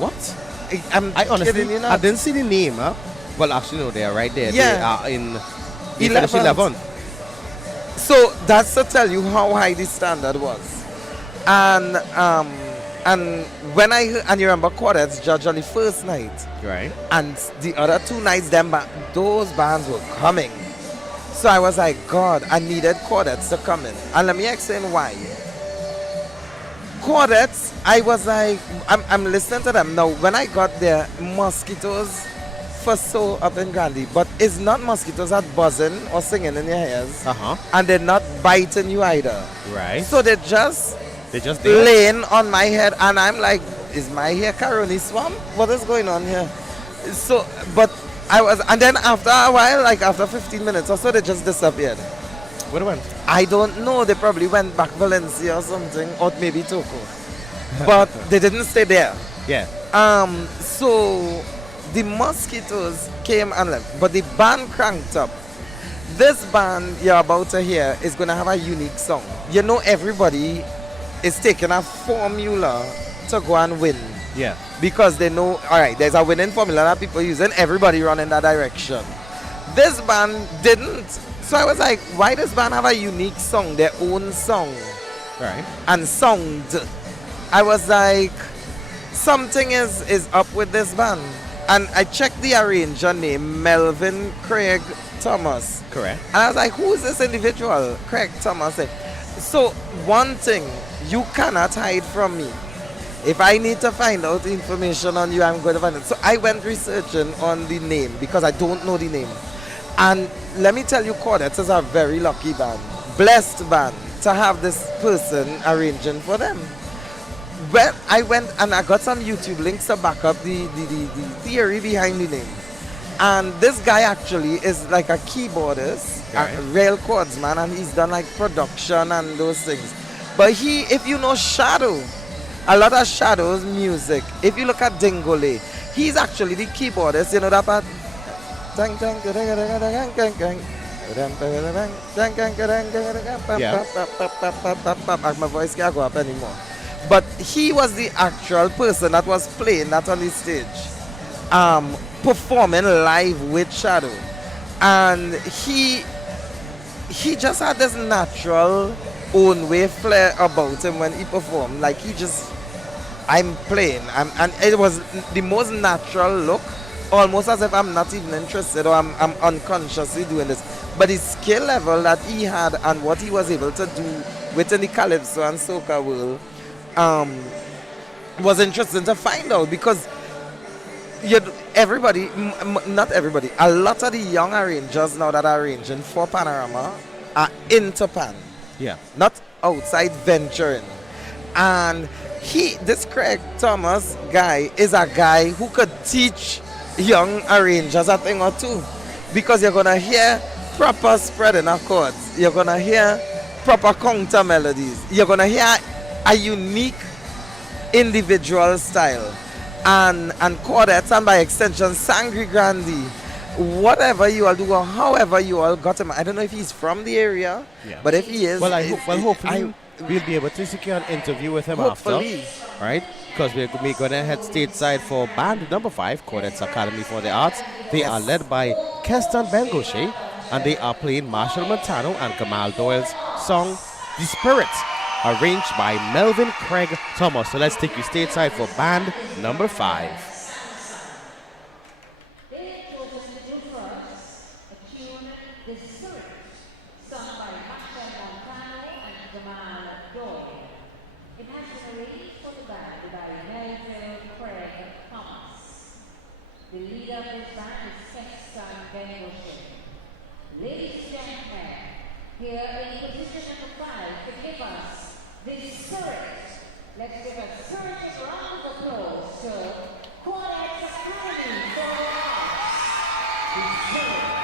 What? I honestly, I didn't see the name. Huh? Well, actually, no, they are right there. Yeah. They are in 11th. So that's to tell you how high the standard was. And when you remember Cadets judged on the first night, right? And the other 2 nights, those bands were coming. So I was like, God, I needed Cadets to come in, and let me explain why. Quartets, I was like, I'm listening to them. Now, when I got there, mosquitoes for so up and grandy, but it's not mosquitoes that buzzing or singing in your ears. And they're not biting you either. Right. So they're just there? laying on my head, and I'm like, is my hair Caroni swamp? What is going on here? So, but I was, and then after a while, like after 15 minutes or so, they just disappeared. Where went? I don't know. They probably went back Valencia or something, or maybe Toco. But they didn't stay there. Yeah. So the mosquitoes came and left, but the band cranked up. This band you're about to hear is going to have a unique song. You know, everybody is taking a formula to go and win. Yeah. Because they know, all right, there's a winning formula that people use and everybody run in that direction. This band didn't. So I was like, why does band have a unique song, their own song? Right. And sound. I was like, something is up with this band. And I checked the arranger name, Melvin Craig Thomas. Correct. And I was like, who is this individual? Craig Thomas. So one thing, you cannot hide from me. If I need to find out information on you, I'm going to find it. So I went researching on the name because I don't know the name. And let me tell you, Quartets is a very lucky band, blessed band to have this person arranging for them. When I went and I got some YouTube links to back up the theory behind the name. And this guy actually is like a keyboardist, a real chords man, and he's done like production and those things. But if you know Shadow, a lot of Shadow's music, if you look at Dingole, he's actually the keyboardist, you know that part? My voice can't go up anymore. But he was the actual person that was playing that on the stage, performing live with Shadow. And he just had this natural own way flair about him when he performed. Like I'm playing. And it was the most natural look, almost as if I'm not even interested or I'm unconsciously doing this. But the skill level that he had and what he was able to do within the Calypso and Soca world was interesting to find out, because everybody, not everybody, a lot of the young arrangers now that are arranging for Panorama are into Pan. Yeah. Not outside venturing. And this Craig Thomas guy is a guy who could teach young arrangers a thing or two, because you're going to hear proper spreading of chords. You're going to hear proper counter melodies. You're going to hear a unique individual style. And Quartets, and by extension Sangri Grandi, whatever you all do or however you all got him. I don't know if he's from the area, but if he is, hopefully we'll be able to secure an interview with him hopefully. After, right? Because we're going to head stateside for band number 5, Quartets Academy for the Arts. They are led by Keston Bengoshe, and they are playing Marshall Montano and Kamal Doyle's song The Spirit, arranged by Melvin Craig Thomas. So let's take you stateside for band number 5. The leader of this band is Keston Bengoshe. Ladies and gentlemen, here in position number 5 to give us the spirit. Let's give a surging round of applause to Quartets Academy for the Arts. The spirit.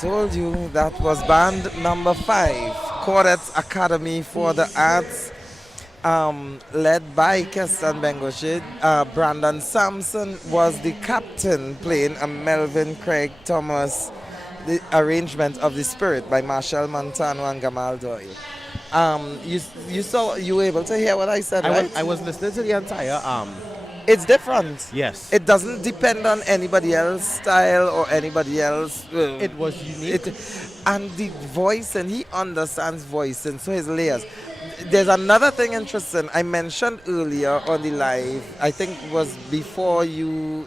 told you that was band number 5, Quartet Academy for the Arts, led by Keston Bengoshid. Brandon Sampson was the captain, playing a Melvin Craig Thomas, the arrangement of The Spirit by Marshall Montano and Gamal Doyle. You were able to hear what I said, right? I was listening to the entire It's different. Yes. It doesn't depend on anybody else's style or anybody else. It was unique. And the voice, and he understands voice, and so his layers. There's another thing interesting I mentioned earlier on the live. I think it was before you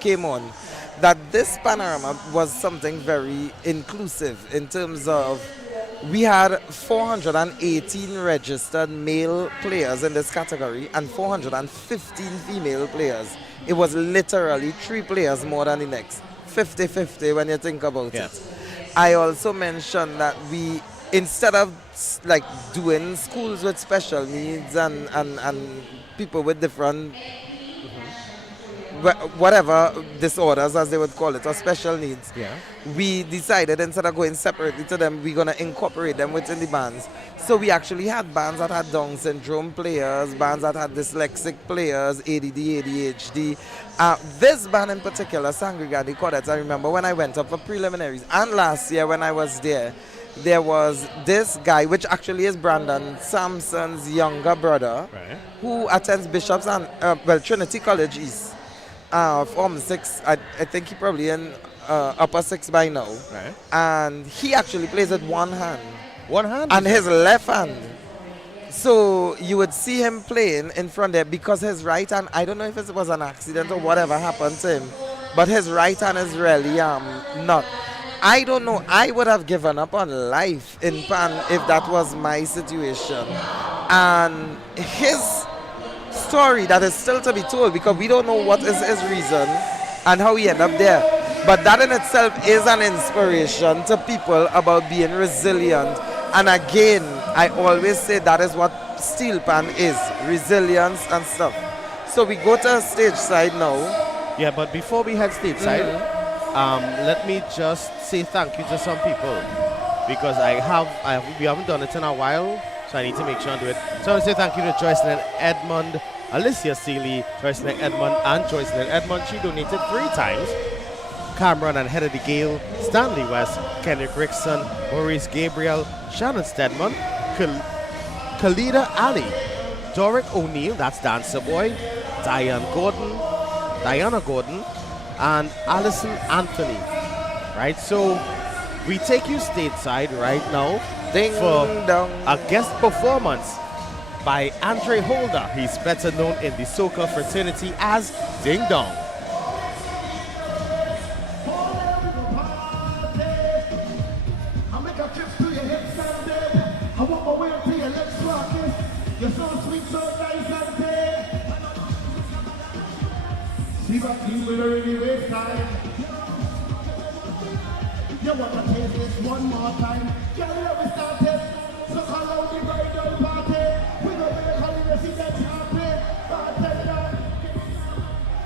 came on, that this Panorama was something very inclusive in terms of we had 418 registered male players in this category and 415 female players. It was literally 3 players more than the next. 50-50 when you think about it. I also mentioned that we, instead of like doing schools with special needs and people with different whatever disorders, as they would call it, or special needs, we decided instead of going separately to them, we're going to incorporate them within the bands. So we actually had bands that had Down syndrome players, bands that had dyslexic players, ADD, ADHD. This band in particular, Sangre Quartet, I remember when I went up for preliminaries, and last year when I was there was this guy, which actually is Brandon Sampson's younger brother, who attends Bishop's and Trinity College East. Form 6, I think he probably in upper 6 by now. And he actually plays with one hand. One hand? And his left hand. So you would see him playing in front there because his right hand, I don't know if it was an accident or whatever happened to him, but his right hand is really not. I don't know, I would have given up on life in Pan if that was my situation. And his story that is still to be told, because we don't know what is his reason and how he ended up there, but that in itself is an inspiration to people about being resilient. And again, I always say that is what Steelpan is, resilience and stuff. So we go to stage side now. Yeah, but before we head stage side, let me just say thank you to some people, because we haven't done it in a while, so I need to make sure I do it. So I want to say thank you to Joycelyn Edmond, Alicia Seeley, Joycelyn Edmond, and Joycelyn Edmond. She donated 3 times. Cameron and Heather DeGale, Stanley West, Kenneth Rickson, Maurice Gabriel, Shannon Stedman, Khalida Ali, Doric O'Neill, that's Dancer Boy, Diana Gordon, and Allison Anthony. Right, so we take you stateside right now for a guest performance by Andre Holder. He's better known in the soca fraternity as Ding Dong. You want to taste this one more time? Girl, let me start it. So call out the bridal party. We don't make a holiday, see that happy. Bartender,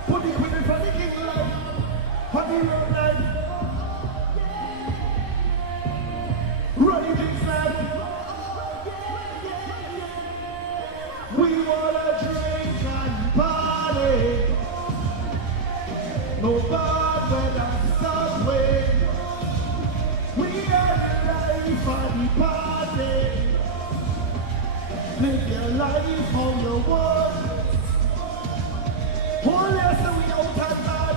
put the queen in front of the king like honey road like running drinks like. We wanna drink and party. No bad weather, subway. We are the life of the party. Live your life how you want. Hold your so we out and bad.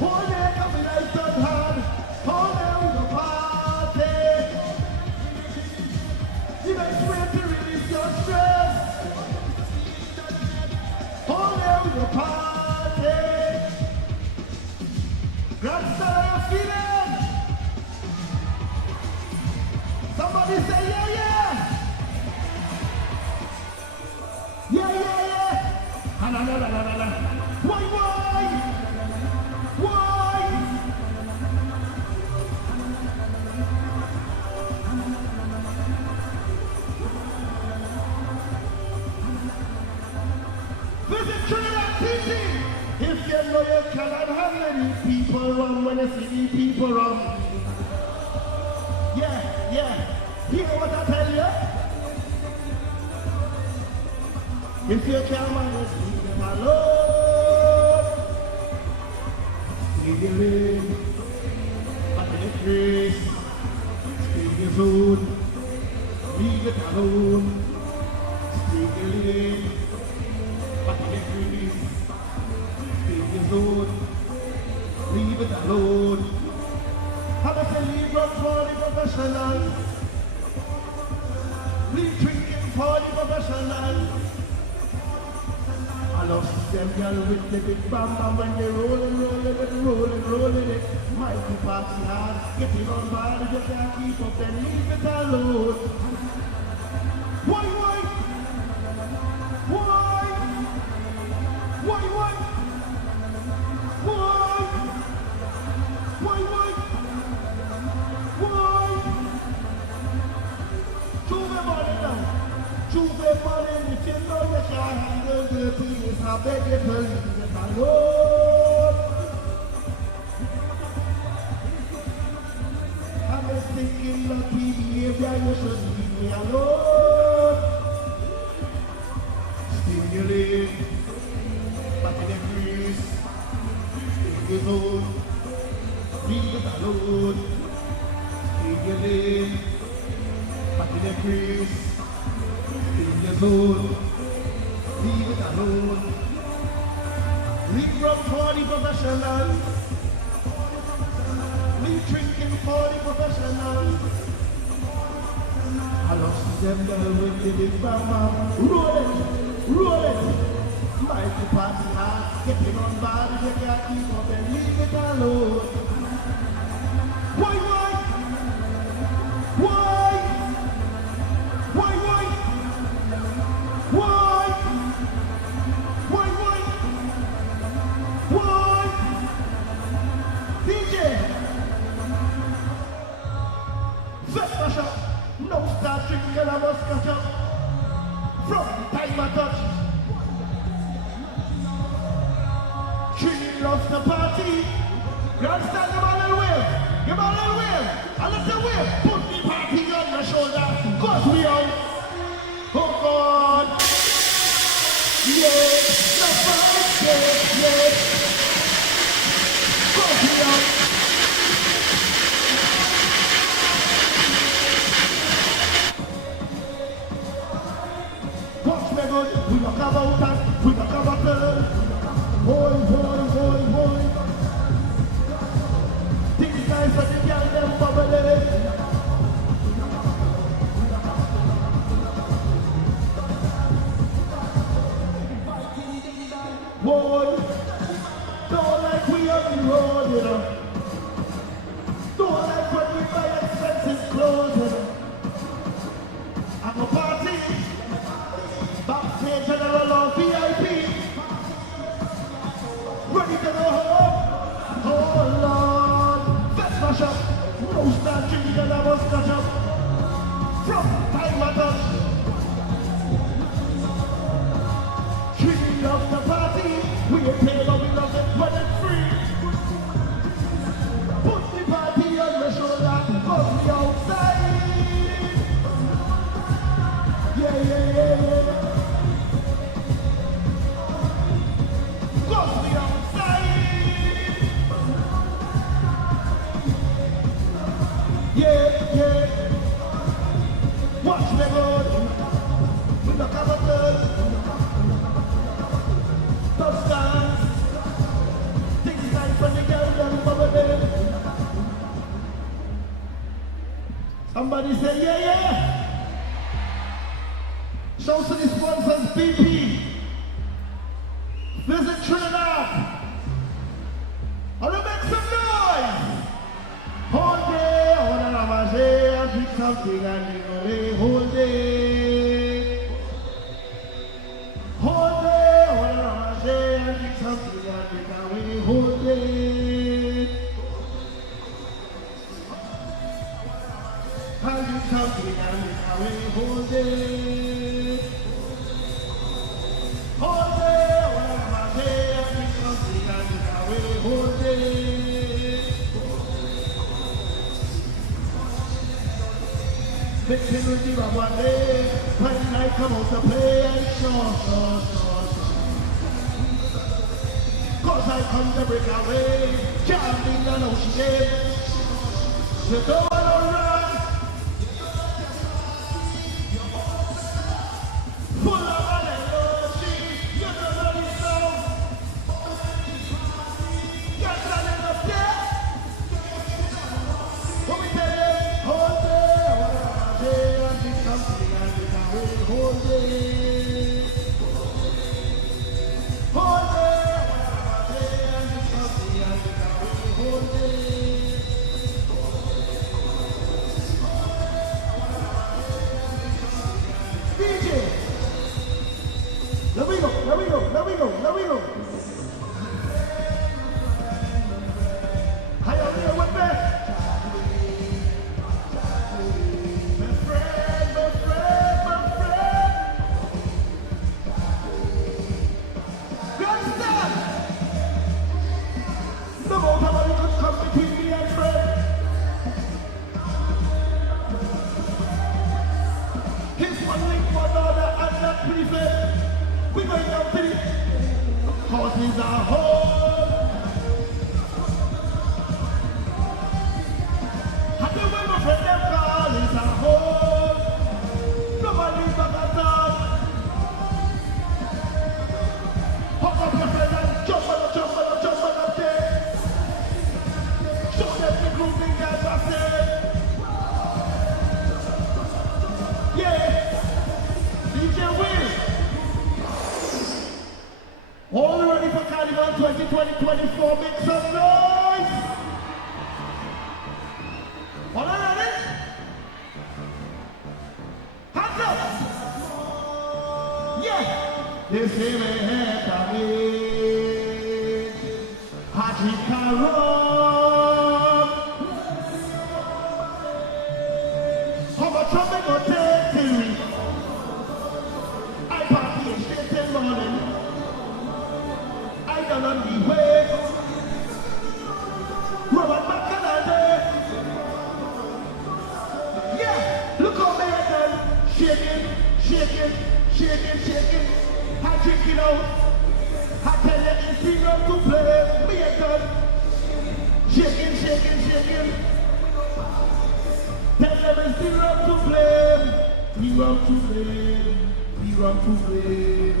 Hold your so we life done hard. Hold your the party. You best wait to release your stress. Hold your the party. Grandstand feeling. Somebody say yeah, yeah. Yeah, yeah, yeah. La, la, la, la, la, la. Why? Visit Trinidad City. If you know you cannot handle these people. people run, when you see the people run. Yeah, yeah. Hear what I tell you? If you can't manage, leave it alone. Stay your lane, back in the grace. Stay your zone, leave it alone. Stay your lane, back in the grace. Stay your zone, leave it alone. Have a say leave up for the professionals. Leave drinking for the professionals. I love them girl with the big bam bam when they rolling it. Mighty party hard, getting on bad if you can't keep up, then leave it alone. Why? Why? Juve money, if you know you can't handle the things, I beg you to leave it alone. I'm just thinking lucky behavior, you should leave me alone. Stay your lane, back in the grease. Stay your zone, leave it alone. Stay your lane, back in the grease. Alone. Leave it alone. Leave rum for the professionals. Leave drinking for the professionals. I love them girl with the big bam. Roll it. Mighty party hard, getting on bad if you can't keep up and leave it alone. Why? No start drinking, I must catch up. From the time I touch, Trini loves the party. Grandstand, give a little wave. A little wave. Put the party on your shoulder, cause we out. Oh God. Yeah, the party, yeah. Cause we out. We don't come out that, we don't come out there. Boy. Things nice but the girl them bubbling. Boy, don't like we on the road, you know. Don't like when we buy expensive clothes, you know. I'm a party. Backstage general or VIP. Ready to go home. Oh Lord. Let's mash up. No start drinking and I must catch up. From time I touch. Treating of the party. We ain't pay but we love it when it's free. Put the party on your shoulder. Cause we outside. Yeah. Cause we outside. Yeah. Watch me go. We look at the girls. Touchdowns. Things nice when the girl them bubbling. Somebody say yeah. Shout to the sponsors, BP. Visit Trinidad. Wanna make some noise? Whole day, I wanna ramage, I drink something and you know they whole day. Whole day, I wanna ramage, I drink something and you know they whole day. I drink something and you know they whole day. Whole day, I wanna ramage, I drink something and you know they whole day. Mixing with the rubber day. When I come out to play and sure. Cause I come to break away. Jumping on ocean. You don't wanna run. Full of energy. You don't know the sound. You're standing up there. What we tell you? Hold day, and this company and this away. Hold day. Hold day, and this company and this away. Hold day. DJ, let me go. How y'all here with me? My friend. You understand? No more nobody could come between me and friend. His one link, one order, and not pretty fair. We going down to the horses are home. Have you ever friend them call is a home? Nobody back at all. Hop up your friend and jump on up there. Show them the grooving guys are saying. Yeah, DJ Will. All ready for Carnival 2020-24, make some noise! All ready? Hands up! Yeah! They say me head coming, Patrick Caron. How much of me go take till we? I party straight till morning. I done on the way. Robert Bacanade. Yeah, look how me and them shaking. I drink it out. I tell you it's enough to play. Me and them shaking. Tell them it's enough to play. We run to play.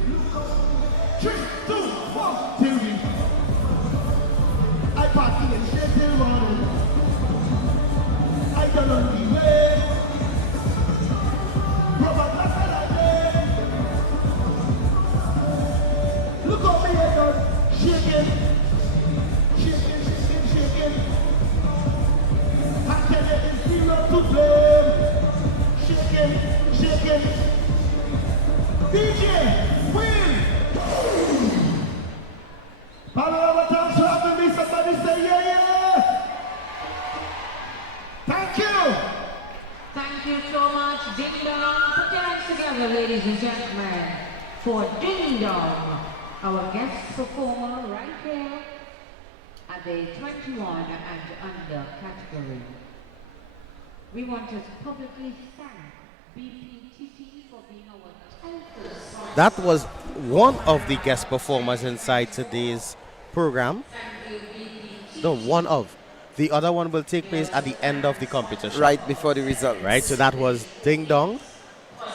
3, 2, 1, till we. I party and straight till morning. I done on the way. Robert Bacanade. Look how me and done shaking. I tell you it's enough to play. Shaking. DJ, Will. Panorama thanks for having me. Somebody say yeah. Thank you. Thank you so much, Ding Dong. Put your hands together, ladies and gentlemen, for Ding Dong, our guest performer right here at the 21 and under category. We want to publicly thank BPTT for being our title. That was one of the guest performers inside today's program. No, one of. The other one will take place at the end of the competition. Right before the results. Right, so that was Ding Dong.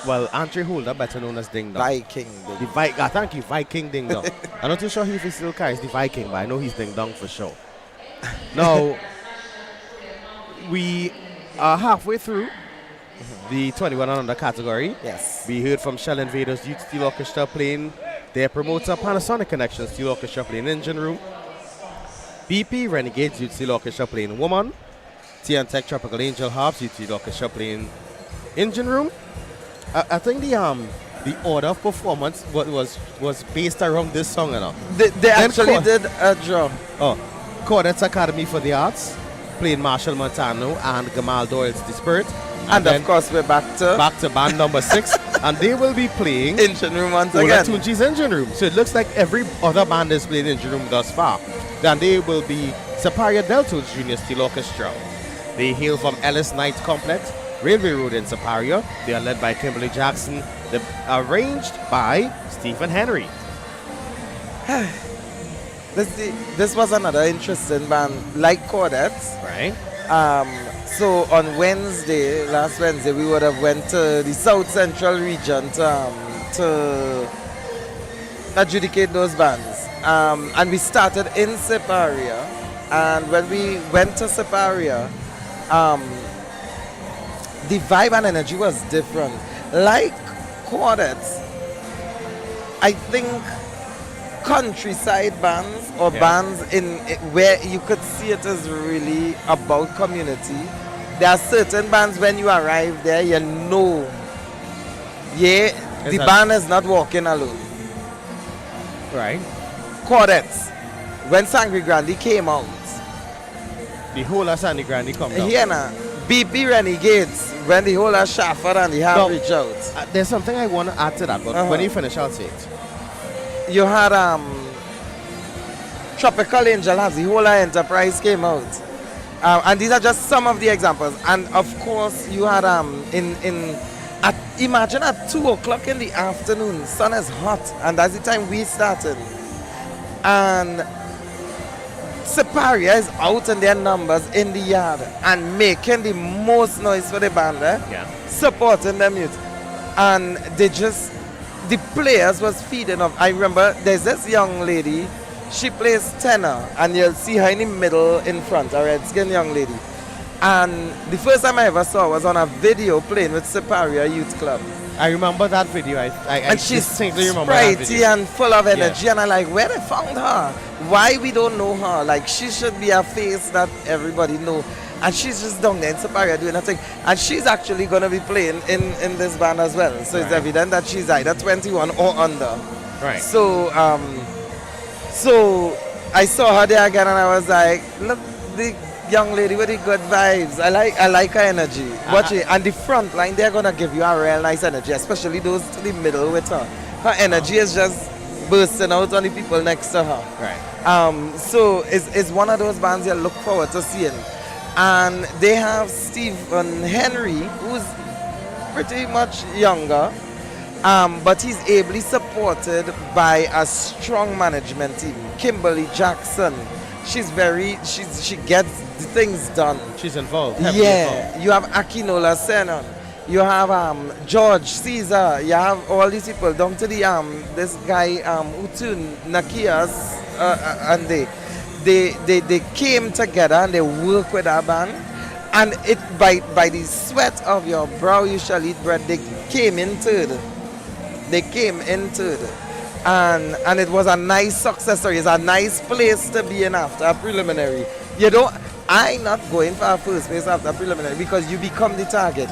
Well, Andre Holder, better known as Ding Dong. Viking. Thank you, Viking Ding Dong. I'm not too sure if he still carries the Viking, but I know he's Ding Dong for sure. Now, we are halfway through the 21 and under category. Yes. We heard from Shell Invaders Youth Steel Orchestra playing their promoter Panasonic Connection Steel Orchestra playing Engine Room. BP Renegades Youth Steel Orchestra playing Woman. TN Tech Tropical Angel Harps Youth Steel Orchestra playing Engine Room. I think the order of performance was based around this song, you know. They actually did a draw. Oh, Cordets Academy for the Arts playing Marshall Montano and Gamal Doyle's The Spirit. And of course we're back to band number 6, and they will be playing Engine Room once again. Tunji's Engine Room. So it looks like every other band is playing Engine Room thus far. Then they will be Superior Delto's Junior Steel Orchestra. They hail from Ellis Knight Complex, Railway Road in Superior. They are led by Kimberly Jackson. They're arranged by Stephen Henry. This was another interesting band, like Cordettes. Right. So on last Wednesday, we would have went to the South Central region to adjudicate those bands. And we started in Superior. And when we went to Superior, the vibe and energy was different. Like Cordettes, I think countryside bands or bands where you could see it is really about community. There are certain bands when you arrive there, you know, the band is not walking alone. Right. Cordettes, when Sangre Grande came out, the whole of Sangre Grande come down. Here now, BP Renegades, when the whole of Shafford and the Ham reach out. There's something I want to add to that, but when you finish, I'll say it. You had Tropical Angel as the whole of Enterprise came out. And these are just some of the examples. And of course, you had imagine at 2 o'clock in the afternoon, sun is hot, and that's the time we started. And Superior is out in their numbers in the yard and making the most noise for the band, supporting them youth. And the players was feeding off. I remember there's this young lady, she plays tenor, and you'll see her in the middle in front, a red-skinned young lady. And the first time I ever saw her was on a video playing with Superior Youth Club. I remember that video. And she's sprightly and full of energy, and I'm like, where they found her? Why we don't know her? Like, she should be a face that everybody know. And she's just down there in Superior doing her thing. And she's actually going to be playing in this band as well. So it's evident that she's either 21 or under. Right. So, so I saw her there again, and I was like, look, the young lady with the good vibes. I like her energy. Watch it. And the front line, they're going to give you a real nice energy, especially those to the middle with her. Her energy is just bursting out on the people next to her. Right. So it's one of those bands you look forward to seeing. And they have Stephen Henry, who's pretty much younger, but he's ably supported by a strong management team. Kimberly Jackson, she gets the things done. She's involved. Yeah, you have Akinola Senon, you have George Caesar, you have all these people down to the this guy Utun Nakias, and they came together and they work with our band, and it by the sweat of your brow you shall eat bread. They came into it. And it was a nice success story. It's a nice place to be in after a preliminary. I'm not going for a first place after a preliminary because you become the target.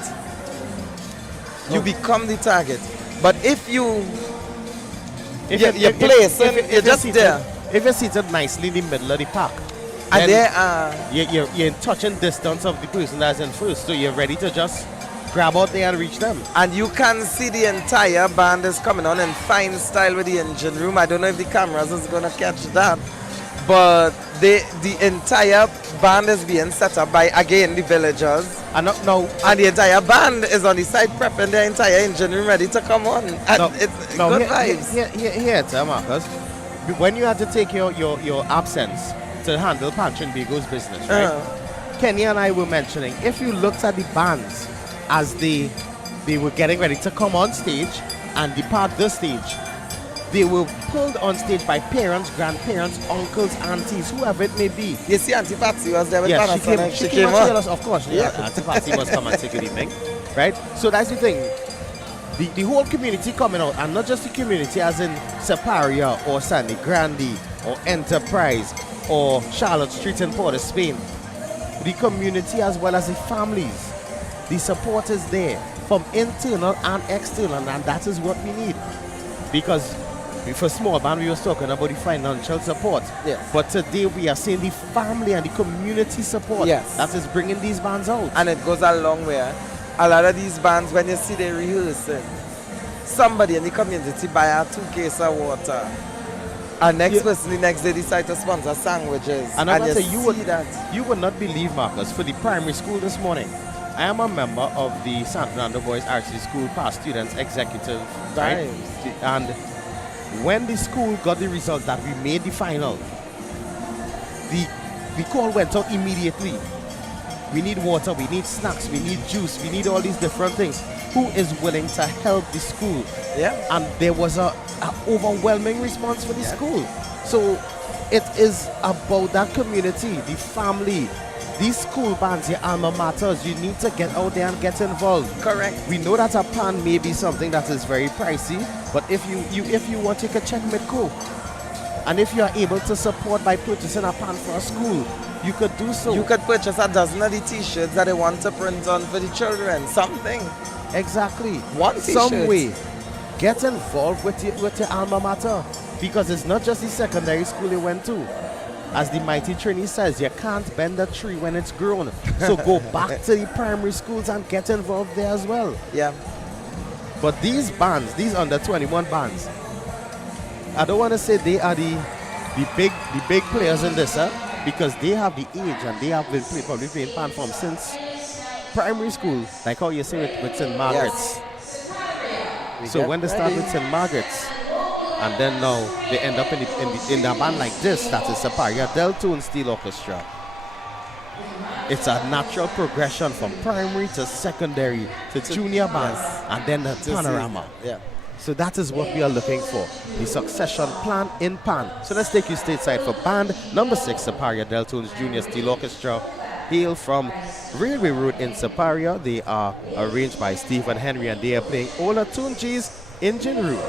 You become the target. But if you're just there. If you're seated nicely in the middle of the park, and you're in touching distance of the person that's in first, so you're ready to just grab out there and reach them. And you can see the entire band is coming on in fine style with the engine room. I don't know if the cameras is going to catch that, but the entire band is being set up by, again, the villagers. And the entire band is on the side prepping their entire engine room ready to come on. And it's good vibes. Here, Marcus. When you had to take your absence to handle Pancho and Bego's business, right? Kenny and I were mentioning, if you looked at the bands as they were getting ready to come on stage and depart the stage, they were pulled on stage by parents, grandparents, uncles, aunties, whoever it may be. You see Auntie Patsy was there with Panorama. She came on. Of course, Auntie Patsy must come and say good evening, right? So that's the thing. The whole community coming out, and not just the community as in Superior or Sangre Grande or Enterprise or Charlotte Street in Port of Spain. The community as well as the families. The support is there from internal and external, and that is what we need. Because for small band we were talking about the financial support. Yes. But today we are seeing the family and the community support that is bringing these bands out. And it goes a long way. A lot of these bands, when you see them rehearsing, somebody in the community buy a 2 cases of water. And next person, the next day, decide to sponsor sandwiches. And you would not believe, Marcus, for the primary school this morning, I am a member of the San Fernando Boys RC School Past Students Executive. Right? And when the school got the results that we made the final, the call went out immediately. We need water, we need snacks, we need juice, we need all these different things. Who is willing to help the school? Yeah. And there was a overwhelming response for the school. So it is about that community, the family, these school bands, your alma maters. You need to get out there and get involved. Correct. We know that a pan may be something that is very pricey, but if you want, you can check Midco. And if you are able to support by purchasing a pan for a school, you could do so. You could purchase a dozen of the t-shirts that they want to print on for the children. Something. Exactly. One t-shirt. Some way. Get involved with your alma mater. Because it's not just the secondary school you went to. As the mighty trainee says, you can't bend a tree when it's grown. So go back to the primary schools and get involved there as well. Yeah. But these bands, these under 21 bands, I don't want to say they are the big players in this, because they have the age and they have been probably playing pan from since primary school, like how you say with St. Margaret's. Yes. So when they start with St. Margaret's, and then now they end up in a band like this, that is Superior Deltone Steel Orchestra. It's a natural progression from primary to secondary to junior band, and then the Panorama. Yeah. So that is what we are looking for, the succession plan in pan. So let's take you stateside for band number 6, Superior Deltone's Junior Steel Orchestra, hail from Railway Road in Superior. They are arranged by Stephen Henry, and they are playing Ola Tunji's Engine Room.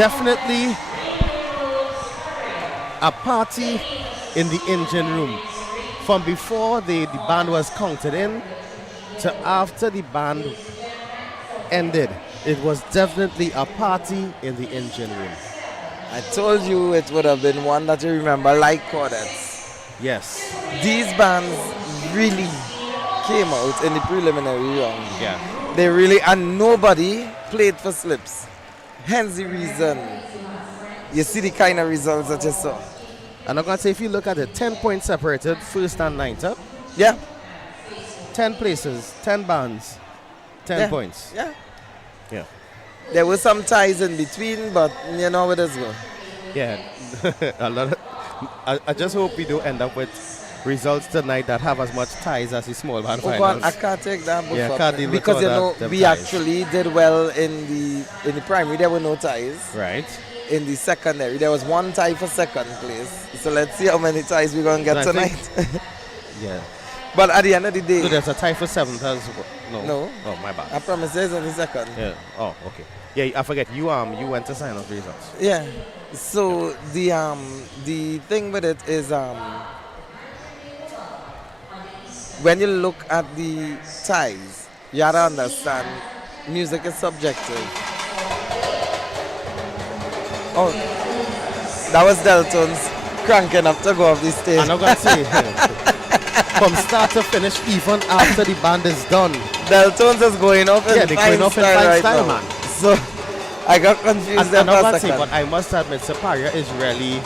definitely a party in the engine room. From before the band was counted in to after the band ended, it was definitely a party in the engine room. I told you it would have been one that you remember, like Cordets. Yes. These bands really came out in the preliminary round. Yeah. They really, and nobody played for slips. Hence the reason you see the kind of results that you saw. And I'm going to say, if you look at it, 10 points separated, first and ninth up. Yeah. 10 places, 10 bands, 10 points. Yeah. Yeah. There were some ties in between, but you know where this go. Yeah. A lot of, I just hope we don't end up with results tonight that have as much ties as the small band finals. God, I can't take that book Yeah, can't deal with because all you know them we ties. actually did well in the primary. There were no ties. Right. In the secondary, there was one tie for second place. So let's see how many ties we're gonna get And I tonight. Yeah. But at the end of the day, So there's a tie for seventh as well. No. No. Oh, my bad. I promise there's only second. Yeah. Oh, okay. Yeah, I forget. You went to sign up results. Yeah. So the thing with it is when you look at the ties, you have to understand music is subjective. Oh, that was Delton's cranking up to go off the stage. And I'm going to say, from start to finish, even after the band is done. Delton's is going off in they're going off in style fine right style, now. man. So I got confused there And for I'm a going to say, second. but I must admit, Siparia is really...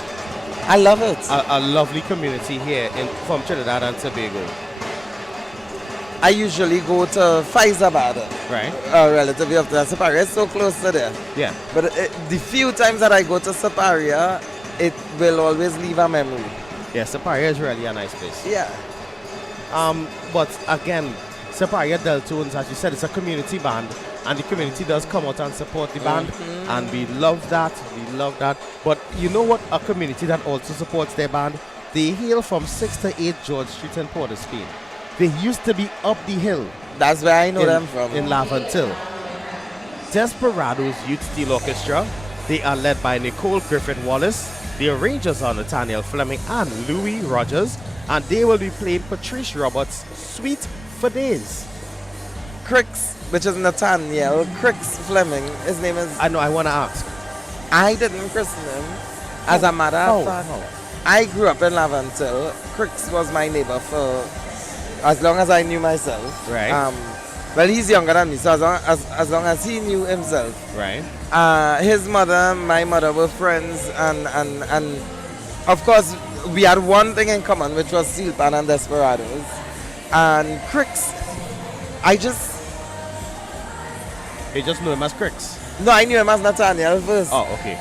I love it. A lovely community here from Trinidad and Tobago. I usually go to Faizabad. Right. Relatively often. Siparia is so close to there. Yeah. But the few times that I go to Siparia, it will always leave a memory. Yeah, Siparia is really a nice place. Yeah. But again, Siparia Deltones, as you said, it's a community band, and the community does come out and support the band, and we love that. We love that. But you know what? A community that also supports their band, they hail from 6 to 8 George Street in Port of Spain. They used to be up the hill. That's where I know them from. In Lavantil. Desperados Youth Steel Orchestra. They are led by Nicole Griffin Wallace. The arrangers are Nathaniel Fleming and Louis Rogers. And they will be playing Patrice Roberts' Sweet for Days. Crix, which is Nathaniel Crix Fleming. His name is... I know, I want to ask. I didn't christen him. As a matter of fact, I grew up in Lavantil. Crix was my neighbor for as long as I knew myself. Right. Well, he's younger than me, so as long as he knew himself. Right. His mother, my mother were friends, and of course, we had one thing in common, which was Steelpan and Desperados. And Crix, You just knew him as Crix? No, I knew him as Nathaniel first. Oh, okay.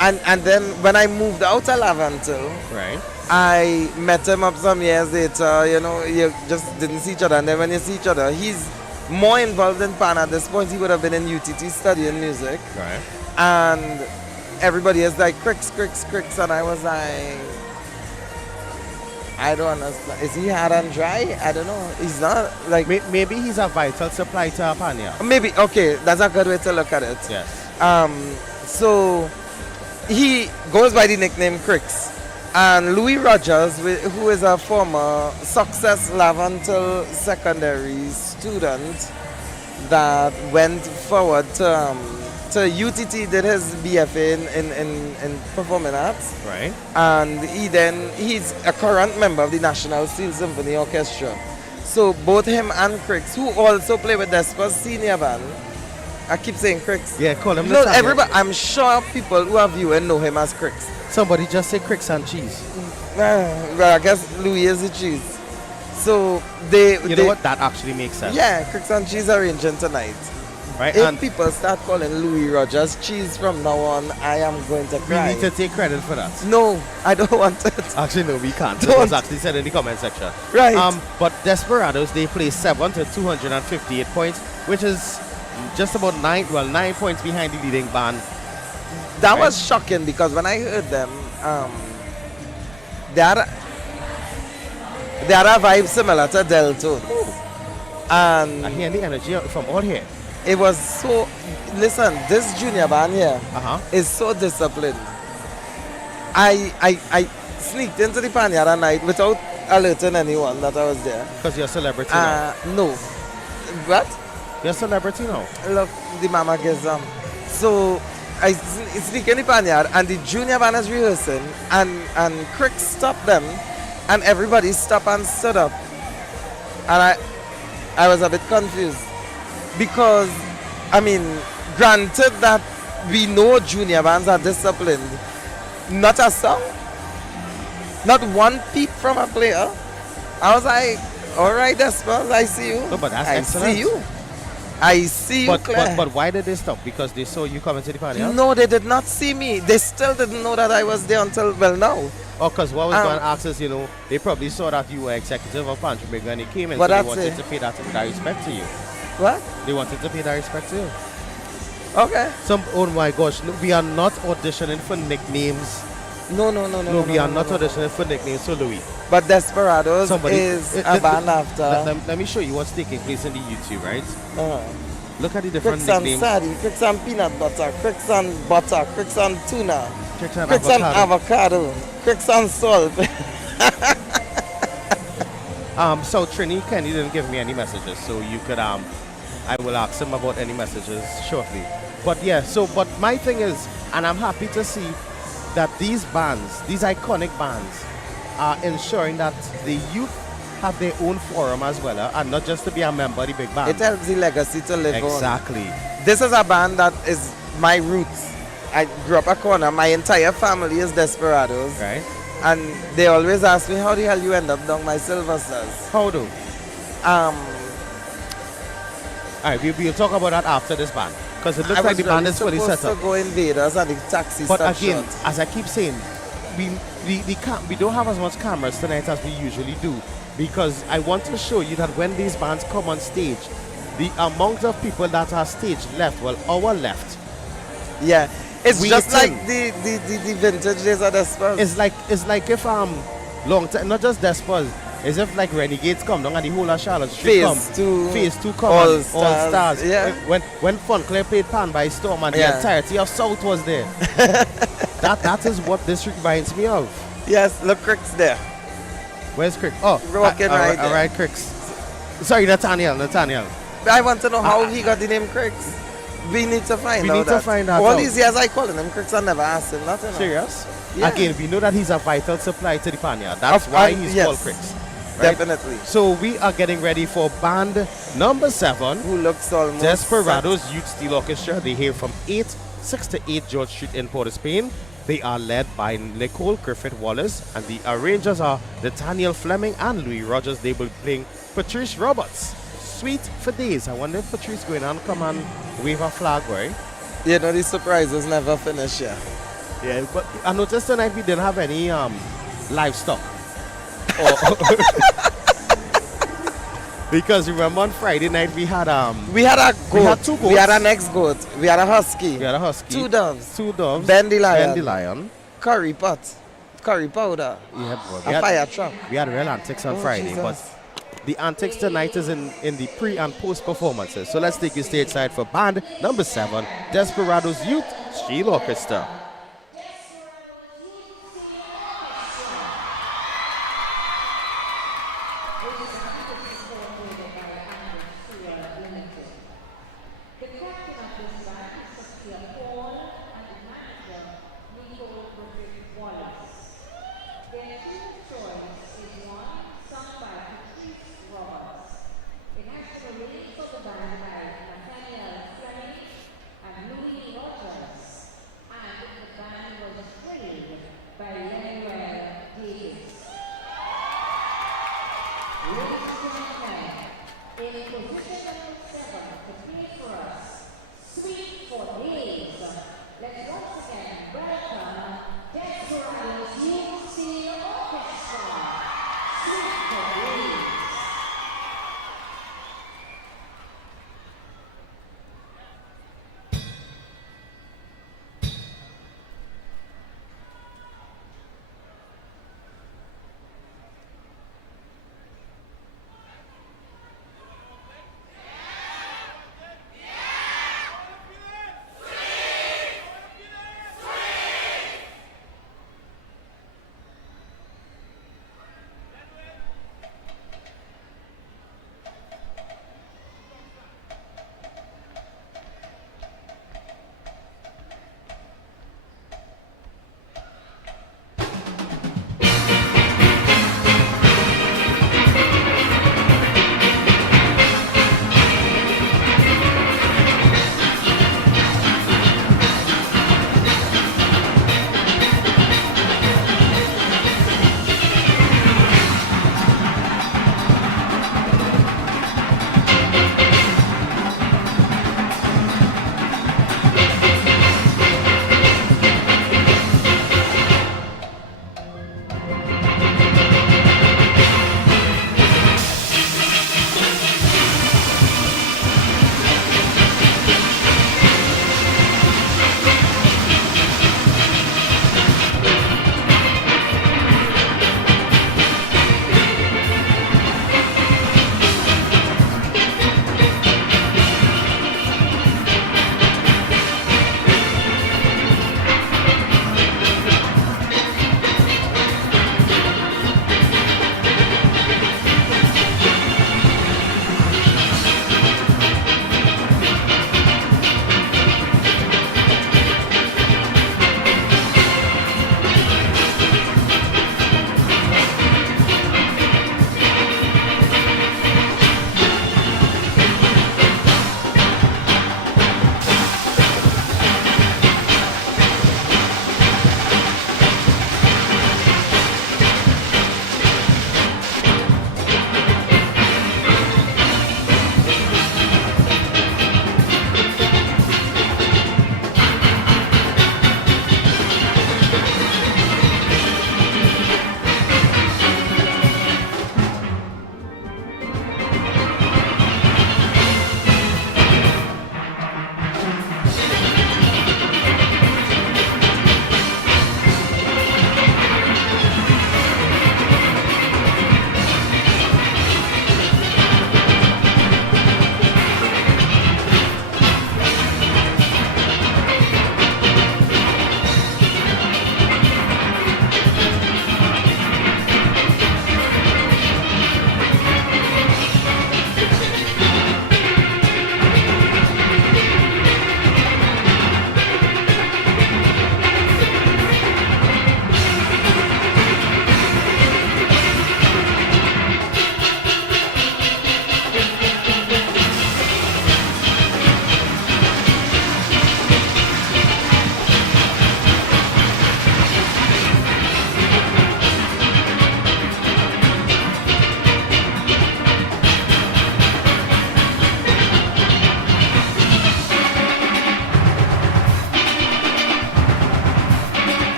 And then when I moved out of Lavantil, right, I met him up some years later. You know, you just didn't see each other. And then when you see each other, he's more involved in Pan at this point. He would have been in UTT studying music. Right. And everybody is like, Crix, Crix, Crix. And I was like, I don't understand. Is he hard and dry? I don't know. He's not like... Maybe he's a vital supply to Apania. Maybe. Okay, that's a good way to look at it. Yes. So he goes by the nickname Crix. And Louis Rogers, who is a former Success Lavantil secondary student that went forward to UTT, did his BFA in performing arts. Right. And he's a current member of the National Steel Symphony Orchestra. So both him and Crix, who also play with Despa's senior band, I keep saying Crix. Yeah, call him. No, everybody. I'm sure people who are viewing know him as Crix. Somebody just say Crix and cheese. Well, I guess Louis is the cheese. So You know what? That actually makes sense. Yeah, Crix and cheese arranging tonight. Right. If And people start calling Louis Rogers cheese from now on, I am going to we cry. need to take credit for that. No, I don't want it. Actually, no, we can't. It Don't. was actually said in the comment section. Right. But Desperados, they play 7 to 258 points, which is just about 9 points behind the leading band. That was shocking because when I heard them, they had a vibe similar to Deltones. And I hear the energy from all here. It was so. Listen, this junior band here is so disciplined. I sneaked into the Panyard at night without alerting anyone that I was there. Because you're a celebrity now. No. What? You're a celebrity now. Look, the mama gets them. So I sneak in the Panyard and the junior band is rehearsing and Crick stopped them and everybody stopped and stood up. And I was a bit confused. Because, I mean, granted that we know junior bands are disciplined, not a song, not one peep from a player. I was like, all right, Despers, I see you. No, but that's I excellent. see you. I see you, Claire. But why did they stop? Because they saw you coming to the party? Huh? No, they did not see me. They still didn't know that I was there until, well, now. Oh, because what I was going to ask is, you know, they probably saw that you were executive of Pantry Big when they came in, so they wanted to pay that respect to you. What? They wanted to pay that respect to you. Okay. Oh my gosh, look, we are not auditioning for nicknames. No, we are not auditioning for nicknames, so Louis. But Desperados is a band after. Let me show you what's taking place in the YouTube, right? Look at the different Cricks nicknames. and Sadie, Cricks and peanut butter, Cricks and butter, Cricks and tuna, Cricks and avocado, Cricks and salt. So Trini, Kenny didn't give me any messages, so you could I will ask him about any messages shortly. But yeah, but my thing is, and I'm happy to see that these bands, these iconic bands, are ensuring that the youth have their own forum as well, and not just to be a member of the big band. It helps the legacy to live on. Exactly. This is a band that is my roots. I grew up a corner. My entire family is Desperados. Right. And they always ask me, how the hell you end up down my Silver Stars? How do? Alright, we'll talk about that after this band. Because it looks like the band is fully set up. I was supposed to go Invaders and the taxi But stop again, short. as I keep saying, we don't have as much cameras tonight as we usually do. Because I want to show you that when these bands come on stage, the amount of people that are stage left, well, our left. Yeah. It's just waiting. like the vintage days of Despers. It's like if long time, not just Despers, it's if like Renegades come down and the whole of Charlotte Street Phase 2 come All Stars. Yeah. When Fun Clear played Pan by Storm and the entirety of South was there. that is what this reminds me of. Yes, look, Crick's there. Where's Crick? Oh, Rocking right there. All right, Cricks. Sorry, Nathaniel. I want to know how he got the name Cricks. We need to find out. All these years I calling him Cricks and never asked him nothing. Serious? Yeah. Again, we know that he's a vital supply to the Panyard. That's why he's called Cricks. Right? Definitely. So we are getting ready for band number 7. Who looks almost Desperados Youth Steel Orchestra. They hail from 6 to 8 George Street in Port of Spain. They are led by Nicole Griffith Wallace, and the arrangers are Nathaniel Fleming and Louis Rogers. They will be playing Patrice Roberts. Sweet for days. I wonder if Patrice going on come and wave a flag, right? You know, the surprises never finish here. Yeah, but I noticed tonight we didn't have any livestock. Because remember on Friday night we had a goat. We had 2 goats. We had an ex-goat. We had a husky. 2 doves. 2 doves. Bendy lion. Curry pot. Curry powder. Yeah, a fire truck. We had real antics on Friday, Jesus. but the antics tonight is in the pre and post performances. So let's take you stateside for band number 7, Desperados Youth Steel Orchestra. And Louis Rogers and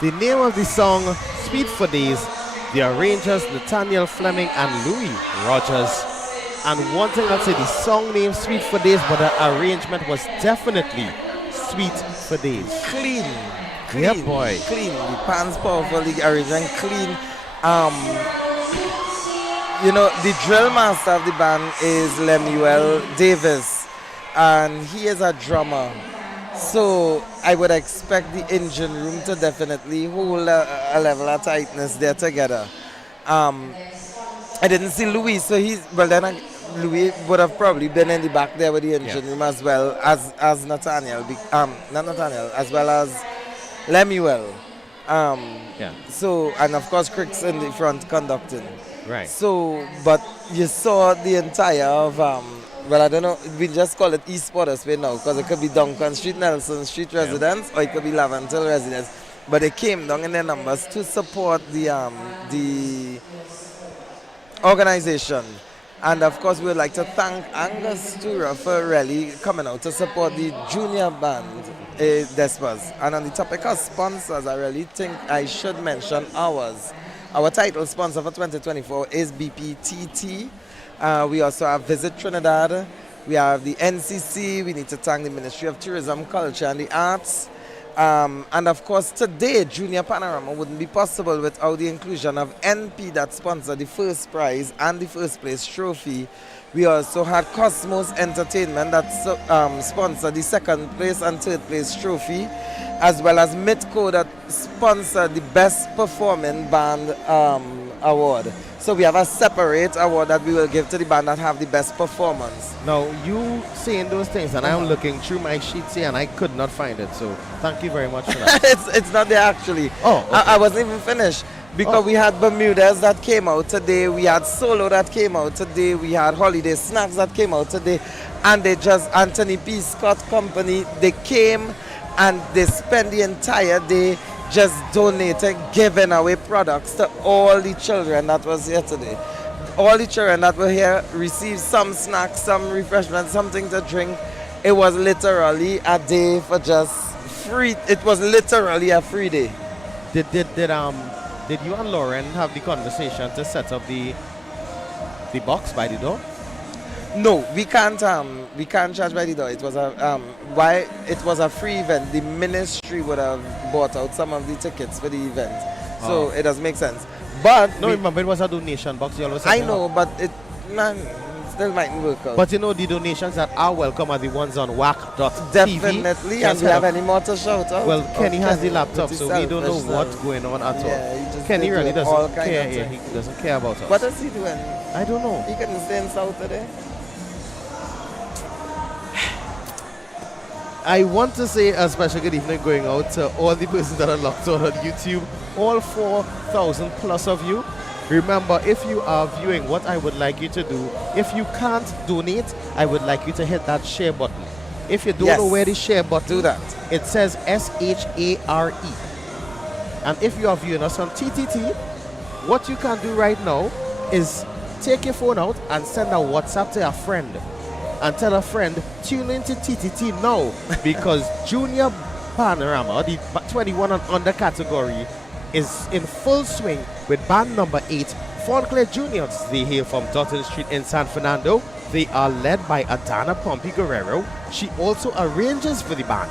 The name of the song, Sweet for Days, the arrangers Nathaniel Fleming and Louis Rogers. And one thing I'd say, the song name Sweet for Days, but the arrangement was definitely Sweet for Days. Clean. Yeah, boy. Clean. The pans powerful, the arrangement clean. You know, the drill master of the band is Lemuel Davis, and he is a drummer. So I would expect the engine room to definitely hold a level of tightness there together. I didn't see Louis, so Louis would have probably been in the back there with the engine room as well as Nathaniel, not Nathaniel, as well as Lemuel. So, and of course Crick's in the front conducting. Right. So, but you saw the entire of, well, I don't know, we just call it East Pottersway now, because it could be Duncan Street, Nelson Street residents, or it could be Lavantil residents. But they came down in their numbers to support the organization. And of course, we would like to thank Angus Tura for really coming out to support the junior band, Despas. And on the topic of sponsors, I really think I should mention ours. Our title sponsor for 2024 is BPTT. We also have Visit Trinidad. We have the NCC. We need to thank the Ministry of Tourism, Culture and the Arts. And of course, today, Junior Panorama wouldn't be possible without the inclusion of NP that sponsored the first prize and the first place trophy. We also had Cosmos Entertainment that sponsored the second place and third place trophy, as well as Mitco that sponsored the best performing band award. So we have a separate award that we will give to the band that have the best performance. Now, you saying those things, and I'm looking through my sheets here, and I could not find it. So thank you very much for that. It's not there actually. Oh, okay. I wasn't even finished. Because we had Bermudas that came out today, we had Solo that came out today, we had Holiday Snacks that came out today, and they just, Anthony P. Scott Company, they came and they spent the entire day just donating, giving away products to all the children that was here today. All the children that were here received some snacks, some refreshment, something to drink. It was literally a day for just free. It was literally a free day. Did you and Lauren have the conversation to set up the box by the door? No, we can't charge by the door. It was a free event. The ministry would have bought out some of the tickets for the event, so it does make sense. But no, remember it was a donation box. You always I know, but it still mightn't work out. But you know the donations that are welcome are the ones on WACK.TV. Definitely, and we have any more to shout out? Well, Kenny has the laptop, so we don't know what's going on at all. Kenny really doesn't care. Yeah, he doesn't care about us. What is he doing? I don't know. He couldn't stay in South today. I want to say a special good evening going out to all the persons that are locked on YouTube, all 4,000 plus of you. Remember, if you are viewing, what I would like you to do, if you can't donate, I would like you to hit that share button. If you don't know where the share button, do that. It says SHARE. And if you are viewing us on TTT, what you can do right now is take your phone out and send a WhatsApp to a friend. And tell a friend, tune into TTT now, because Junior Panorama, the 21 and under category, is in full swing with band number 8, Faunclair Juniors. They hail from Dutton Street in San Fernando. They are led by Adana Pompey Guerrero. She also arranges for the band.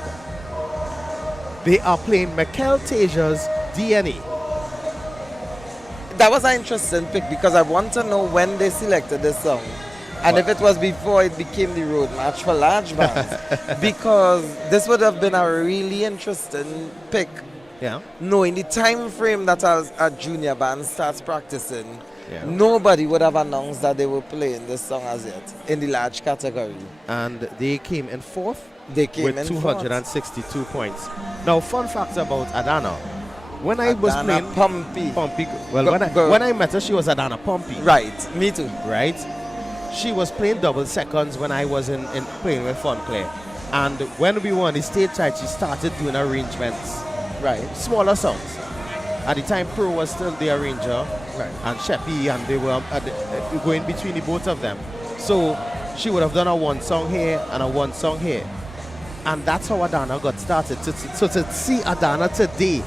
They are playing Mikel Tejas's DNA. That was an interesting pick because I want to know when they selected this song. And if it was before it became the road match for large bands, because this would have been a really interesting pick. Yeah. Knowing the time frame that a junior band starts practicing, nobody would have announced that they were playing this song as yet in the large category. And they came in fourth. They came with in 262 points. Now, fun fact about Adana. When I was playing Pompey. Well, when I met her, she was Adana Pompey. Right. Me too. Right. She was playing double seconds when I was in playing with Faunclair. And when we were on the stage side, she started doing arrangements. Right. Smaller songs. At the time, Pro was still the arranger. Right. And Sheppy, and they were going between the both of them. So she would have done a one song here and a one song here. And that's how Adana got started. So to see Adana today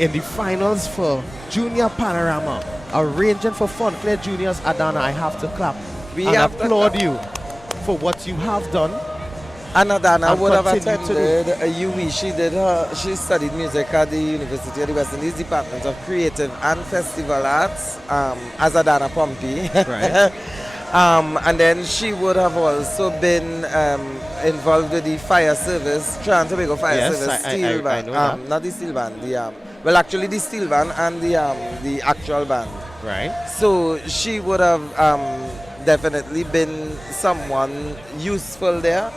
in the finals for Junior Panorama, arranging for Fontclair Juniors. Adana, I have to clap We and have to applaud clap. you for what you have done. And Adana and would have continue to do. attended a UE. She studied music at the University of the West Indies Department of Creative and Festival Arts as Adana Pompey. Right. And then she would have also been involved with the fire service, Trinidad and Tobago Fire Yes, Service, I steel band. know that. Not the steel band, well, actually the steel band and the actual band. Right. So she would have definitely been someone useful there,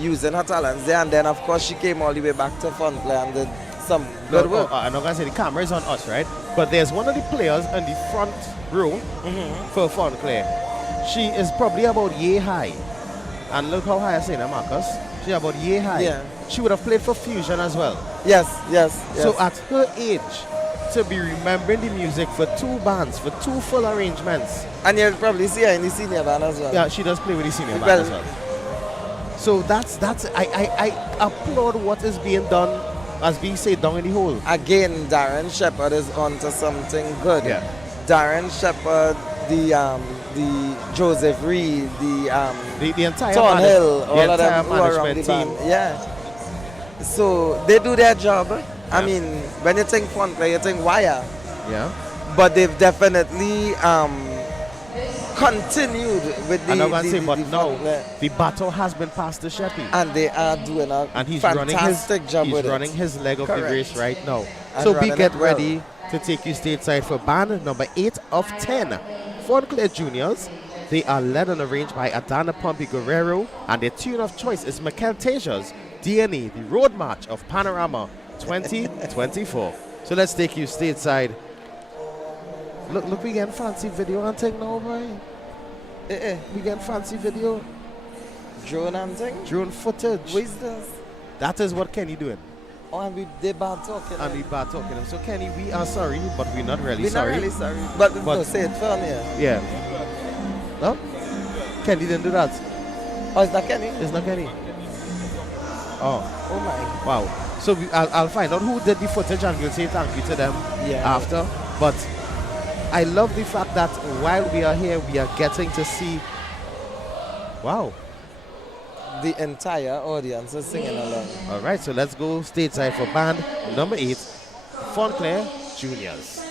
using her talents there. And then, of course, she came all the way back to Fontclair and did some good work. I'm not going to say the camera is on us, right? But there's one of the players in the front row for Fontclair. She is probably about yay high. And look how high I say that, Marcus. She's about yay high. Yeah. She would have played for Fusion as well. Yes. So at her age, to be remembering the music for 2 bands, for 2 full arrangements. And you'll probably see her in the senior band as well. Yeah, she does play with the senior band as well. So that's I applaud what is being done, as being said, down in the hole. Again, Darren Shepherd is onto something good. Yeah. Darren Shepherd, the Joseph Reed, the entire Thornhill, the all of entire them who are around the management band. team. Yeah. So they do their job. I mean, when you think Fontclair, you think Wire. Yeah. But they've definitely continued with the. I'm not going to say, the but now Fontclair. the battle has been passed to Sheppy. And they are doing a And he's fantastic job he's with running it. his leg of the Correct. race right now. And So be running get it well. ready to take you stateside for band number 8 of 10. Fontclair Juniors. They are led and arranged by Adana Pompey Guerrero, and their tune of choice is Mikel Tejas's DNA, the Road March of Panorama 2024. So let's take you stateside. Look, we getting fancy video and thing now, boy. We getting fancy video. Drone and thing? Drone footage. What is this? That is what Kenny doing. Oh, and they bad talking. And we bad talking. So Kenny, we are sorry, but we're not really We're sorry. not really sorry. But no, say it firm here. Yeah. No? Kenny didn't do that. Oh, it's not Kenny? It's not Kenny. Oh. Oh my. Wow. So I'll find out who did the footage and we'll say thank you to them after. But I love the fact that while we are here, we are getting to see. Wow. The entire audience is singing along. All right, so let's go stateside for band number 8, Fontclair Juniors.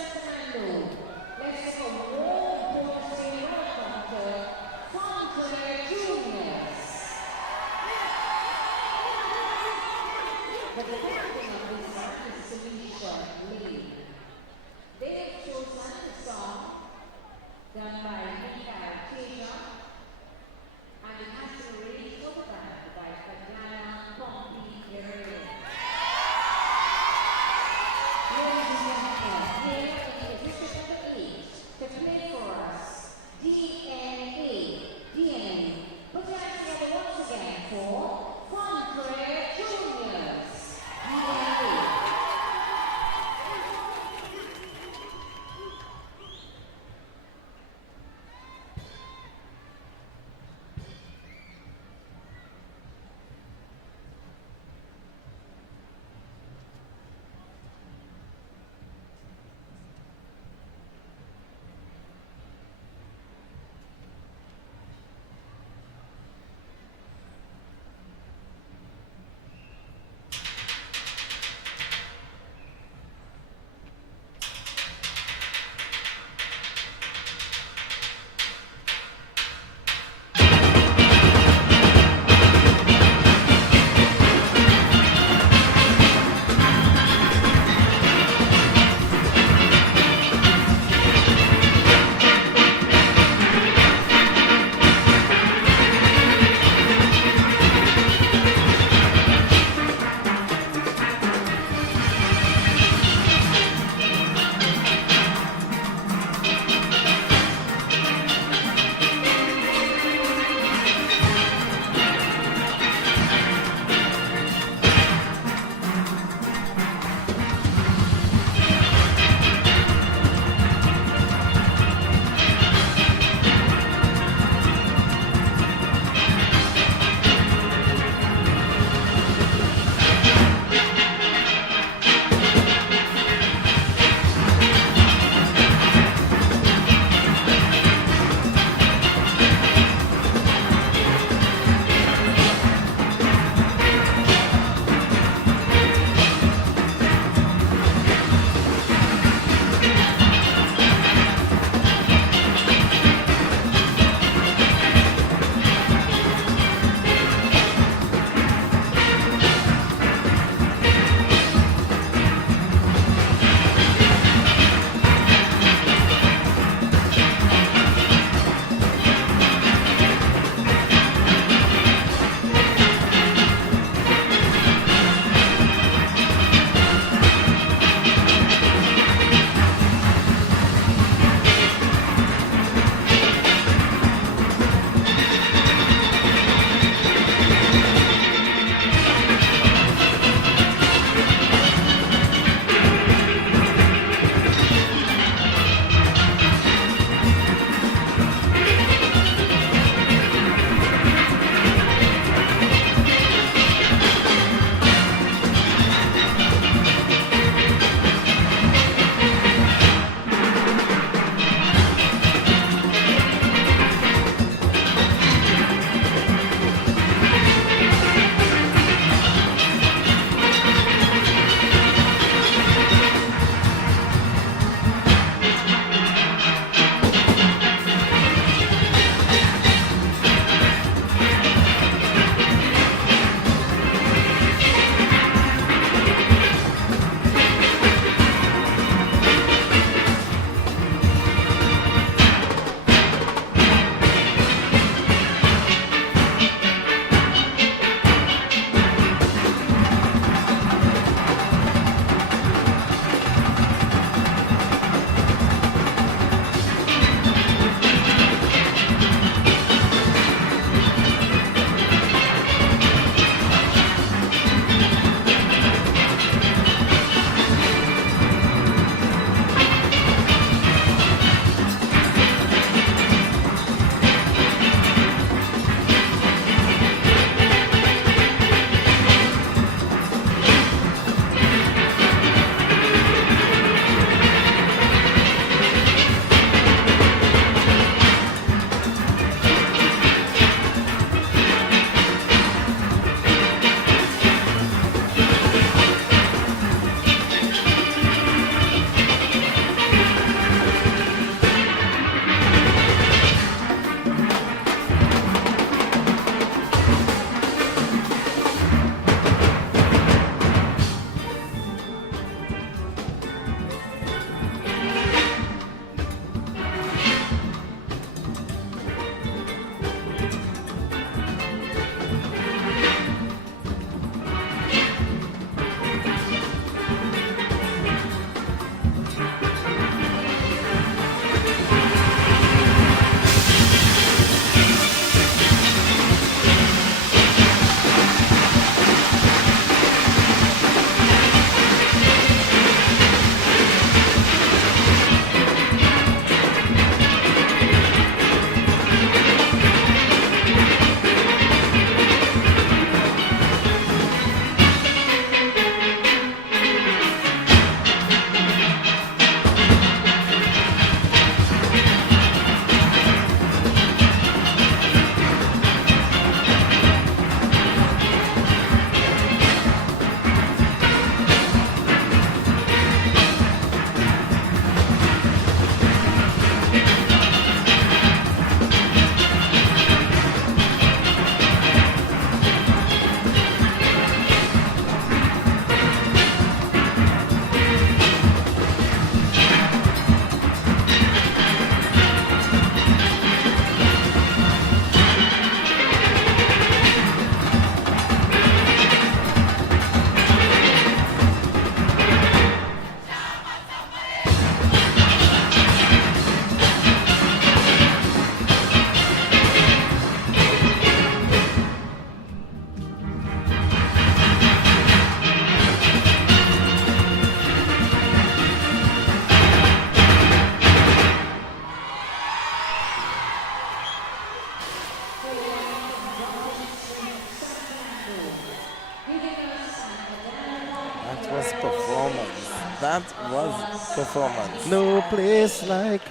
was performance. That was performance. No place like.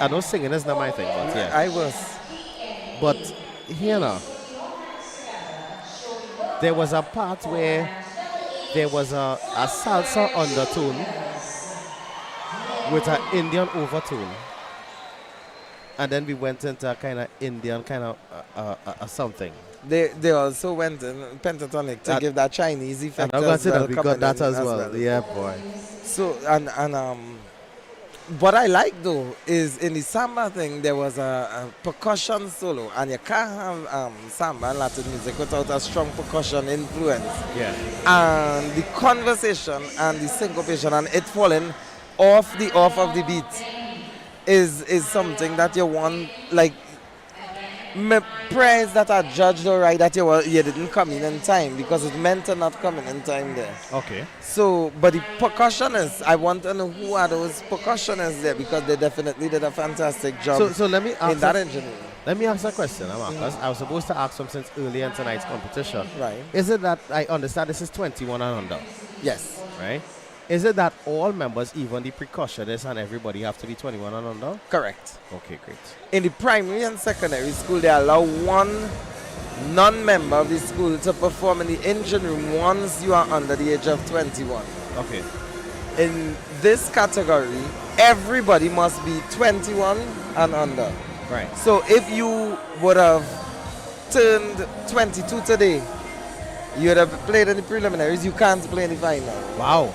I know singing is not my thing, but yeah. I was. But here now, there was a part where there was a salsa undertone with an Indian overtone. And then we went into a kind of Indian kind of something. They also went in pentatonic to give that Chinese effect. And I'm going to say well, that we got that as well. Yeah, boy. So, and what I like though is in the samba thing there was a percussion solo, and you can't have samba and Latin music without a strong percussion influence. Yeah. And the conversation and the syncopation and it falling off of the beat is something that you want, like, me praise that I judged alright that you didn't come in time, because it meant to not come in time there. Okay. So, but the percussionists, I want to know who are those percussionists there, because they definitely did a fantastic job. So let me ask in that engineering. Let me ask a question, Marcus. I was supposed to ask them since earlier in tonight's competition. Right. Is it that I understand this is 21 and under? Yes. Right. Is it that all members, even the percussionists and everybody, have to be 21 and under? Correct. Okay, great. In the primary and secondary school, they allow one non-member of the school to perform in the engine room once you are under the age of 21. Okay. In this category, everybody must be 21 and under. Right. So if you would have turned 22 today, you would have played in the preliminaries, you can't play in the final. Wow.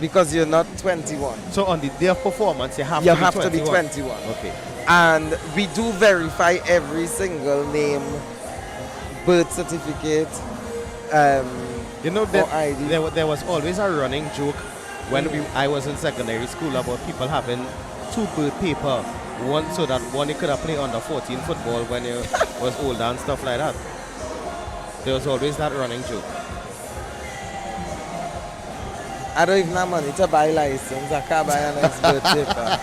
Because you're not 21. So on the day of performance, you have to be 21. Okay. And we do verify every single name, birth certificate, you know, ID. There was always a running joke when I was in secondary school about people having two birth paper, one so that one you could have played under 14 football when you was older and stuff like that. There was always that running joke. I don't even have money to buy license. I can't buy a nice birth paper.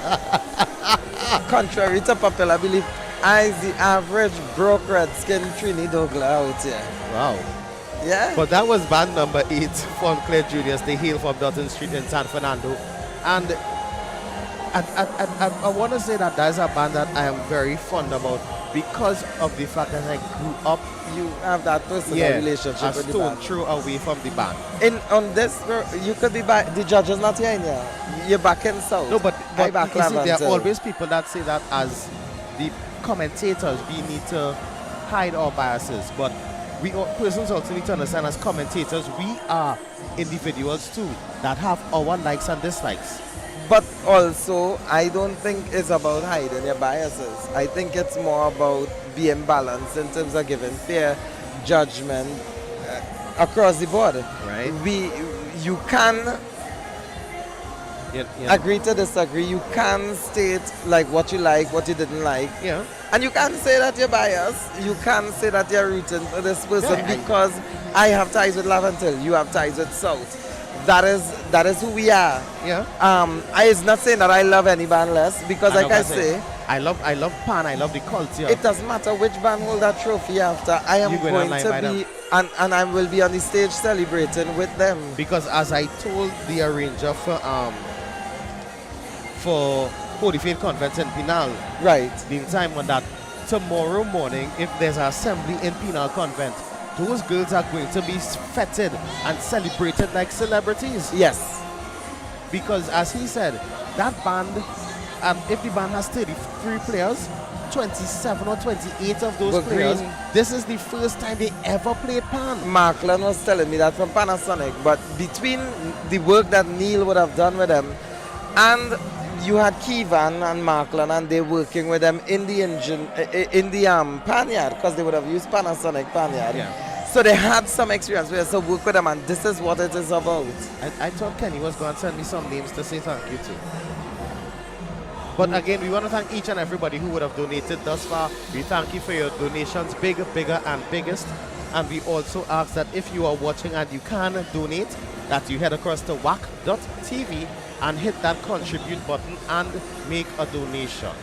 Contrary to popular belief, I is the average broke red skin Trini Douglas out here. Wow. Yeah. But that was band number 8 from Claire Juniors. They hail from Dutton Street in San Fernando. And I want to say that that's a band that I am very fond about because of the fact that I grew up. You have that personal relationship with the band. Throw away from the band. On this, you could be back. The judge is not here in here. You're back in South. No, but back you see, there are always people that say that as the commentators, we need to hide our biases. But we persons also need to understand as commentators, we are individuals too that have our likes and dislikes. But also, I don't think it's about hiding your biases. I think it's more about being balanced in terms of giving fair judgment across the board. Right. You can agree to disagree. You can state like what you like, what you didn't like. Yeah. And you can't say that you're biased. You can't say that you're rooting for this person because I have ties with Laventil, you have ties with South. That is who we are. Yeah. It's not saying that I love any band less, because like I say, I love Pan, I love the culture. It doesn't matter which band hold that trophy after. I am going to be and I will be on the stage celebrating with them. Because as I told the arranger for Holy Faith Conference in Pinal, right, the time on that, tomorrow morning, if there's an assembly in Pinal Convent, those girls are going to be feted and celebrated like celebrities. Yes. Because as he said, that band, if the band has 33 players, 27 or 28 of those players, this is the first time they ever played Pan. Markland was telling me that from Panasonic, but between the work that Neil would have done with them, and you had Keevan and Markland, and they're working with them in the engine, in the Panyard, because they would have used Panasonic Panyard. Yeah. So they had some experience where so work with them, and this is what it is about. I thought Kenny was going to send me some names to say thank you to. But again, we want to thank each and everybody who would have donated thus far. We thank you for your donations, bigger, and biggest. And we also ask that if you are watching and you can donate, that you head across to WACK.TV and hit that contribute button and make a donation.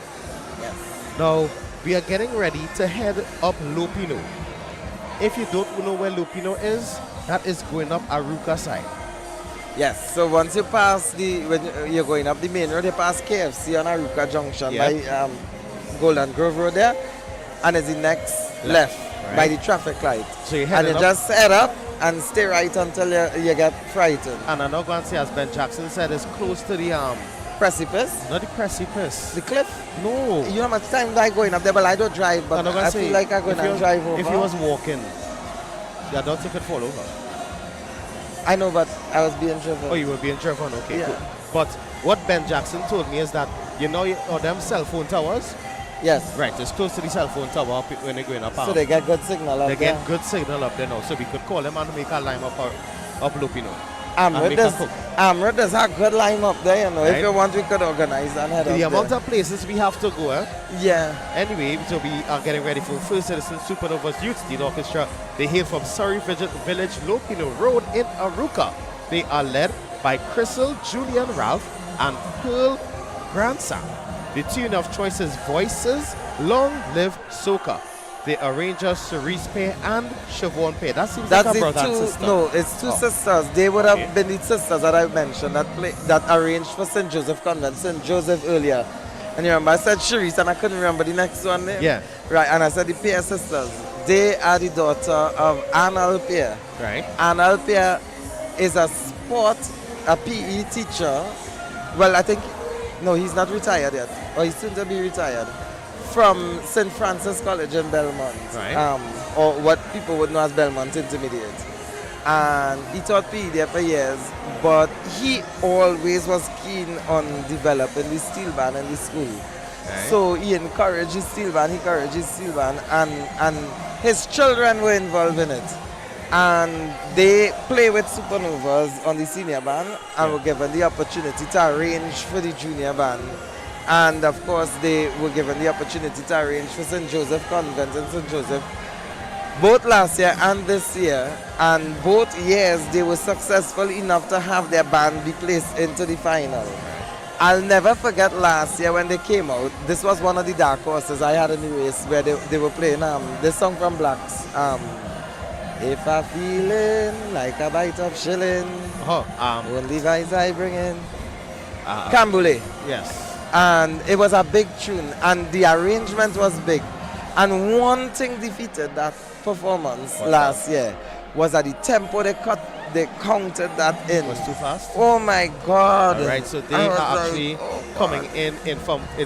Yes. Now, we are getting ready to head up Lupino. If you don't know where Lupino is, that is going up Aruka side. Yes, so once you pass when you're going up the main road, you pass KFC on Aruka Junction by Golden Grove Road there, and it's the next left by the traffic light. So you and you just head up and stay right until you get frightened. And I'm not going to say, as Ben Jackson said, it's close to the precipice. Not the precipice. The cliff? No. You know how much time I going up there, but I don't drive, but I feel like I'm going to drive over. If you was walking, I don't think you could fall over. I know, but I was being driven. Oh, you were being driven, okay. Yeah. Cool. But what Ben Jackson told me is that, you know, them cell phone towers? Yes. Right, it's close to the cell phone tower when they're going up. So they get good signal up there? They get good signal up there now, so we could call them and make a lime up loop, you know. Amrit does have good lime up there, you know. Right? If you want, we could organize and head up the there. amount of places we have to go, Yeah. Anyway, so we are getting ready for First Citizen Supernovas Youth Steel Orchestra. They hail from Surrey Village, Lopino Road in Aruka. They are led by Crystal, Julian Ralph, and Pearl Grandson. The tune of choice is Voices, Long Live Soca. The arranger Cerise Pay and Siobhan Pay. That seems like a brother and sister. No, it's two sisters. They would have been the sisters that I mentioned that arranged for St. Joseph Convent, St. Joseph earlier. And you remember I said Cerise and I couldn't remember the next one name. Yeah. Right, and I said the Pay sisters. They are the daughter of Anne Alpia. Right. Anne Alpia is a PE teacher. Well, I think, no, he's not retired yet. Or he's soon to be retired. From St. Francis College in Belmont, or what people would know as Belmont Intermediate. And he taught PE there for years, but he always was keen on developing the steel band in the school. So he encouraged his steel band, and his children were involved in it. And they play with Supernovas on the senior band and were given the opportunity to arrange for the junior band. And of course, they were given the opportunity to arrange for St. Joseph Convent and St. Joseph, both last year and this year. And both years, they were successful enough to have their band be placed into the final. I'll never forget last year when they came out. This was one of the dark horses I had in the race where they were playing this song from Blacks. If I'm feeling like a bite of shilling, only vice I bring in. Cambule. Yes. And it was a big tune, and the arrangement was big. And one thing defeated that performance last year was that the tempo they counted that in. Was too fast? Oh my God. All right, so they are actually coming in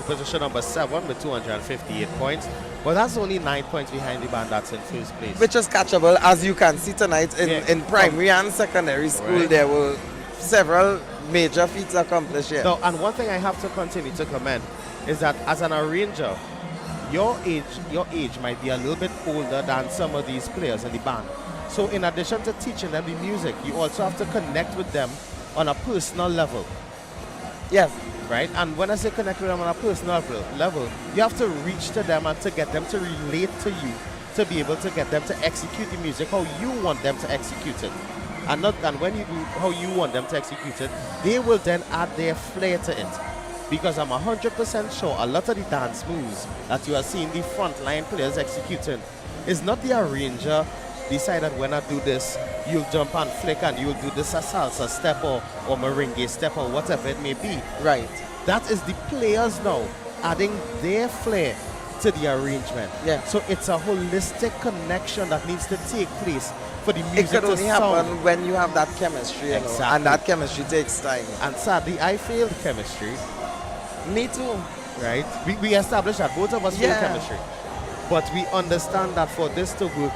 position number 7 with 258 points. But that's only 9 points behind the band that's in first place. Which is catchable, as you can see tonight in primary and secondary school. There were several major feats accomplished here. No, and one thing I have to continue to commend is that as an arranger, your age might be a little bit older than some of these players in the band. So in addition to teaching them the music, you also have to connect with them on a personal level. Yes. Right? And when I say connect with them on a personal level, you have to reach to them and to get them to relate to you, to be able to get them to execute the music how you want them to execute it. And when you do how you want them to execute it, they will then add their flair to it. Because I'm 100% sure a lot of the dance moves that you are seeing the frontline players executing is not the arranger decided when I do this, you'll jump and flick and you'll do this a salsa step or merengue step or whatever it may be. Right. That is the players now adding their flair to the arrangement. Yeah. So it's a holistic connection that needs to take place for the music it could to only sound. happen when you have that chemistry, you know, and that chemistry takes time. And sadly, I failed chemistry. Me too. Right? We established that both of us failed chemistry. But we understand that for this to work,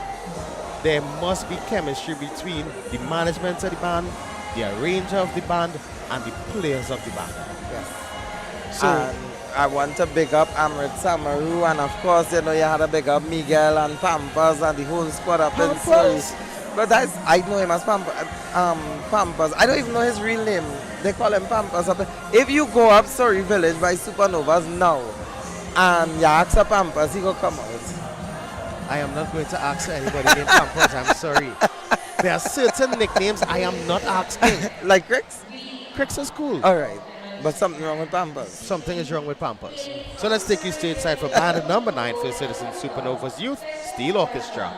there must be chemistry between the management of the band, the arranger of the band, and the players of the band. Yes. So I want to big up Amrit Samaru, and of course, you know, you had to big up Miguel and Pampas and the whole squad up in Surrey. But I know him as Pampas. I don't even know his real name. They call him Pampas. If you go up Surrey Village by Supernovas now, and you ask for Pampas, he will come out. I am not going to ask anybody named Pampas, I'm sorry. There are certain nicknames I am not asking. Like Cricks? Cricks is cool. All right. But something wrong with Pampas. Something is wrong with Pampas. So let's take you stateside for band number 9 for Citizen Supernovas Youth Steel Orchestra.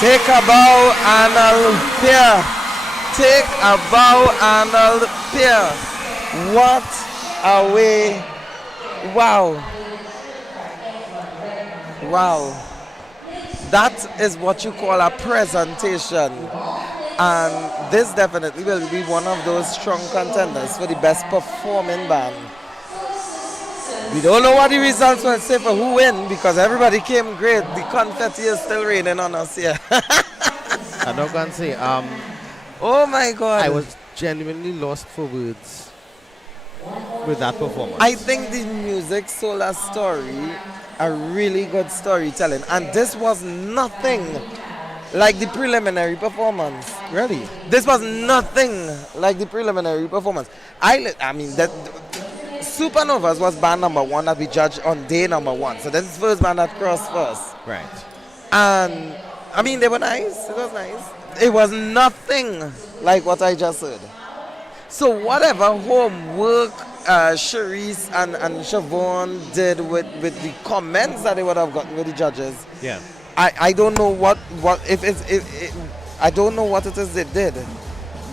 Take a bow, Arnold Pierre. Take a bow, Arnold Pierre. What a way. Wow. Wow. That is what you call a presentation. And this definitely will be one of those strong contenders for the best performing band. We don't know what the results will say for who win because everybody came great. The confetti is still raining on us here. I'm not going to say, oh my God. I was genuinely lost for words with that performance. I think the music sold a story, a really good storytelling. And this was nothing like the preliminary performance. Really? This was nothing like the preliminary performance. I mean, that Supernovas was band number 1 that we judged on day number 1. So this is the first band that crossed first. Right. And I mean, they were nice. It was nice. It was nothing like what I just heard. So whatever homework Cherise and Siobhan did with the comments that they would have gotten with the judges. Yeah. I don't know what if I don't know what it is they did,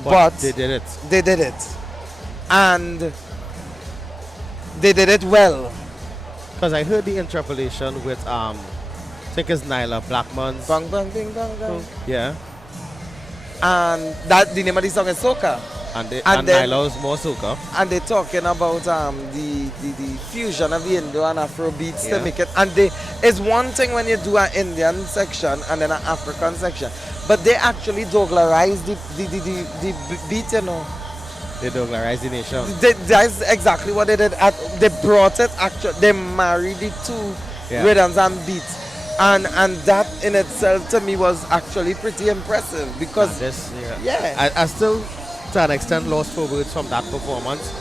but they did it. They did it, and they did it well. Because I heard the interpolation with I think it's Nyla Blackman's. Bang bang ding bang bang. Yeah. And that the name of the song is Soca. And then Nyla's more soca. And they're talking about the fusion of the Indo and Afro beats Yeah. to make it. And it's one thing when you do an Indian section and then an African section, but they actually Douglarized the beat, you know. They Douglarized the nation. That's exactly what they did. They brought it actually. They married the two rhythms and beats. And that in itself to me was actually pretty impressive because I still to an extent lost for words from that performance,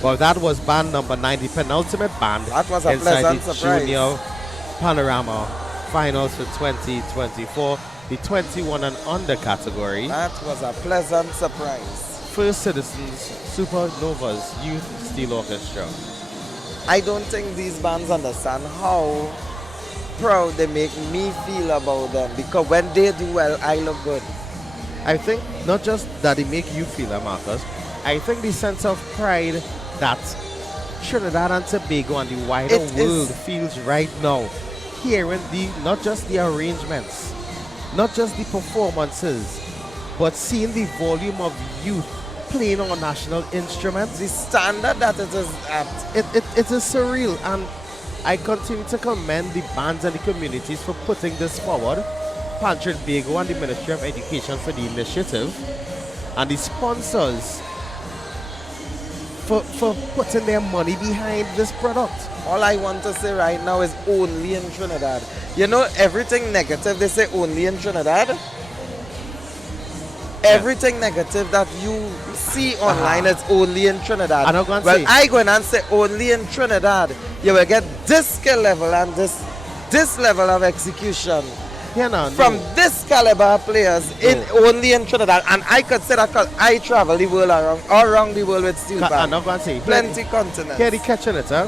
but that was band number 9, the penultimate band that was a inside pleasant the surprise. Junior Panorama Finals for 2024, the 21 and under category. That was a pleasant surprise. First Citizens Supernovas Youth Steel Orchestra. I don't think these bands understand how proud they make me feel about them, because when they do well, I look good. I think not just that they make you feel that, Marcus, I think the sense of pride that Trinidad and Tobago and the wider world feels right now, hearing not just the arrangements, not just the performances, but seeing the volume of youth playing on national instruments. The standard that it is at. It is surreal, and I continue to commend the bands and the communities for putting this forward. Patrick Bago and the Ministry of Education for the initiative, and the sponsors for putting their money behind this product. All I want to say right now is only in Trinidad. You know, everything negative they say only in Trinidad. Everything negative that you see online is only in Trinidad. I go in and say only in Trinidad. You will get this skill level and this level of execution. From this caliber of players only in Trinidad, and I could say that because I travel the world around the world with Steelpan. I'm not going to say plenty continents. Here the catching it, huh?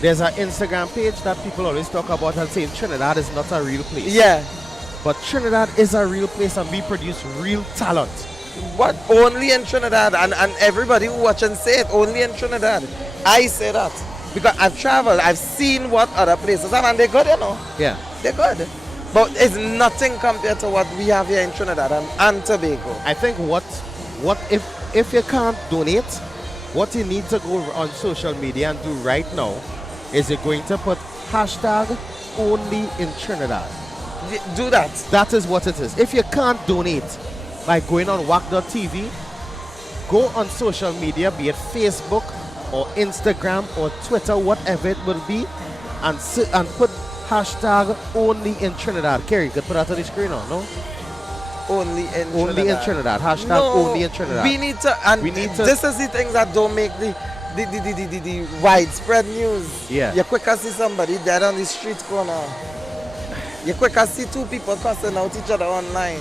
There's an Instagram page that people always talk about and saying Trinidad is not a real place. Yeah. But Trinidad is a real place, and we produce real talent. What? Only in Trinidad, and everybody who watching say it only in Trinidad. I say that because I've traveled, I've seen what other places have, and they're good, you know. Yeah. They're good. But it's nothing compared to what we have here in Trinidad and Tobago. I think what if you can't donate, what you need to go on social media and do right now is you're going to put hashtag only in Trinidad. Do that. That is what it is. If you can't donate by going on WACK.TV, go on social media, be it Facebook or Instagram or Twitter, whatever it will be, and put hashtag only in Trinidad. Kerry, you could put that on the screen now, no? Only in Trinidad. Hashtag only in Trinidad. We need to, this is the things that don't make the widespread news. Yeah. You quicker see somebody dead on the street corner. You quicker see two people cussing out each other online.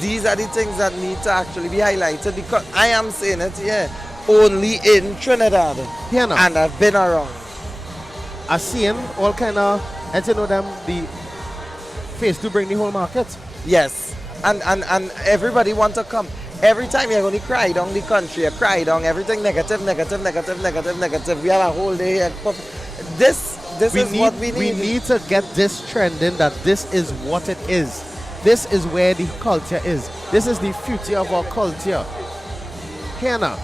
These are the things that need to actually be highlighted, because I am saying it here, only in Trinidad. Yeah, no. And I've been around. I've seen all kind of, and you know them, the face to bring the whole market. Yes, and everybody want to come. Every time you're going to cry down the country, you cry down everything negative. We have a whole day here. This is what we need. We need to get this trending that this is what it is. This is where the culture is. This is the future of our culture. Here now.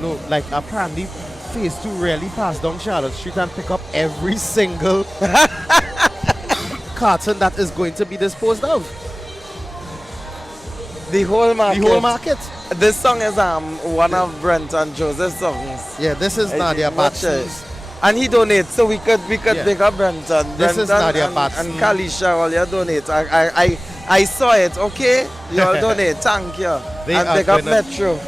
No, like apparently Phase 2 really passed down Charlotte Street and pick up every single carton that is going to be disposed of. The whole market. The whole market. This song is one of Brent and Joseph's songs. Yeah, this is Nadia Batson's. And he donates, so we could pick up Brenton. This is Nadia Batson. And Kalisha, all you donate. I saw it, okay? You all donate, thank you. And pick up Metro.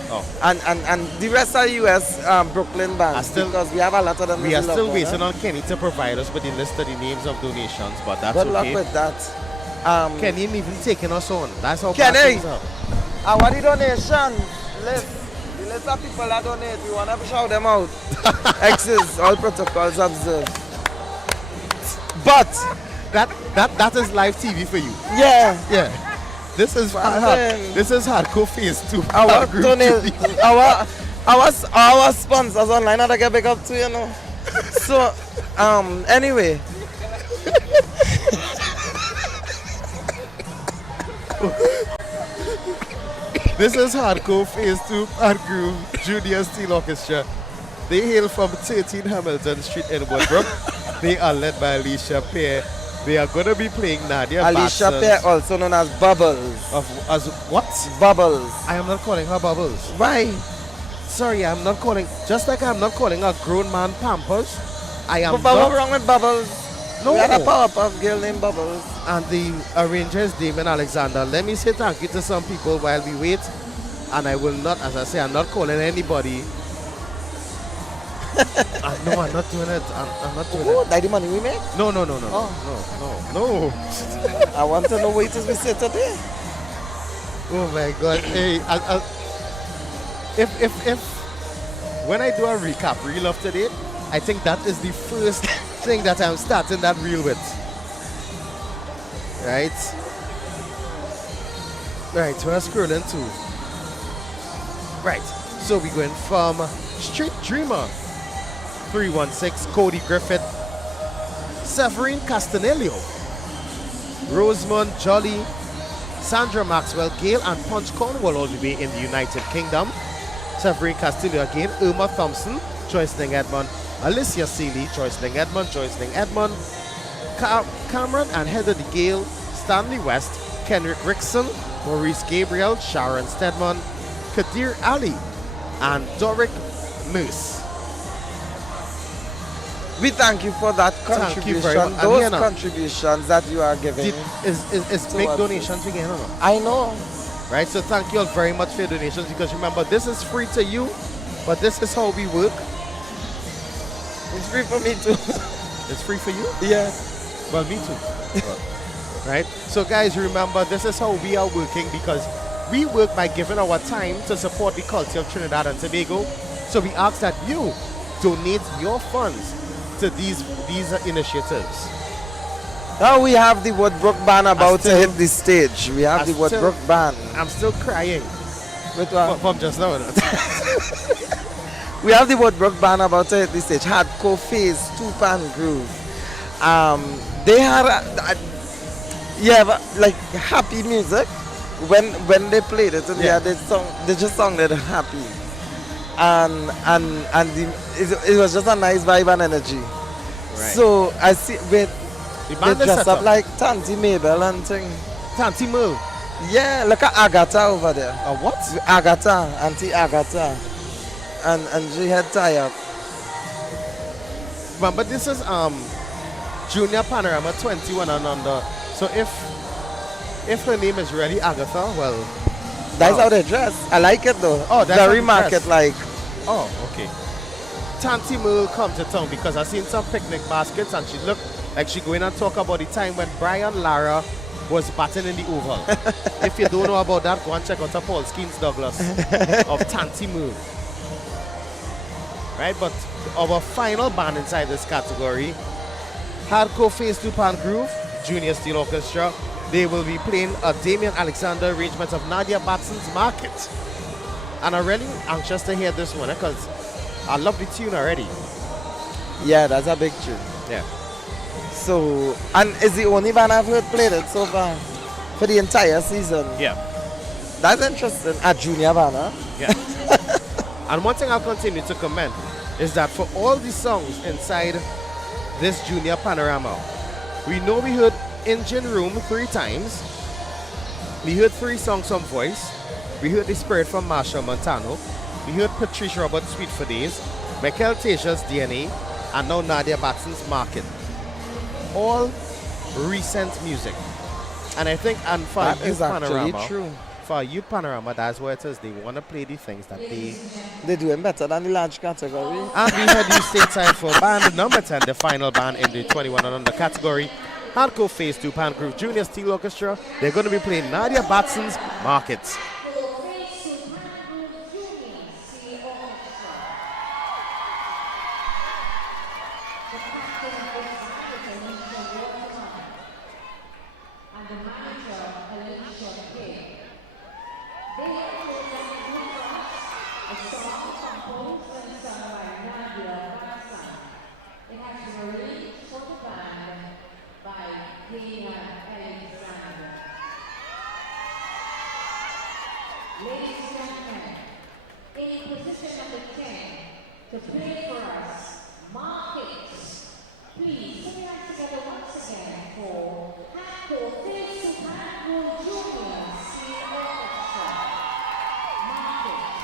And the rest of US Brooklyn bands, because we have a lot of them. We are still waiting on Kenny to provide us with the list of the names of donations, but that's okay. Good luck with that. Kenny ain't even taking us on. That's how Kenny, bad what the donation list? The list of people that donate, we want to shout them out. X's, all protocols observed. But that is live TV for you. Yeah. This is hardcore Phase 2. Our sponsors online are get big up too, you know. So anyway. This is hardcore Phase 2 and Groove Junior Steel Orchestra. They hail from 13 Hamilton Street in Woodbrook. They are led by Alicia Pear. They are going to be playing Nadia Alicia Pear, also known as Bubbles. As what? Bubbles. I am not calling her Bubbles. Why? Sorry, I'm not calling. Just like I'm not calling a grown man Pampers. I am but what's wrong with Bubbles? No. We had a Powerpuff Girl named Bubbles. And the arranger is Damon Alexander. Let me say thank you to some people while we wait. And I will not, as I say, I'm not calling anybody. No, I'm not doing it. I'm not doing it. Like the money we make? No. No. I want to know what it is we say today. Oh my God. Hey, if when I do a recap reel of today, I think that is the first thing that I'm starting that reel with. Right, we're scrolling too. Right, so we're going from Street Dreamer, 316, Cody Griffith, Severine Castanello, Rosemond Jolly, Sandra Maxwell Gale, and Punch Cornwall all the way in the United Kingdom. Severine Castillo again, Irma Thompson, Joycelyn Edmond, Alicia Seeley, Joycelyn Edmond, Cameron and Heather DeGale, Stanley West, Kenrick Rickson, Maurice Gabriel, Sharon Stedman, Kadir Ali, and Doric Moose. We thank you for that contribution. Those contributions that you are giving. It's big donations again, huh? I know. Right, so thank you all very much for your donations, because remember, this is free to you, but this is how we work. It's free for me too. It's free for you? Yeah. Well, me too. Right? So guys, remember, this is how we are working, because we work by giving our time to support the culture of Trinidad and Tobago. So we ask that you donate your funds to these initiatives. Now we have the Woodbrook band about to hit the stage. We have the Woodbrook band. I'm still crying. From just now. We have the Woodbrook band about to hit the stage. Hardcore Phase, Steelpan Groove. They had like happy music when they played it, and they just sounded happy, and it was just a nice vibe and energy. Right. So I see they dress up like Tanti Mabel and thing. Tanti Mo. Yeah, look at Agatha over there. What? Agatha, Auntie Agatha, and she had tie up. But this is Junior Panorama 21 and under. So if her name is really Agatha, well, that's how they dress. I like it though. Oh, that's very market like. Oh, okay. Tanti Merle come to town because I seen some picnic baskets and she looked like she going and talk about the time when Brian Lara was batting in the oval. If you don't know about that, go and check out Paul Skeens Douglas of Tanti Merle. Right, but our final band inside this category, Hardcore Phase Steelpan Groove, Junior Steel Orchestra. they will be playing a Damian Alexander arrangement of Nadia Batson's Market. And I'm really anxious to hear this one because I love the tune already. Yeah, that's a big tune. Yeah. So, and is the only band I've heard played it so far for the entire season? Yeah. That's interesting. A junior band, huh? Yeah. And one thing I'll continue to comment is that for all the songs inside this junior panorama, we know we heard Engine Room 3 times. We heard 3 songs from Voice. We heard The Spirit from Marshall Montano. We heard Patrice Roberts' Sweet for Days, Michael Tasia's DNA, and now Nadia Batson's Market. All recent music. And I think, and for That Youth is actually Panorama, true. for Youth Panorama, that's what it is. They want to play the things that They're doing better than the large category. And we had you stateside for band number 10, the final band in the 21 and under category. Hardcore Phase 2 Pan Groove Junior Steel Orchestra. They're going to be playing Nadia Batson's Markets. Ladies and gentlemen, in position number 10 to play for us, Markets. Please put your hands together once again for Hardcore Phase 2 Pan Junior Steel Orchestra. Markets.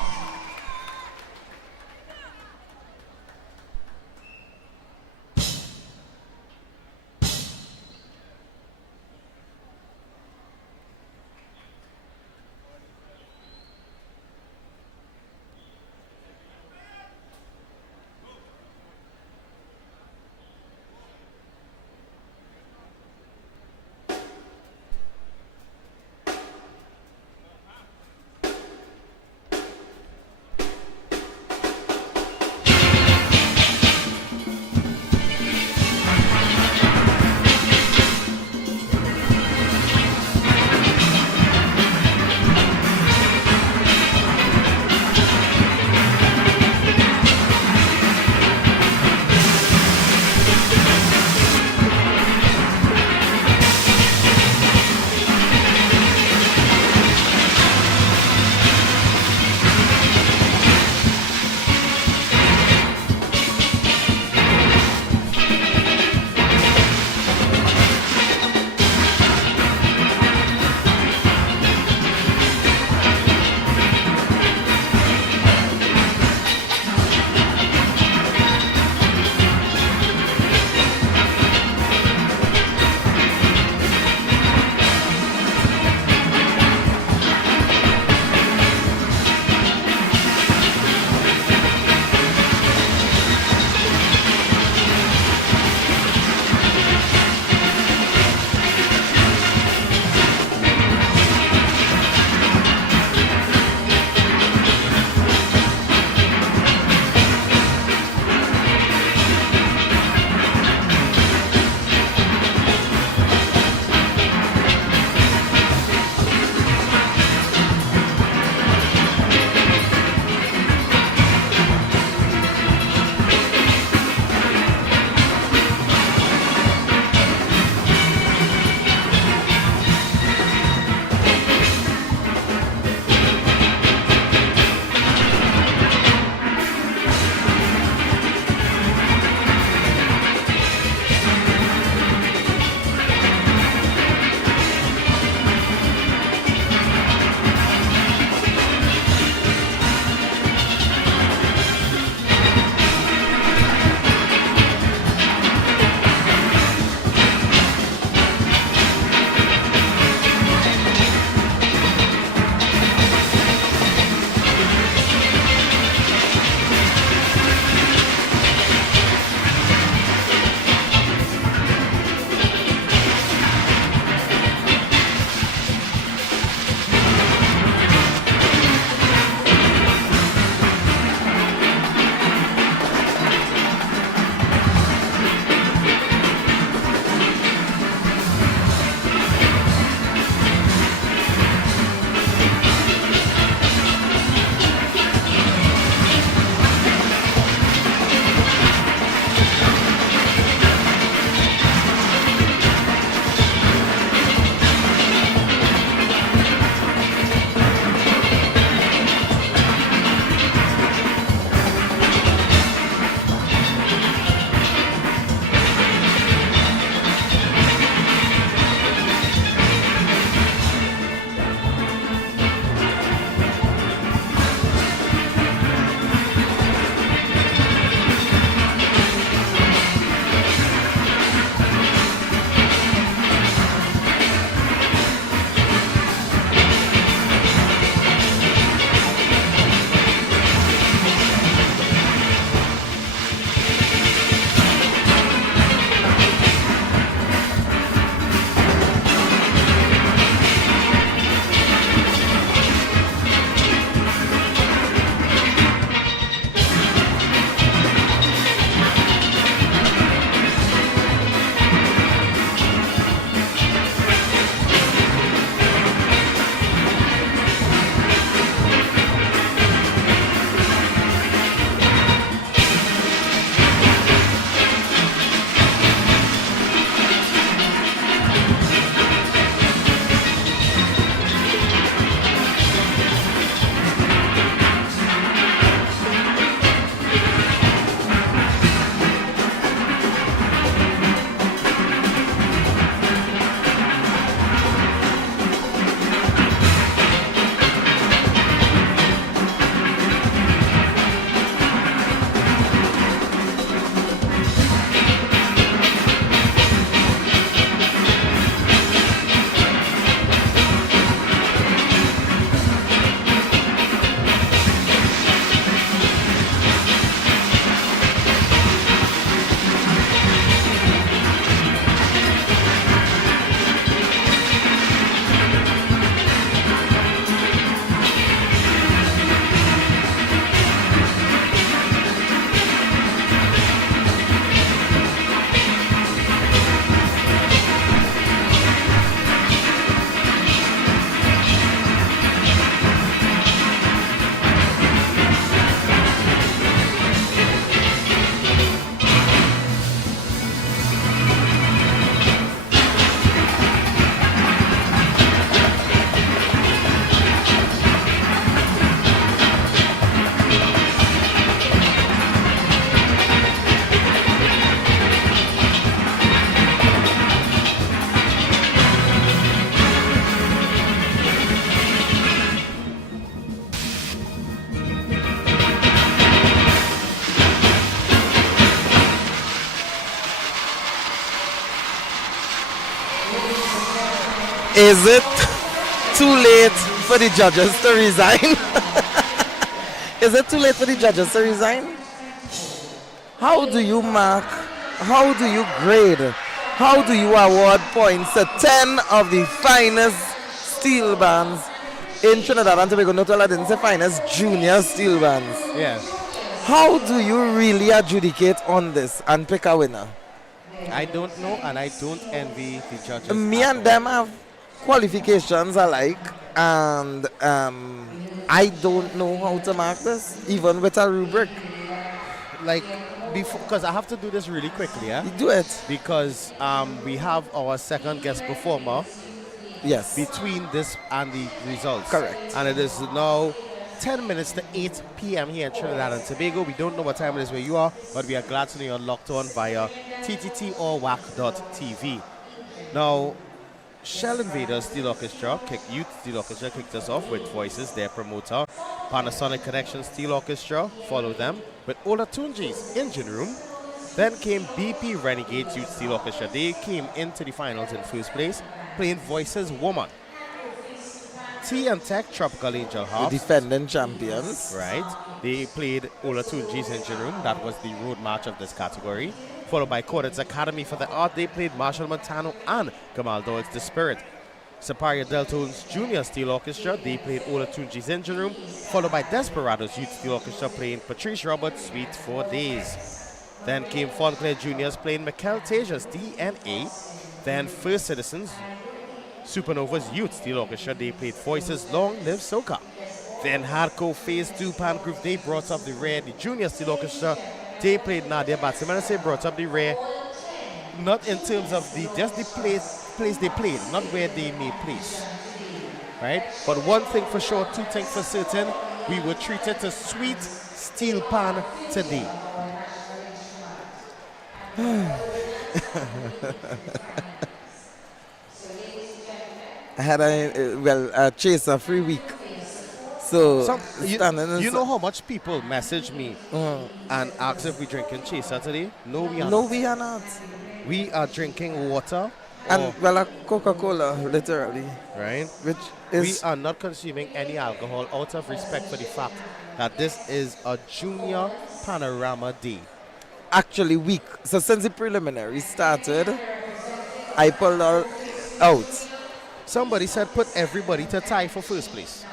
Is it too late for the judges to resign? Is it too late for the judges to resign? How do you mark? How do you grade? How do you award points to 10 of the finest steel bands in Trinidad and Tobago? Not all, I didn't say finest, junior steel bands. Yeah. How do you really adjudicate on this and pick a winner? I don't know, and I don't envy the judges. Me and them have qualifications alike, and I don't know how to mark this, even with a rubric. Like, because I have to do this really quickly, yeah? You do it. Because we have our second guest performer. Yes. Between this and the results. Correct. And it is now 10 minutes to 8 p.m. here in Trinidad and Tobago. We don't know what time it is where you are, but we are glad to know you're locked on via TTT or WACK.TV. Now, Shell Invaders Steel Orchestra, Youth Steel Orchestra kicked us off with Voices, their promoter. Panasonic Connection Steel Orchestra followed them with Ola Tunji's Engine Room. Then came BP Renegades Youth Steel Orchestra. They came into the finals in first place, playing Voices Woman. T and Tech Tropical Angel Harps. The defending champions. Right. They played Ola Tunji's Engine Room. That was the road march of this category. Followed by Cordets Academy for the Art. They played Marshall Montano and Gamal Doyle's The Spirit. Superior Deltones Junior Steel Orchestra. They played Ola Tunji's Engine Room. Followed by Desperados Youth Steel Orchestra playing Patrice Roberts' Sweet 4 Days. Then came Fontclair Juniors playing Mikel Tasia's DNA. Then First Citizens Supernova's Youth Steel Orchestra. They played Voices Long Live Soca. Then Hardcore Phase 2 Pan Group. They brought up the rear. The Junior Steel Orchestra. They played Nadia Batsim. And I say brought up the rear, not in terms of just the place they played, not where they made place. Right? But one thing for sure, two things for certain, we were treated to sweet Steelpan today. I had a chaser free week. So you know how much people message me and ask if we drinking chaser today? No, we are not. No, we are not. We are drinking water. And a Coca-Cola, literally. Right? Which is... We are not consuming any alcohol out of respect for the fact that this is a junior Panorama day. Actually week. So since the preliminary started, I pulled all out. Somebody said put everybody to tie for first place.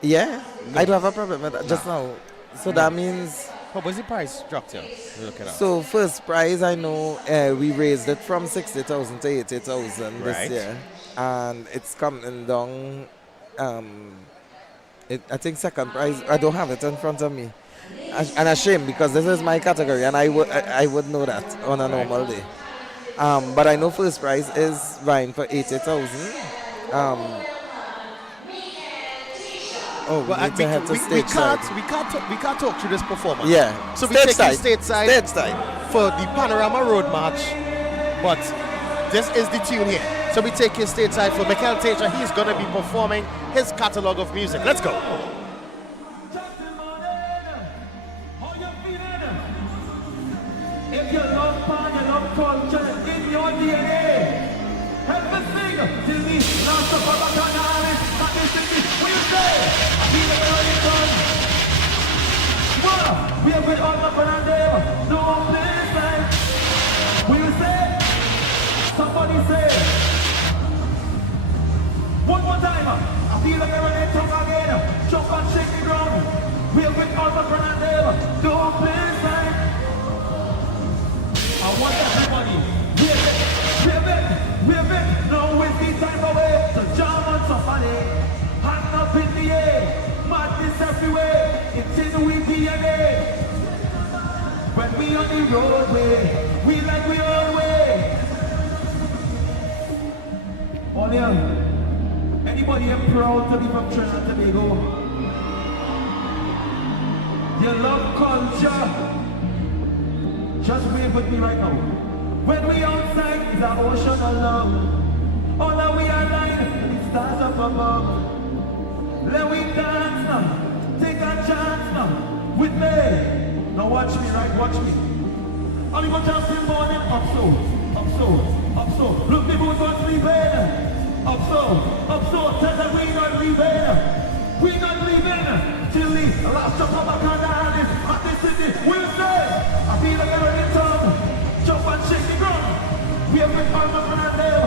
Yeah, no. I don't have a problem with that just now. So that means... What was the price structure? Look it up. So first prize, I know we raised it from 60,000 to 80,000 this year. And it's coming down, I think second prize, I don't have it in front of me. And a shame because this is my category and I would know that on a normal day. But I know first prize is vying for 80,000. Oh, well, we can't talk through this performance. Yeah. So we take it stateside for the Panorama Road March. But this is the tune here. So we take it stateside for Mikel Tasia. He's going to be performing his catalog of music. Let's go. If you love pan, you love culture in your DNA. Help me sing till me last of our canaries. Not this city. What you say? I feel like I'm done. Well, we have been on up and there. No place like. What you say? Somebody say. One more time. I feel like I'm running tongue again. Jump and shake the ground. We have been on up and there. No place like. I want everybody, wave it, no wasting time away, so jam on somebody, hand up in the air, madness everywhere, it's in we DNA. When we on the roadway, we like we always. Oh yeah, anybody here proud to be from Trinidad and Tobago? You love culture? Just wave with me right now. When we outside, it's an ocean of love. All that we are lying, it stars up above. Let we dance now, take a chance now, with me. Now watch me, right, watch me. All you go just in morning, up so. Look, the boots on sleeping. Up so, tell them we not leaving. We not leaving till the last of our bacchanal is at the city. We'll say, I feel like I'm in town. Jump and shake the ground. We have been on the ground there.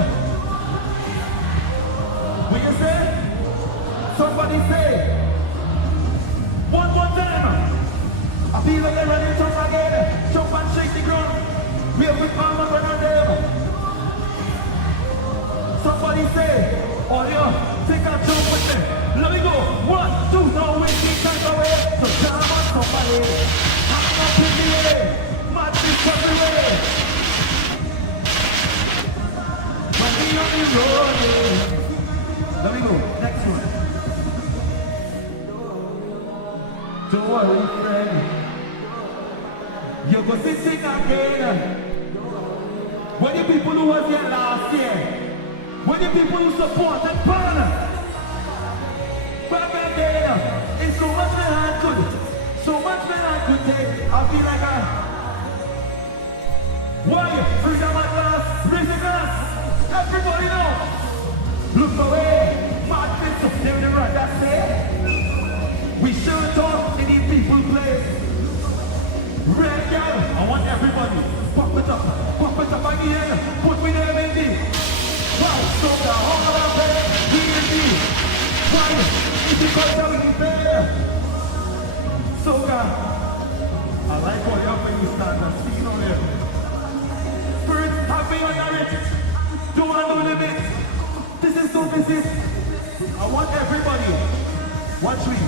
Will you say? Somebody say. One more time. I feel like I'm running town again. Jump and shake the ground. We have been on the ground there. Somebody say, oh yeah, take a jump with me. Let me go. 1, 2, no wasting time away. So jam on somebody. Hang up in the air. Madness everywhere. When we on the road, yeah. Let me go. Next one. Don't worry, friend. You're going to sing again. When the people who was here last year, when the people who supported Panorama, back again, it's so much that I could, so much that I could take. I feel like why? Freedom at last, raise the glass, everybody know. Look away, madness, they're the right, that's it. We sure talk in the people place. Red girl, I want everybody, pop it up again, put me there, baby. So the whole of it, D&D, why? It's because I will be there. So I like what you're when you stand and speak on it. Spirit, have me on it. Don't want no limit. This is so busy. I want everybody, watch me,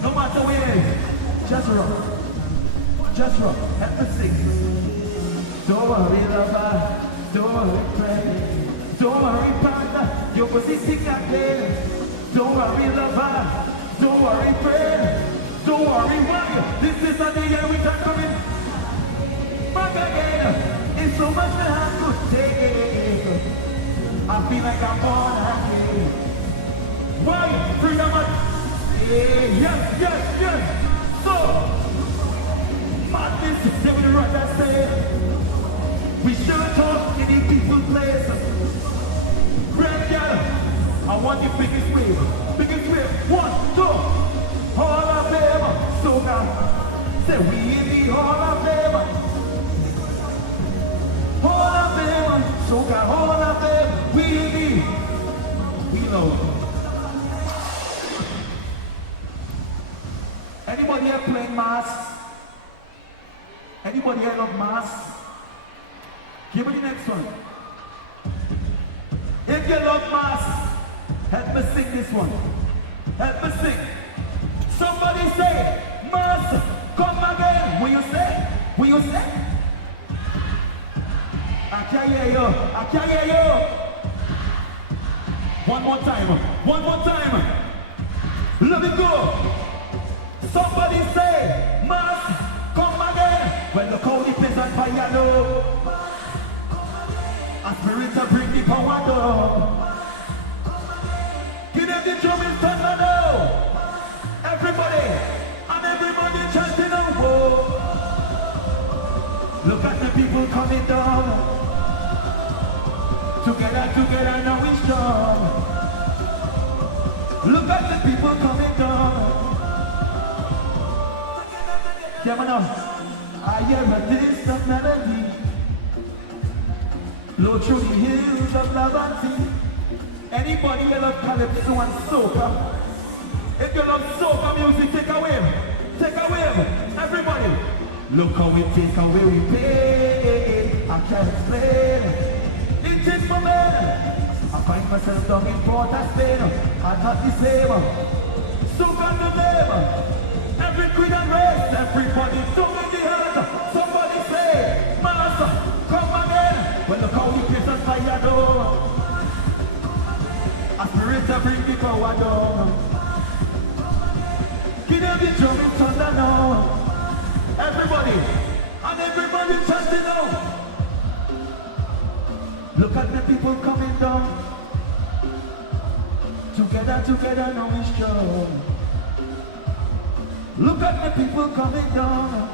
no matter where it is, just rock, help me sing. Don't worry, lover, don't worry, pray. Don't worry, partner, you're positioning again. Don't worry, lover, don't worry, friend. Don't worry, why? This is the day that we are coming back again. It's so much that I could take. I feel like I'm born again. Why? Freedom, yes. So, madness, they will right that say. We should talk in the people's place. Red girl, I want the biggest wave. 1, 2, all of them. So now, say we in the all of them. All of them. So got all of them. We in the, we know. Anybody here playing mass? Anybody here love mass? Give me the next one. If you love mass, help me sing this one. Help me sing. Somebody say, mass, come again. Will you say? Will you say? I can't hear you. I can't hear you. One more time. Let me go. Somebody say, mass, come again. When the cold is on fire, no. A spirit to bring the power down. Give them the drum in thunder now. Everybody, and everybody chanting on war. Look at the people coming down. Together now we strong. Look at the people coming down. Yeah, man, I hear a distant melody. Low through the hills of Lavante. Anybody who love calypso and soca? If you love soca music, take a wave. Everybody, look how we take away we pay. I can't explain. It is for me. I find myself down in Port of Spain. I'm not the same. Soca to them. Every queen and race, everybody down in the earth. Somebody say, Master, come again. When the cow you place on fire door. A spirit to bring the power down. Give them the drum in thunder now. Everybody, and everybody chanting now. Look at the people coming down. Together now we strong. Look at the people coming down.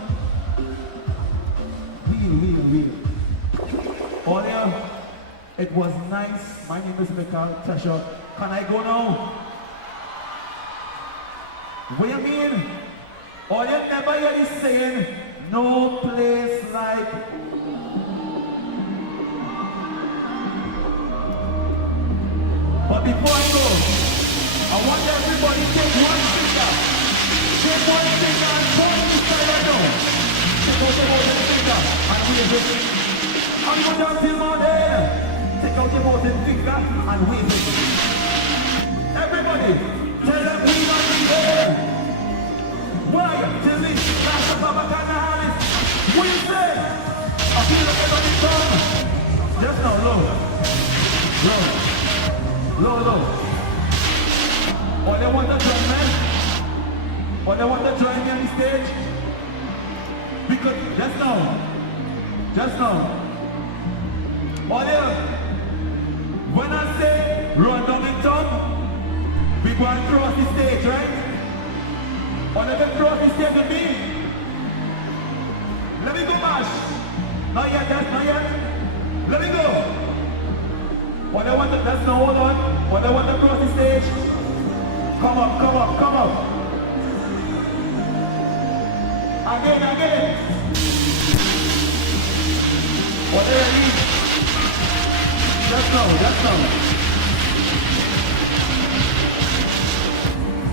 Wheel. Oh yeah. It was nice. My name is Mikal Tesha. Can I go now? What you mean? All you never hear is saying, no place like. But before I go, I want everybody to take one finger. Take one finger and point this side right now. Take out your finger and wave it. And go down till morning. Take out your finger and wave it. Everybody, tell them we not be there. Why? Till this last of our canal. What you say? I feel like everybody come. Just now, low. Low. Low, low. Or they want to join me? Or they want to join me on the stage? Because just now. Or they, when I say run down in tongue, we go and cross the stage, right? Or they can cross the stage with me? Let me go, Mash. Not yet, not yet. Let me go. What I want to, that's no, hold on. What I want to cross the stage. Come up. Again. What are you ready? Just now.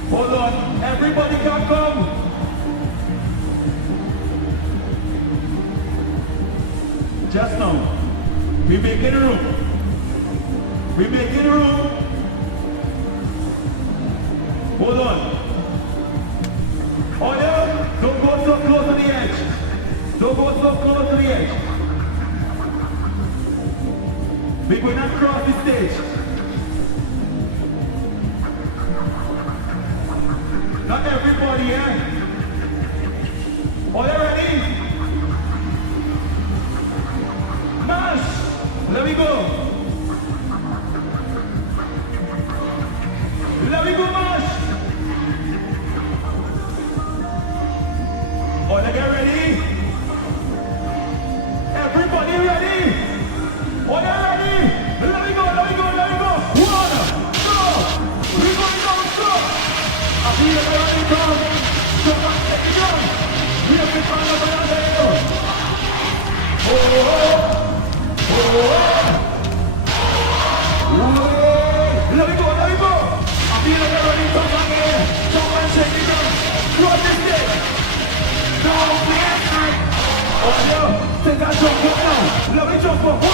Hold on. Everybody can come. Just now. We making room. Hold on. Oh yeah, don't go so close to the edge. We're going to cross the stage. Not everybody, eh? Are you ready? Mash! Let me go. Let me go, Mash! Oh, they get ready? Everybody ready? Oh, they ready? Let me go. 1, 2, we're going down, stop! I feel everybody come. Come on, take it down. We have to find out what I'm Let me go. I feel like everybody come back here. Come on, take it down. Cross this day. No, please. Oh, yeah. Take that jump up now. Let me jump up. 1,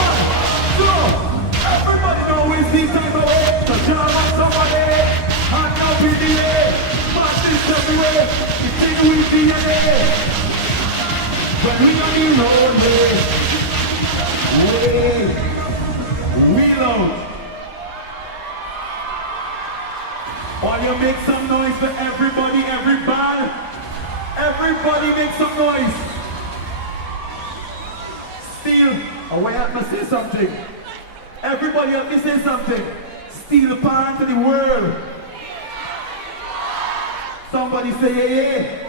2. Everybody know it's this time of way. So jump on somebody. And now we delay. Pass this everywhere. It's in with DNA. When we on the road, we load. All you make some noise for everybody, every band. Everybody make some noise. Steel, oh, I have to say something. Everybody have to say something. Steelpan to the world. Somebody say yeah.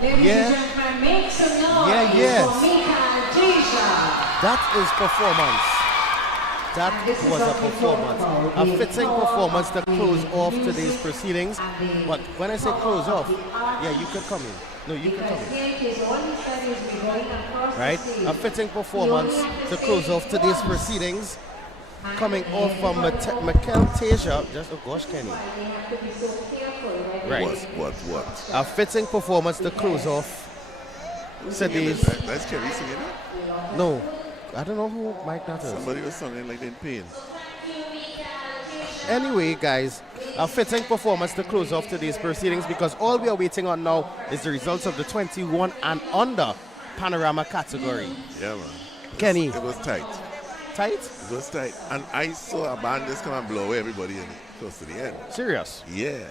Ladies and gentlemen, make some noise for Mikal Tesha. That is performance. That was a performance. A fitting performance to close off today's proceedings. But when I say close off, yeah, you could come in. No, you can come in. Right? A fitting performance to close off today's proceedings. Coming off from Mikal Tesha. Just, oh gosh, Kenny. Right. What? A fitting performance to close off today's. That's Kerry singing it? No. I don't know who Mike that is. Somebody was singing like they're in pain. Anyway, guys, a fitting performance to close off today's proceedings because all we are waiting on now is the results of the 21 and under Panorama category. Yeah, man. Kenny. It was tight. Tight? It was tight. And I saw a band just come and blow away everybody in close to the end. Serious? Yeah.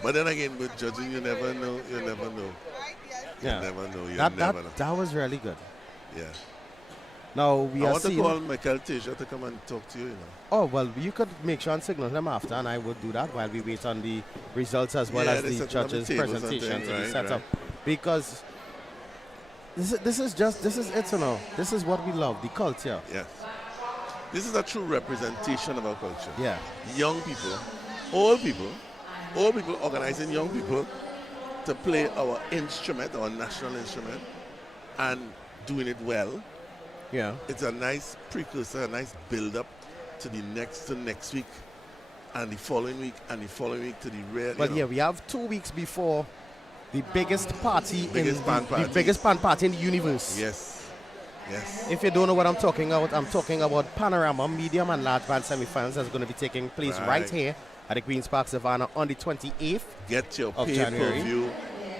But then again, with judging, you never know. You never know. Yeah. You never know. That was really good. Yeah. Now we I are want seeing. to call Mikal Tesha to come and talk to you, you know. Oh, well, you could make sure and signal them after, and I would do that while we wait on the results as well as the judges' presentation to be set up. Because This is it, you know. This is what we love, the culture. Yes. This is a true representation of our culture. Yeah. Young people, old people organizing young people to play our instrument, our national instrument, and doing it well. Yeah. It's a nice precursor, a nice build-up to the next week, and the following week, and the following week to the real. But yeah, we have 2 weeks before the biggest party the biggest pan party in the universe. Yes. Yes. If you don't know what I'm talking about Panorama medium and large band semifinals that's going to be taking place right here at the Queen's Park Savannah on the 28th. Get your pay-per-view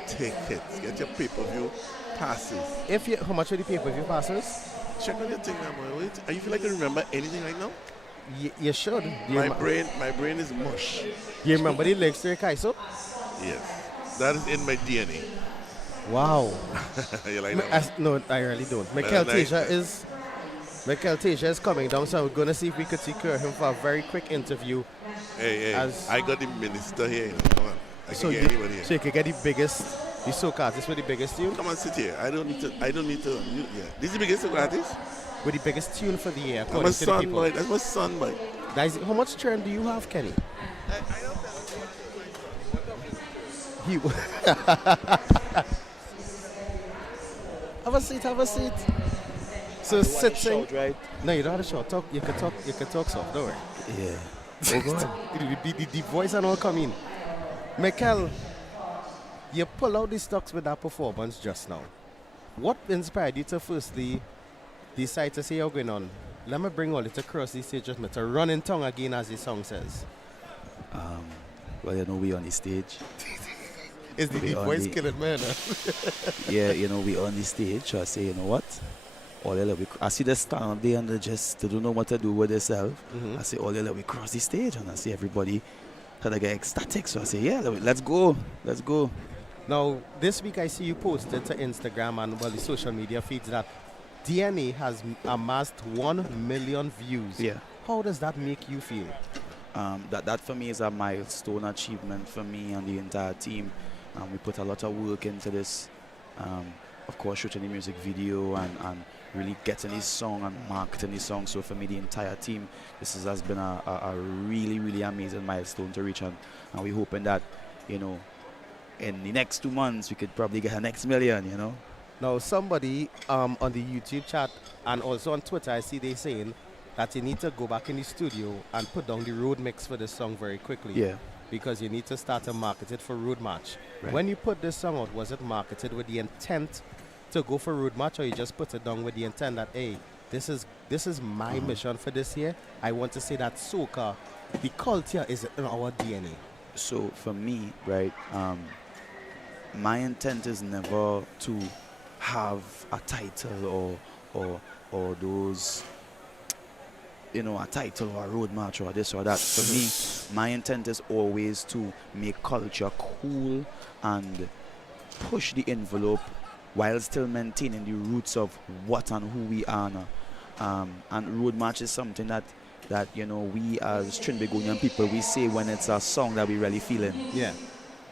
tickets. Get your pay-per-view passes. How much are the pay-per-view passes? Check on your thing now, boy. Wait. Are you feel like you remember anything right now? You should. My brain is mush. You remember the lyrics to Kaiso? Yes. That is in my DNA. Wow. You like that? No, I really don't. Michael Tasia is coming down, so we're going to see if we could secure him for a very quick interview. Hey, I got the minister here. Come on. I can get anybody here. So you can get the biggest, the soca artist with the biggest tune? Come on, sit here. I don't need to. Yeah. This is the biggest soca artist? With the biggest tune for the year. That's my son, boy. That's my son, boy. How much trend do you have, Kenny? Have a seat. So sitting. Right? No, you don't have to shout. Talk. You can talk soft. Don't worry. Yeah. Oh, go on. the voice and all come in. Michael, you pull out the stocks with that performance just now. What inspired you to firstly decide to say you're going on? Let me bring all it across the stage just to run in tongue again, as the song says. Well, you know, we on the stage. Is the voice killing man? Yeah, you know, we on the stage. So I say, you know what? I see the stand there and they just don't know what to do with themselves. I say, we cross the stage, and I see everybody kind of get ecstatic. So I say, yeah, let's go. Now, this week I see you posted to Instagram and the social media feeds that DNA has amassed 1 million views. Yeah. How does that make you feel? That for me is a milestone achievement for me and the entire team. We put a lot of work into this. Of course, shooting the music video and really getting this song and marketing this song. So for me, the entire team, this has been a really, really amazing milestone to reach. And we're hoping that, you know, in the next 2 months, we could probably get a next million, you know. Now, somebody on the YouTube chat and also on Twitter, I see they saying that you need to go back in the studio and put down the road mix for this song very quickly. Yeah. Because you need to start to market it for road match. Right. When you put this song out, was it marketed with the intent to go for road match, or you just put it down with the intent that, hey, this is my mission for this year. I want to say that soca, the culture is in our DNA. So for me, right, my intent is never to have a title or those, you know, a title or a road march or this or that. For me, my intent is always to make culture cool and push the envelope while still maintaining the roots of what and who we are now. And road march is something that you know, we as Trinbagonian people, we say when it's a song that we really feeling. Yeah.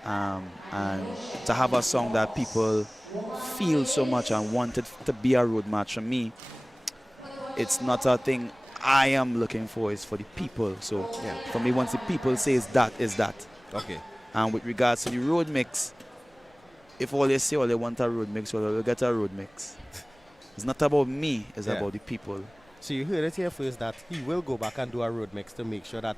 And to have a song that people feel so much and want it to be a road march, for me, it's not a thing I am looking for, it's for the people. So yeah. For me, once the people says that, is that. Okay. And with regards to the road mix, if all they say all they want a road mix, well, they'll get a road mix. It's not about me, it's about the people. So you heard it here first that he will go back and do a road mix to make sure that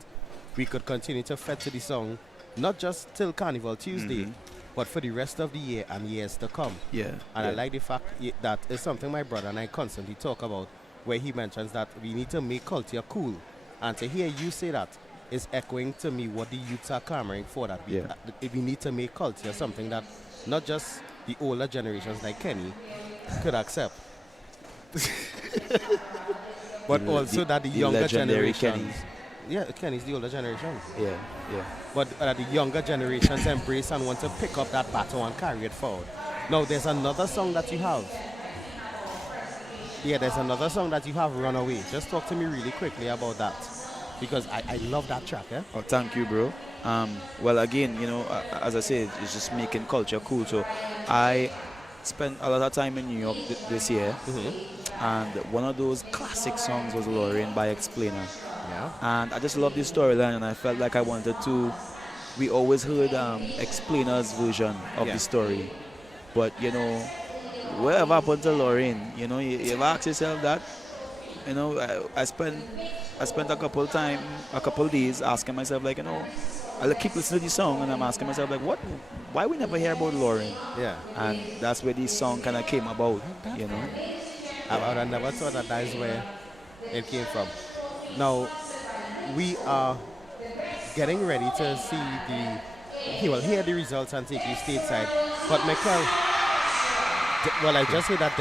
we could continue to fed to the song, not just till Carnival Tuesday, but for the rest of the year and years to come. Yeah. And I like the fact that is something my brother and I constantly talk about, where he mentions that we need to make culture cool. And to hear you say that is echoing to me what the youths are clamoring for, that we need to make culture something that not just the older generations like Kenny could accept. But also that the younger generations. Kenny. Yeah, Kenny's the older generation. Yeah. But the younger generations embrace and want to pick up that baton and carry it forward. Now, there's another song that you have. Yeah, there's another song that you have, Runaway. Just talk to me really quickly about that, because I love that track. Oh, thank you, bro. Well, again, you know, as I said, it's just making culture cool. So I spent a lot of time in New York this year, and one of those classic songs was Lorraine by Explainer. Yeah. And I just love this storyline, and I felt like I wanted to. We always heard Explainer's version of the story, but you know, whatever happened to Lorraine? You know, you ever ask yourself that? You know, I spent a couple days asking myself, like, you know, I keep listening to the song and I'm asking myself, like, why we never hear about Lorraine? Yeah. And that's where this song kind of came about, you know. I never thought that is where it came from. Now, we are getting ready to see hear the results and take you stateside. But Michael, well, I just heard that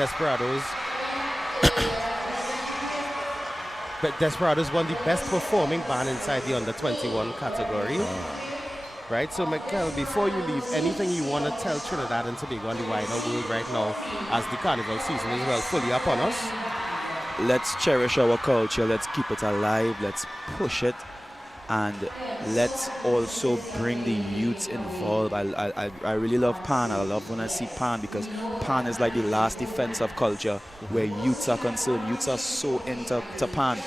Desperados won the best performing band inside the under 21 category. Right, so Michael, before you leave, anything you want to tell Trinidad and Tobago and the wider world right now as the carnival season is well fully upon us? Let's cherish our culture, let's keep it alive, let's push it, and let's also bring the youths involved. I really love Pan. I love when I see Pan, because Pan is like the last defense of culture where youths are concerned. Youths are so into Pan.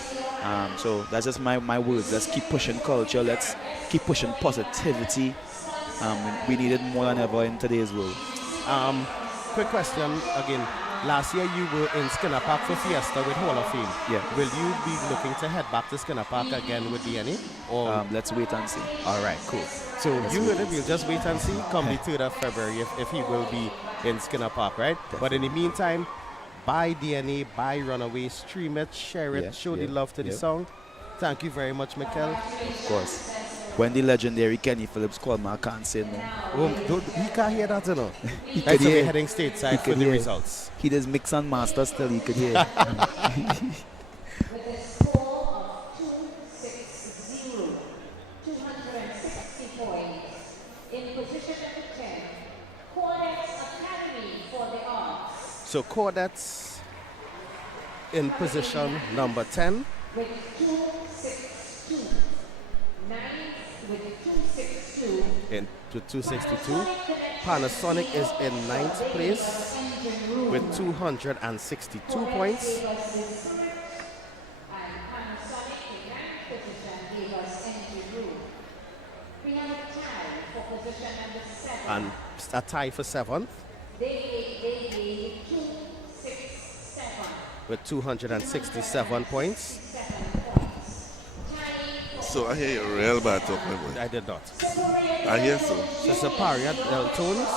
So that's just my words. Let's keep pushing culture. Let's keep pushing positivity. We need it more than ever in today's world. Quick question again. Last year you were in Skinner Park for Fiesta with Hall of Fame. Yeah. Will you be looking to head back to Skinner Park again with DNA? Or let's wait and see. All right, cool. So you heard it. We'll just wait and see. Come the 3rd of February if he will be in Skinner Park, right? Definitely. But in the meantime, buy DNA, buy Runaway, stream it, share it, show the love to the song. Thank you very much, Mikel. Of course. When the legendary Kenny Phillips called me, I can't say no. He can't hear that, you know. He Right, could so hear. we're heading stateside for the results. He does mix and master still, he could hear. So Cordets in position number 10. With 262. 9 with 262. To 262. Panasonic is in 9th place with 262 points. And a tie for 7th with 267 points. So I hear you real bad talking about. I did not. I hear so. So Saparia tones.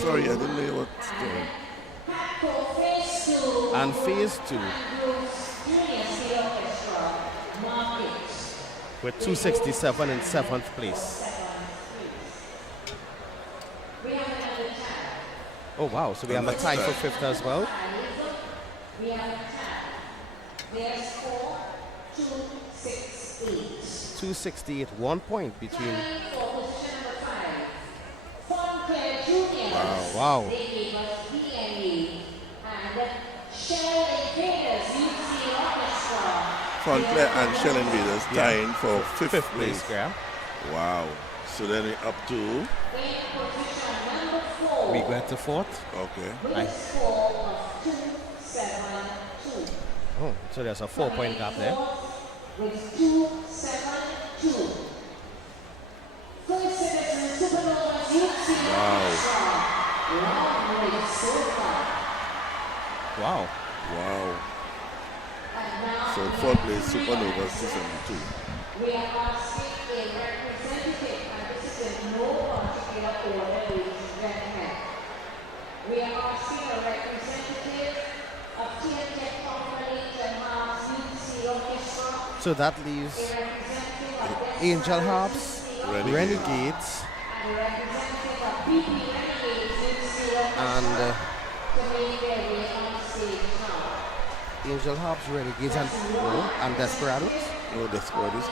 Sorry, I didn't know what story. And phase 2 with 267 in 7th place. Oh wow, so we have a tie for 5th as well. We have a tie. Their score 268. 268, 1 point between. Wow. Wow. They gave us DNA and Shell Invaders UC Orchestra. Fontclair and Shell Invaders tying for 5th place. Yeah. Wow. So then we're up to. We go to 4th. Okay. Oh, so there's a 4-point gap there. With 272. First Citizen Supernovas UC Orchestra. Wow. Wow. So 4th place, Supernova 272. We are asking a representative, and this is in no particular order, ladies and gentlemen. We are asking a representative of TNT Companies and Harps UC Orchestra. So that leaves Angel Harps, Renegades, and a representative of BP Renegades UC Orchestra and to make their way on stage now. Angel Harps, Renegades, and Desperados. No, Desperados.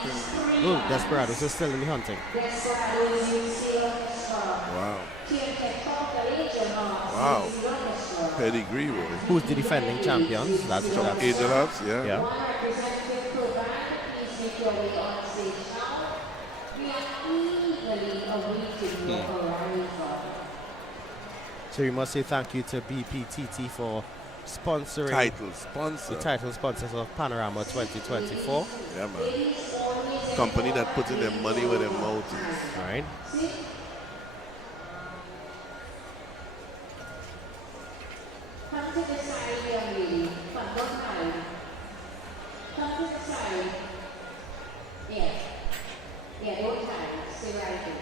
No, Desperados is still in the hunting. Desperados UC Orchestra. Wow. TNT Companies and Harps Wow. UC Orchestra. Pedigree, boy. Who's the defending champions? That's Angel Harps, yeah. Yeah. Representative Provan, please make your way on stage now. We are eagerly awaiting your arrival. So we must say thank you to BPTT for sponsoring Sponsor. the title sponsors of Panorama 2024. Yeah, man. Company that puts in their money where their mouth is. Right. Come to the side, young lady. Come one side. Come to the side. Yeah. Yeah, don't hide. Stay right there.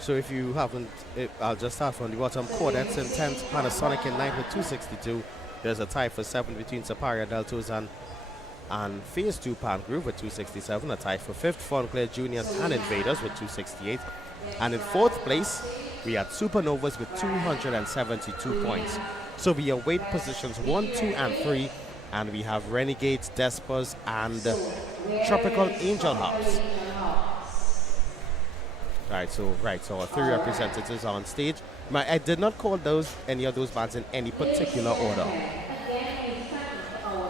So if you haven't, I'll just start from the bottom. Cordettes in 10th, Panasonic in 9th with 262. There's a tie for 7th between Saparia Deltos and Phase 2 Pan Group with 267. A tie for 5th, Fonclair Juniors and Invaders with 268. And in 4th place, we had Supernovas with 272 points. So we await positions 1, 2, and 3. And we have Renegades, Despas, and Tropical Angel Hops. Right, so our 3 representatives are on stage. I did not call any of those bands in any particular order.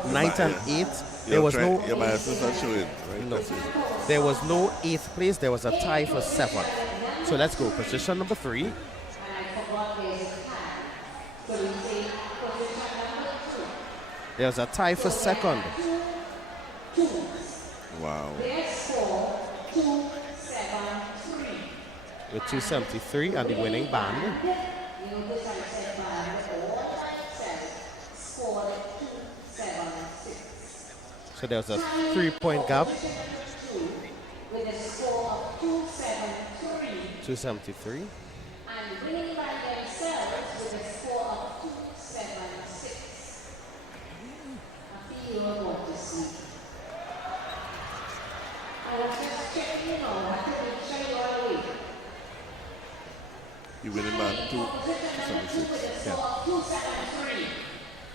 9th and 8th, there was no. Yeah, my assistant showing. Right? No, there was no 8th place. There was a tie for 7th. So let's go. Position number 3. There's a tie for 2nd. Wow. With 273 and the winning band. So there's a 3-point gap. 273. And winning by themselves with a score of 276. I feel you are going to see. I was just checking, I couldn't show you all the way. You winning by 276. Yeah. 273.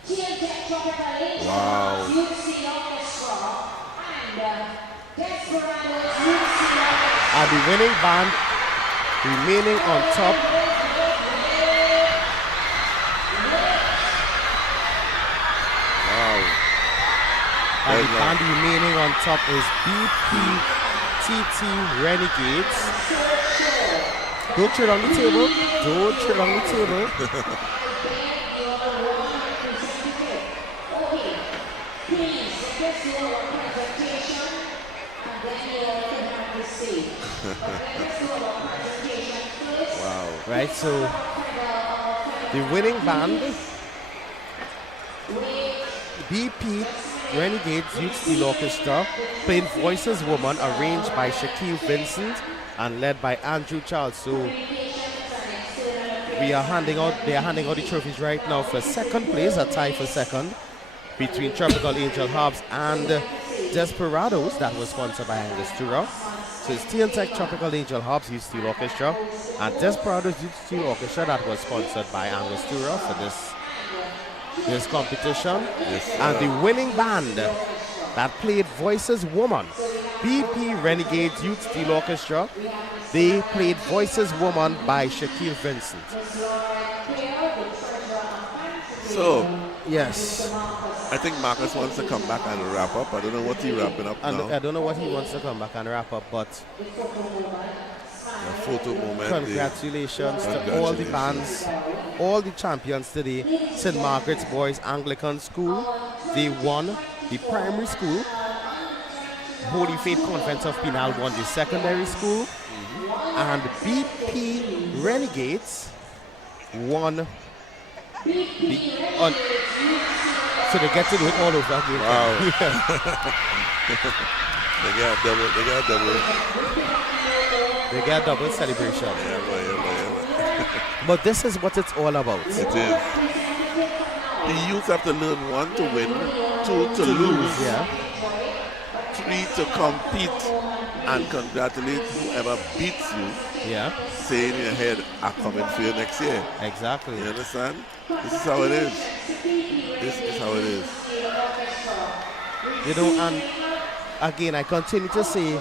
TNTech Tropical Angel, Wow. UC Orchestra, and Desperados UC Orchestra. And the winning band remaining on top. Wow. And the band remaining on top is BPTT Renegades. Don't tread on the table. Don't tread on the table. Wow. Right, so the winning band, BP Renegades Youth Steel Orchestra, played Voices Woman, arranged by Shaquille Vincent and led by Andrew Charles. So they are handing out the trophies right now for 2nd place, a tie for 2nd between Tropical Angel Hobbs and Desperados, that was sponsored by Angostura. So it's TNTech Tropical Angel Hobbs Youth Steel Orchestra and Desperados Youth Steel Orchestra, that was sponsored by Angostura for this competition. Yes, and the winning band that played Voices Woman, BP Renegades Youth Steel Orchestra, they played Voices Woman by Shaquille Vincent. So, yes, I think Marcus wants to come back and wrap up. I don't know what he's wrapping up now. I don't know what he wants to come back and wrap up, but a photo moment. Congratulations to all the bands, all the champions today. St. Margaret's Boys Anglican School, they won the primary school. Holy Faith Convent of Pinal won the secondary school. And BP Renegades won so they get to do it all over again. Wow. They got a double celebration. Yeah. But this is what it's all about. It is. The youth have to learn 1 to win, 2 to lose, 3 to compete, and congratulate whoever beats you. Yeah. Say in your head, I'm coming for you next year. Exactly. You understand? This is how it is. This is how it is. You know, and again, I continue to say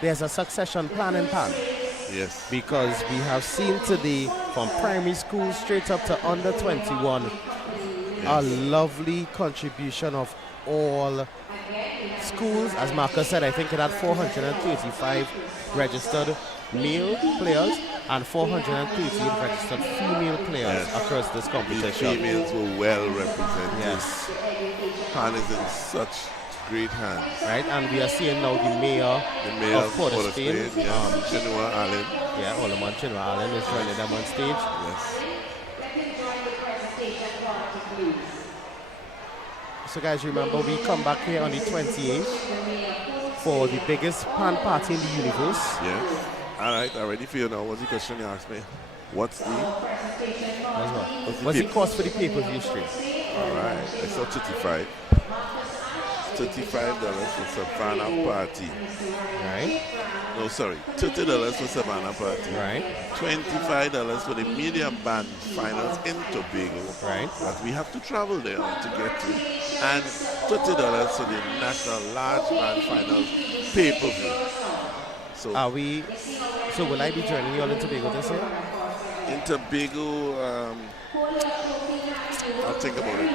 there's a succession plan in Pan. Yes. Because we have seen today, from primary school straight up to under 21, a lovely contribution of all schools, as Marcus said, I think it had 435 registered male players and 413 registered female players across this The competition. females were well represented. Yes. Han is in such great hands. Right, and we are seeing now the mayor of Port of Spain, Chinua Allen. Yeah, Olaman Chinua Allen is joining them on stage. Yes. So guys, remember we come back here on the 28th for the biggest pan party in the universe. Yes. All right, I'm ready for you now. What's the question you asked me? What's the What's the cost for the pay-per-view stream? All right, I saw 35. $35 for Savannah Party. Right. No, sorry, $30 for Savannah Party. Right. $25 for the media band finals in Tobago. Right. That we have to travel there to get to. And $30 for the national large band finals pay-per-view. So So will I be joining you all in Tobago this year? in Tobago, I'll think about it.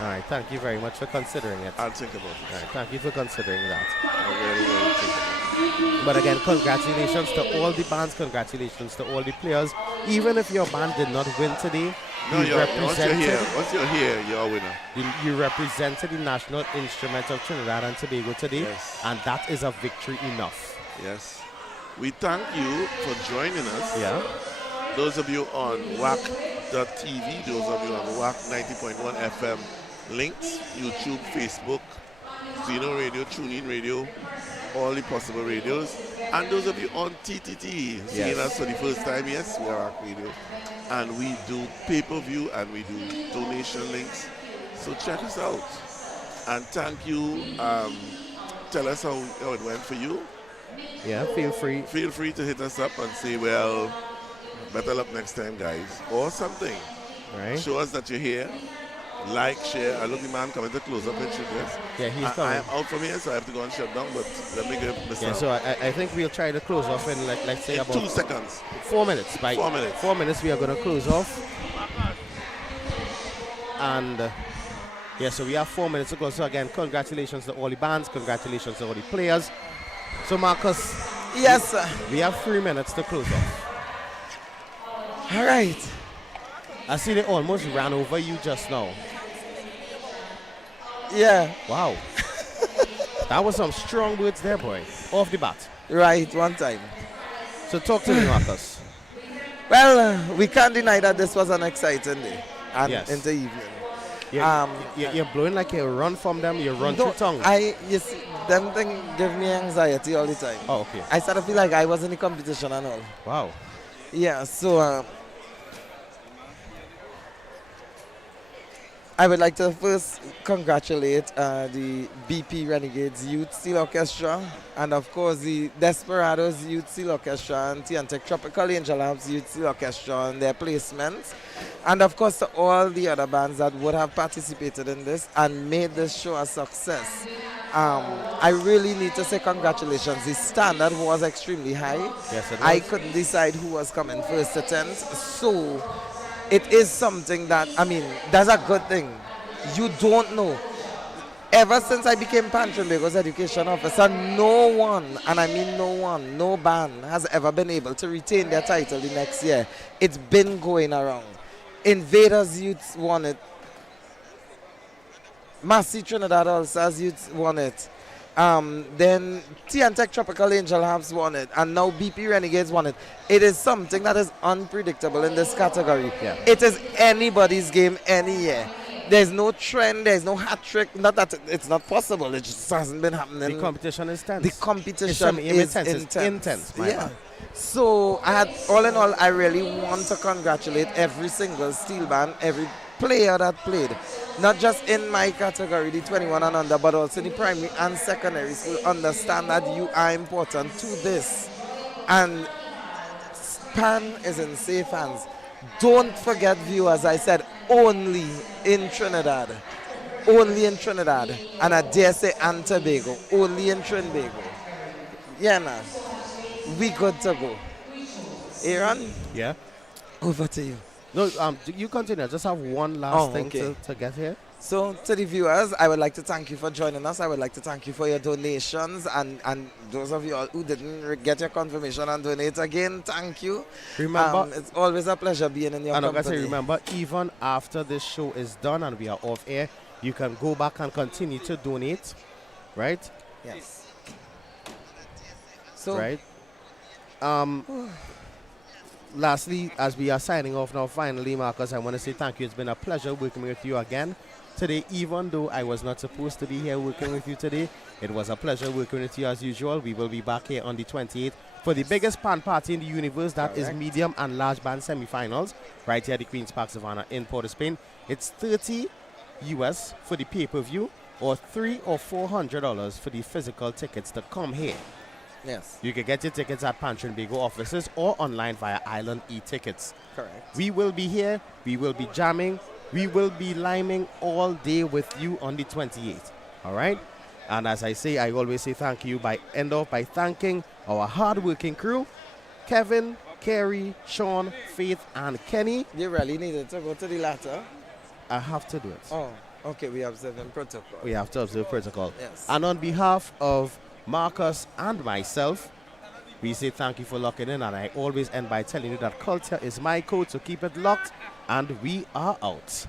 All right, thank you very much for considering it. I'll think about it. All right, thank you for considering that. I'll very, very think about it. But again, congratulations to all the bands, congratulations to all the players. Even if your band did not win today, Once you're here, you're a winner. You represented the National Instrument of Trinidad and Tobago today, and that is a victory enough. Yes. We thank you for joining us. Yeah. Those of you on WACK.TV, those of you on WACK 90.1 FM links, YouTube, Facebook, Zeno Radio, TuneIn Radio, all the possible radios. And those of you on TTT, seeing us for the first time, yes, we are WACK Radio. And we do pay-per-view and we do donation links. So check us out. And thank you. Tell us how it went for you. Yeah, feel free. Feel free to hit us up and say, well, better luck next time, guys, or something. Right. Show us that you're here. Like, share. I look the man coming to close up and shoot this. Yeah, he's coming. I'm out from here, so I have to go and shut down, but let me give Mr. Yeah, so I think we'll try to close off in, let's say, about 2 seconds. 4 minutes. By 4 minutes. 4 minutes, we are going to close off. And yeah, so we have 4 minutes to go. So again, congratulations to all the bands. Congratulations to all the players. So Marcus. Yes, sir. We have 3 minutes to close off. All right. I see they almost ran over you just now. Yeah. Wow. That was some strong words there, boy. Off the bat. Right, one time. So talk to me, Marcus. Well, we can't deny that this was an exciting day and Yes. into evening. You're blowing like you run from them, you run through tongue. You see, them thing give me anxiety all the time. Oh, okay. I started to feel like I was in the competition and all. Wow. Yeah, so I would like to first congratulate the BP Renegades Youth Steel Orchestra and of course the Desperados Youth Steel Orchestra and Tiantec Tropical Angel Amps Youth Steel Orchestra on their placements, and of course to all the other bands that would have participated in this and made this show a success. I really need to say congratulations. The standard was extremely high. Yes, it was. I couldn't decide who was coming first to 10th, so it is something that, I mean, that's a good thing. You don't know. Ever since I became Pan Trinbago's education officer, no one, and I mean no one, no band has ever been able to retain their title the next year. It's been going around. Invaders Youth won it. Massey Trinidad All-Stars Youth won it. Then Tiantec Tropical Angel Amps won it, and now BP Renegades won it. It is something that is unpredictable in this category. Yeah. It is anybody's game any year. There's no trend, there's no hat trick. Not that it's not possible, it just hasn't been happening. The competition is tense. The competition is intense. It's intense. My bad. So all in all, I really want to congratulate every single steel band, every player that played, not just in my category, the 21 and under, but also in the primary and secondary school. Understand that you are important to this, and Pan is in safe hands. Don't forget, viewers, I said only in Trinidad, and I dare say and Tobago, only in Trinbago. Yeah, nah, we good to go. Aaron? Yeah. Over to you. No, you continue. I just have one last thing okay. to get here. So to the viewers, I would like to thank you for joining us. I would like to thank you for your donations, and those of you all who didn't get your confirmation and donate again, thank you. Remember, it's always a pleasure being in your and company. I say, remember, even after this show is done and we are off air, you can go back and continue to donate, right? Yes. So, right. Lastly, as we are signing off now, finally, Marcus, I want to say thank you. It's been a pleasure working with you again today. Even though I was not supposed to be here working with you today, it was a pleasure working with you as usual. We will be back here on the 28th for the biggest pan party in the universe. That is medium and large band semi-finals right here at the Queen's Park Savannah in Port of Spain. It's $30 US for the pay-per-view, or $300 or $400 for the physical tickets to come here. Yes. You can get your tickets at Pan Trinbago offices or online via Island e-tickets. Correct. We will be here. We will be jamming. We will be liming all day with you on the 28th. All right? And as I say, I always say thank you. End off by thanking our hard-working crew, Kevin, Kerry, Sean, Faith, and Kenny. You really needed to go to the latter? I have to do it. Oh, okay. We observe protocol. We have to observe protocol. Yes. And on behalf of Marcus and myself, we say thank you for locking in, and I always end by telling you that culture is my code, so keep it locked, and we are out.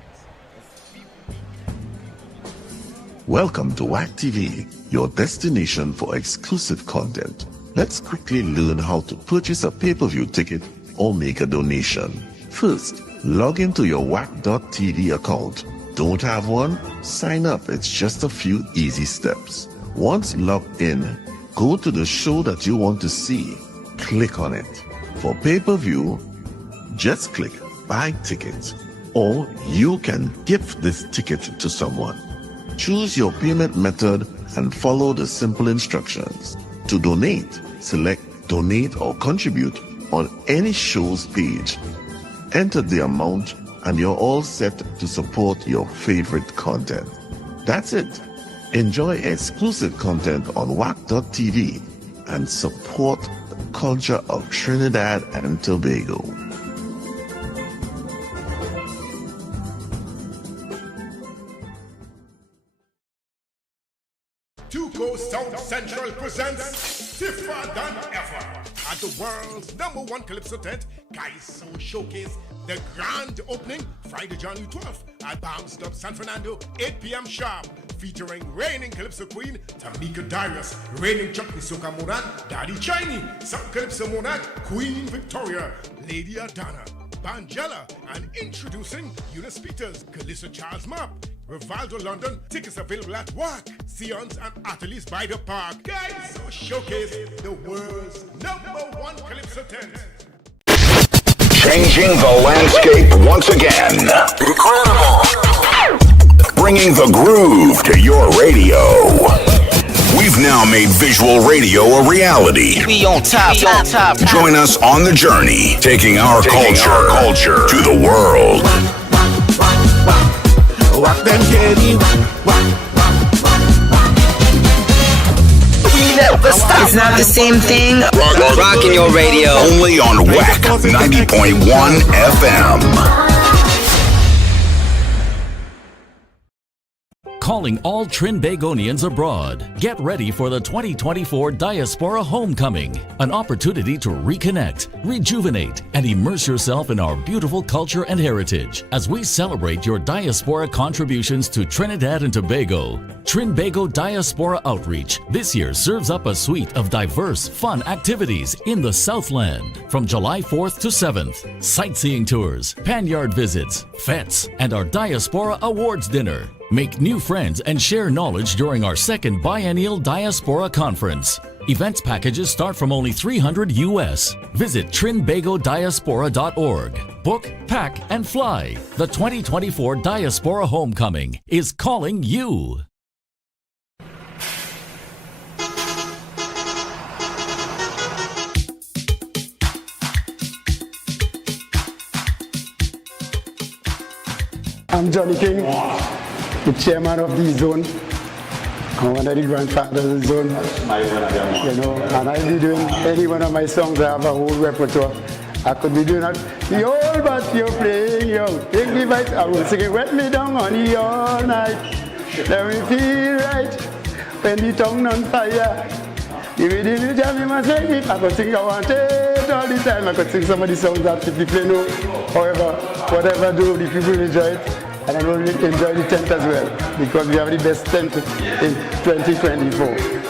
Welcome to WACK TV, your destination for exclusive content. Let's quickly learn how to purchase a pay-per-view ticket or make a donation. First, log into your WACK.tv account. Don't have one? Sign up. It's just a few easy steps. Once logged in, go to the show that you want to see. Click on it. For pay-per-view, just click Buy Ticket, or you can gift this ticket to someone. Choose your payment method and follow the simple instructions. To donate, select Donate or Contribute on any show's page. Enter the amount and you're all set to support your favorite content. That's it. Enjoy exclusive content on WACK.tv and support the culture of Trinidad and Tobago. Tuco South Central presents stiffer than ever at the world's #1 Calypso tent. Guys Soul Showcase, the grand opening Friday, January 12th at Palm Stop, San Fernando, 8 p.m. sharp, featuring reigning Calypso Queen Tamika Darius, reigning Chutney Soca Monarch Daddy Chiney, South Calypso Monarch Queen Victoria, Lady Adana, Bangela, and introducing Eunice Peters, Calissa Charles Mapp, Rivaldo London. Tickets available at WACK, Sion's, and Ateliers by the Park. Guys, so showcase the world's #1 Calypso tent. Changing the landscape once again. Incredible. Bringing the groove to your radio. We've now made visual radio a reality. We on top. Join us on the journey, taking our culture to the world. We never stop. It's not the same thing. Rocking your radio. Only on WACK 90.1 FM. Calling all Trinbagonians abroad. Get ready for the 2024 Diaspora Homecoming, an opportunity to reconnect, rejuvenate, and immerse yourself in our beautiful culture and heritage as we celebrate your diaspora contributions to Trinidad and Tobago. Trinbago Diaspora Outreach this year serves up a suite of diverse, fun activities in the Southland from July 4th to 7th. Sightseeing tours, panyard visits, fetes, and our Diaspora Awards dinner. Make new friends and share knowledge during our second biennial Diaspora Conference. Events packages start from only $300 US. Visit trinbagodiaspora.org. Book, pack, and fly. The 2024 Diaspora Homecoming is calling you. I'm Johnny King, the chairman of the zone. I'm one of the grandfathers of the zone. You know, and I'll be doing any one of my songs. I have a whole repertoire. I could be doing that. The old but you're playing, yo. Take me back. I will sing it, wet me down on the all night. Let me feel right when the tongue on fire. The rhythm you jam me must make it. I could sing I want it all the time. I could sing some of the songs that the people know. However, whatever I do, the people enjoy it. And I know they enjoy the tent as well. Because we have the best tent in 2024.